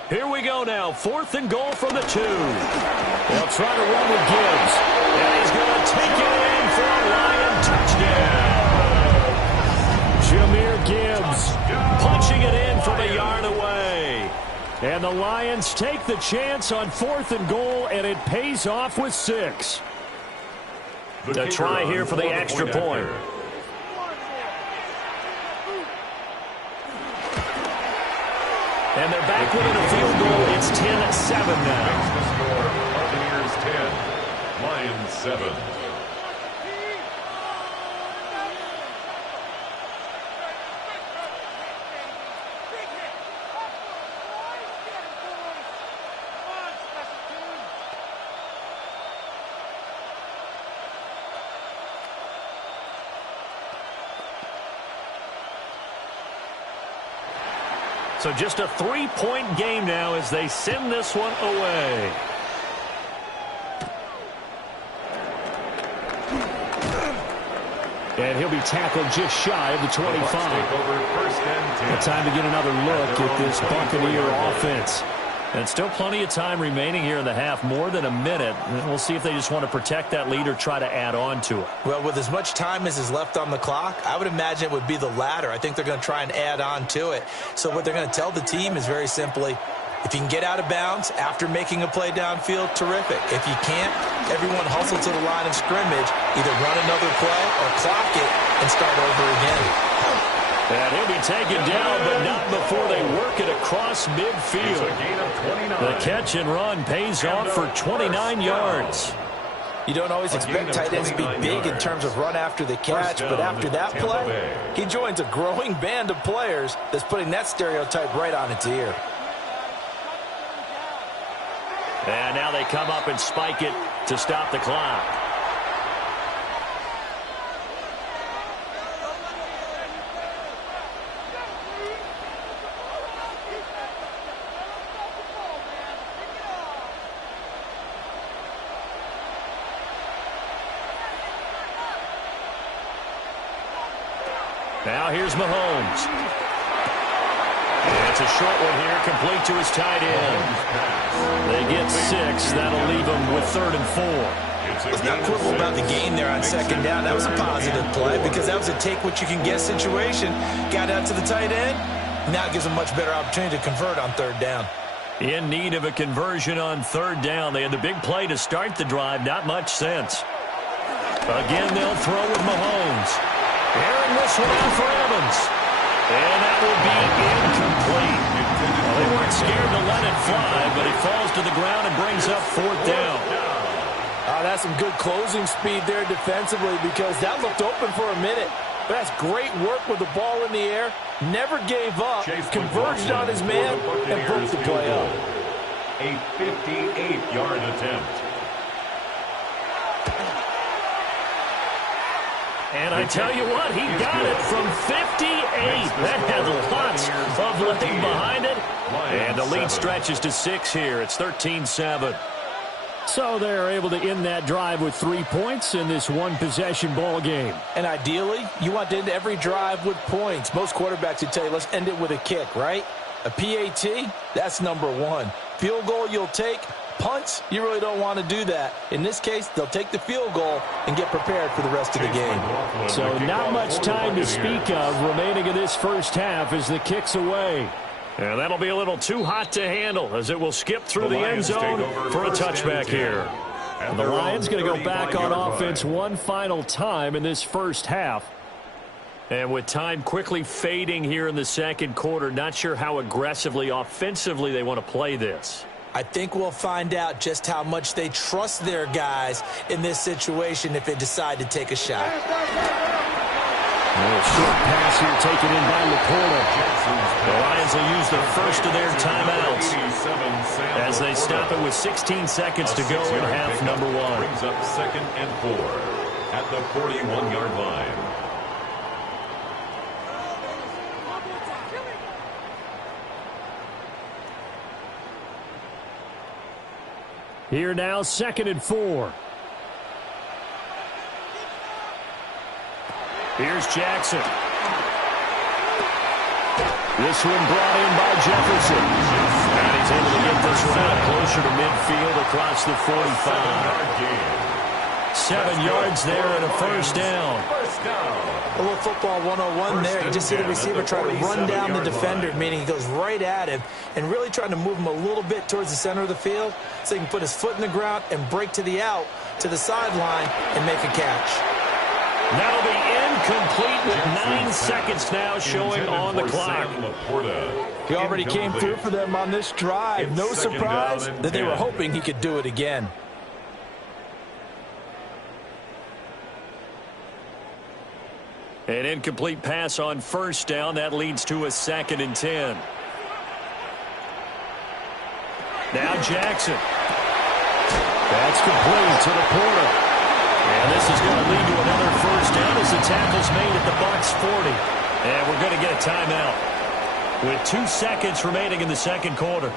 Here we go now, 4th and goal from the 2. They'll try to run with Gibbs, and he's going to take it in for a Lion touchdown. Jahmyr Gibbs punching it in from a yard away. And the Lions take the chance on 4th and goal, and it pays off with 6. The try here for the extra point. And they're back within a field goal. It's 10-7 now. The score, Buccaneers 10, Lions 7. So just a 3-point game now as they send this one away. And he'll be tackled just shy of the 25. Time to get another look at this Buccaneer offense. And still plenty of time remaining here in the half, more than a minute. We'll see if they just want to protect that lead or try to add on to it. Well, with as much time as is left on the clock, I would imagine it would be the latter. I think they're going to try and add on to it. So what they're going to tell the team is very simply, if you can get out of bounds after making a play downfield, terrific. If you can't, everyone hustle to the line of scrimmage, either run another play or clock it and start over again. And he'll be taken down, but not before they work it across midfield. The catch and run pays off for 29 yards. You don't always expect tight ends to be big in terms of run after the catch, but after that play, he joins a growing band of players that's putting that stereotype right on its ear. And now they come up and spike it to stop the clock. Now here's Mahomes. It's a short one here, complete to his tight end. They get 6. That'll leave them with 3rd and 4. Let's not quibble about the gain there on second down. That was a positive play because that was a take-what-you-can-get situation. Got out to the tight end. Now it gives them a much better opportunity to convert on third down. In need of a conversion on third down. They had the big play to start the drive. Not much sense. Again, they'll throw with Mahomes. Airing this one out for Evans. And that will be incomplete. Well, they weren't scared to let it fly, but it falls to the ground and brings up fourth down. That's some good closing speed there defensively because that looked open for a minute. But that's great work with the ball in the air. Never gave up. Converged on his man and broke the play up. A 58-yard attempt. And I tell you what, he got it from 58. That had lots of leg behind it. And the lead stretches to 6 here. It's 13-7. So they're able to end that drive with 3 points in this one-possession ball game. And ideally, you want to end every drive with points. Most quarterbacks would tell you, let's end it with a kick, right? A PAT, that's number 1. Field goal you'll take. Punts, you really don't want to do that. In this case, they'll take the field goal and get prepared for the rest of the game. So not much time to speak of remaining in this first half as the kick's away. And that'll be a little too hot to handle as it will skip through the end zone for a touchback here. And the Lions going to go back on offense one final time in this first half. And with time quickly fading here in the second quarter, not sure how aggressively, offensively they want to play this. I think we'll find out just how much they trust their guys in this situation if they decide to take a shot. A short pass here taken in by Laporta. The Lions will use the first of their timeouts as they stop it with 16 seconds to go in half number 1. Brings up 2nd and 4 at the 41-yard line. Here now, 2nd and 4. Here's Jackson. This one brought in by Jefferson. And he's able to get this one out closer to midfield across the 45. 7 yards there and a first down. A little football 101 there. You just see the receiver try to run down the defender, meaning he goes right at him and really trying to move him a little bit towards the center of the field so he can put his foot in the ground and break to the out, to the sideline, and make a catch. That'll be incomplete with 9 seconds now showing on the clock. He already came through for them on this drive. No surprise that they were hoping he could do it again. An incomplete pass on first down. That leads to a 2nd and 10. Now Jackson. That's complete to Laporta. And this is going to lead to another first down as the tackle's made at the Bucs 40. And we're going to get a timeout with 2 seconds remaining in the second quarter.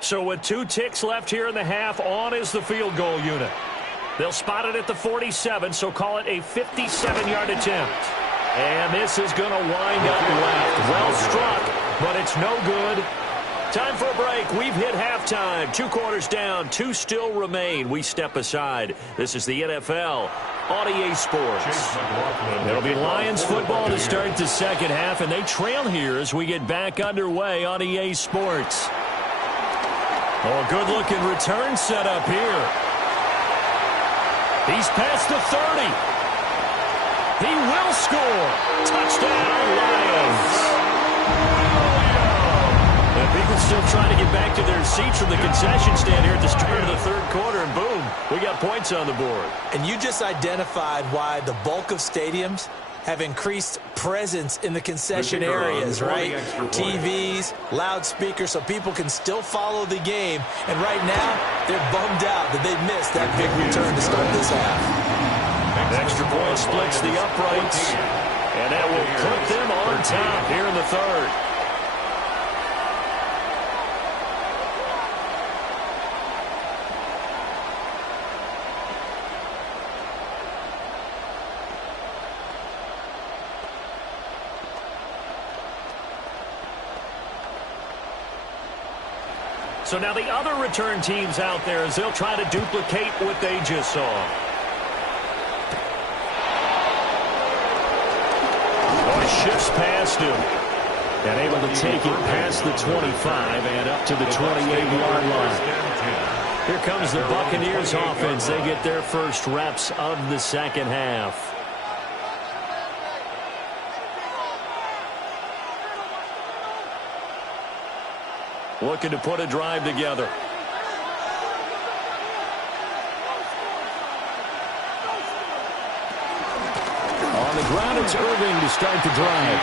So with 2 ticks left here in the half, on is the field goal unit. They'll spot it at the 47, so call it a 57-yard attempt. And this is going to wind up left. Well struck, but it's no good. Time for a break. We've hit halftime. 2 quarters down, 2 still remain. We step aside. This is the NFL on EA Sports. It'll be Lions football to start the second half, and they trail here as we get back underway on EA Sports. Oh, good-looking return set up here. He's past the 30. He will score. Touchdown, Lions. And people still trying to get back to their seats from the concession stand here at the start of the third quarter, and boom, we got points on the board. And you just identified why the bulk of stadiums have increased presence in the concession areas, right? TVs, loudspeakers, so people can still follow the game. And right now, they're bummed out that they missed that big return to start this half. Extra point splits the uprights, and that will put them on top here in the third. So now the other return teams out there as they'll try to duplicate what they just saw. Shifts past him. And able to take it past the 25 and up to the 28-yard line. Here comes the Buccaneers offense. They get their first reps of the second half. Looking to put a drive together. On the ground, it's Irving to start the drive.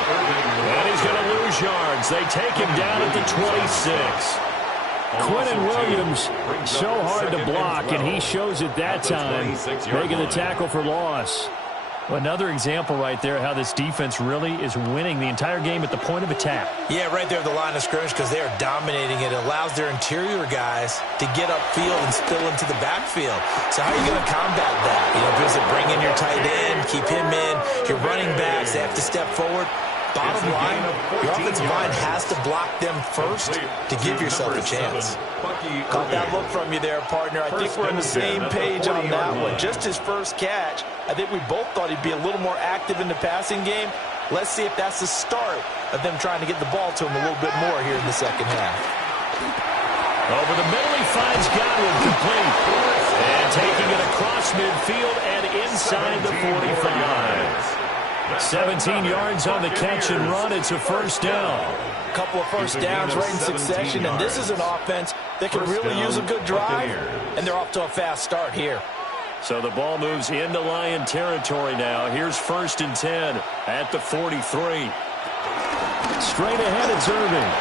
And he's going to lose yards. They take him down at the 26. Quinnen Williams, so hard to block, and he shows it that time, making the tackle for loss. Another example right there how this defense really is winning the entire game at the point of attack. Yeah, right there at the line of scrimmage because they are dominating it. It allows their interior guys to get upfield and spill into the backfield. So how are you going to combat that? You know, because they bring in your tight end, keep him in. Your running backs, they have to step forward. Bottom line, your offensive line has to block them first to give yourself a chance. Caught that look from you there, partner. I think we're on the same page on that one. Just his first catch, I think we both thought he'd be a little more active in the passing game. Let's see if that's the start of them trying to get the ball to him a little bit more here in the second half. Over the middle, he finds Godwin complete. And taking it across midfield and inside the 45. 17 yards on the catch and run. It's a first down. A couple of first downs right in succession, and this is an offense that can really use a good drive, and they're off to a fast start here. So the ball moves into Lion territory now. Here's 1st and 10 at the 43. Straight ahead, it's Irving.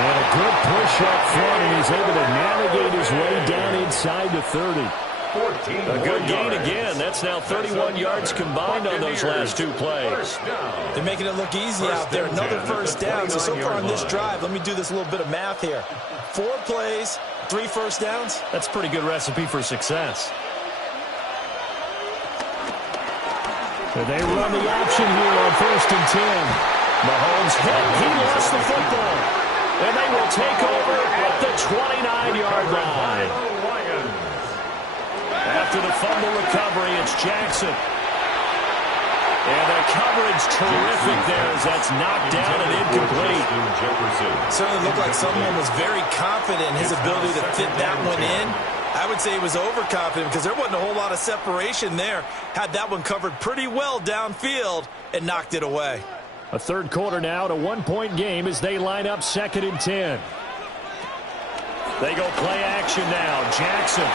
And a good push up front, and he's able to navigate his way down inside the 30. A good gain again. That's now 31 yards combined on those last two plays. They're making it look easy out there. Another first down. So far on this drive, let me do this little bit of math here. 4 plays, 3 first downs. That's a pretty good recipe for success. So they run the option here on 1st and 10. Mahomes hit. He lost the football. And they will take over at the 29-yard line. After the fumble recovery, it's Jackson. And the coverage terrific there as that's knocked down and incomplete. Certainly looked like someone was very confident in his ability to fit that one in. I would say he was overconfident because there wasn't a whole lot of separation there. Had that one covered pretty well downfield and knocked it away. A third quarter now, a 1-point game as they line up 2nd and 10. They go play action now. Jackson.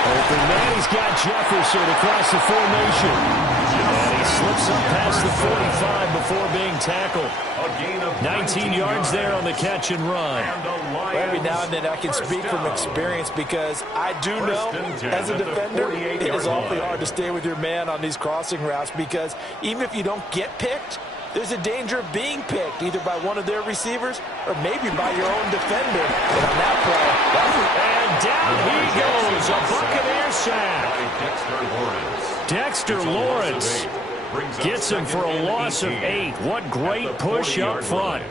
Open man, he's got Jefferson across the formation. And he slips up past the 45 before being tackled. 19 yards there on the catch and run. Every now and then I can speak from experience because I do know as a defender it is awfully hard to stay with your man on these crossing routes because even if you don't get picked, there's a danger of being picked either by one of their receivers or maybe by your own defender. And on that play, and down he goes, a Buccaneer sack. Dexter Lawrence gets him for a loss of 8. What great push up front.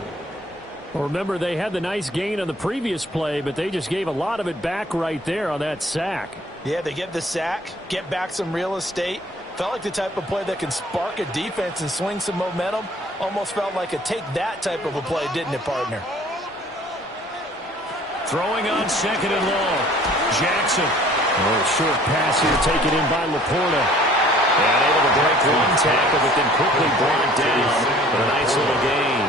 Well, remember, they had the nice gain on the previous play, but they just gave a lot of it back right there on that sack. Yeah, they get the sack, get back some real estate. Felt like the type of play that can spark a defense and swing some momentum. Almost felt like a take that type of a play, didn't it, partner? Throwing on 2nd and long. Jackson. Short pass here taken in by Laporta. And able to break one tackle, but then quickly brought down. But a nice little gain.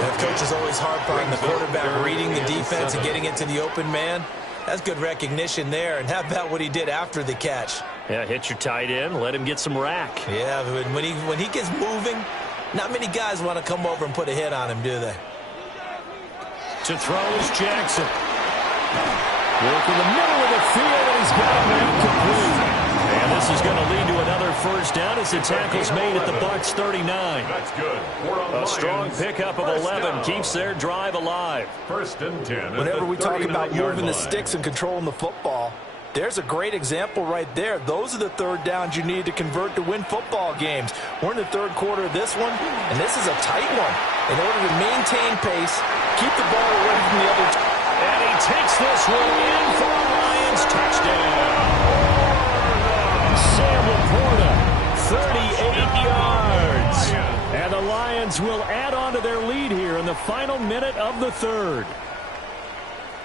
The coach is always hard on the quarterback reading the defense and getting into the open man. That's good recognition there. And how about what he did after the catch? Yeah, hit your tight end, let him get some rack. Yeah, when he gets moving, not many guys want to come over and put a hit on him, do they? To throw is Jackson. Work in the middle of the field, and he's got him incomplete. And this is going to lead to another first down as the tackle's made at the Bucs 39. That's good. A strong pickup of 11 keeps their drive alive. 1st and 10. Whenever we talk about moving the sticks and controlling the football, There's a great example right there. Those are the third downs you need to convert to win football games. We're in the third quarter of this one, and this is a tight one. In order to maintain pace, keep the ball away from the other team. And he takes this one in for a Lions touchdown. Sam Laporta, 38 yards. And the Lions will add on to their lead here in the final minute of the third.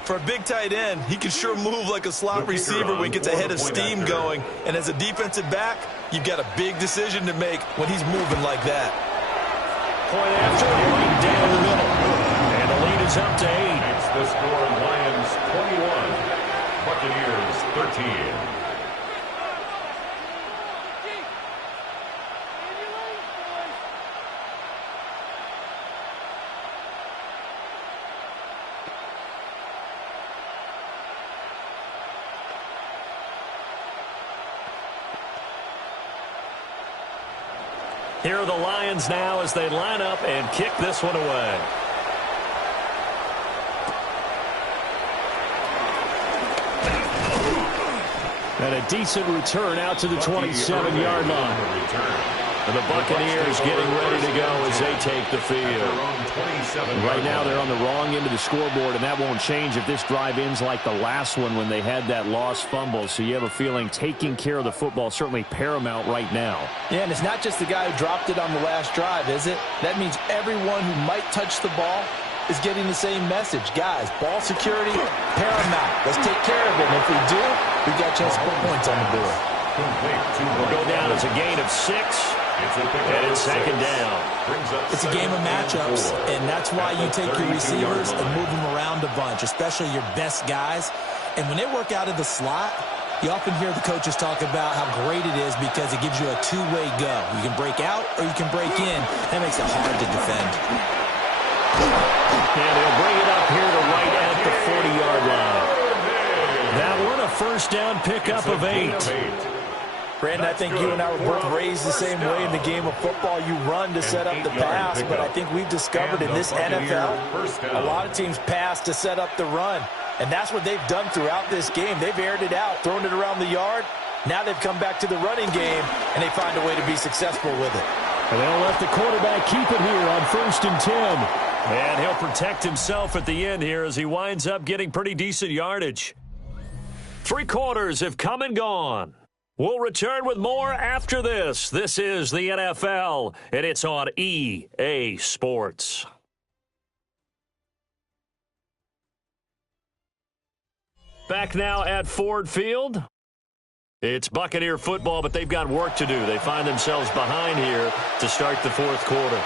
For a big tight end, he can sure move like a slot receiver when he gets a head of steam going. And as a defensive back, you've got a big decision to make when he's moving like that. Point after, right down the middle. And the lead is up to 8. Makes the score Lions 21, Buccaneers 13. Here are the Lions now as they line up and kick this one away. And a decent return out to the 27-yard line. And the Buccaneers getting ready to go as they take the field. Right now they're on the wrong end of the scoreboard, and that won't change if this drive ends like the last one when they had that lost fumble. So you have a feeling taking care of the football is certainly paramount right now. Yeah, and it's not just the guy who dropped it on the last drive, is it? That means everyone who might touch the ball is getting the same message. Guys, ball security, paramount. Let's take care of it. And if we do, we've got a chance to put points on the board. We'll go down as a gain of 6. And it's second down. It's a game of matchups, and that's why you take your receivers and move them around a bunch, especially your best guys. And when they work out of the slot, you often hear the coaches talk about how great it is because it gives you a two-way go. You can break out or you can break in. That makes it hard to defend. And they'll bring it up here to right at the 40-yard line. That one a first down pickup of 8. Brandon, I think you and I were both raised the same way in the game of football. You run to set up the pass, but I think we've discovered in this NFL, a lot of teams pass to set up the run. And that's what they've done throughout this game. They've aired it out, thrown it around the yard. Now they've come back to the running game, and they find a way to be successful with it. And they'll let the quarterback keep it here on 1st and 10. And he'll protect himself at the end here as he winds up getting pretty decent yardage. 3 quarters have come and gone. We'll return with more after this. This is the NFL, and it's on EA Sports. Back now at Ford Field. It's Buccaneer football, but they've got work to do. They find themselves behind here to start the 4th quarter.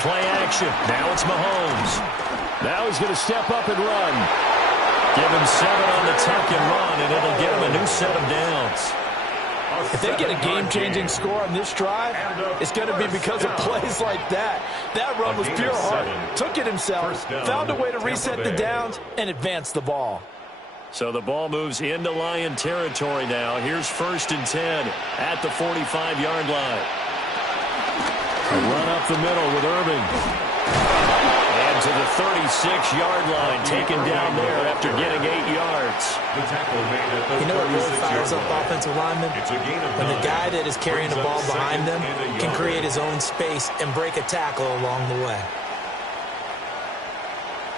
Play action. Now it's Mahomes. Now he's going to step up and run. Give him 7 on the tuck and run, and it'll give him a new set of downs. If they get a game-changing score on this drive, it's going to be because of plays like that. That run was pure heart. Took it himself, found a way to reset the downs, and advance the ball. So the ball moves into Lion territory now. Here's 1st and 10 at the 45-yard line. A run up the middle with Irving. And to the 36-yard line, taken down there after getting 8 yards. You know what really fires up offensive linemen? When the guy that is carrying the ball behind them can create his own space and break a tackle along the way.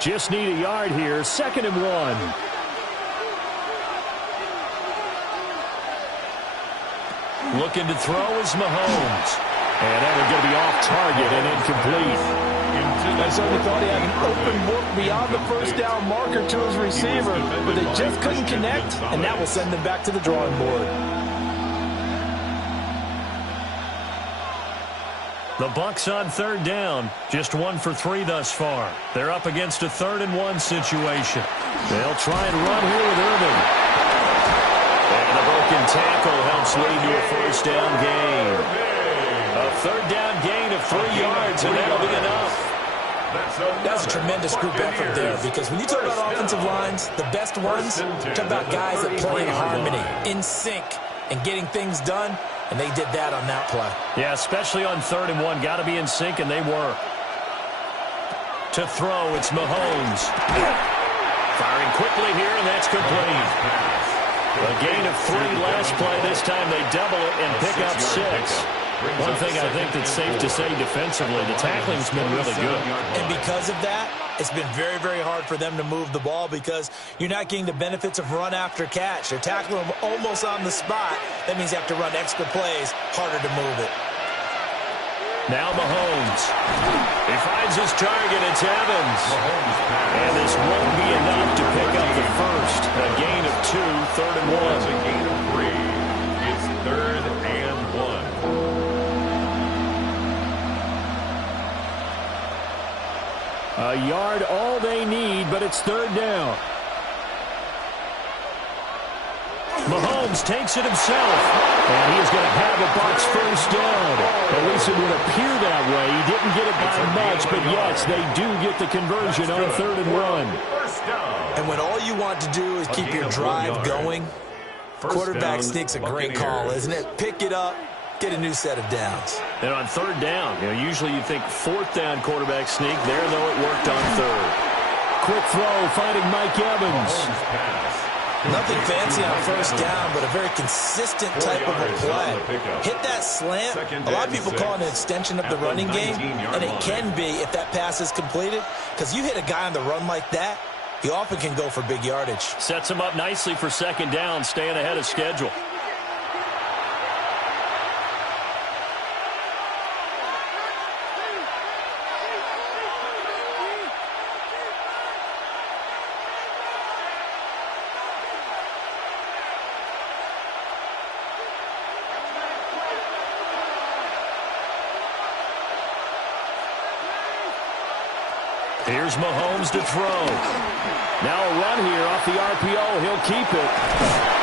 Just need a yard here. 2nd and 1. Looking to throw is Mahomes. And that was going to be off target and incomplete. I certainly thought he had an open look beyond the first down marker to his receiver, but they just couldn't connect, and that will send them back to the drawing board. The Bucs on 3rd down, just 1 for 3 thus far. They're up against a 3rd and 1 situation. They'll try and run here with Irving. And a broken tackle helps lead to a 1st down gain. A 3rd down gain of 3 yards, and that'll be enough. That's a tremendous group effort there, because when you talk about offensive lines, the best ones, talk about guys that play in harmony, in sync, and getting things done, and they did that on that play. Yeah, especially on 3rd and 1. Got to be in sync, and they were. To throw, it's Mahomes. Firing quickly here, and that's complete. A gain of 3 last play. This time they double it and pick up 6. One thing I think that's safe to say defensively, the tackling's been really good. And because of that, it's been very, very hard for them to move the ball because you're not getting the benefits of run after catch. They're tackling them almost on the spot. That means you have to run extra plays, harder to move it. Now Mahomes. He finds his target. It's Evans. And this won't be enough to pick up the first. A gain of 2, 3rd and 1. It's a gain of 3. It's 3rd and 1. A yard all they need, but it's 3rd down. Mahomes takes it himself. And he is going to have a Bucs first down. At least it would appear that way. He didn't get it by much, but yes, they do get the conversion on 3rd and 1. And when all you want to do is keep your drive going, quarterback sneak's a great call, isn't it? Pick it up, get a new set of downs. And on 3rd down, usually you think 4th down quarterback sneak. There, though, it worked on 3rd. Quick throw, finding Mike Evans. Nothing fancy on 1st down, but a very consistent type of a play. Hit that slant. A lot of people call it an extension of the running game, and it can be if that pass is completed, because you hit a guy on the run like that, he often can go for big yardage. Sets him up nicely for 2nd down, staying ahead of schedule. Here's Mahomes to throw. Now a run here off the RPO. He'll keep it.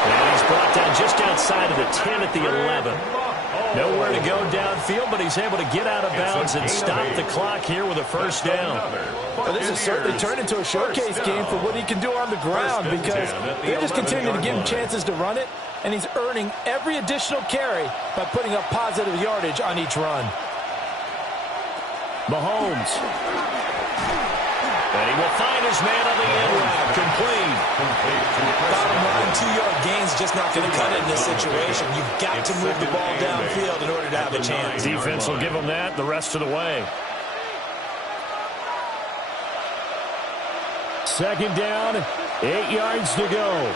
And he's brought down just outside of the 10 at the 11. Nowhere to go downfield, but he's able to get out of bounds and stop the clock here with a 1st down. Well, this has certainly turned into a showcase game for what he can do on the ground because they're just continuing to give him chances to run it, and he's earning every additional carry by putting up positive yardage on each run. Mahomes. And he will find his man on the end route. Complete. Bottom line, 2-yard gains just not going to cut it in this situation. You've got to move the ball downfield in order to have a chance. Defense will give him that the rest of the way. 2nd down, 8 yards to go.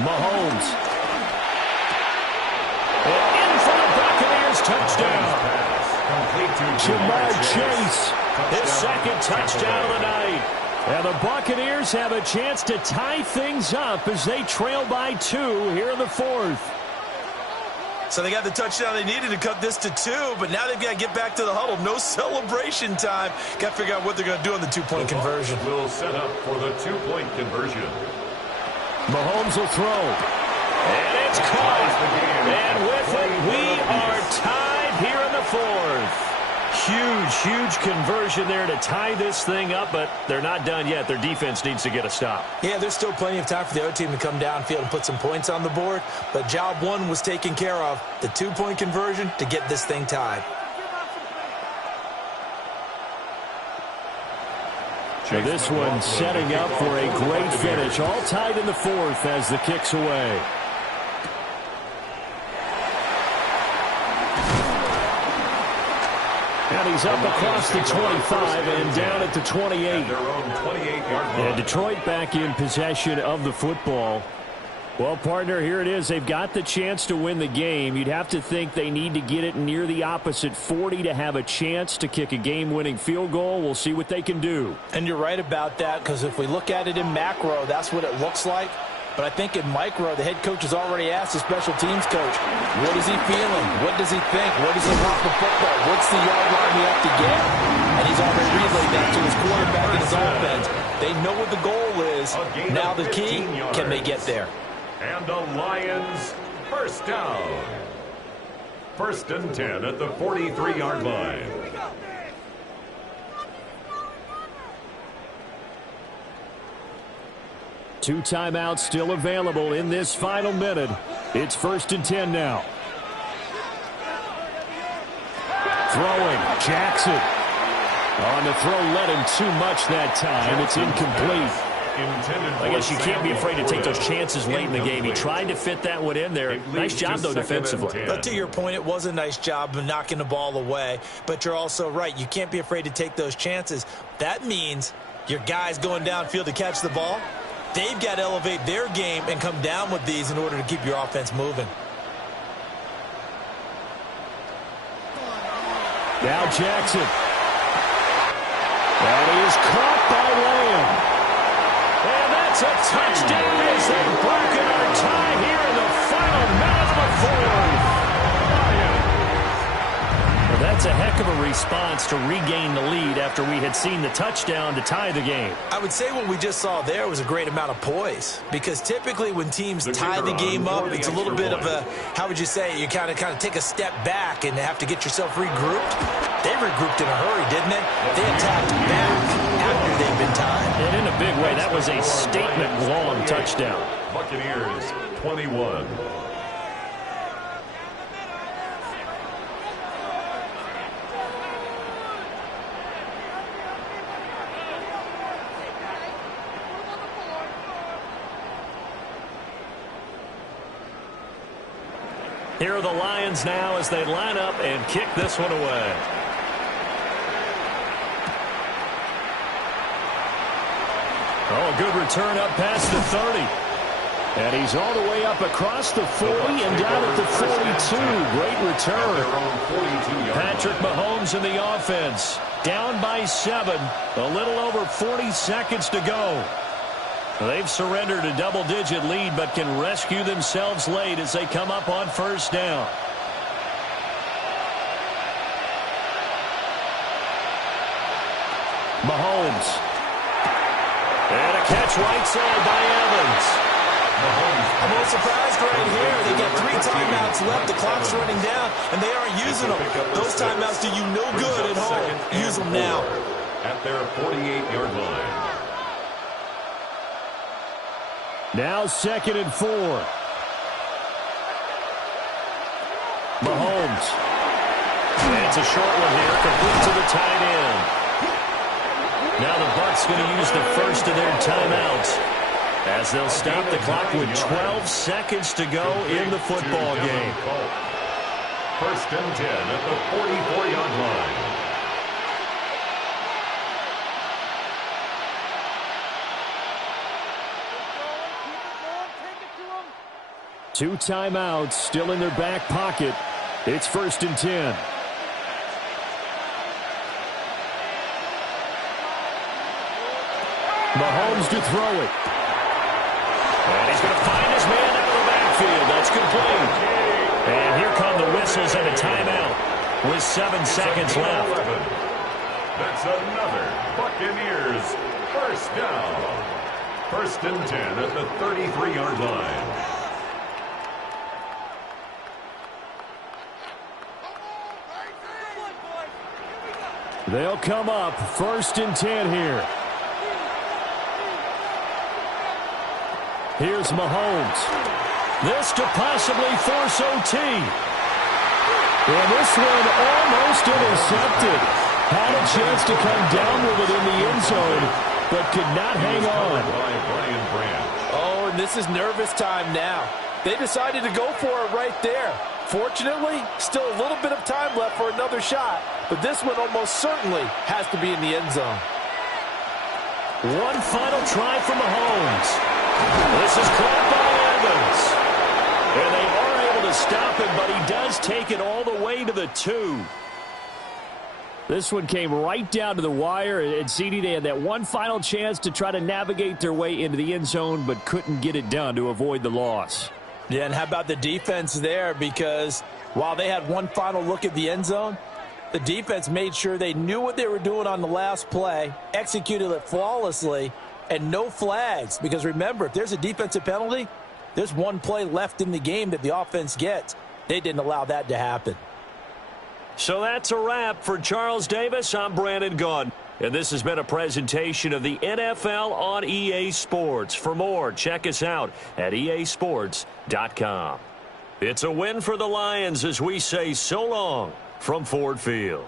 Mahomes. And in for the Buccaneers, touchdown. Ja'Marr Chase. His 2nd touchdown of the night. And the Buccaneers have a chance to tie things up as they trail by 2 here in the 4th. So they got the touchdown they needed to cut this to 2, but now they've got to get back to the huddle. No celebration time. Got to figure out what they're going to do on the 2-point conversion. Will set up for the 2-point conversion. Mahomes will throw. And it's caught. And with it, we are tied here in the 4th. Huge conversion there to tie this thing up, but they're not done yet. Their defense needs to get a stop. Yeah, there's still plenty of time for the other team to come downfield and put some points on the board, but job 1 was taken care of. The 2-point conversion to get this thing tied. So this one setting up for a great finish. All tied in the 4th as the kick's away. And he's up across the 25 and down at the 28. And Detroit back in possession of the football. Well, partner, here it is. They've got the chance to win the game. You'd have to think they need to get it near the opposite 40 to have a chance to kick a game-winning field goal. We'll see what they can do. And you're right about that, because if we look at it in macro, that's what it looks like. But I think in micro, the head coach has already asked the special teams coach, what is he feeling? What does he think? What does he want for football? What's the yard line we have to get? And he's already relayed that to his quarterback and his offense. They know what the goal is. Now the key, can they get there? And the Lions, 1st down. 1st and 10 at the 43-yard line. Two timeouts still available in this final minute. It's 1st and 10 now. Throwing, Jackson. On the throw, led him too much that time. It's incomplete. I guess you can't be afraid to take those chances late in the game. He tried to fit that one in there. Nice job, though, defensively. But to your point, it was a nice job of knocking the ball away. But you're also right. You can't be afraid to take those chances. That means your guys going downfield to catch the ball, they've got to elevate their game and come down with these in order to keep your offense moving. Now Jackson. And he is caught by Lamb. And that's a touchdown as they've broken our tie here in the final minute of the fourth. Well, that's a heck of a response to regain the lead after we had seen the touchdown to tie the game. I would say what we just saw there was a great amount of poise, because typically when teams tie the game up, it's a little bit of a, how would you say, you kind of take a step back and have to get yourself regrouped. They regrouped in a hurry, didn't they? They attacked back after they've been tied. And in a big way, that was a statement-long touchdown. Buccaneers 21. Here are the Lions now as they line up and kick this one away. Oh, a good return up past the 30. And he's all the way up across the 40 and down at the 42. Great return. Patrick Mahomes in the offense. Down by 7. A little over 40 seconds to go. They've surrendered a double-digit lead, but can rescue themselves late as they come up on first down. Mahomes. And a catch right side by Evans. I'm a little surprised right here. They got 3 timeouts left. The clock's running down, and they aren't using them. Those timeouts do you no good at home. Use them now. At their 48-yard line. Now 2nd and 4. Mahomes. It's a short one here, complete to the tight end. Now the Bucs going to use the first of their timeouts as they'll stop the clock with 12 seconds to go in the football game. First and 10 at the 44-yard line. Two timeouts still in their back pocket. It's 1st and 10. Mahomes to throw it. And he's going to find his man out of the backfield. That's complete. And here come the whistles and a timeout with 7 seconds left. That's another Buccaneers first down. 1st and 10 at the 33-yard line. They'll come up 1st and 10 here. Here's Mahomes. This to possibly force OT. And this one almost intercepted. Had a chance to come down with it in the end zone, but could not hang on. Oh, and this is nervous time now. They decided to go for it right there. Fortunately, still a little bit of time left for another shot, but this one almost certainly has to be in the end zone. One final try for Mahomes. This is caught by Evans. And they are able to stop him, but he does take it all the way to the 2. This one came right down to the wire, and CD, they had that one final chance to try to navigate their way into the end zone, but couldn't get it done to avoid the loss. Yeah, and how about the defense there? Because while they had one final look at the end zone, the defense made sure they knew what they were doing on the last play, executed it flawlessly, and no flags. Because remember, if there's a defensive penalty, there's one play left in the game that the offense gets. They didn't allow that to happen. So that's a wrap for Charles Davis. I'm Brandon Gaudin. And this has been a presentation of the NFL on EA Sports. For more, check us out at easports.com. It's a win for the Lions as we say so long from Ford Field.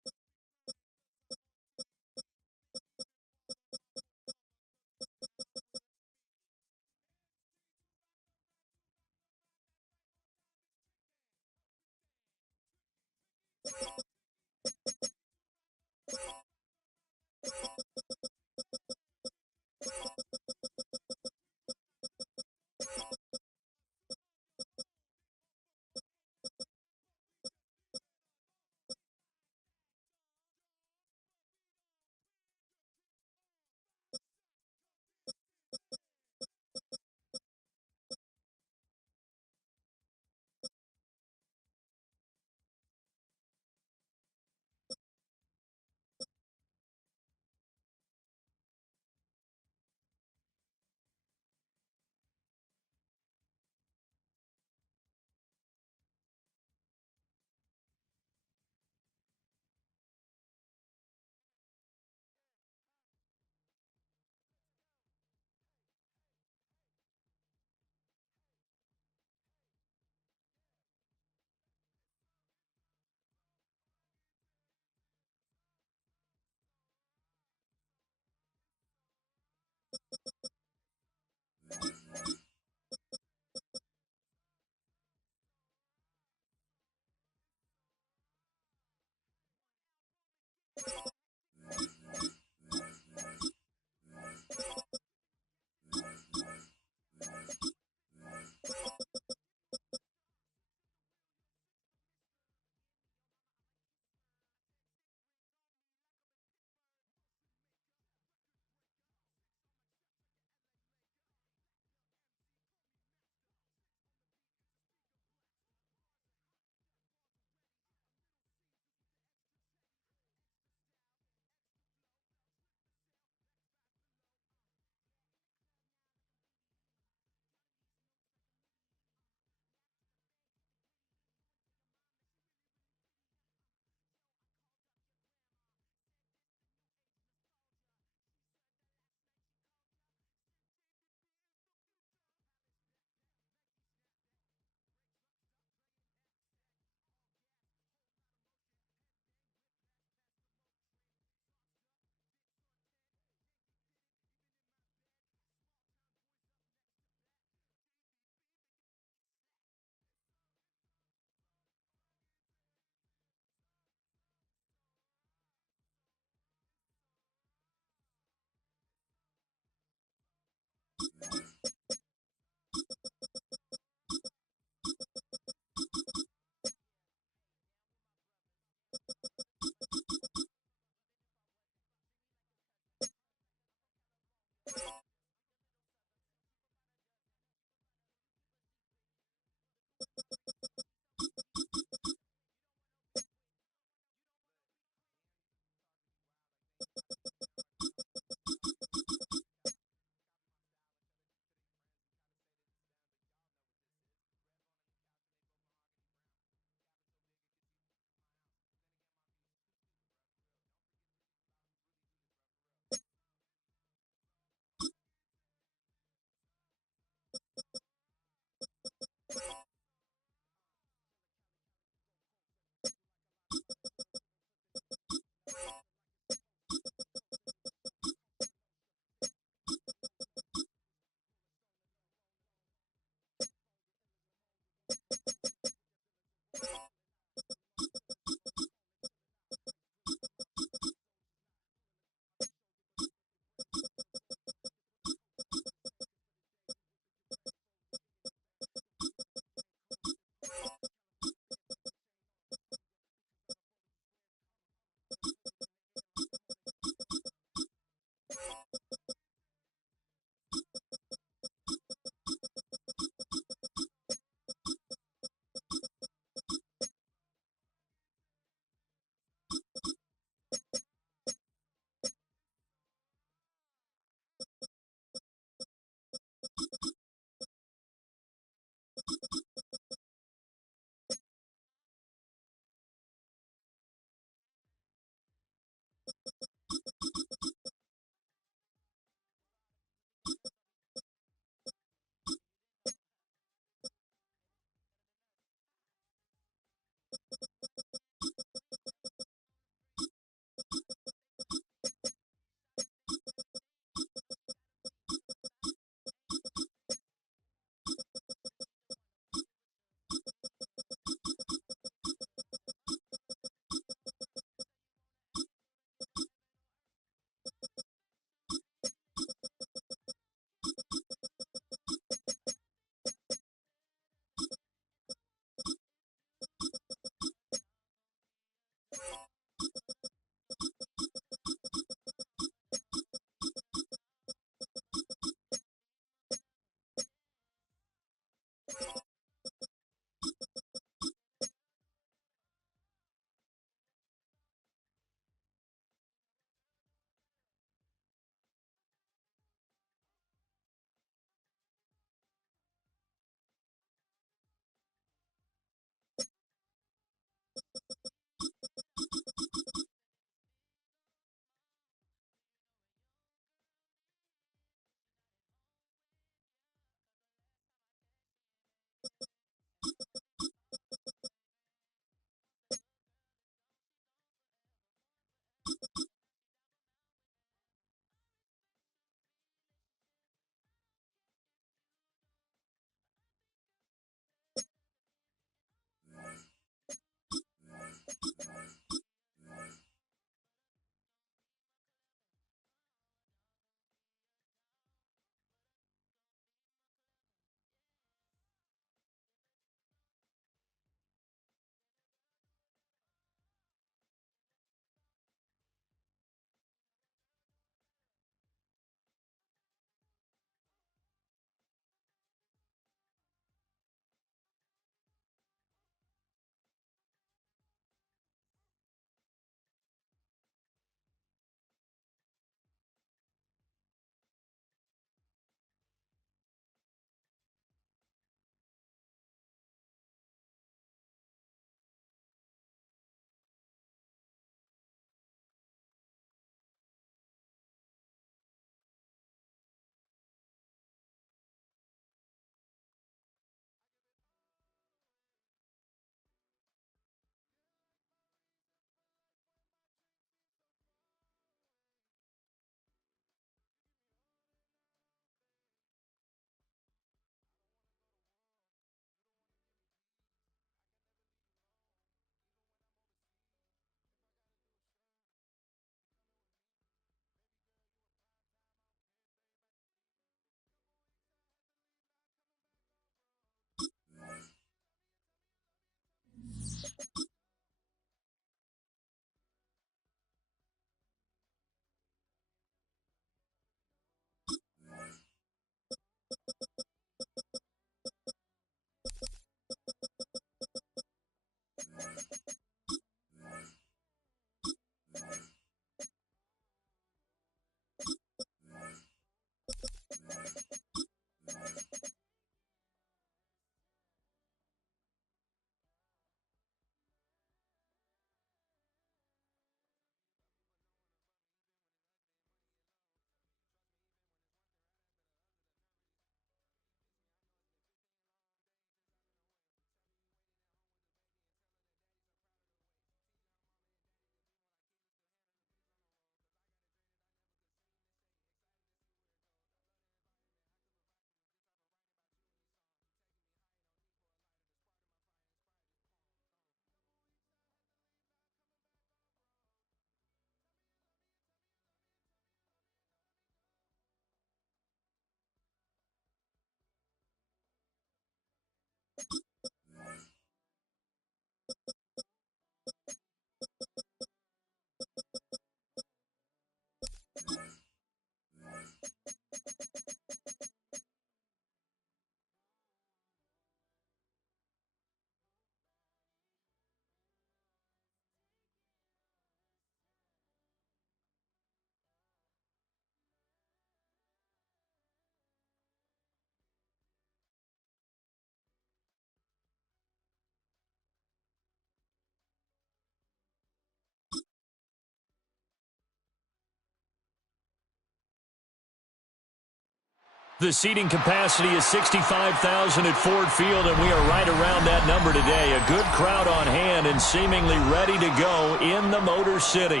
The seating capacity is 65,000 at Ford Field, and we are right around that number today. A good crowd on hand and seemingly ready to go in the Motor City.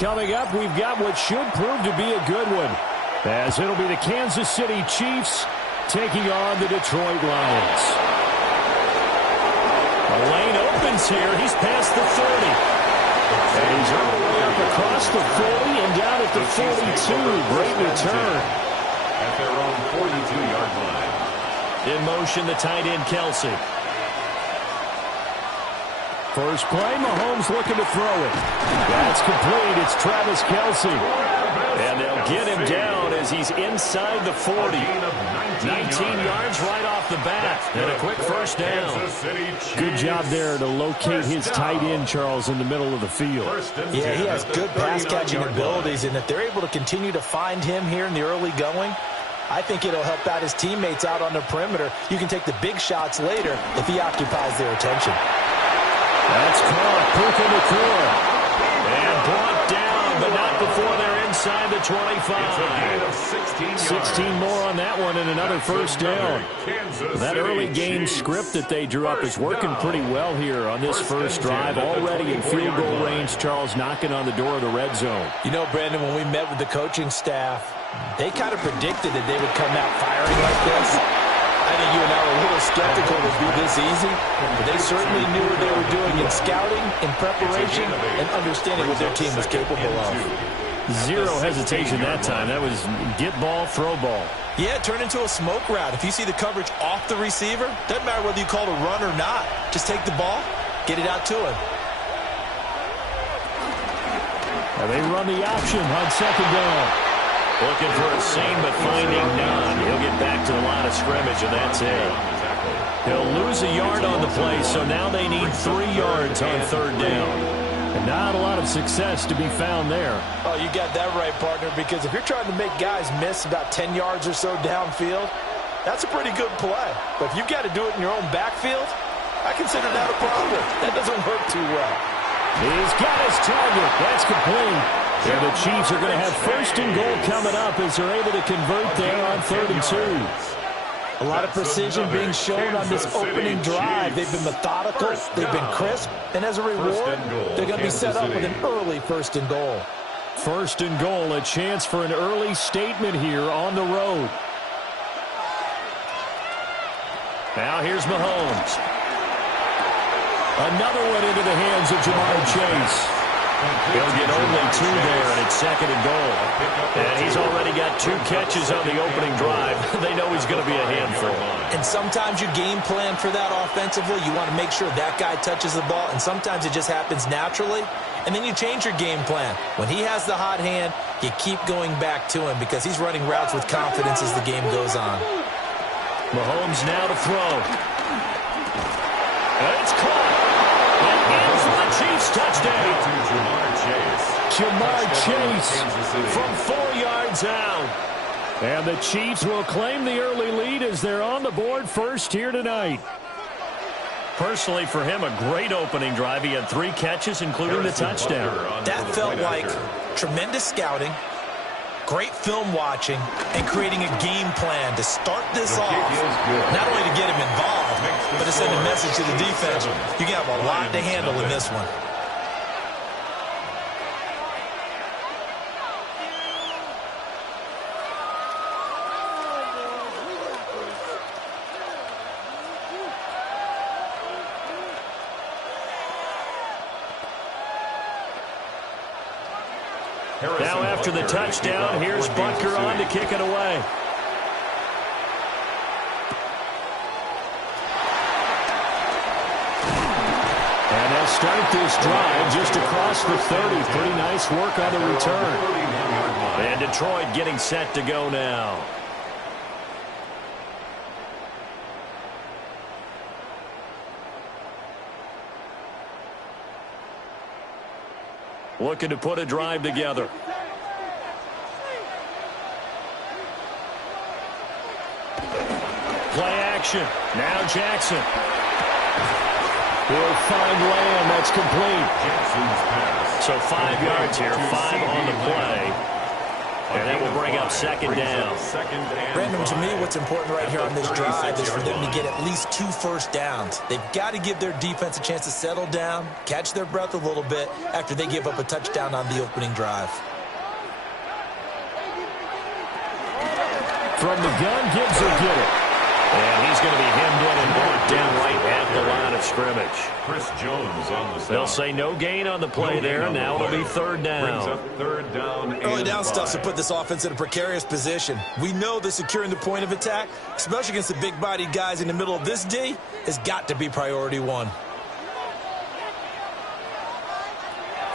Coming up, we've got what should prove to be a good one, as it'll be the Kansas City Chiefs taking on the Detroit Lions. The lane opens here. He's past the 30. And he's all the way up across the 40 and down at the 42. Great return. At their own 42-yard line. In motion, the tight end, Kelce. First play, Mahomes looking to throw it. That's complete. It's Travis Kelce. And they'll get him down as he's inside the 40. 19 yards right off the bat. And a quick first down. Good job there to locate his tight end, Charles, in the middle of the field. Yeah, he has good pass-catching abilities, and if they're able to continue to find him here in the early going, I think it'll help out his teammates out on the perimeter. You can take the big shots later if he occupies their attention. That's caught. Puka Nacua. And brought down, but not before they're inside the 25. 16 more on that one and another first down. That early game script that they drew up is working pretty well here on this first drive. Already in field goal range, Charles knocking on the door of the red zone. You know, Brandon, when we met with the coaching staff, they kind of predicted that they would come out firing like this. I think you and I were a little skeptical it would be this easy, but they certainly knew what they were doing in scouting, in preparation, and understanding what their team was capable of. Zero hesitation that time. That was get ball, throw ball. Yeah, turn into a smoke route. If you see the coverage off the receiver, doesn't matter whether you call it a run or not. Just take the ball, get it out to him. And they run the option on second down. Looking for a seam, but finding none. He'll get back to the line of scrimmage, and that's it. He'll lose a yard on the play, so now they need 3 yards on third down. And not a lot of success to be found there. Oh, you got that right, partner, because if you're trying to make guys miss about 10 yards or so downfield, that's a pretty good play. But if you've got to do it in your own backfield, I consider that a problem. That doesn't work too well. He's got his target. That's complete. And the Chiefs are going to have first and goal coming up as they're able to convert there on 3rd and 2. A lot of precision being shown on this opening drive. They've been methodical, they've been crisp, and as a reward, they're going to be set up with an early 1st and goal. 1st and goal, a chance for an early statement here on the road. Now here's Mahomes. Another one into the hands of Jamar Chase. He'll get only 2 there, and it's 2nd and goal. And he's already got 2 catches on the opening drive. They know he's going to be a handful. And sometimes you game plan for that offensively. You want to make sure that guy touches the ball, and sometimes it just happens naturally. And then you change your game plan. When he has the hot hand, you keep going back to him because he's running routes with confidence as the game goes on. Mahomes now to throw. And it's caught. And in for the Chiefs touchdown. Jamar Chase from 4 yards out. And the Chiefs will claim the early lead as they're on the board first here tonight. Personally, for him, a great opening drive. He had 3 catches, including the touchdown. That felt like tremendous scouting, great film watching, and creating a game plan to start this off. Not only to get him involved, but to send a message to the defense. You can have a lot to handle in this one. Now after the touchdown, here's Butker on to kick it away. start this drive just across the 30. Pretty nice work on the return. And Detroit getting set to go now. Looking to put a drive together. Play action. Now Jackson. He'll find Lamb. That's complete. So 5 yards here, 5 on the play. And that will bring up second down. Brandon, to me, what's important right here on this drive is for them to get at least 2 first downs. They've got to give their defense a chance to settle down, catch their breath a little bit after they give up a touchdown on the opening drive. From the gun, Gibbs will get it. And he's going to be hemmed in and brought down right at the line of scrimmage. Chris Jones on the stop. They'll say no gain on the play there. Now it'll be third down. Brings up third down. Early down stuff to put this offense in a precarious position. We know that securing the point of attack, especially against the big-bodied guys in the middle of this D, has got to be priority one.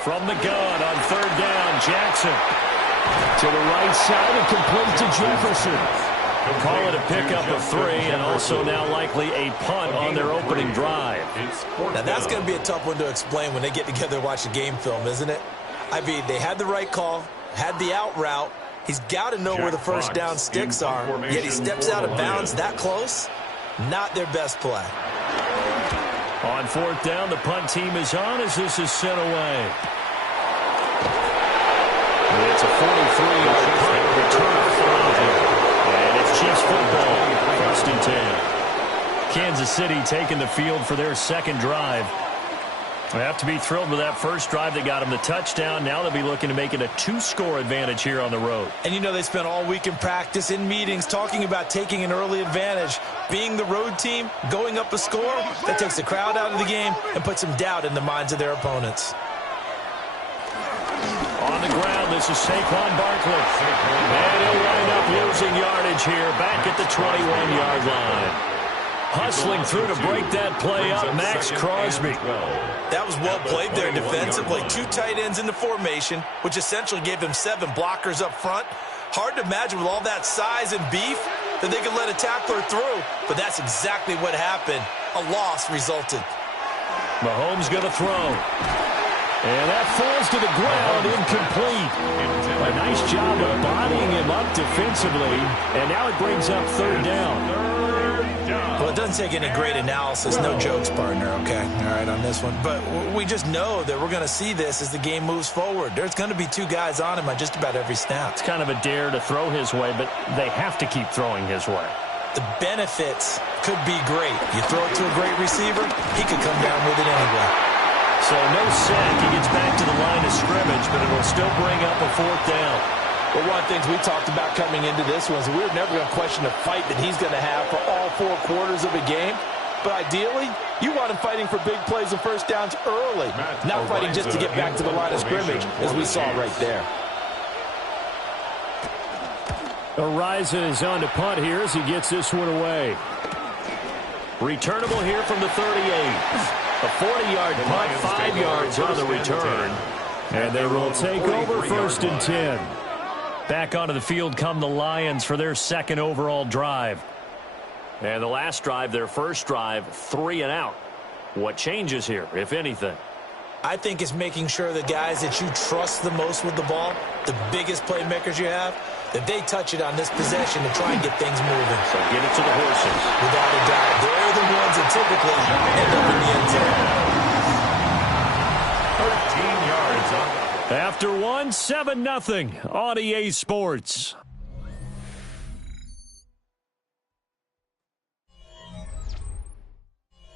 From the gun on third down, Jackson. To the right side and complete to Jefferson. Call it a pickup of 3 and also now likely a punt on their opening drive. Now that's going to be a tough one to explain when they get together and watch the game film, isn't it? I mean, they had the right call, had the out route. He's got to know where the first down sticks are, yet he steps out of bounds that close. Not their best play. On fourth down, the punt team is on as this is sent away. It's a 43-yard punt return for and it's Chiefs football, 1st and 10. Kansas City taking the field for their second drive. They have to be thrilled with that first drive that got them the touchdown. Now they'll be looking to make it a 2-score advantage here on the road. And you know they spent all week in practice, in meetings, talking about taking an early advantage. Being the road team, going up a score, that takes the crowd out of the game and puts some doubt in the minds of their opponents. On the ground, this is Saquon Barkley. And he'll wind up losing yardage here back at the 21-yard line. Hustling through to break that play up, Max Crosby. That was well played there defensively. 2 tight ends in the formation, which essentially gave them 7 blockers up front. Hard to imagine with all that size and beef that they could let a tackler through, but that's exactly what happened. A loss resulted. Mahomes going to throw. And that falls to the ground, incomplete. A nice job of bodying him up defensively, and now it brings up third down. Well, it doesn't take any great analysis, no jokes, partner, okay? All right, on this one. But we just know that we're going to see this as the game moves forward. There's going to be 2 guys on him on just about every snap. It's kind of a dare to throw his way, but they have to keep throwing his way. The benefits could be great. You throw it to a great receiver, he could come down with it anyway. So no sack. He gets back to the line of scrimmage, but it'll still bring up a fourth down. Well, one of the things we talked about coming into this was we were never going to question the fight that he's going to have for all 4 quarters of a game. But ideally, you want him fighting for big plays and first downs early, not fighting just to get back to the line of scrimmage, as we saw right there. Araiza is on to punt here as he gets this one away. Returnable here from the 38. A 40-yard punt, 5 yards on the return. And they will take over 1st and 10. Back onto the field come the Lions for their second overall drive. And the last drive, their first drive, 3 and out. What changes here, if anything? I think it's making sure the guys that you trust the most with the ball, the biggest playmakers you have, that they touch it on this possession to try and get things moving. So get it to the horses. Without a doubt. They're the ones that typically end up in the end zone. 13 yards up. After 1, 7-0 on EA Sports.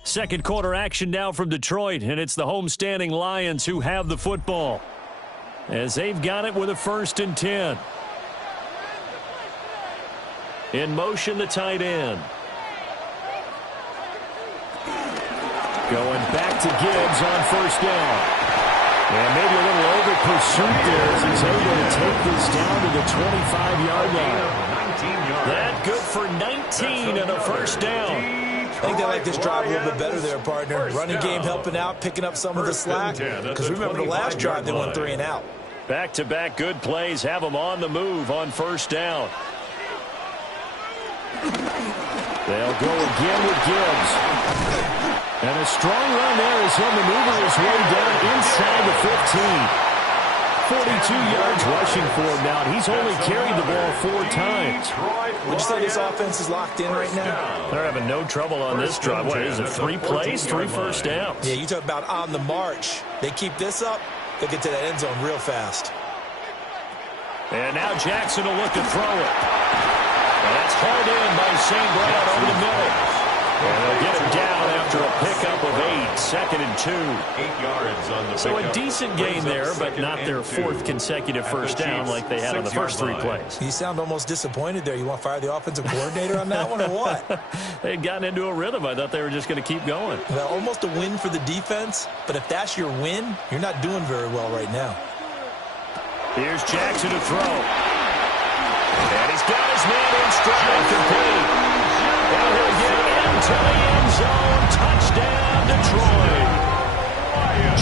Second quarter action now from Detroit, and it's the homestanding Lions who have the football as they've got it with a 1st and 10. In motion, the tight end. Going back to Gibbs on 1st down. And maybe a little over pursuit there as he's able to take this down to the 25-yard line. That good for 19 and a 1st down. I think they like this drive a little bit better there, partner. Running game helping out, picking up some of the slack. Because remember the last drive, they went 3 and out. Back-to-back good plays have them on the move on first down. They'll go again with Gibbs. And a strong run there as he'll maneuver his way down inside the 15. 42 yards rushing for him now. He's only carried the ball 4 times. Would you say this offense is locked in right now? They're having no trouble on this drive. What is it, 3 plays, 3 first downs? Yeah, you talk about on the march. They keep this up, they'll get to that end zone real fast. And now Jackson will look to throw it. And that's hauled in by St. Brown over the middle. And they'll get him down after a pickup of 8, 2nd and 2. 8 yards on the So a decent gain there, but not their 4th consecutive first down like they had on the first 3 plays. You sound almost disappointed there. You want to fire the offensive coordinator on that one or what? They'd gotten into a rhythm. I thought they were just going to keep going. Well, almost a win for the defense, but if that's your win, you're not doing very well right now. Here's Jackson to throw. And he's got his man in stride, complete. And he'll get into the end zone. Touchdown, Detroit.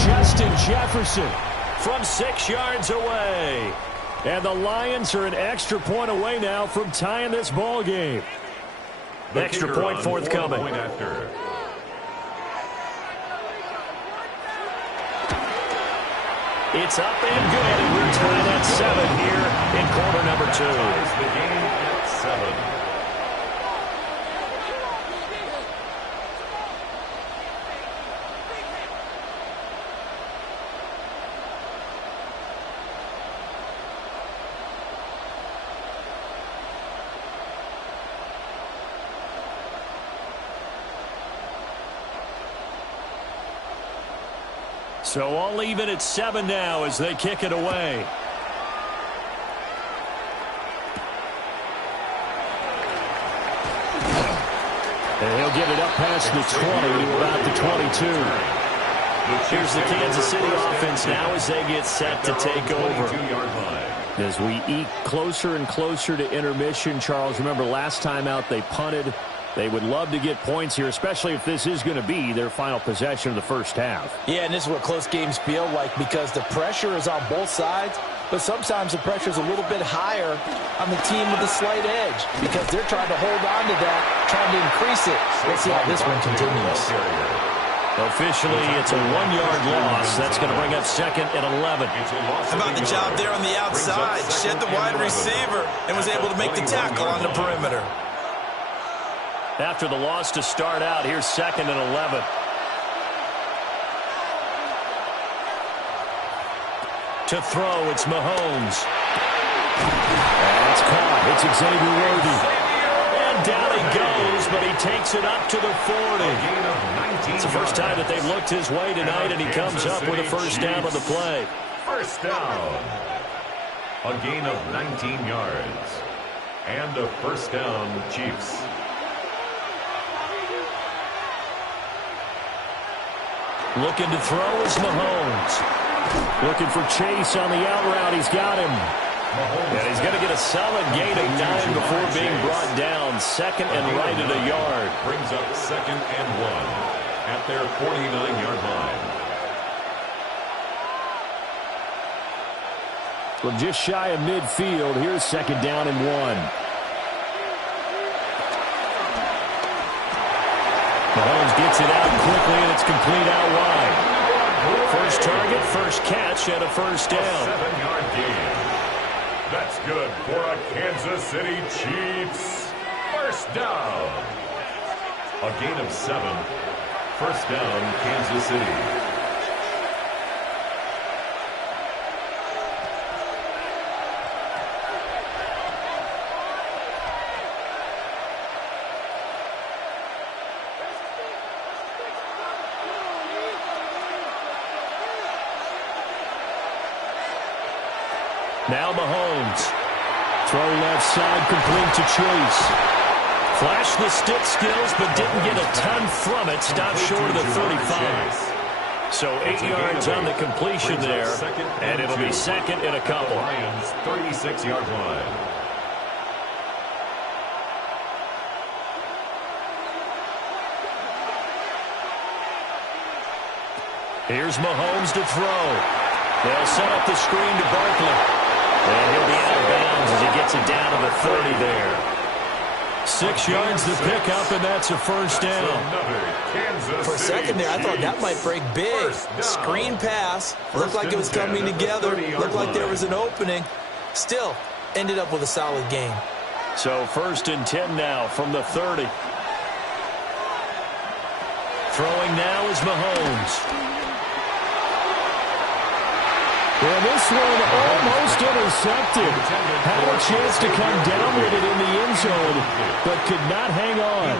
Justin Jefferson from 6 yards away. And the Lions are an extra point away now from tying this ball game. Extra point forthcoming. It's up and good, and we're tied at 7 here in quarter number 2. The game at 7. So I'll leave it at 7 now as they kick it away. And he'll get it up past the 20 to about the 22. Here's the Kansas City offense now as they get set to take over. As we eke closer and closer to intermission, Charles, remember last time out they punted. They would love to get points here, especially if this is going to be their final possession of the first half. Yeah, and this is what close games feel like because the pressure is on both sides, but sometimes the pressure is a little bit higher on the team with a slight edge because they're trying to hold on to that, trying to increase it. Let's see how this one continues. Officially, it's a 1-yard loss. That's going to bring up 2nd and 11. How about the job there on the outside? Shed the wide receiver and was able to make the tackle on the perimeter. After the loss to start out, here's 2nd and 11. To throw, it's Mahomes. And it's caught. It's Xavier Worthy. And down he goes, but he takes it up to the 40. It's the first time that they've looked his way tonight, and he comes up with a first down on the play. First down. A gain of 19 yards. And a first down, Chiefs. Looking to throw is Mahomes. Looking for Chase on the out route. He's got him. And he's going to get a solid gain of 9 before being brought down. 2nd and right at a yard. Brings up 2nd and 1 at their 49-yard line. From just shy of midfield, here's 2nd down and 1. Mahomes gets it out quickly, and it's complete out wide. First target, first catch, and a first down. 7-yard gain. That's good for a Kansas City Chiefs. First down. A gain of 7. First down, Kansas City. Now Mahomes. Throw left side, complete to Chase. Flashed the stick skills, but didn't get a ton from it. Stopped short of the 35. So 8 yards on the completion there, and it'll be 2nd and a couple. Lions 36-yard line. Here's Mahomes to throw. They'll set up the screen to Barkley. And he'll be out of bounds as he gets it down to the 30 there. 6 yards to pick up, and that's a first down. For a second there, I thought that might break big. Screen pass. Looked like it was coming together. Looked like there was an opening. Still, ended up with a solid game. So 1st and 10 now from the 30. Throwing now is Mahomes. Well, this one almost intercepted. Had a chance to come down with it in the end zone, but could not hang on.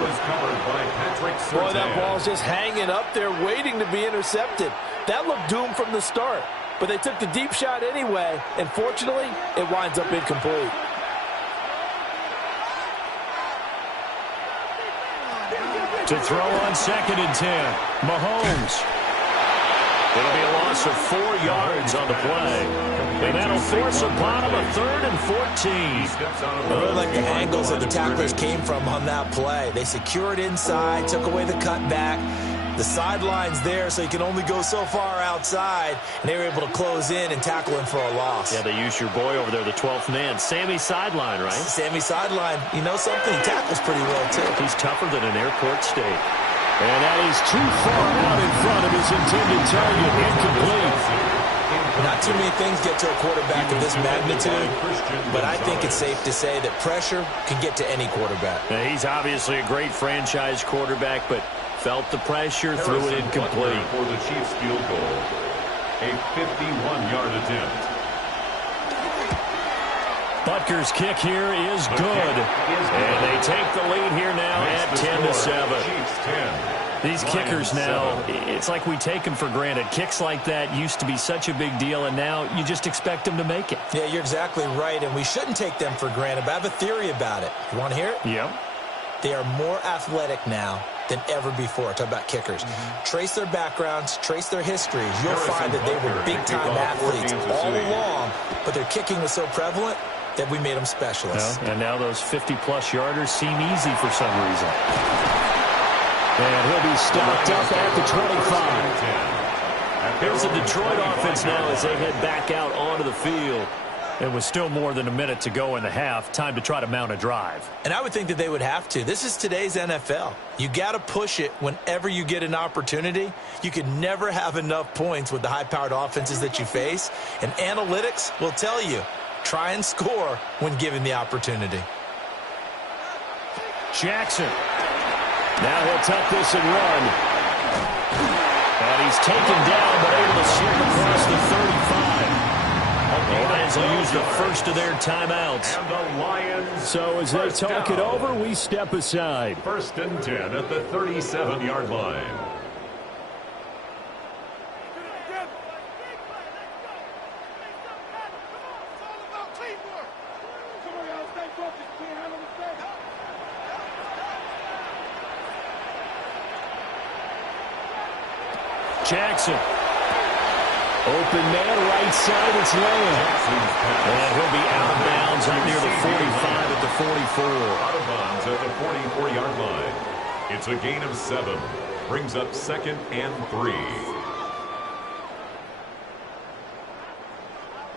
Boy, that ball's just hanging up there waiting to be intercepted. That looked doomed from the start, but they took the deep shot anyway, and fortunately, it winds up incomplete. To throw on 2nd and 10, Mahomes. It'll be a loss of 4 yards on the play. And that'll force upon him a 3rd and 14. I really like the angles that the tacklers came from on that play. They secured inside, took away the cutback. The sideline's there, so you can only go so far outside. And they were able to close in and tackle him for a loss. Yeah, they used your boy over there, the 12th man. Sammy Sideline, right? Sammy Sideline. You know something? He tackles pretty well, too. He's tougher than an airport steak. And that is too far out in front of his intended target. Incomplete. Not too many things get to a quarterback of this magnitude, but I think it's safe to say that pressure can get to any quarterback. Now, he's obviously a great franchise quarterback, but felt the pressure, threw it incomplete. For the Chiefs field goal, a 51-yard attempt. Butker's kick here is good. And they take the lead here now at 10-7. These kickers now, it's like we take them for granted. Kicks like that used to be such a big deal, and now you just expect them to make it. Yeah, you're exactly right, and we shouldn't take them for granted, but I have a theory about it. You want to hear it? Yep. They are more athletic now than ever before. Talk about kickers. Trace their backgrounds, trace their histories. You'll find that they were big-time athletes all along, but their kicking was so prevalent that we made them specialists. Well, and now those 50-plus yarders seem easy for some reason. And he'll be stopped up at the 25. Here's the Detroit offense now as they head back out onto the field. It was still more than a minute to go in the half. Time to try to mount a drive. And I would think that they would have to. This is today's NFL. You got to push it whenever you get an opportunity. You can never have enough points with the high-powered offenses that you face. And analytics will tell you, try and score when given the opportunity. Jackson. Now he'll tuck this and run. And he's taken down, but able to slip across the 35. The Lions will use the first of their timeouts. And the Lions. So as they talk it over, we step aside. 1st and 10 at the 37-yard line. Jackson. Open man, right side, it's Lamb. And he'll be out of bounds up near the 45 at the 44. Out of bounds at the 44-yard line. It's a gain of 7. Brings up 2nd and 3.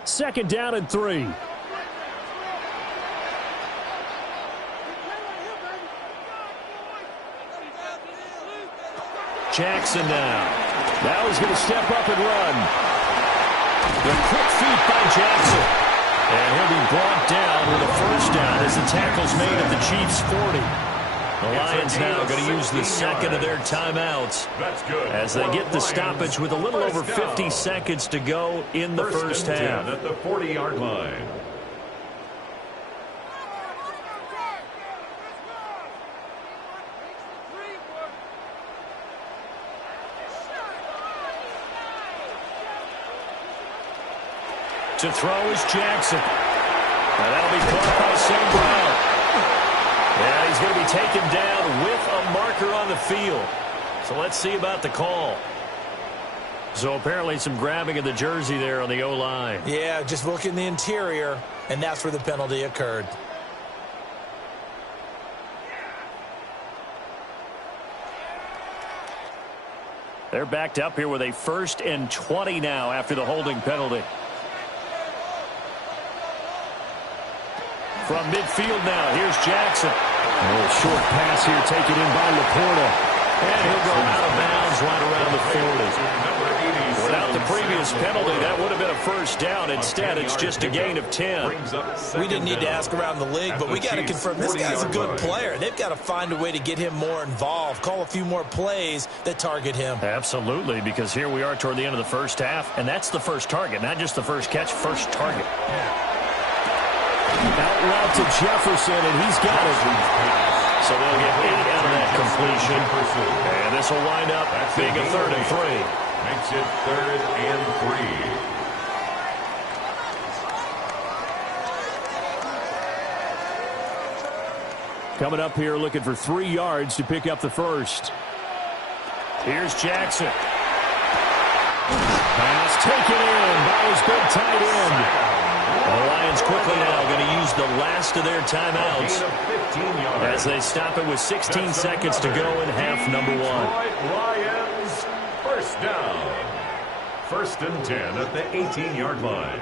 2nd down and 3. Jackson now. Now he's going to step up and run. The quick feet by Jackson. And he'll be brought down with a first down as the tackle's made at the Chiefs' 40. The Lions now going to use the second of their timeouts as they get the stoppage with a little over 50 seconds to go in the first half. At the 40-yard line. To throw is Jackson. Now that'll be caught by St. Brown. And he's going to be taken down with a marker on the field. So let's see about the call. So apparently some grabbing of the jersey there on the O-line. Yeah, just look in the interior, and that's where the penalty occurred. They're backed up here with a 1st and 20 now after the holding penalty. From midfield now, here's Jackson. A little short pass here taken in by Laporta. And he'll go out of bounds right around the 40. Without the previous penalty, that would have been a 1st down. Instead, it's just a gain of 10. We didn't need to ask around the league, but we got to confirm this guy's a good player. They've got to find a way to get him more involved, call a few more plays that target him. Absolutely, because here we are toward the end of the 1st half, and that's the 1st target, not just the 1st catch, 1st target. Out route to Jefferson, and he's got it. So they'll get 8 out of that completion. And this will wind up being a 3rd and 3. Makes it 3rd and 3. Coming up here looking for 3 yards to pick up the 1st. Here's Jackson. Pass taken in by his big tight end. The Lions quickly now going to use the last of their timeouts as they stop it with 16 seconds to go in half number 1. Lions, 1st down. 1st and 10 at the 18-yard line.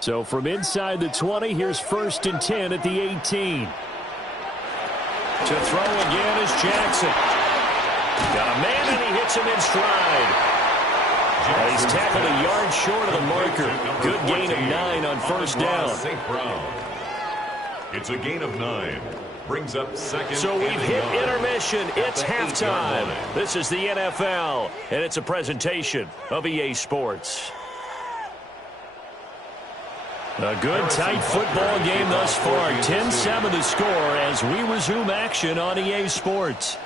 So from inside the 20, here's 1st and 10 at the 18. To throw again is Jackson. Got a man and he hits him in stride. He's tackled a yard short of the marker. Good gain of 9 on 1st down. It's a gain of 9. Brings up 2nd. So we've hit intermission. It's halftime. This is the NFL, and it's a presentation of EA Sports. A good, tight football game thus far. 10-7 the score as we resume action on EA Sports.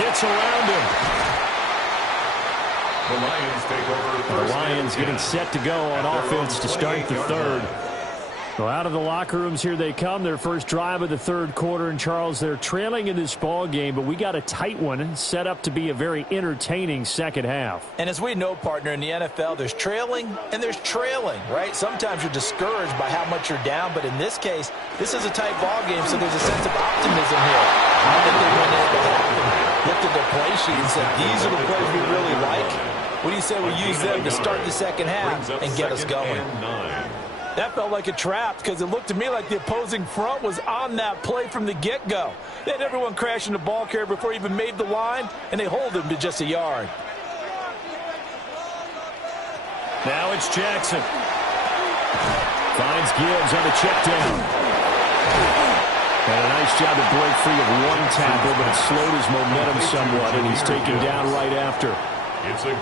Gets around him. The Lions take over. The Lions getting set to go on offense to start the 3rd. Well, out of the locker rooms here they come. Their first drive of the 3rd quarter. And, Charles, they're trailing in this ball game, but we got a tight one set up to be a very entertaining 2nd half. And as we know, partner, in the NFL, there's trailing and there's trailing, right? Sometimes you're discouraged by how much you're down, but in this case, this is a tight ball game, so there's a sense of optimism here. I think they went in and looked at their play sheet and said, these are the plays we really like. What do you say we use them to start the 2nd half and get us going? That felt like a trap because it looked to me like the opposing front was on that play from the get-go. They had everyone crashing the ball carrier before he even made the line, and they hold him to just a yard. Now it's Jackson. Finds Gibbs on the check down. And a nice job to break free of one tackle, but it slowed his momentum somewhat, and he's taken down right after.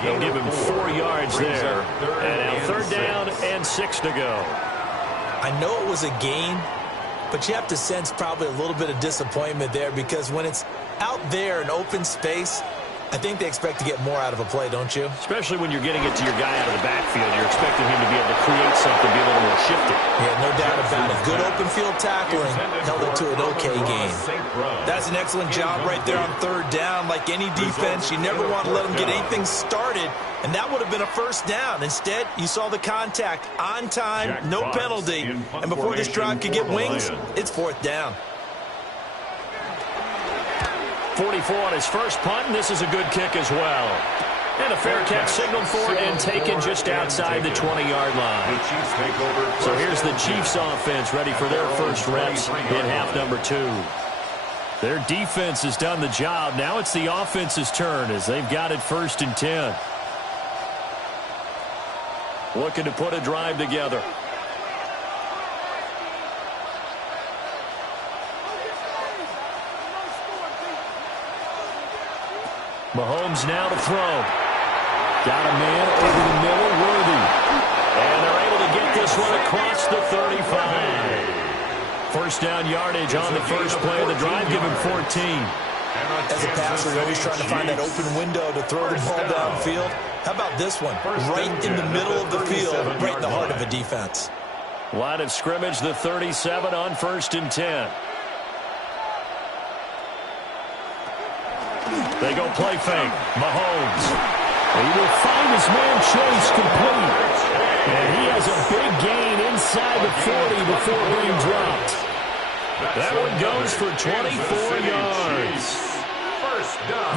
They'll give him 4 yards there. And now 3rd down and 6 to go. I know it was a gain, but you have to sense probably a little bit of disappointment there because when it's out there in open space, I think they expect to get more out of a play, don't you? Especially when you're getting it to your guy out of the backfield. You're expecting him to be able to create something, be a little more shifty. Yeah, no doubt about it. Good open field tackling held it to an okay game. That's an excellent job right there on 3rd down. Like any defense, you never want to let them get anything started, and that would have been a 1st down. Instead, you saw the contact on time, no penalty, and before this drive could get wings, it's 4th down. 44 on his first punt, and this is a good kick as well. And a fair catch signaled for and taken just outside the 20-yard line. So here's the Chiefs offense ready for their first reps in half number 2. Their defense has done the job. Now it's the offense's turn as they've got it 1st and 10. Looking to put a drive together. Mahomes now to throw. Got a man over the middle, Worthy. And they're able to get this one across the 35. 1st down yardage on the first play of the drive, give him 14. As a passer, you're always trying to find that open window to throw the ball downfield. How about this one? Right in the middle of the field, right in the heart of a defense. Line of scrimmage, the 37 on 1st and 10. They go play fake. Mahomes. He will find his man Chase complete. And he has a big gain inside the 40 before being dropped. That one goes for 24 yards.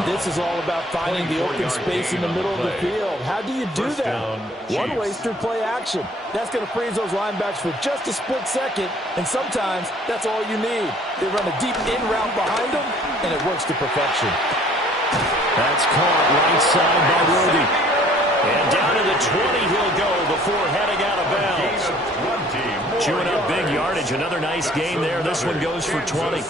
This is all about finding the open space in the middle of the field. How do you do that? One way is through play action. That's going to freeze those linebackers for just a split second, and sometimes that's all you need. They run a deep in route behind them, and it works to perfection. That's caught right side by Worthy. And down to the 20 he'll go before heading out of bounds. Chewing up big yardage. Another nice gain there. This one goes for 20.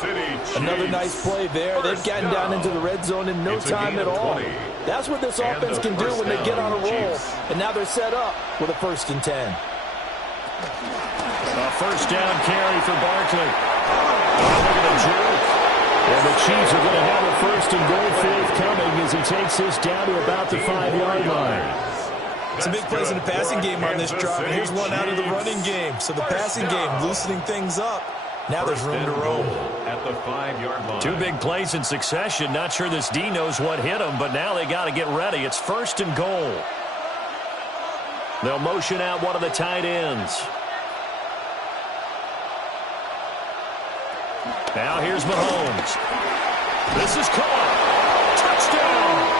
Another nice play there. They've gotten down into the red zone in no time at all. That's what this offense can do when they get on a roll. And now they're set up with a 1st and 10. A first down carry for Barkley. Look at the juke. And the Chiefs are going to have a 1st and goal forthcoming as he takes this down to about the 5-yard line. Some big plays in the passing game on this drive, and here's one out of the running game. So the passing game loosening things up. Now there's room to roam. At the 5-yard line. 2 big plays in succession. Not sure this D knows what hit him, but now they got to get ready. It's 1st and goal. They'll motion out one of the tight ends. Now here's Mahomes. This is caught. Touchdown.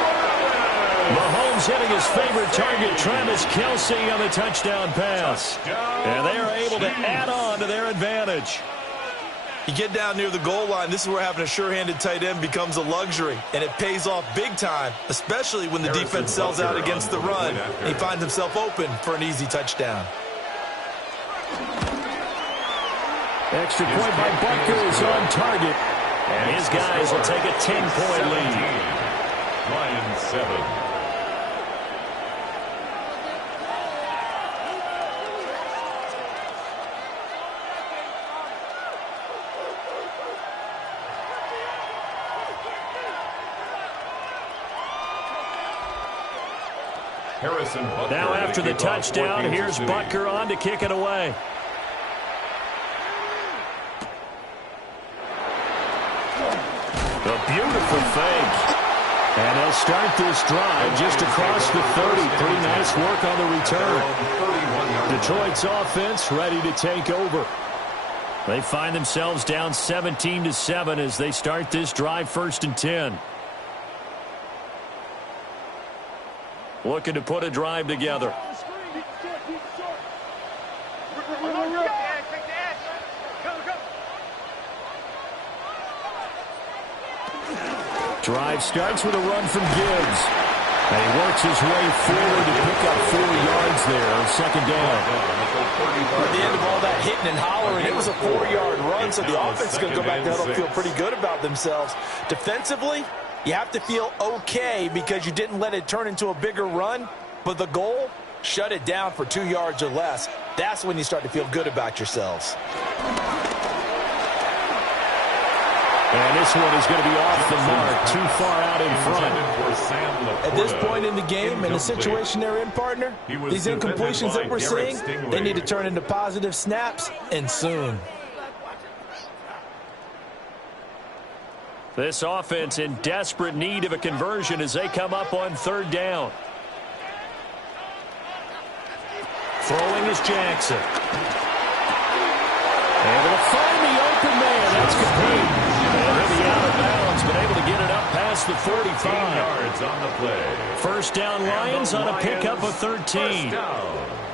Mahomes hitting his favorite target, Travis Kelce, on the touchdown pass. And they are able to add on to their advantage. You get down near the goal line, this is where having a sure-handed tight end becomes a luxury, and it pays off big time, especially when the defense sells out against the run, and he finds himself open for an easy touchdown. Extra point by Butker is on target, and his guys will take a 10-point lead. Lions 7. Now after the touchdown, here's Butker on to kick it away. A beautiful fake. And they'll start this drive just across the 30. Pretty nice work on the return. Detroit's offense ready to take over. They find themselves down 17-7 as they start this drive, 1st and 10. Looking to put a drive together. Drive starts with a run from Gibbs. And he works his way forward to pick up 4 yards there on 2nd down. At the end of all that hitting and hollering, it was a 4-yard run, so the offense is going to go back to huddle, feel pretty good about themselves. Defensively, you have to feel okay because you didn't let it turn into a bigger run, but the goal, shut it down for 2 yards or less. That's when you start to feel good about yourselves. And this one is going to be off the mark, too far out in front. At this point in the game, in the situation they're in, partner, these incompletions that we're seeing, they need to turn into positive snaps, and soon. This offense in desperate need of a conversion as they come up on 3rd down. Throwing is Jackson. Able to find the open man. That's complete. And he'll be out of bounds, but able to get it up past the 45. Yards on the play. 1st down Lions on a pickup of 13.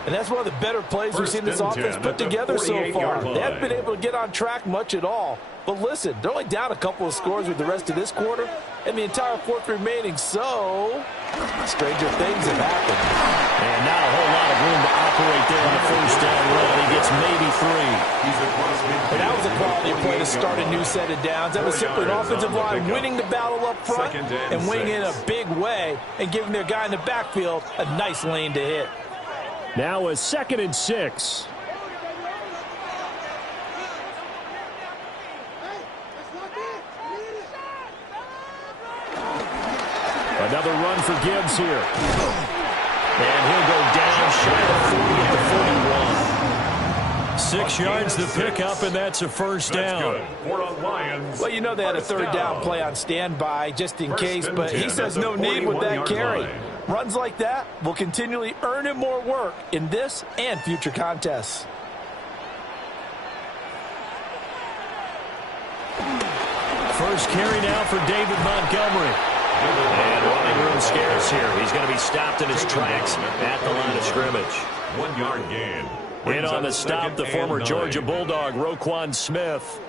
And that's one of the better plays we've seen this offense put together so far. They haven't been able to get on track much at all. But listen, they're only down a couple of scores with the rest of this quarter and the entire 4th remaining, so stranger things have happened. And not a whole lot of room to operate there on the 1st down run. He gets maybe 3. And that was a quality play to start a new set of downs. That was simply an offensive line winning the battle up front and winning in a big way and giving their guy in the backfield a nice lane to hit. Now a 2nd and 6. Another run for Gibbs here. And he'll go down shy of 40 at the 41. 6 yards to pick up, and that's a 1st down. Well, you know they had a 3rd down play on standby just in case, but he says no need with that carry. Runs like that will continually earn him more work in this and future contests. first carry now for David Montgomery. And running room scarce here. He's going to be stopped in his tracks at the line of scrimmage. 1 yard gain. In on the stop, the former Georgia Bulldog, Roquan Smith.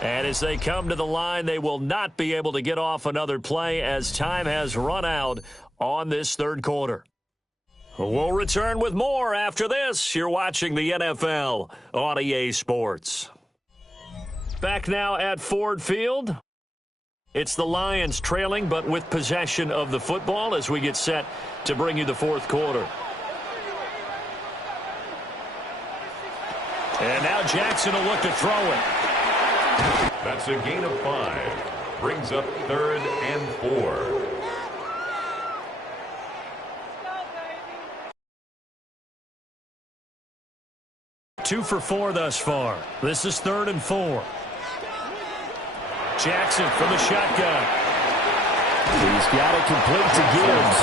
And as they come to the line, they will not be able to get off another play as time has run out on this third quarter. We'll return with more after this. You're watching the NFL on EA Sports. Back now at Ford Field. It's the Lions trailing, but with possession of the football as we get set to bring you the fourth quarter. And now Jackson will look to throw it. That's a gain of 5. Brings up 3rd and 4. Two for 4 thus far. This is 3rd and 4. Jackson from the shotgun. He's got it complete to Gibbs.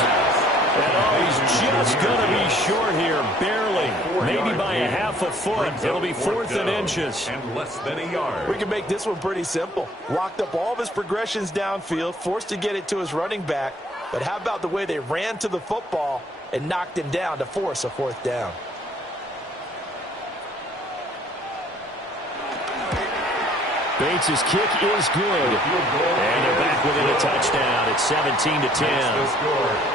And he's just going to be short here, barely, maybe by a half a foot. It'll be 4th and inches. And less than a yard. We can make this one pretty simple. Locked up all of his progressions downfield, forced to get it to his running back. But how about the way they ran to the football and knocked him down to force a 4th down? Bates' kick is good. And they're back within a touchdown. It's 17-10.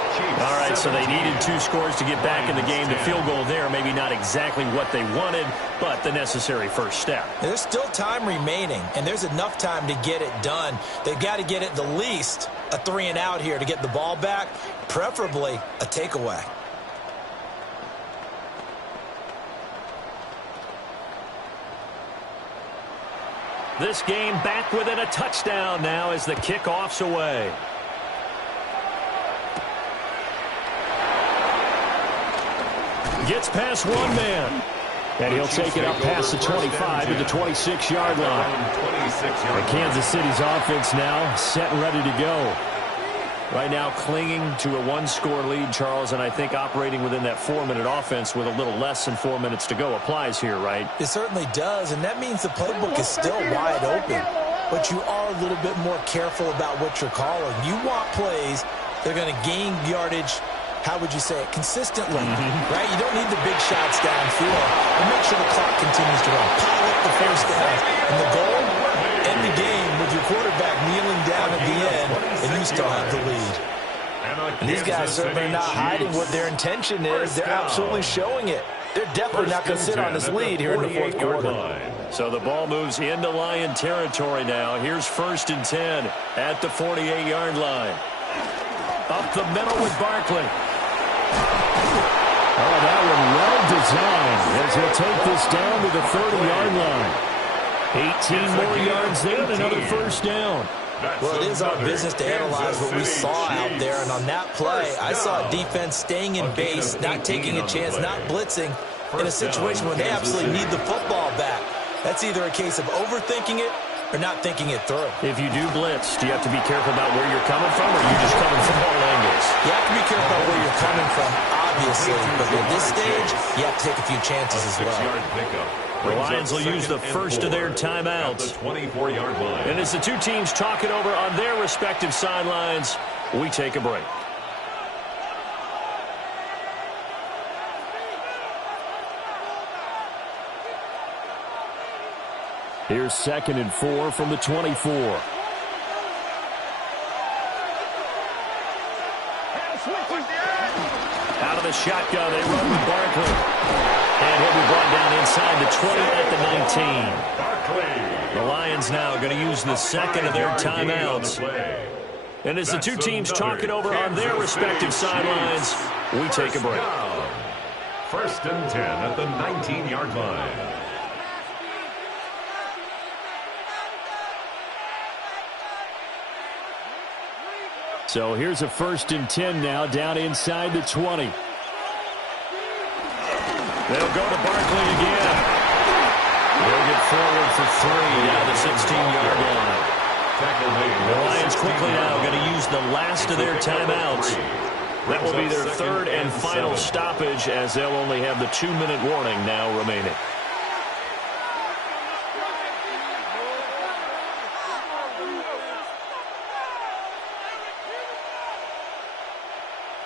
All right, so they needed 2 scores to get back in the game. The field goal there, maybe not exactly what they wanted, but the necessary first step. There's still time remaining, and there's enough time to get it done. They've got to get at the least a 3 and out here to get the ball back, preferably a takeaway. This game back within a touchdown now as the kickoff's away. Gets past one man. And he'll take it up past the 25 to the 26-yard line. And Kansas City's offense now set and ready to go. Right now clinging to a 1-score lead, Charles, and I think operating within that 4-minute offense with a little less than 4 minutes to go applies here, right? It certainly does, and that means the playbook is still wide open. But you are a little bit more careful about what you're calling. You want plays that are going to gain yardage, how would you say it, consistently, right? You don't need the big shots downfield. And make sure the clock continues to run. Pile up the first down. And the goal, end the game with your quarterback kneeling down at the end, and you still have the lead. And these guys certainly are not hiding what their intention is. They're absolutely showing it. They're definitely not going to sit on this lead here in the fourth quarter. So the ball moves into Lion territory now. Here's 1st and 10 at the 48-yard line. Up the middle with Barkley. Oh, that one well designed as he'll take this down to the 30-yard line. 18 more yards there and another first down. Well, it is our business to analyze what we saw out there, and on that play, I saw a defense staying in base, not taking a chance, not blitzing, in a situation where they absolutely need the football back. That's either a case of overthinking it or not thinking it through. If you do blitz, do you have to be careful about where you're coming from, or are you just coming from all angles? You have to be careful about where you're coming from, obviously, but at this stage, you have to take a few chances as well. The Lions will use the first of their timeouts. 24-yard line. And as the two teams talk it over on their respective sidelines, we take a break. Here's 2nd and 4 from the 24. Out of the shotgun, they run with Barkley. And he'll be brought down inside the 20 at the 19. The Lions now going to use the second of their timeouts. And as the two teams talk it over on their respective sidelines, we take a break. 1st and 10 at the 19-yard line. So here's a 1st and 10 now down inside the 20. They'll go to Barkley again. They'll get forward for 3 down the 16-yard line. The Lions quickly now going to use the last of their timeouts. That will be their third and final stoppage, as they'll only have the 2-minute warning now remaining.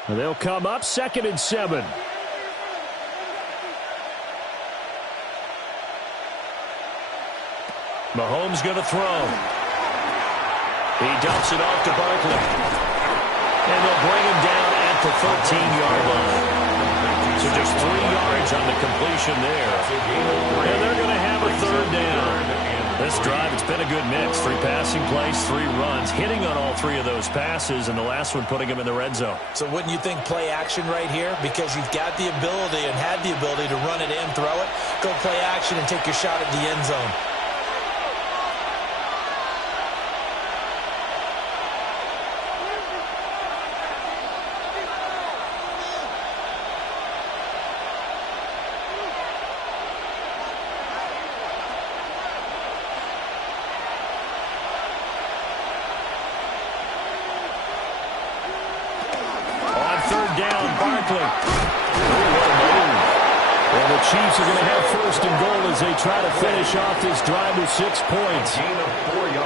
And they'll come up 2nd and 7. Mahomes going to throw. He dumps it off to Barkley. And they'll bring him down at the 13-yard line. So just 3 yards on the completion there. And they're going to have a 3rd down. This drive, it's been a good mix. 3 passing plays, 3 runs, hitting on all 3 of those passes, and the last one putting him in the red zone. So wouldn't you think play action right here? Because you've got the ability and had the ability to run it and throw it. Go play action and take your shot at the end zone. And the Chiefs are going to have 1st and goal as they try to finish off this drive with 6 points.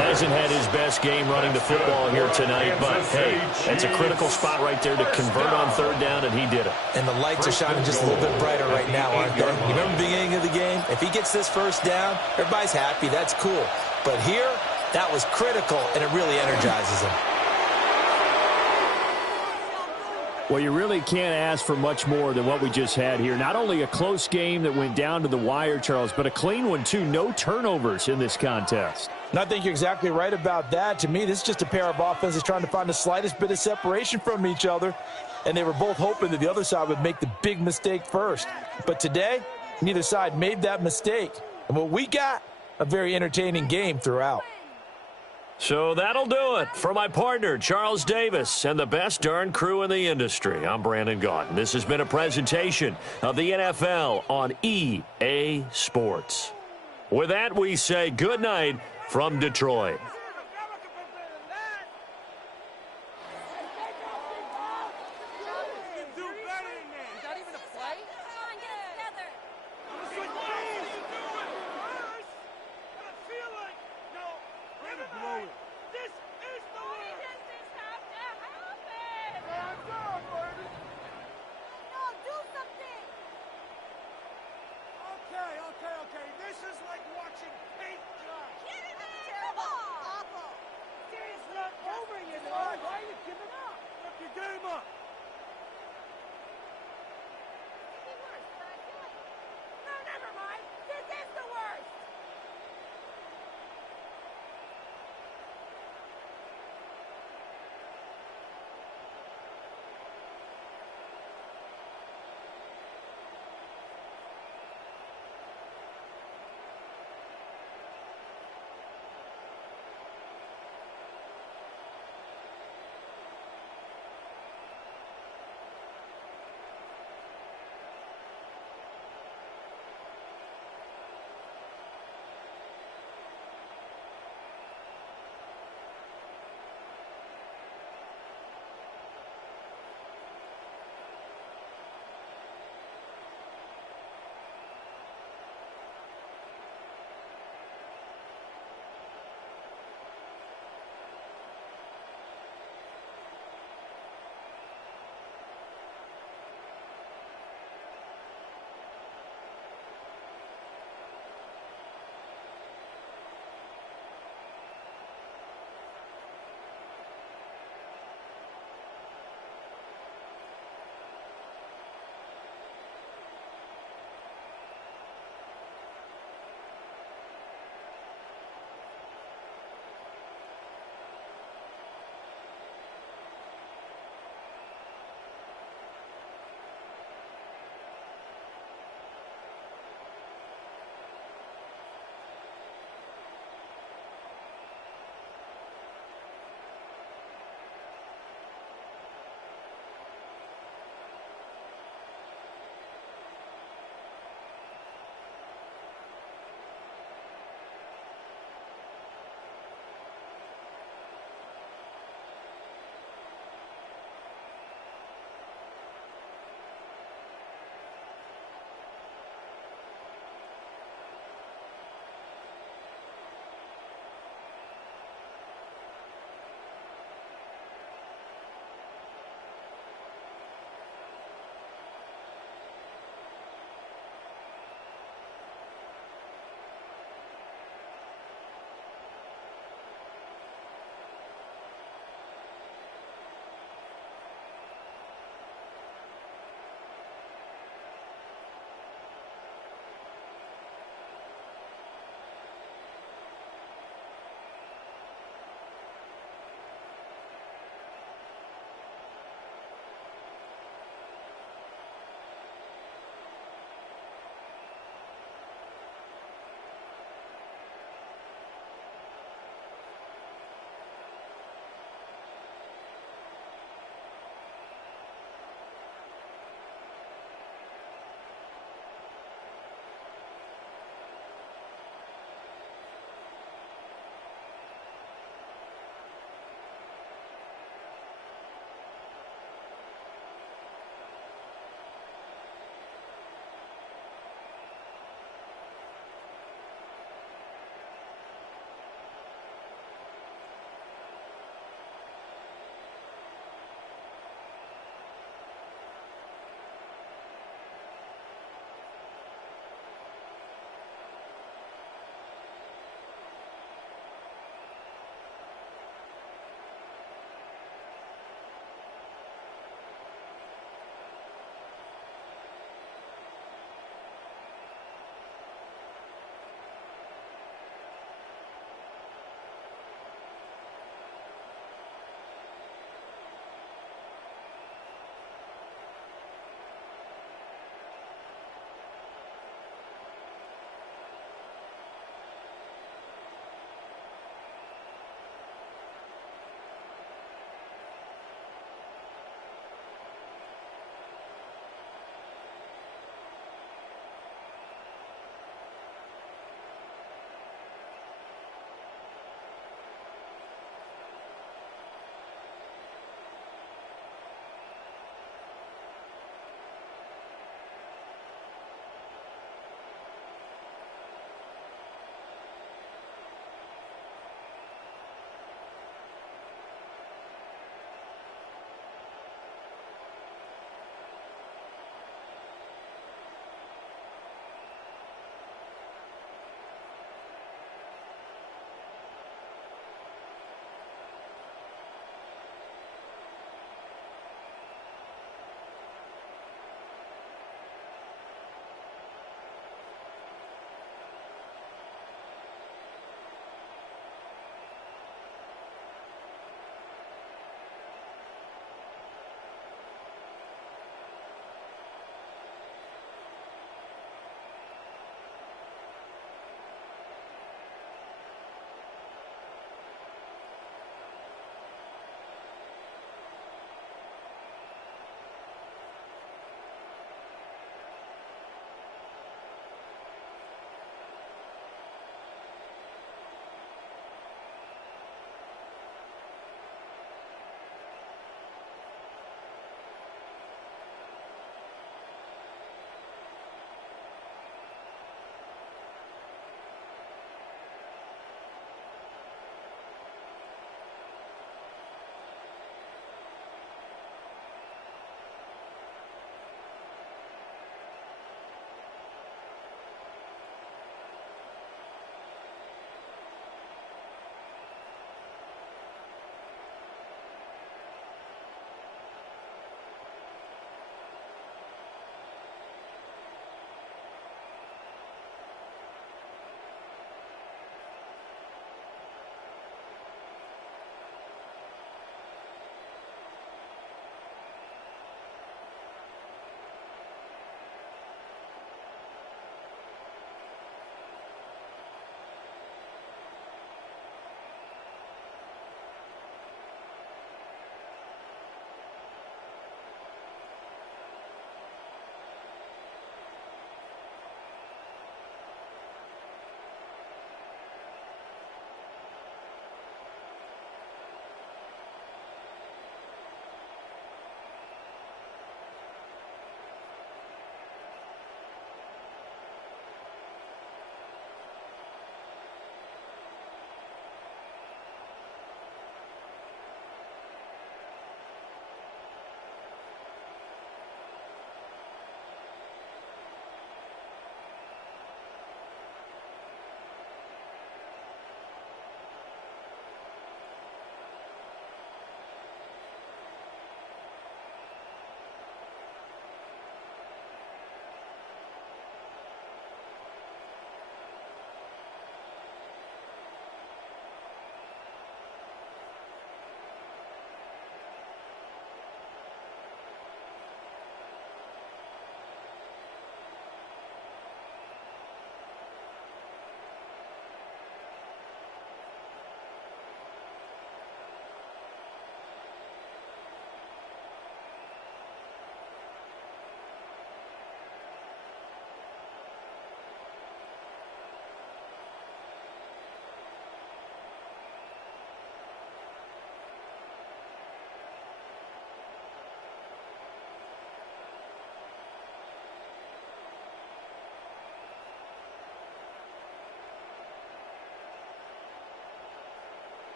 Hasn't had his best game running the football here tonight, but hey, that's a critical spot right there to convert on 3rd down, and he did it. And the lights are shining just a little bit brighter right now, aren't they? You remember the beginning of the game? If he gets this 1st down, everybody's happy. That's cool. But here, that was critical, and it really energizes him. Well, you really can't ask for much more than what we just had here. Not only a close game that went down to the wire, Charles, but a clean one, too. No turnovers in this contest. And I think you're exactly right about that. To me, this is just a pair of offenses trying to find the slightest bit of separation from each other. And they were both hoping that the other side would make the big mistake first. But today, neither side made that mistake. And what we got, a very entertaining game throughout. So that'll do it for my partner, Charles Davis, and the best darn crew in the industry. I'm Brandon Gaudin. This has been a presentation of the NFL on EA Sports. With that, we say good night from Detroit.